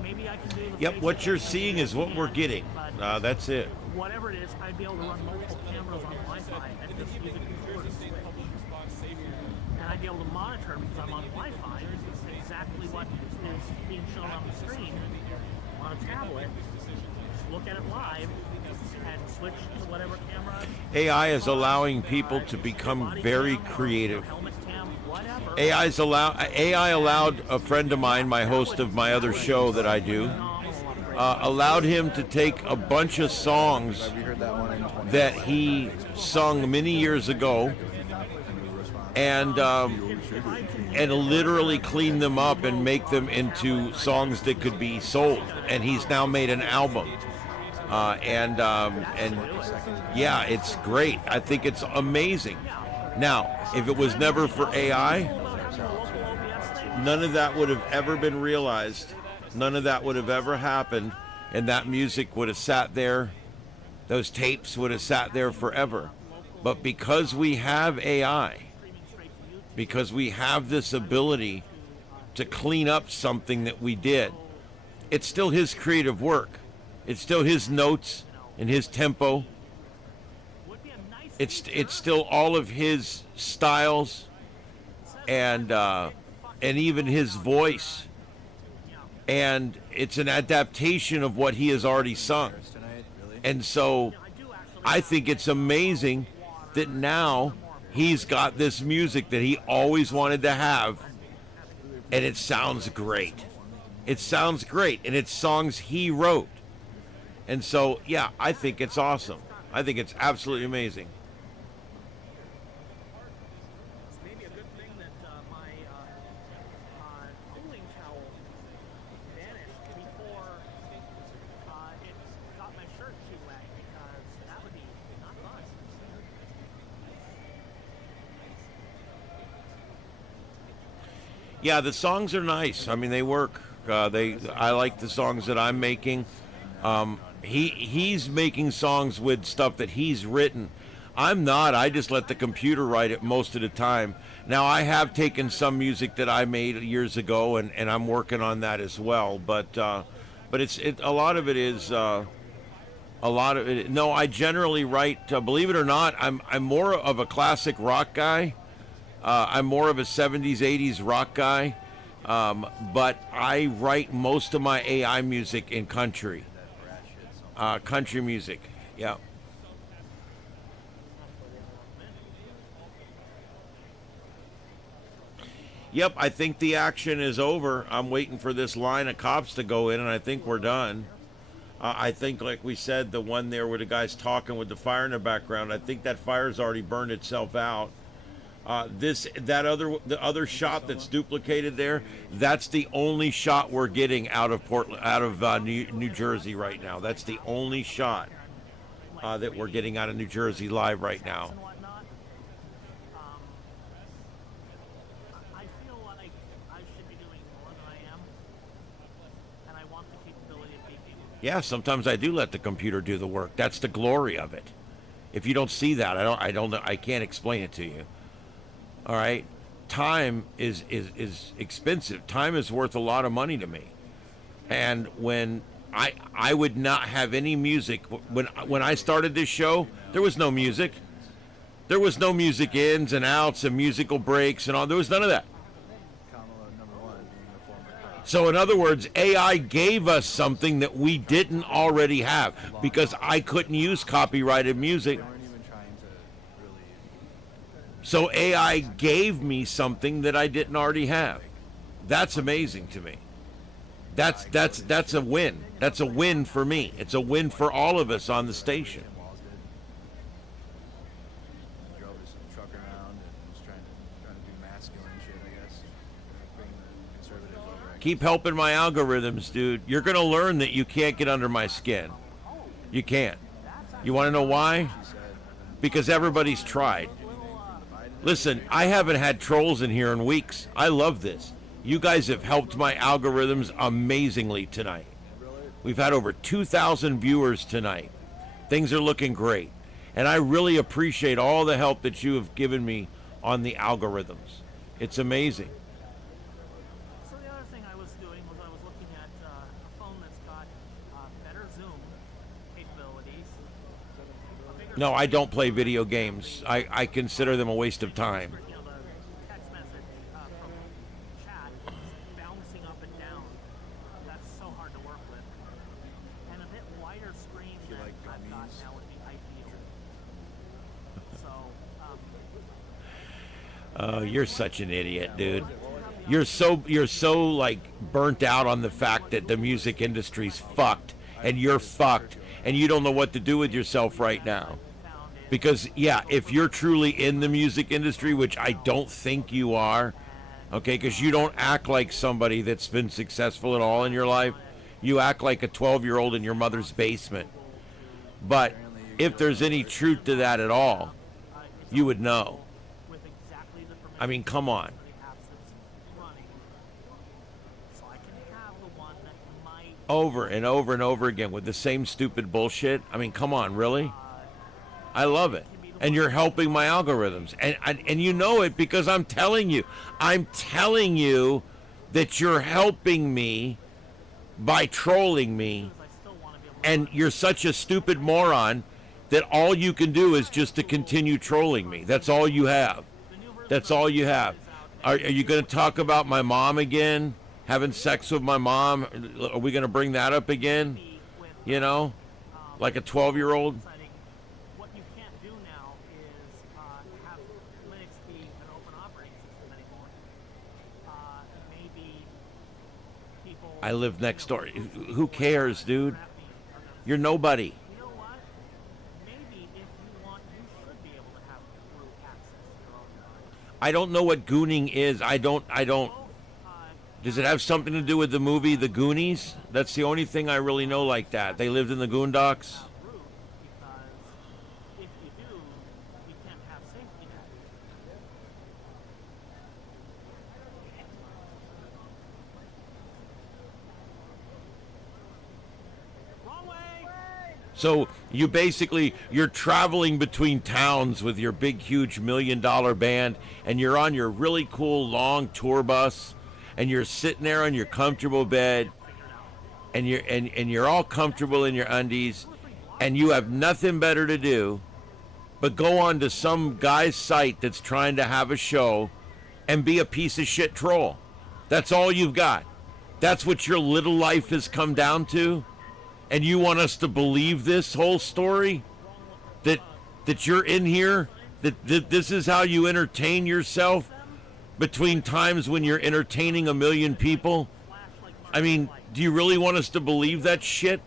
maybe I can do the Yep, what you're seeing is what we're getting. That's it. Whatever it is, I'd be able to run multiple cameras on Wi-Fi and just use a controller to switch. And I'd be able to monitor, because I'm on Wi-Fi, exactly what is being shown on the screen on a tablet. Just look at it live and switch to whatever camera. AI is allowing people to become very creative. AI allowed a friend of mine, my host of my other show that I do, allowed him to take a bunch of songs that he sung many years ago and literally clean them up and make them into songs that could be sold. And he's now made an album. And yeah, it's great. I think it's amazing. Now, if it was never for AI, none of that would have ever been realized. None of that would have ever happened, and that music would have sat there, those tapes would have sat there forever. But because we have AI, because we have this ability to clean up something that we did, it's still his creative work. It's still his notes and his tempo. It's still all of his styles and even his voice. And it's an adaptation of what he has already sung. And so I think it's amazing that now he's got this music that he always wanted to have, and it sounds great. It sounds great, and it's songs he wrote. And so, yeah, I think it's awesome. I think it's absolutely amazing. Yeah, the songs are nice. I mean, they work. I like the songs that I'm making. He's making songs with stuff that he's written. I'm not. I just let the computer write it most of the time. Now, I have taken some music that I made years ago, and I'm working on that as well. But it's a lot of it is a lot of it. No, I generally write. Believe it or not, I'm more of a classic rock guy. I'm more of a 70s, 80s rock guy, but I write most of my AI music in country music, yeah. Yep, I think the action is over. I'm waiting for this line of cops to go in, and I think we're done. I think, like we said, the one there where the guy's talking with the fire in the background, I think that fire's already burned itself out. The other shot that's duplicated there, that's the only shot we're getting out of New Jersey right now. That's the only shot that we're getting out of New Jersey live right now. I feel like I should be doing more than I am, and I want the capability of being able to. Yeah, sometimes I do let the computer do the work. That's the glory of it. If you don't see that, I can't explain it to you. All right, time is expensive. Time is worth a lot of money to me, and when I would not have any music when I started this show, there was no music. There was no music ins and outs and musical breaks and all. There was none of that. So in other words, AI gave us something that we didn't already have because I couldn't use copyrighted music. So AI gave me something that I didn't already have. That's amazing to me. That's a win. That's a win for me. It's a win for all of us on the station. Keep helping my algorithms, dude. You're going to learn that you can't get under my skin. You can't. You want to know why? because everybody's tried. Listen, I haven't had trolls in here in weeks. I love this. You guys have helped my algorithms amazingly tonight. We've had over 2,000 viewers tonight. Things are looking great. And I really appreciate all the help that you have given me on the algorithms. It's amazing. So the other thing I was doing was I was looking at a phone that's got better zoom capabilities. No, I don't play video games. I consider them a waste of time. You know, the text message from chat is bouncing up and down. That's so hard to work with. And a bit wider screen than I've got now would be ideal. So, You're such an idiot, dude. You're so like burnt out on the fact that the music industry's fucked and you're fucked and you don't know what to do with yourself right now. Because yeah, if you're truly in the music industry, which I don't think you are, okay, because you don't act like somebody that's been successful at all in your life. You act like a 12-year-old in your mother's basement. But if there's any truth to that at all, you would know. I mean, come on. Over and over and over again with the same stupid bullshit. I mean, come on, really? I love it. And you're helping my algorithms. And you know it because I'm telling you. I'm telling you that you're helping me by trolling me. And you're such a stupid moron that all you can do is just to continue trolling me. That's all you have. That's all you have. Are you going to talk about my mom again? Having sex with my mom? Are we going to bring that up again? You know? Like a 12-year-old? what you can't do now is have Linux be an open operating system anymore. Maybe people... I live next door. Who cares, dude? You're nobody. You know what? Maybe if you want, you should be able to have root access to your own drive. I don't know what gooning is. I don't. Does it have something to do with the movie The Goonies? That's the only thing I really know like that. They lived in the Goondocks. If you do, you can't have safety net. Wrong way! So you're traveling between towns with your big, huge $1 million band, and you're on your really cool long tour bus, and you're sitting there on your comfortable bed, and you're all comfortable in your undies, and you have nothing better to do but go on to some guy's site that's trying to have a show and be a piece of shit troll. That's all you've got. That's what your little life has come down to. And you want us to believe this whole story? That you're in here? That this is how you entertain yourself between times when you're entertaining 1 million people? I mean, do you really want us to believe that shit?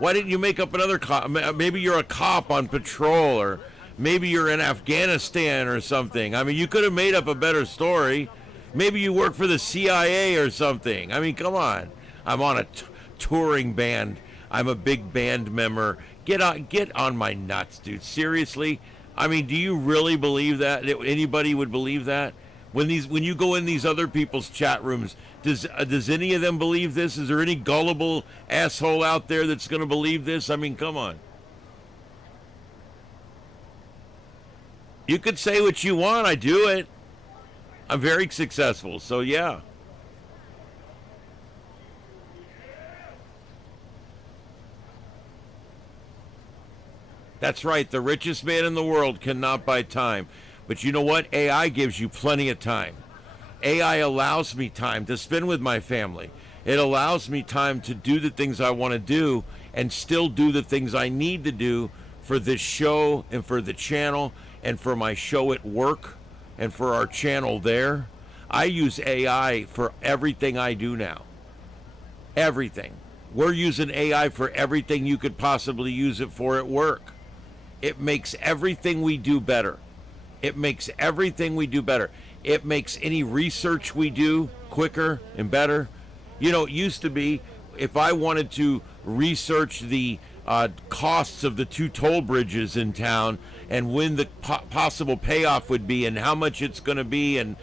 Why didn't you make up another cop? Maybe you're a cop on patrol, or maybe you're in Afghanistan or something. I mean, you could have made up a better story. Maybe you work for the CIA or something. I mean, come on. I'm on a touring band. I'm a big band member. Get on my nuts, dude. Seriously? I mean, do you really believe that anybody would believe that? When you go in these other people's chat rooms, does any of them believe this? Is there any gullible asshole out there that's going to believe this? I mean, come on. You could say what you want. I do it. I'm very successful, so yeah. That's right. The richest man in the world cannot buy time. But you know what? AI gives you plenty of time. AI allows me time to spend with my family. It allows me time to do the things I want to do and still do the things I need to do for this show and for the channel and for my show at work and for our channel there. I use AI for everything I do now. Everything. We're using AI for everything you could possibly use it for at work. It makes everything we do better. It makes everything we do better. It makes any research we do quicker and better. You know, it used to be if I wanted to research the costs of the 2 toll bridges in town and when the possible payoff would be and how much it's going to be, and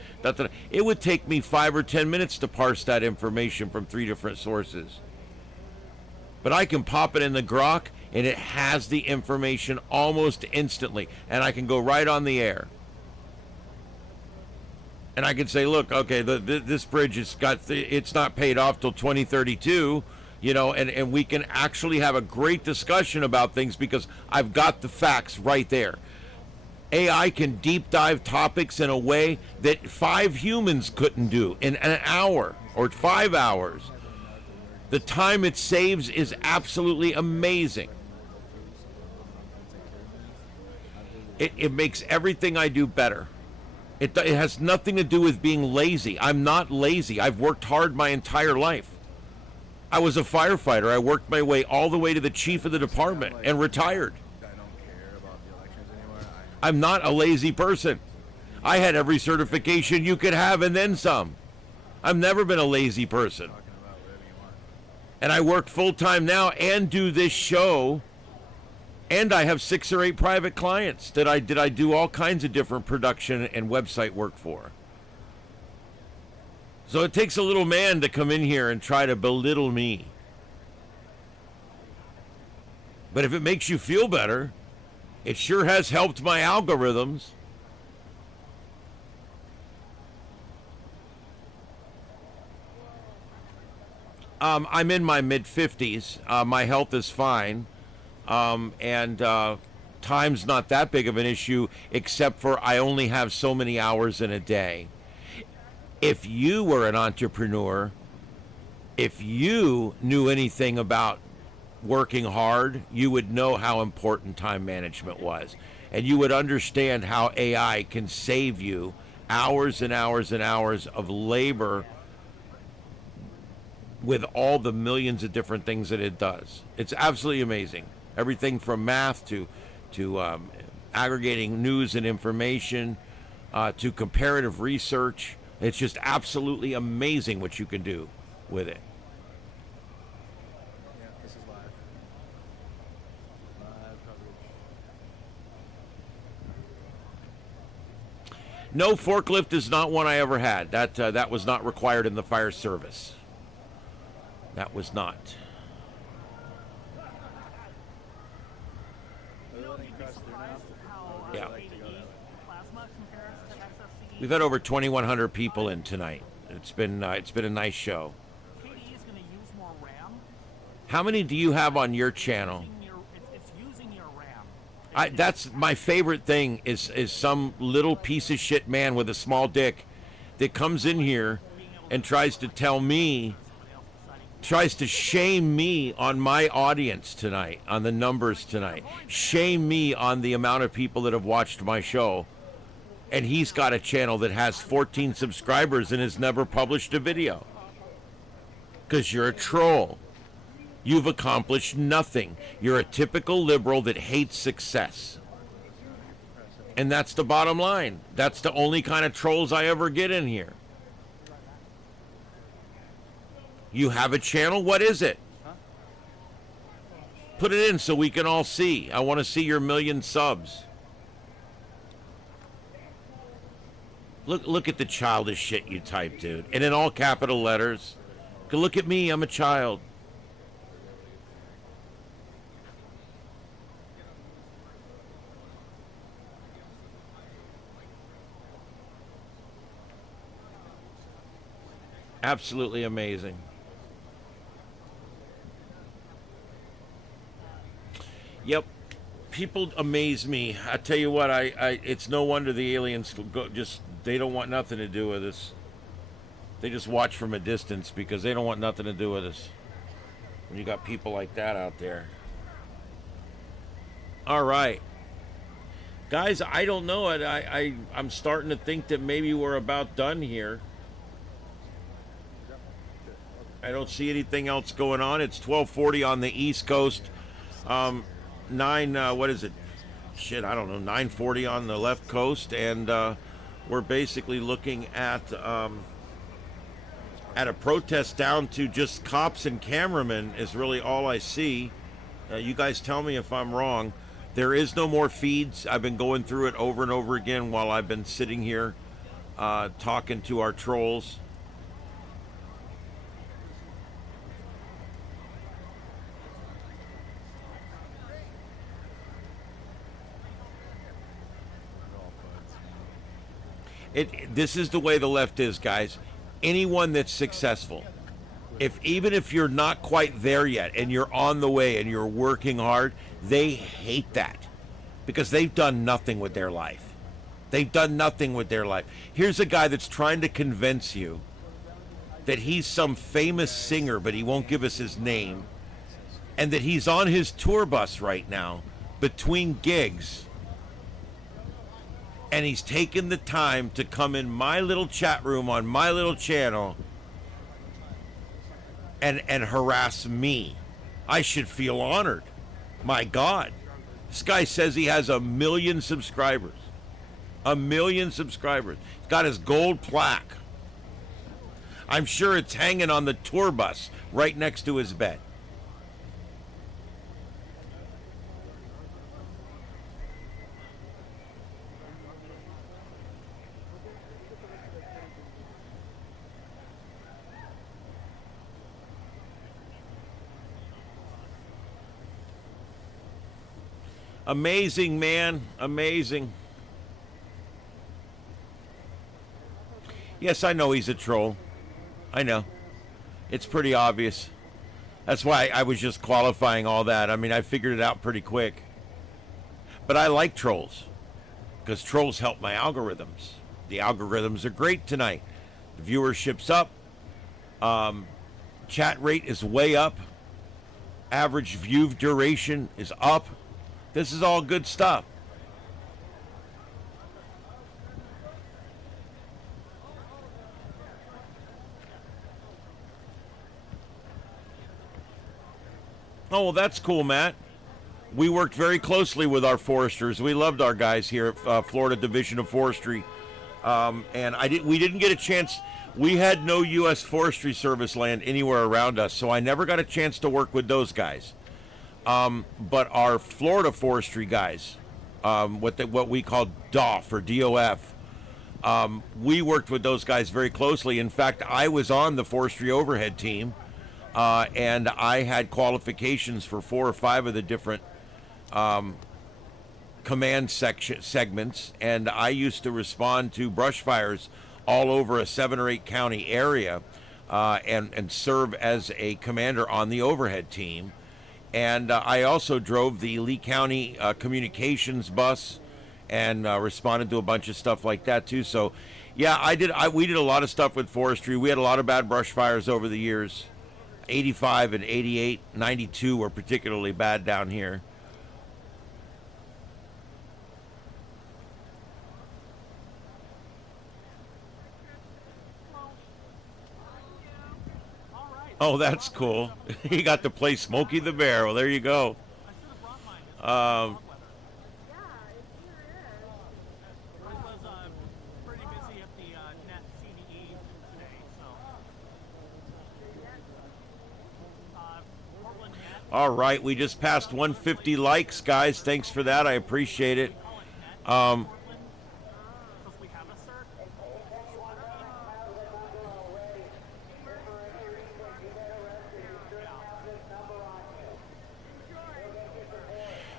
it would take me 5 or 10 minutes to parse that information from 3 different sources. But I can pop it in the Grok and it has the information almost instantly, and I can go right on the air. And I can say, look, okay, this bridge it's not paid off till 2032, and we can actually have a great discussion about things because I've got the facts right there. AI can deep dive topics in a way that 5 humans couldn't do in an hour or 5 hours. The time it saves is absolutely amazing. It makes everything I do better. It has nothing to do with being lazy. I'm not lazy. I've worked hard my entire life. I was a firefighter. I worked my way all the way to the chief of the department and retired. I'm not a lazy person. I had every certification you could have and then some. I've never been a lazy person. And I work full-time now and do this show. And I have 6 or 8 private clients that I do all kinds of different production and website work for. So it takes a little man to come in here and try to belittle me. But if it makes you feel better, it sure has helped my algorithms. I'm in my mid-50s. My health is fine. And time's not that big of an issue, except for I only have so many hours in a day. If you were an entrepreneur, if you knew anything about working hard, you would know how important time management was. And you would understand how AI can save you hours and hours and hours of labor with all the millions of different things that it does. It's absolutely amazing. Everything from math to aggregating news and information to comparative research. It's just absolutely amazing what you can do with it. Yeah, this is live. Live coverage. No, forklift is not one I ever had. That was not required in the fire service. That was not. Yeah. We've had over 2,100 people in tonight. It's been a nice show. How many do you have on your channel? That's my favorite thing is some little piece of shit man with a small dick that comes in here and tries to shame me on my audience tonight, on the numbers tonight. Shame me on the amount of people that have watched my show. And he's got a channel that has 14 subscribers and has never published a video. Because you're a troll. You've accomplished nothing. You're a typical liberal that hates success. And that's the bottom line. That's the only kind of trolls I ever get in here. You have a channel? What is it? Put it in so we can all see. I want to see your 1,000,000 subs. Look at the childish shit you type, dude. And in all capital letters. Look at me, I'm a child. Absolutely amazing. Yep. People amaze me. I tell you what, it's no wonder the aliens they don't want nothing to do with us. They just watch from a distance because they don't want nothing to do with us. When you got people like that out there. All right. Guys, I don't know it. I'm starting to think that maybe we're about done here. I don't see anything else going on. It's 12:40 on the East Coast. 9:40 on the left coast, and we're basically looking at a protest down to just cops and cameramen is really all I see. You guys tell me if I'm wrong. There is no more feeds. I've been going through it over and over again while I've been sitting here talking to our trolls. This is the way the left is, guys. Anyone that's successful, even if you're not quite there yet and you're on the way and you're working hard, they hate that because they've done nothing with their life. They've done nothing with their life. Here's a guy that's trying to convince you that he's some famous singer, but he won't give us his name, and that he's on his tour bus right now between gigs. And he's taken the time to come in my little chat room on my little channel and harass me. I should feel honored. My God. This guy says he has 1 million subscribers. 1 million subscribers. He's got his gold plaque. I'm sure it's hanging on the tour bus right next to his bed. Amazing, man. Amazing. Yes, I know he's a troll. I know. It's pretty obvious. That's why I was just qualifying all that. I mean, I figured it out pretty quick. But I like trolls because trolls help my algorithms. The algorithms are great tonight. The viewership's up. Chat rate is way up. Average view duration is up. This is all good stuff. Oh, well, that's cool, Matt. We worked very closely with our foresters. We loved our guys here at Florida Division of Forestry. And we didn't get a chance. We had no U.S. Forestry Service land anywhere around us, so I never got a chance to work with those guys. But our Florida forestry guys, what we call DOF or DOF, we worked with those guys very closely. In fact, I was on the forestry overhead team, and I had qualifications for 4 or 5 of the different command segments, and I used to respond to brush fires all over a 7 or 8 county area, and serve as a commander on the overhead team. And I also drove the Lee County communications bus and responded to a bunch of stuff like that too. So, yeah, we did a lot of stuff with forestry. We had a lot of bad brush fires over the years. 85 and 88, 92 were particularly bad down here. Oh, that's cool. He got to play Smokey the Bear. Well, there you go. All right, we just passed 150 likes, guys. Thanks for that. I appreciate it.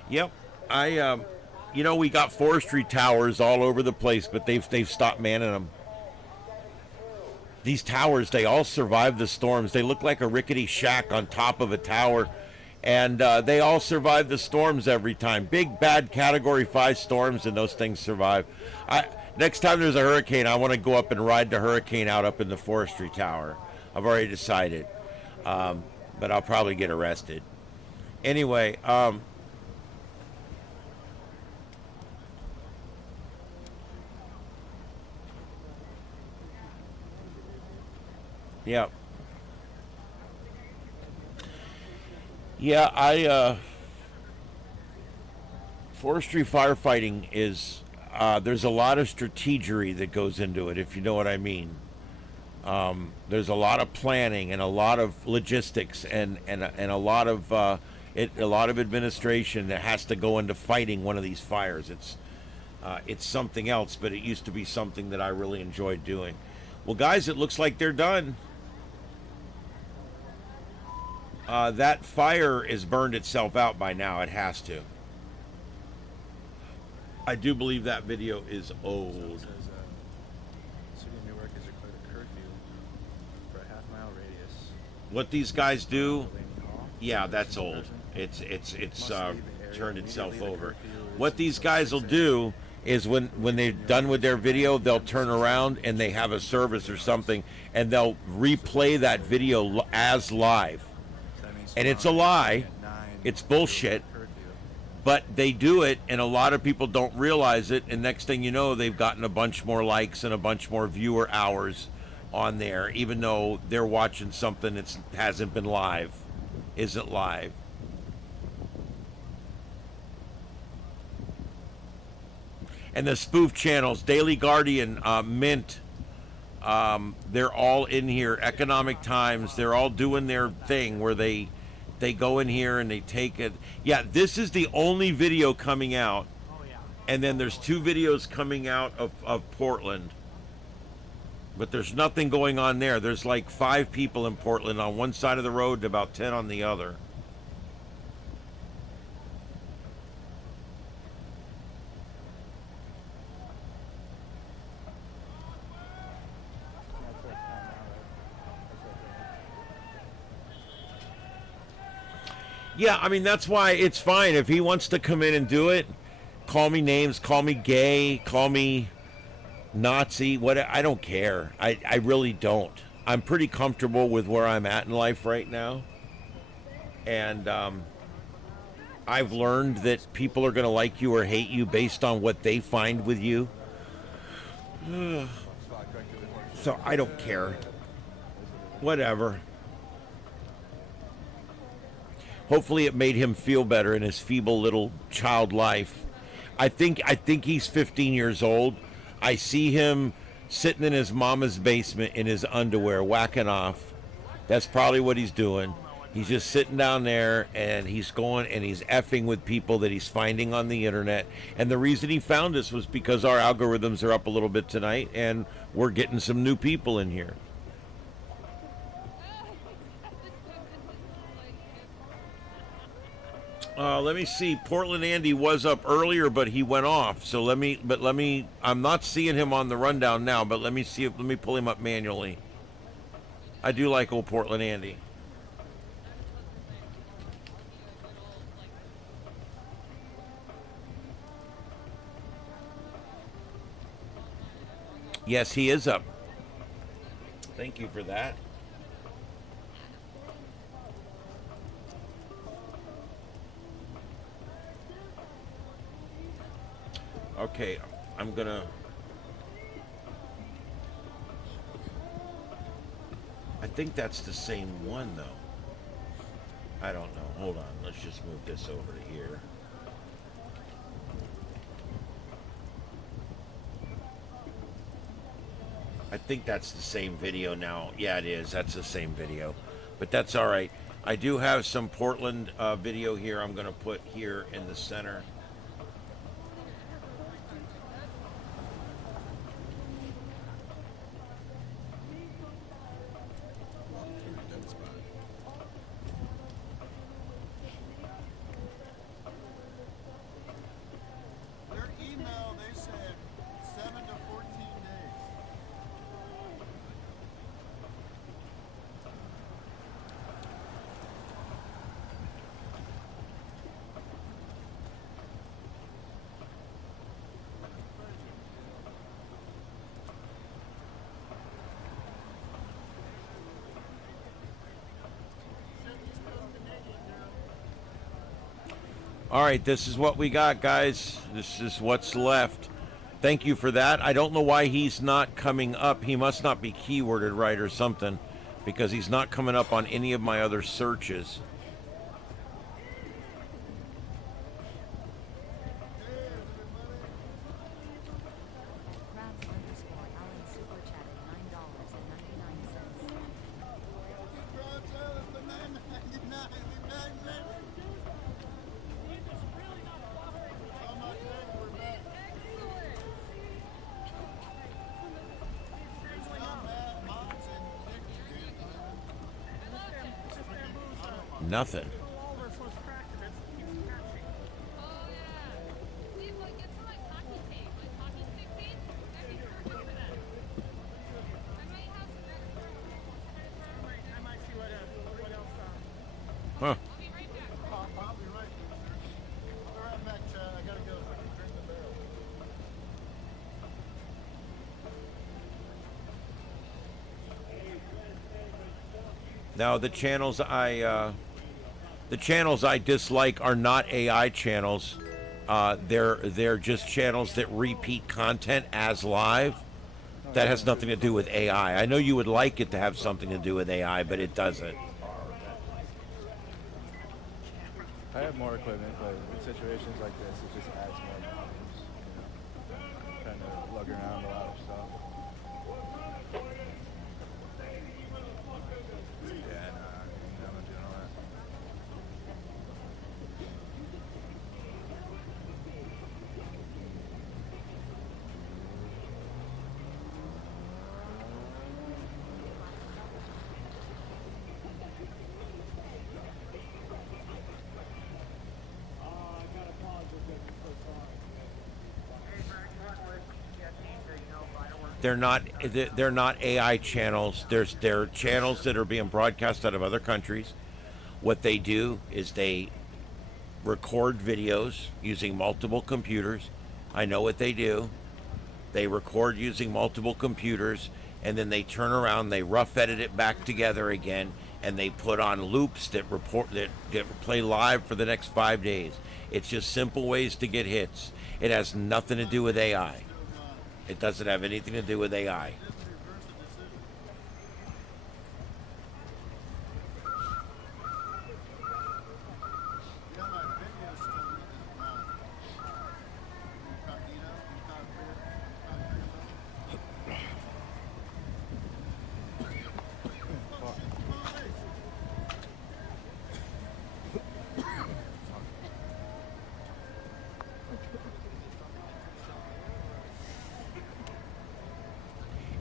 Yep, we got forestry towers all over the place, but they've stopped manning them. These towers, they all survive the storms. They look like a rickety shack on top of a tower, and they all survive the storms every time. Big, bad Category 5 storms, and those things survive. Next time there's a hurricane, I want to go up and ride the hurricane out up in the forestry tower. I've already decided, but I'll probably get arrested. Anyway, yeah. Yeah, forestry firefighting is, there's a lot of strategery that goes into it, if you know what I mean. There's a lot of planning and a lot of logistics and a lot of A lot of administration that has to go into fighting one of these fires. It's something else, but it used to be something that I really enjoyed doing. Well, guys, it looks like they're done. That fire has burned itself out by now. It has to. I do believe that video is old. It says, City of Newark has declared a curfew for a half-mile radius. What these guys do, yeah, that's old. It's turned itself over. What these guys will do is when they're done with their video, they'll turn around and they have a service or something, and they'll replay that video as live. And it's a lie. It's bullshit. But they do it, and a lot of people don't realize it, and next thing you know, they've gotten a bunch more likes and a bunch more viewer hours on there, even though they're watching something that hasn't been live, isn't live. And the spoof channels, Daily Guardian, Mint, they're all in here. Economic Times, they're all doing their thing where they go in here and they take it. Yeah, this is the only video coming out. And then there's 2 videos coming out of Portland. But there's nothing going on there. There's like 5 people in Portland on one side of the road and about 10 on the other. Yeah, I mean, that's why it's fine. If he wants to come in and do it, call me names, call me gay, call me Nazi, I don't care. I really don't. I'm pretty comfortable with where I'm at in life right now. And I've learned that people are going to like you or hate you based on what they find with you. So I don't care. Whatever. Hopefully it made him feel better in his feeble little child life. I think he's 15 years old. I see him sitting in his mama's basement in his underwear, whacking off. That's probably what he's doing. He's just sitting down there and he's going and he's effing with people that he's finding on the internet. And the reason he found us was because our algorithms are up a little bit tonight and we're getting some new people in here. Let me see. Portland Andy was up earlier, but he went off. So let me. I'm not seeing him on the rundown now, but let me see. Let me pull him up manually. I do like old Portland Andy. Yes, he is up. Thank you for that. Okay, I'm gonna... I think that's the same one, though. I don't know. Hold on. Let's just move this over to here. I think that's the same video now. Yeah, it is. That's the same video. But that's all right. I do have some Portland video here I'm going to put here in the center. All right, this is what we got, guys. This is what's left. Thank you for that. I don't know why he's not coming up. He must not be keyworded right or something, because he's not coming up on any of my other searches. Nothing. Huh. Now the channels I dislike are not AI channels. They're just channels that repeat content as live. That has nothing to do with AI. I know you would like it to have something to do with AI, but it doesn't. I have more equipment, but in situations like this, it just adds more problems. You know, trying to lug around a lot of stuff. Yeah, I'm not doing all that. They're not AI channels. They're channels that are being broadcast out of other countries. What they do is they record videos using multiple computers. I know what they do. They record using multiple computers, and then they turn around, they rough edit it back together again, and they put on loops that play live for the next 5 days. It's just simple ways to get hits. It has nothing to do with AI. It doesn't have anything to do with AI.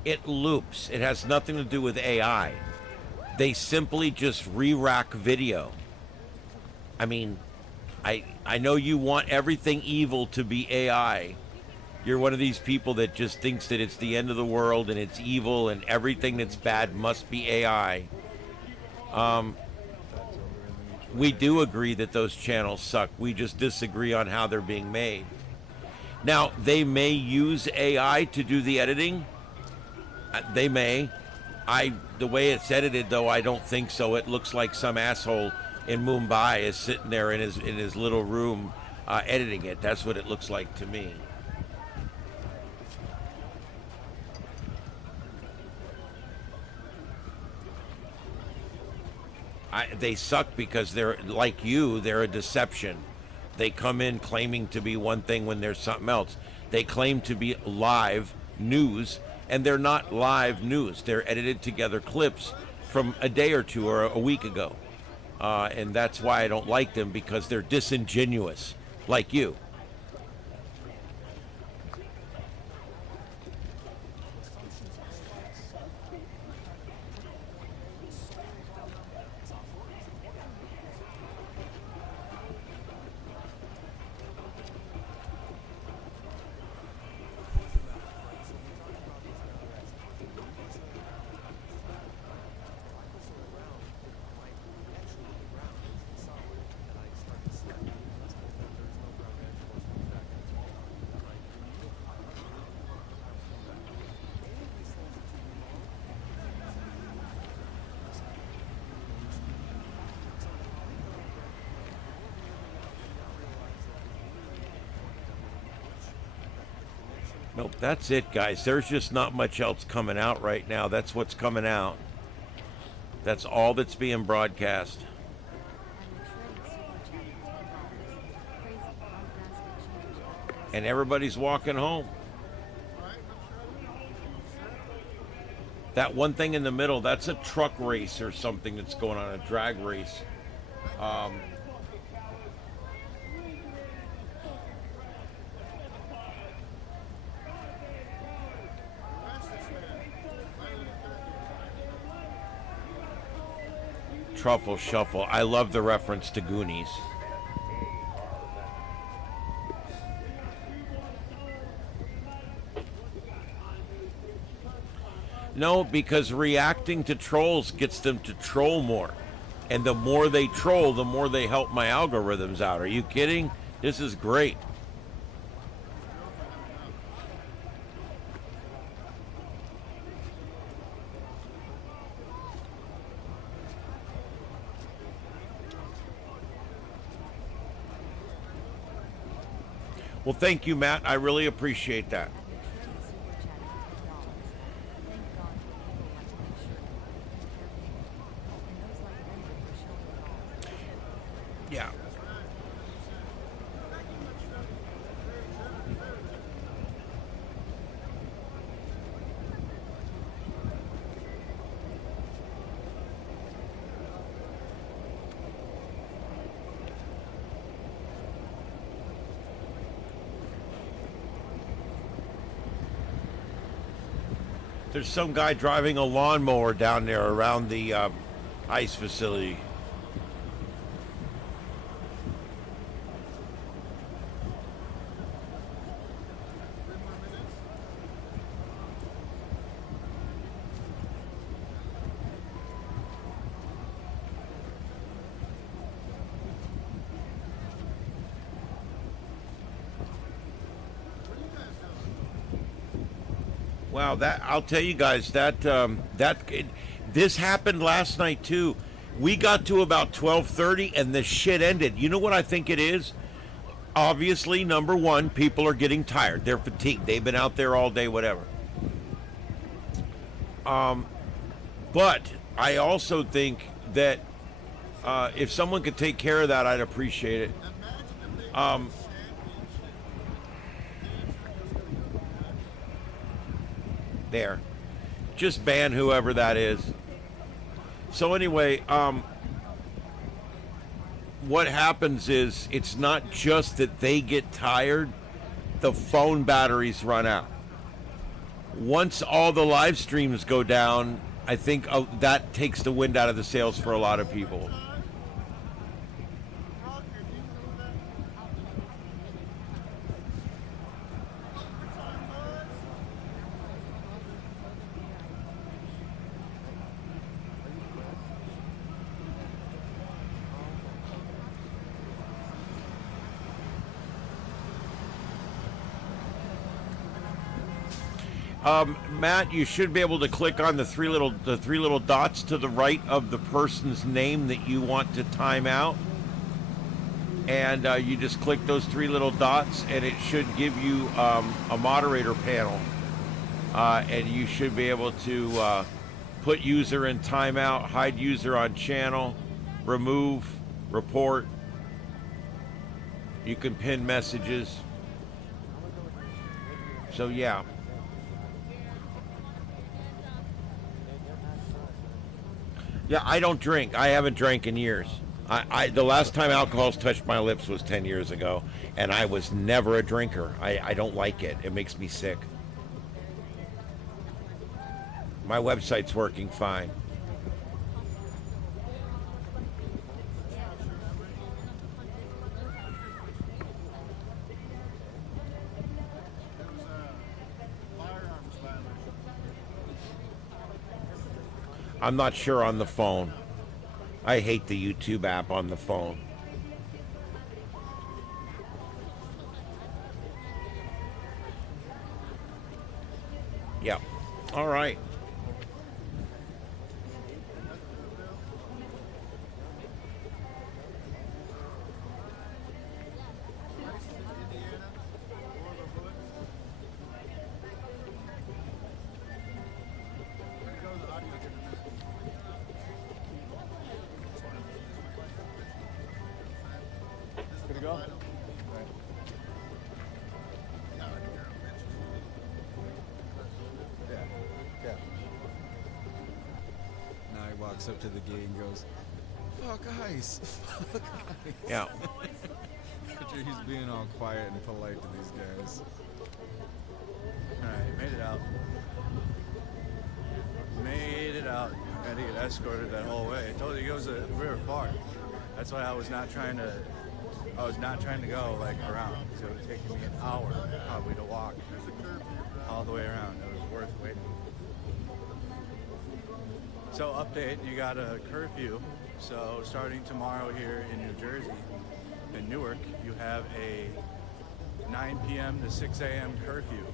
It loops. It has nothing to do with AI. They simply just re-rack video. I mean, I know you want everything evil to be AI. You're one of these people that just thinks that it's the end of the world and it's evil and everything that's bad must be AI. We do agree that those channels suck. We just disagree on how they're being made. Now, they may use AI to do the editing. They may. The way it's edited, though, I don't think so. It looks like some asshole in Mumbai is sitting there in his little room editing it. That's what it looks like to me. They suck because they're like you. They're a deception. They come in claiming to be one thing when there's something else. They claim to be live news. And they're not live news. They're edited together clips from a day or two or a week ago. And that's why I don't like them, because they're disingenuous, like you. Nope, that's it, guys. There's just not much else coming out right now. That's what's coming out. That's all that's being broadcast. And everybody's walking home. That one thing in the middle, that's a truck race or something that's going on, a drag race. Truffle Shuffle. I love the reference to Goonies. No, because reacting to trolls gets them to troll more. And the more they troll, the more they help my algorithms out. Are you kidding? This is great. Well, thank you, Matt. I really appreciate that. Yeah. There's some guy driving a lawnmower down there around the ice facility. Wow, that I'll tell you guys that this happened last night too. We got to about 12:30 and the shit ended. You know what I think it is? Obviously, number one, people are getting tired. They're fatigued. They've been out there all day, whatever. But I also think that if someone could take care of that, I'd appreciate it. There. Just ban whoever that is. So anyway, what happens is it's not just that they get tired, the phone batteries run out. Once all the live streams go down, I think that takes the wind out of the sails for a lot of people. Matt, you should be able to click on the three little dots to the right of the person's name that you want to time out, and you just click those three little dots, and it should give you a moderator panel, and you should be able to put user in timeout, hide user on channel, remove, report. You can pin messages. So yeah. Yeah, I don't drink. I haven't drank in years. The last time alcohol's touched my lips was 10 years ago, and I was never a drinker. I don't like it. It makes me sick. My website's working fine. I'm not sure on the phone. I hate the YouTube app on the phone. Yeah. All right. Up to the gate and goes, "Fuck ice, fuck ice." Yeah. Picture he's being all quiet and polite to these guys. All right, made it out. Made it out. Gotta get escorted that whole way. I told you we were far. That's why I was not trying to go like around. So it was taking me an hour probably to walk all the way around. It was worth waiting. So update, you got a curfew. So starting tomorrow here in New Jersey, in Newark, you have a 9 p.m. to 6 a.m. curfew.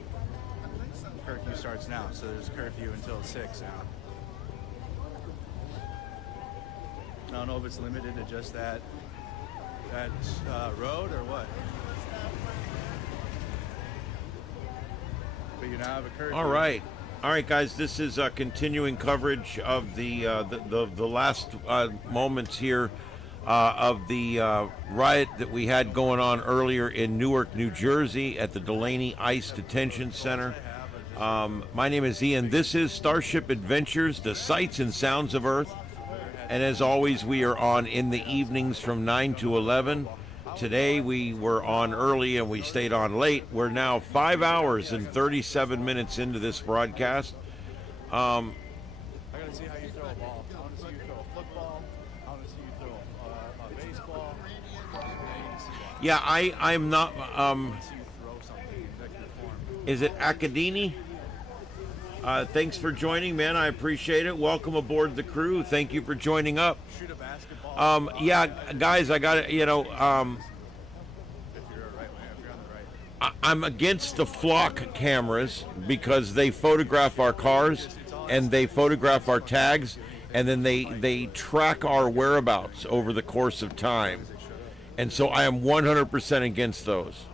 Curfew starts now, so there's curfew until 6 now. I don't know if it's limited to just that road or what. But you now have a curfew. All right, guys. This is continuing coverage of the last moments here of the riot that we had going on earlier in Newark, New Jersey, at the Delaney ICE Detention Center. My name is Ian. This is Starship Adventures, the sights and sounds of Earth. And as always, we are on in the evenings from 9 to 11. Today we were on early and we stayed on late. We're now 5 hours and 37 minutes into this broadcast. I gotta see how you throw a ball. I want to see you throw a football. I want to see you throw a baseball. Yeah, I'm not. I want to see you throw something in executive form. Is it Acadini? Thanks for joining, man. I appreciate it. Welcome aboard the crew. Thank you for joining up. Shoot a basketball. Yeah, guys, I got it. If you're a right winger, if you're on the right. I'm against the flock cameras because they photograph our cars and they photograph our tags, and then they track our whereabouts over the course of time. And so I am 100% against those.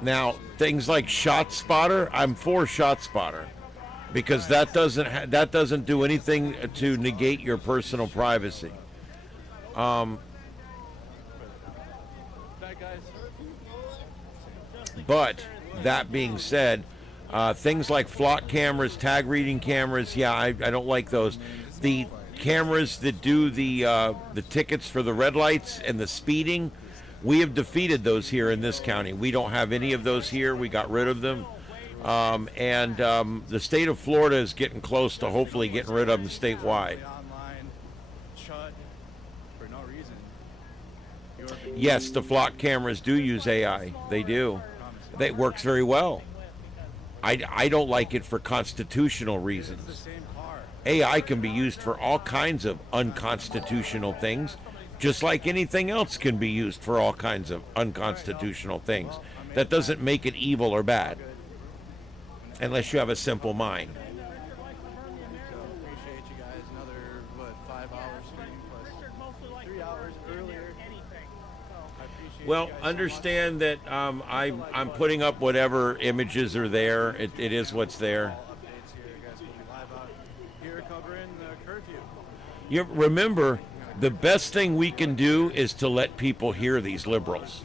Now, things like ShotSpotter, I'm for ShotSpotter because that doesn't do anything to negate your personal privacy. But that being said, things like flock cameras, tag reading cameras, yeah, I don't like those. The cameras that do the tickets for the red lights and the speeding, we have defeated those here in this county. We don't have any of those here. We got rid of them. And the state of Florida is getting close to hopefully getting rid of them statewide. Yes, the flock cameras do use AI. They do. That works very well. I don't like it for constitutional reasons. AI can be used for all kinds of unconstitutional things, just like anything else can be used for all kinds of unconstitutional things. That doesn't make it evil or bad, unless you have a simple mind. Appreciate you guys. Another 5 hours stream plus 3 hours earlier. Well, understand that I'm putting up whatever images are there. It is what's there. Updates here, guys. We'll be live out here covering the curfew. You remember, the best thing we can do is to let people hear these liberals.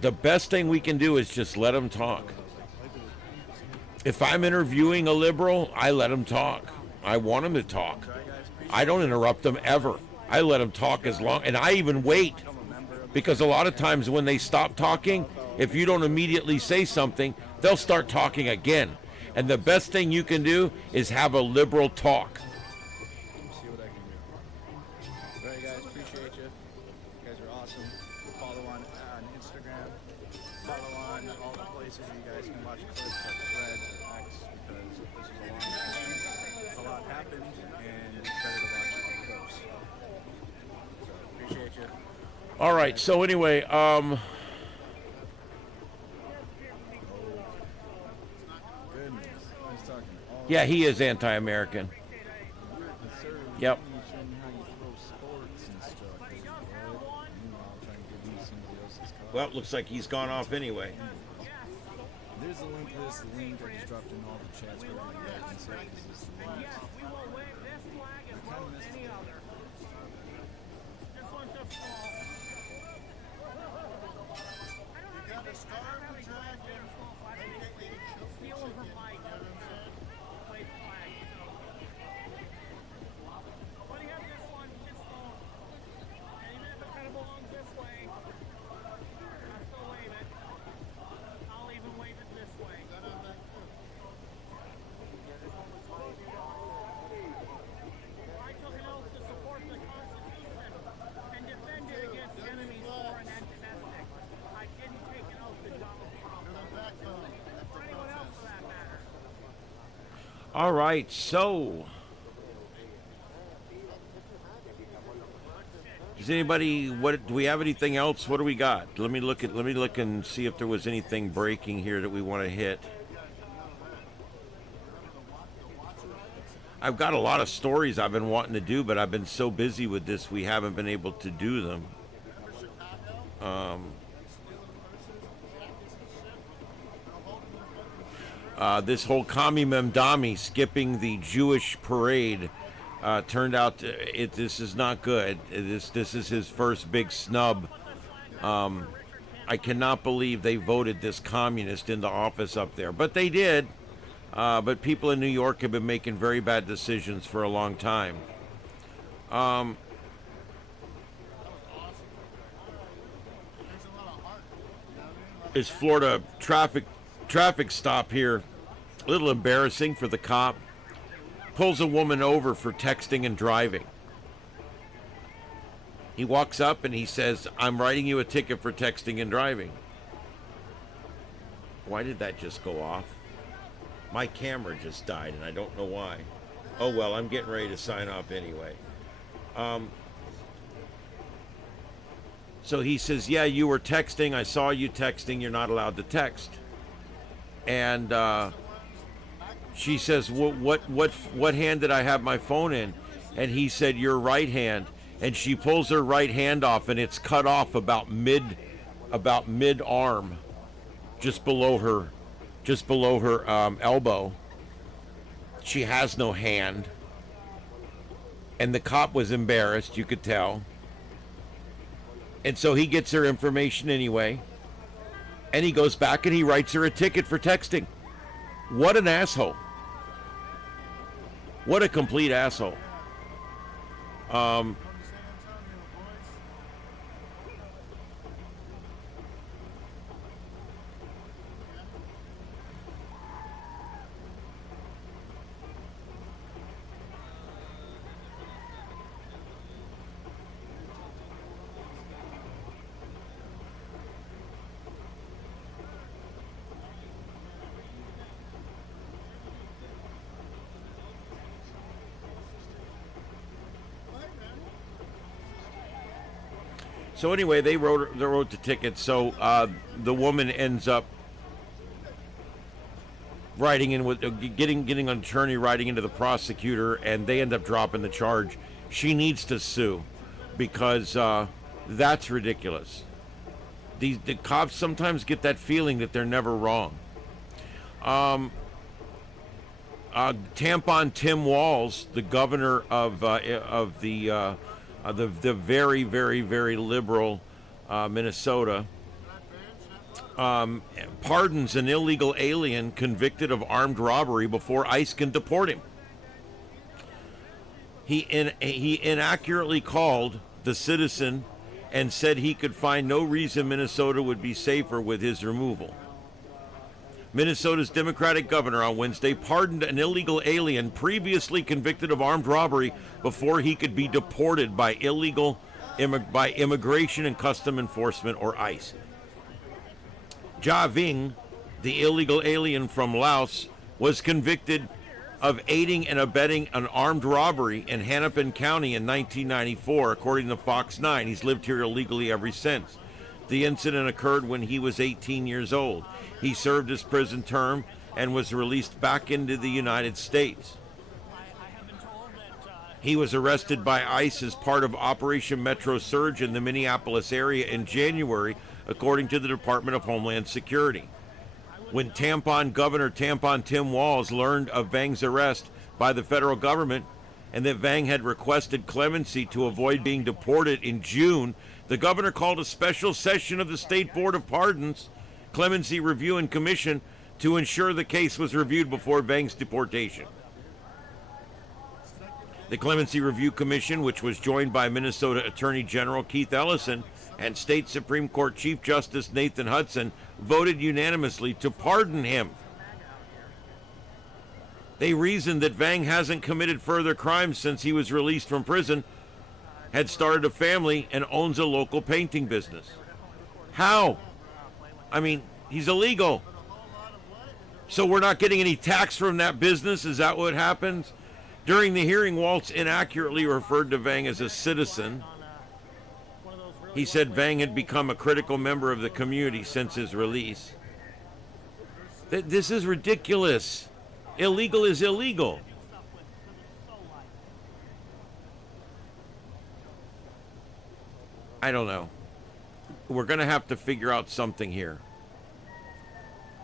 The best thing we can do is just let them talk. If I'm interviewing a liberal, I let them talk. I want them to talk. I don't interrupt them ever. I let them talk as long, and I even wait. Because a lot of times when they stop talking, if you don't immediately say something, they'll start talking again. And the best thing you can do is have a liberal talk. See what I can do. All right, guys, appreciate you. You guys are awesome. Follow on Instagram. Follow on all the places you guys can watch clips like Threads or X, because this was a long time. A lot happened, and it's better to watch it close. So appreciate you. All right, so anyway, yeah, he is anti-American. Yep. Well, looks like he's gone off anyway. There's a link to this. The link I just dropped in all the chats where you can see this is the link. I kind of missed it. All right, so does anybody? What do we have? Anything else? What do we got? Let me look and see if there was anything breaking here that we want to hit. I've got a lot of stories I've been wanting to do, but I've been so busy with this, we haven't been able to do them. This whole Mamdani skipping the Jewish parade turned out this is not good. This is his first big snub. I cannot believe they voted this communist into office up there, but they did. But people in New York have been making very bad decisions for a long time. Is Florida traffic stop here. A little embarrassing for the cop. Pulls a woman over for texting and driving. He walks up and he says, "I'm writing you a ticket for texting and driving." Why did that just go off? My camera just died and I don't know why. Oh well, I'm getting ready to sign off anyway. So he says, "Yeah, you were texting. I saw you texting. You're not allowed to text." And she says, "What hand did I have my phone in?" And he said, "Your right hand." And she pulls her right hand off, and it's cut off about mid arm, just below her elbow. She has no hand, and the cop was embarrassed. You could tell. And so he gets her information anyway, and he goes back and he writes her a ticket for texting. What an asshole. What a complete asshole. So anyway, they wrote the ticket. So the woman ends up writing in with getting an attorney, writing into the prosecutor, and they end up dropping the charge. She needs to sue because that's ridiculous. The cops sometimes get that feeling that they're never wrong. Tampon Tim Walz, the governor of the very, very, very liberal Minnesota, pardons an illegal alien convicted of armed robbery before ICE can deport him. He inaccurately called the citizen and said he could find no reason Minnesota would be safer with his removal. Minnesota's Democratic governor on Wednesday pardoned an illegal alien previously convicted of armed robbery before he could be deported by Immigration and Custom Enforcement, or ICE. Ja Ving, the illegal alien from Laos, was convicted of aiding and abetting an armed robbery in Hennepin County in 1994, according to Fox 9. He's lived here illegally ever since. The incident occurred when he was 18 years old. He served his prison term and was released back into the United States. He was arrested by ICE as part of Operation Metro Surge in the Minneapolis area in January, according to the Department of Homeland Security. When Governor Tampon Tim Walz learned of Vang's arrest by the federal government and that Vang had requested clemency to avoid being deported in June, the governor called a special session of the State Board of Pardons, Clemency Review and Commission to ensure the case was reviewed before Vang's deportation. The Clemency Review Commission, which was joined by Minnesota Attorney General Keith Ellison and State Supreme Court Chief Justice Nathan Hudson, voted unanimously to pardon him. They reasoned that Vang hasn't committed further crimes since he was released from prison, had started a family, and owns a local painting business. How? I mean, he's illegal. So we're not getting any tax from that business? Is that what happens? During the hearing, Waltz inaccurately referred to Vang as a citizen. He said Vang had become a critical member of the community since his release. This is ridiculous. Illegal is illegal. I don't know. We're going to have to figure out something here.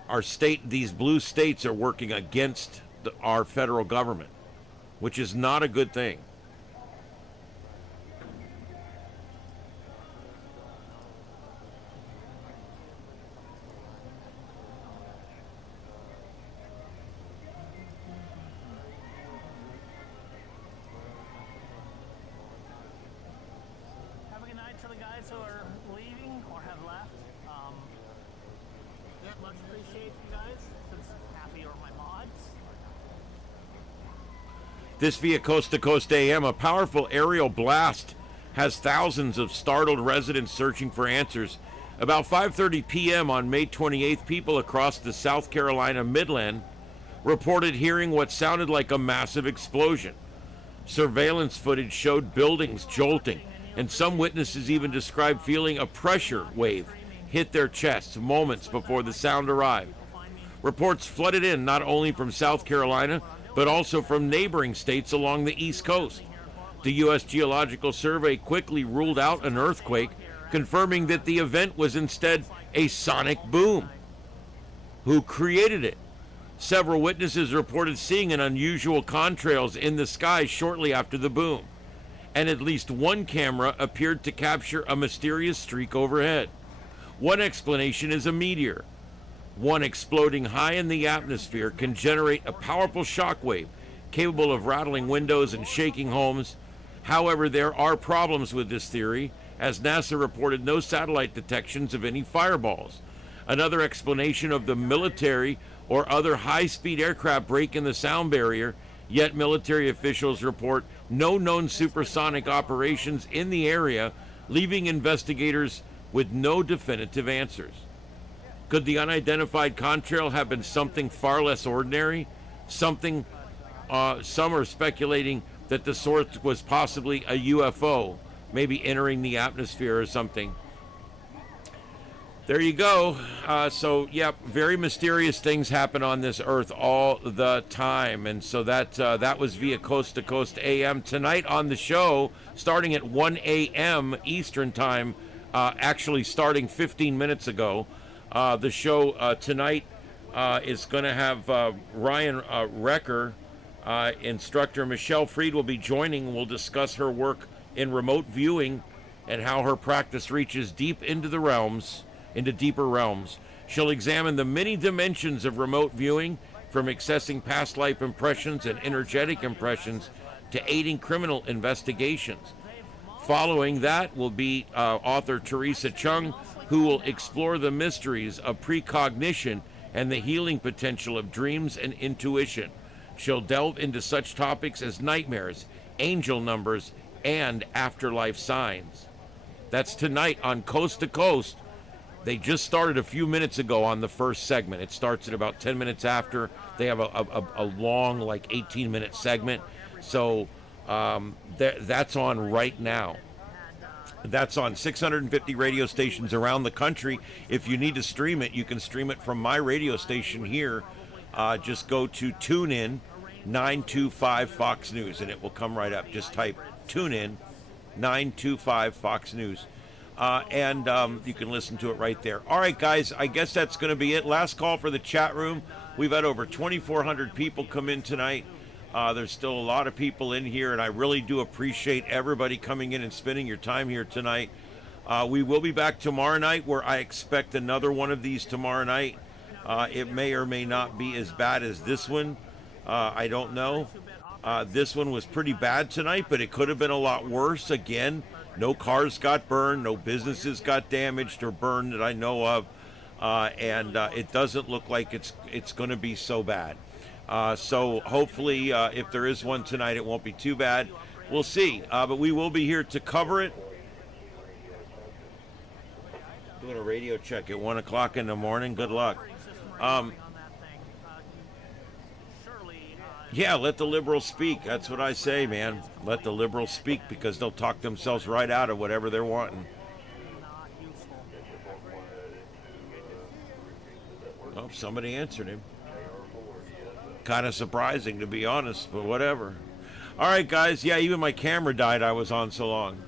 Our state, these blue states are working against our federal government, which is not a good thing. Have a good night to the guys who are leaving or have left. Much appreciate you guys, since half of you are my mods. This via Coast to Coast AM, a powerful aerial blast has thousands of startled residents searching for answers. About 5:30 p.m. on May 28th, people across the South Carolina Midland reported hearing what sounded like a massive explosion. Surveillance footage showed buildings jolting, and some witnesses even described feeling a pressure wave hit their chests moments before the sound arrived. Reports flooded in not only from South Carolina, but also from neighboring states along the East Coast. The U.S. Geological Survey quickly ruled out an earthquake, confirming that the event was instead a sonic boom. Who created it? Several witnesses reported seeing an unusual contrails in the sky shortly after the boom, and at least one camera appeared to capture a mysterious streak overhead. One explanation is a meteor. One exploding high in the atmosphere can generate a powerful shockwave capable of rattling windows and shaking homes. However, there are problems with this theory, as NASA reported no satellite detections of any fireballs. Another explanation of the military or other high-speed aircraft breaking the sound barrier, yet military officials report no known supersonic operations in the area, leaving investigators with no definitive answers. Could the unidentified contrail have been something far less ordinary? Some are speculating that the source was possibly a UFO, maybe entering the atmosphere or something. There you go. Very mysterious things happen on this earth all the time. And so that was via Coast to Coast AM. Tonight on the show, starting at 1 a.m. Eastern Time, actually starting 15 minutes ago, the show tonight is going to have Ryan Recker. Instructor Michelle Freed will be joining. We'll discuss her work in remote viewing and how her practice reaches deep into deeper realms. She'll examine the many dimensions of remote viewing, from accessing past life impressions and energetic impressions to aiding criminal investigations. Following that will be author Teresa Chung, who will explore the mysteries of precognition and the healing potential of dreams and intuition. She'll delve into such topics as nightmares, angel numbers, and afterlife signs. That's tonight on Coast to Coast. They just started a few minutes ago on the first segment. It starts at about 10 minutes after. They have a long, like 18-minute segment. So that's on right now. That's on 650 radio stations around the country. If you need to stream it, you can stream it from my radio station here. Just go to TuneIn 925 Fox News, and it will come right up. Just type TuneIn 925 Fox News. And you can listen to it right there. All right, guys, I guess that's going to be it. Last call for the chat room. We've had over 2,400 people come in tonight. There's still a lot of people in here, and I really do appreciate everybody coming in and spending your time here tonight. We will be back tomorrow night, where I expect another one of these tomorrow night. It may or may not be as bad as this one. I don't know. This one was pretty bad tonight, but it could have been a lot worse. Again, no cars got burned, no businesses got damaged or burned that I know of, and it doesn't look like it's going to be so bad. So hopefully, if there is one tonight, it won't be too bad. We'll see, but we will be here to cover it. Doing a radio check at 1 o'clock in the morning. Good luck. Yeah, let the liberals speak. That's what I say, man. Let the liberals speak, because they'll talk themselves right out of whatever they're wanting. Oh, somebody answered him. Kind of surprising, to be honest, but whatever. All right, guys. Yeah, even my camera died. I was on so long.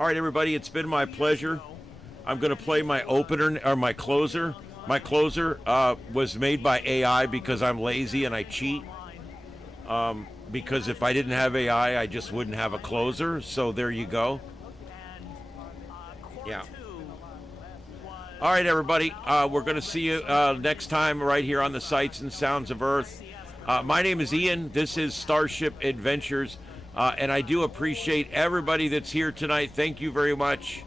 All right, everybody, it's been my pleasure. I'm going to play my opener, or my closer. My closer was made by AI because I'm lazy and I cheat. Because if I didn't have AI, I just wouldn't have a closer. So there you go. Yeah. All right, everybody. We're going to see you next time right here on the Sights and Sounds of Earth. My name is Ian. This is Starship Adventures. And I do appreciate everybody that's here tonight. Thank you very much.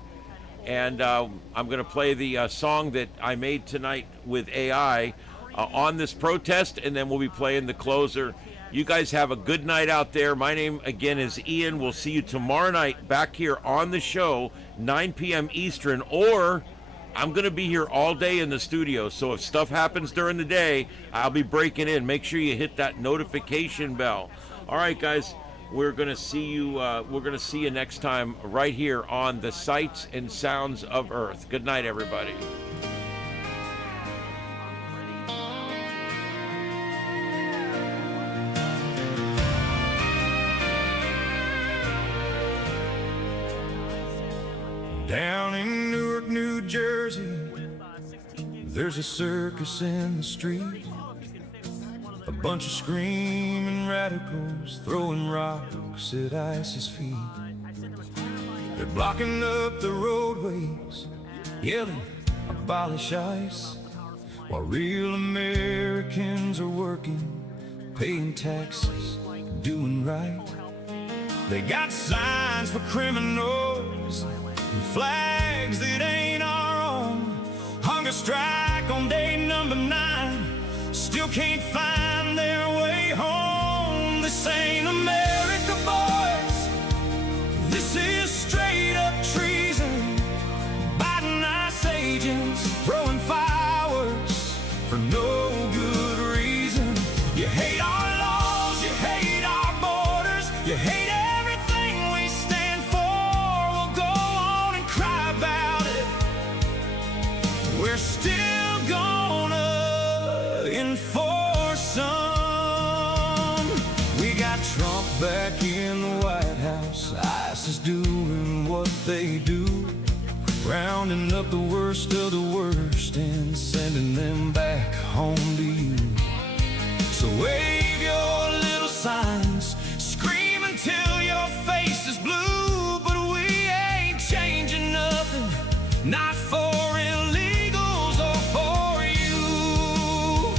And I'm going to play the song that I made tonight with AI on this protest, and then we'll be playing the closer. You guys have a good night out there. My name, again, is Ian. We'll see you tomorrow night back here on the show, 9 p.m. Eastern, or I'm going to be here all day in the studio. So if stuff happens during the day, I'll be breaking in. Make sure you hit that notification bell. All right, guys. We're gonna see you. We're gonna see you next time right here on the Sights and Sounds of Earth. Good night, everybody. Down in Newark, New Jersey, there's a circus in the street. A bunch of screaming radicals throwing rocks at ISIS feet. They're blocking up the roadways, yelling, abolish ICE, while real Americans are working, paying taxes, doing right. They got signs for criminals and flags that ain't our own. Hunger strike on day number 9. Still can't find their way home. This ain't America, boys. This is straight up treason. Biden ICE agents throwing fireworks for no good reason. You hate our laws, you hate our borders, you hate everything we stand for. We'll go on and cry about it. We're still gonna enforce them. We got Trump back in the White House. ICE is doing what they do, rounding up the worst of the worst and sending them back home to you. So wave your little signs, scream until your face is blue. But we ain't changing nothing, not for illegals or for you.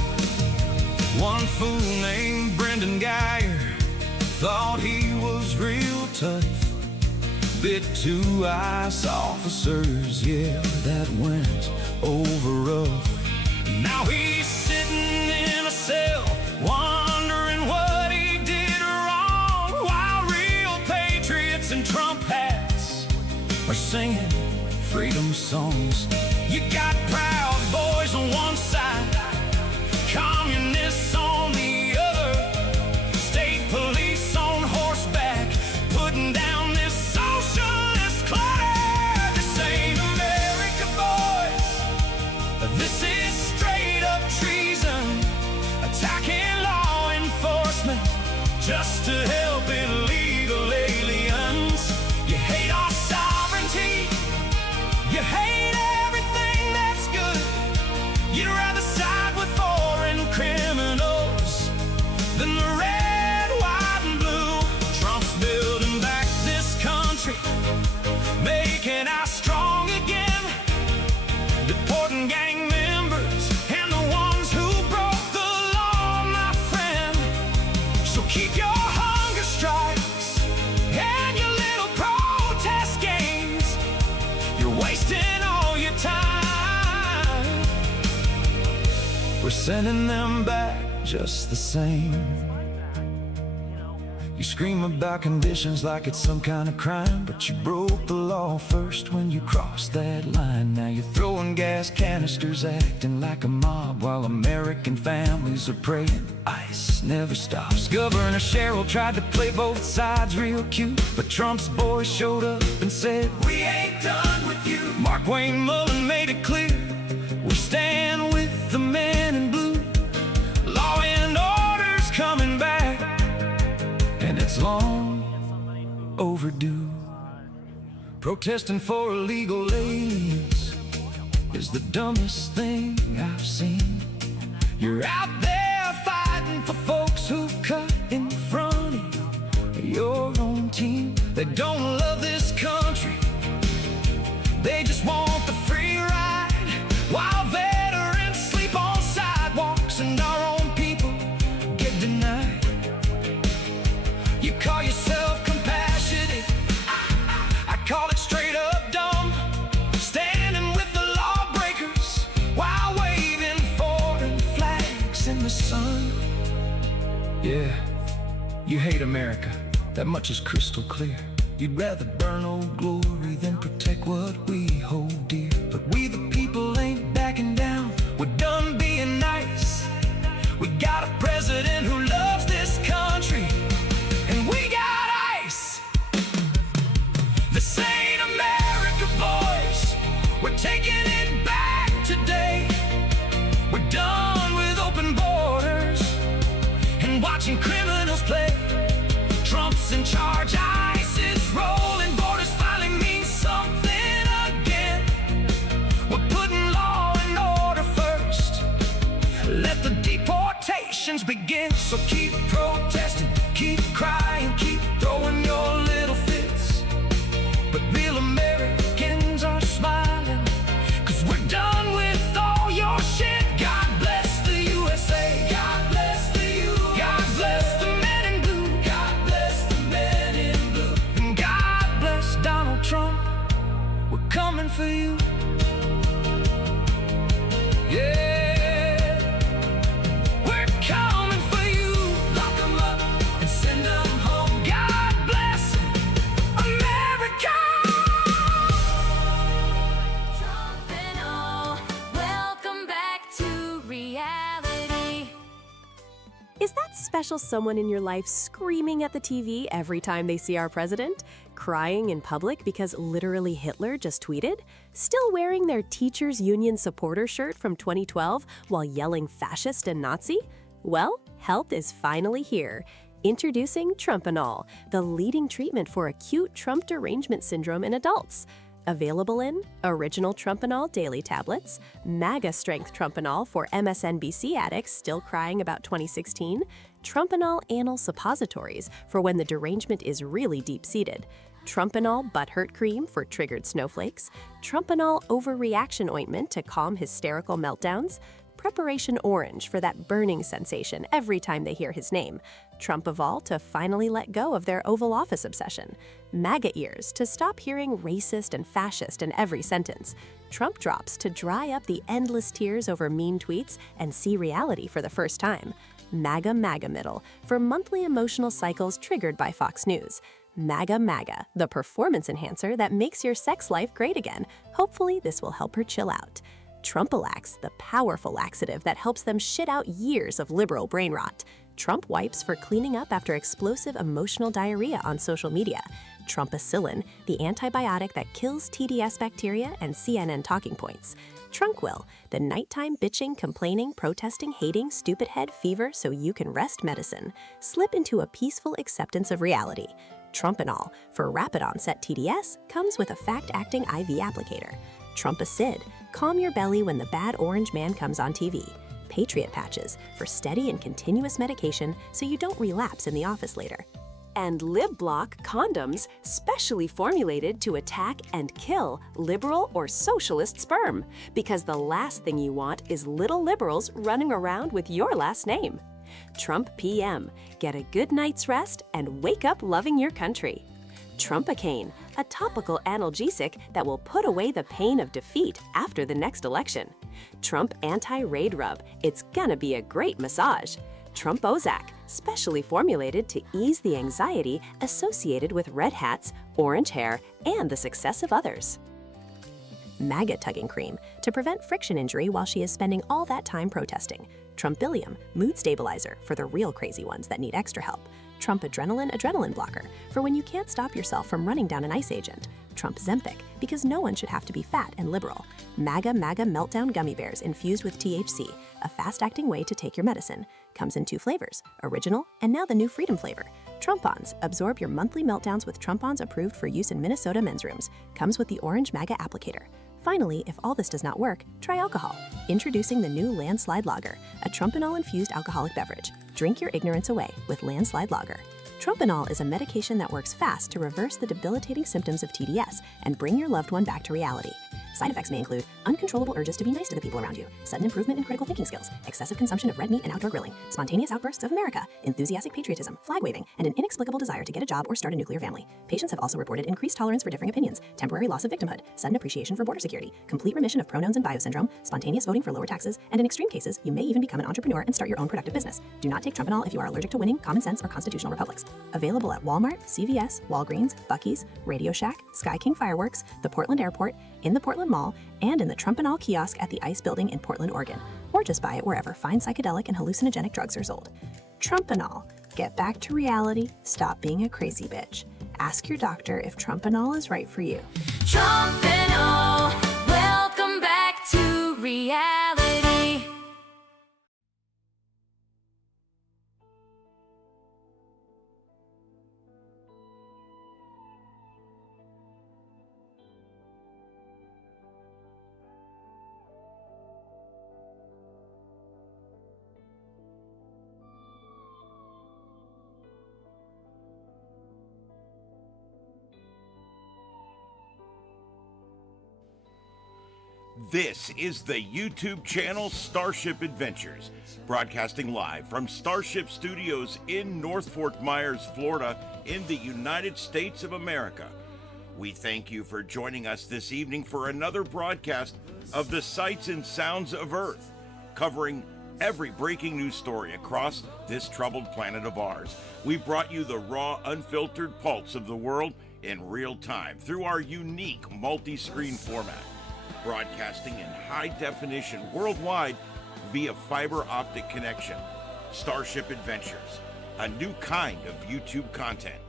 One fool named Brendan Geyer thought he was real tough. Bit 2 ICE officers, yeah, that went over rough. Now he's sitting in a cell, wondering what he did wrong, while real patriots in Trump hats are singing freedom songs. You got Proud Boys on one side, communists on the other, state police on horseback, putting down this socialist clutter. This ain't America, boys. This is straight up treason, attacking law enforcement just to help illegal aliens. You hate our sovereignty, you hate everything that's good. You'd rather side with foreign criminals than the red, white, and blue. Trump's building back this country, making us strong again, deporting gang members and the ones who broke the law, my friend. So keep your hunger strikes and your little protest games. You're wasting all your time. We're sending them back just the same. You scream about conditions like it's some kind of crime, but you broke the law first when you crossed that line. Now you're throwing gas canisters, acting like a mob, while American families are praying ICE never stops. Governor Cheryl tried to play both sides real cute, but Trump's boy showed up and said, "We ain't done with you." Mark Wayne Mullen made it clear, we stand with the men in blue. Law and order's coming back, and it's long overdue. Protesting for illegal aliens is the dumbest thing I've seen. You're out there fighting for folks who cut in front of your own team. They don't love this country, they just want the free ride, while veterans sleep on sidewalks and our own people get denied. You call yourself compassionate, I call it straight up dumb. Standing with the lawbreakers while waving foreign flags in the sun. Yeah, you hate America, that much is crystal clear. You'd rather burn old glory than protect what we hold dear. But we the people ain't backing down, we're done being nice. We got a president who loves this country, and we got ICE. This ain't America, boys, we're taking it back today. We're done with open borders and watching criminals play. Trump's in charge, ICE is rolling, borders finally mean something again. We're putting law and order first, let the deportations begin. So keep protesting, keep crying, keep throwing your little fits, but real Americans are smiling, 'cause we're done with all your shit. God bless the USA, God bless the U, God bless the men in blue, God bless the men in blue, and God bless Donald Trump, we're coming for you. Yeah, we're coming for you. Lock 'em up and send 'em home. God bless America. Trump and all, welcome back to reality. Is that special someone in your life screaming at the TV every time they see our president? Crying in public because literally Hitler just tweeted? Still wearing their Teachers Union supporter shirt from 2012 while yelling fascist and Nazi? Well, help is finally here. Introducing Trumpanol, the leading treatment for acute Trump derangement syndrome in adults. Available in original Trumpanol daily tablets, MAGA strength Trumpanol for MSNBC addicts still crying about 2016, Trumpanol anal suppositories for when the derangement is really deep-seated, Trumpanol butthurt cream for triggered snowflakes, Trumpanol overreaction ointment to calm hysterical meltdowns, Preparation Orange for that burning sensation every time they hear his name, Trumpavol to finally let go of their Oval Office obsession, MAGA ears to stop hearing racist and fascist in every sentence, Trump drops to dry up the endless tears over mean tweets and see reality for the first time, MAGA middle for monthly emotional cycles triggered by Fox News, MAGA, the performance enhancer that makes your sex life great again. Hopefully this will help her chill out. Trumpalax, the powerful laxative that helps them shit out years of liberal brain rot. Trump wipes for cleaning up after explosive emotional diarrhea on social media. Trumpicillin, the antibiotic that kills TDS bacteria and CNN talking points. Trunquil, the nighttime bitching, complaining, protesting, hating, stupid head fever so you can rest medicine. Slip into a peaceful acceptance of reality. Trumpanol, for rapid onset TDS, comes with a fact-acting IV applicator. Trumpacid, calm your belly when the bad orange man comes on TV. Patriot patches, for steady and continuous medication so you don't relapse in the office later. And LibBlock condoms, specially formulated to attack and kill liberal or socialist sperm, because the last thing you want is little liberals running around with your last name. Trump PM, get a good night's rest and wake up loving your country. Trumpacaine, a topical analgesic that will put away the pain of defeat after the next election. Trump Anti-Raid Rub, it's gonna be a great massage. Trump Ozak, specially formulated to ease the anxiety associated with red hats, orange hair, and the success of others. MAGA tugging cream to prevent friction injury while she is spending all that time protesting. Trumpilium, mood stabilizer for the real crazy ones that need extra help. Trump adrenaline blocker for when you can't stop yourself from running down an ICE agent. Trump Zempic, because no one should have to be fat and liberal. MAGA meltdown gummy bears infused with THC, a fast-acting way to take your medicine. Comes in 2 flavors, original and now the new freedom flavor. Trumpons, absorb your monthly meltdowns with Trumpons approved for use in Minnesota men's rooms. Comes with the orange MAGA applicator. Finally, if all this does not work, try alcohol. Introducing the new Landslide Lager, a Trumpinol-infused alcoholic beverage. Drink your ignorance away with Landslide Lager. Trumpinol is a medication that works fast to reverse the debilitating symptoms of TDS and bring your loved one back to reality. Side effects may include uncontrollable urges to be nice to the people around you, sudden improvement in critical thinking skills, excessive consumption of red meat and outdoor grilling, spontaneous outbursts of America, enthusiastic patriotism, flag waving, and an inexplicable desire to get a job or start a nuclear family. Patients have also reported increased tolerance for differing opinions, temporary loss of victimhood, sudden appreciation for border security, complete remission of pronouns and biosyndrome, spontaneous voting for lower taxes, and in extreme cases, you may even become an entrepreneur and start your own productive business. Do not take Trumpinol if you are allergic to winning, common sense, or constitutional republics. Available at Walmart, CVS, Walgreens, Buc-ee's, Radio Shack, Sky King Fireworks, the Portland Airport, in the Portland Mall, and in the Trumpinol kiosk at the ICE building in Portland, Oregon. Or just buy it wherever fine psychedelic and hallucinogenic drugs are sold. Trumpinol. Get back to reality. Stop being a crazy bitch. Ask your doctor if Trumpinol is right for you. Trumpinol, welcome back to reality. This is the YouTube channel Starship Adventures, broadcasting live from Starship Studios in North Fort Myers, Florida, in the United States of America. We thank you for joining us this evening for another broadcast of the Sights and Sounds of Earth, covering every breaking news story across this troubled planet of ours. We brought you the raw, unfiltered pulse of the world in real time through our unique multi-screen format, broadcasting in high definition worldwide via fiber optic connection. Starship Adventures, a new kind of YouTube content.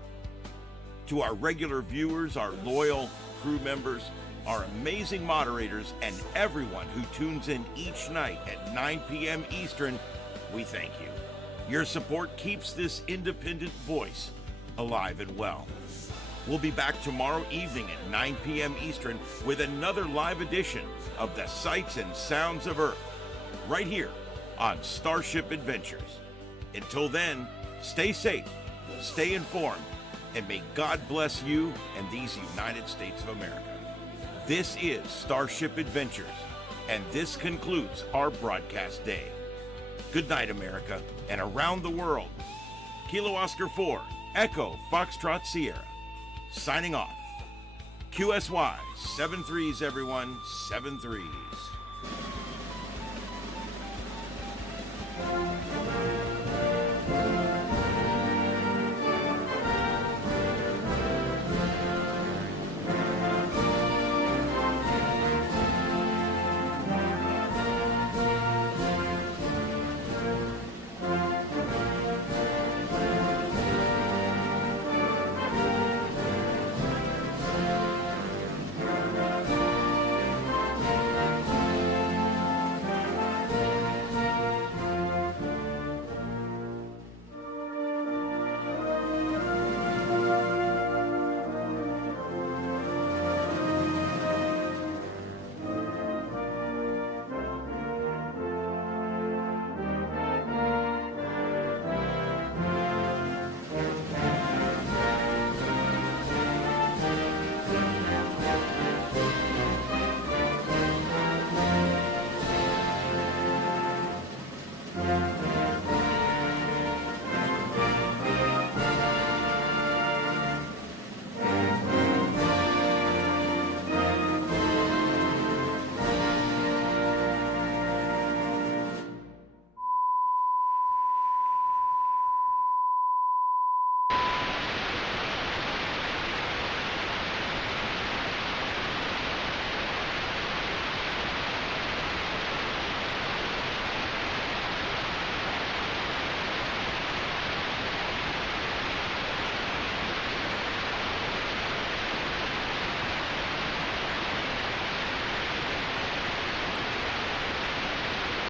To our regular viewers, our loyal crew members, our amazing moderators, and everyone who tunes in each night at 9 p.m. Eastern, we thank you. Your support keeps this independent voice alive and well. We'll be back tomorrow evening at 9 p.m. Eastern with another live edition of the Sights and Sounds of Earth, right here on Starship Adventures. Until then, stay safe, stay informed, and may God bless you and these United States of America. This is Starship Adventures, and this concludes our broadcast day. Good night, America, and around the world. Kilo Oscar 4, Echo Foxtrot Sierra. Signing off. QSY, 7-3s, everyone, 7-3s.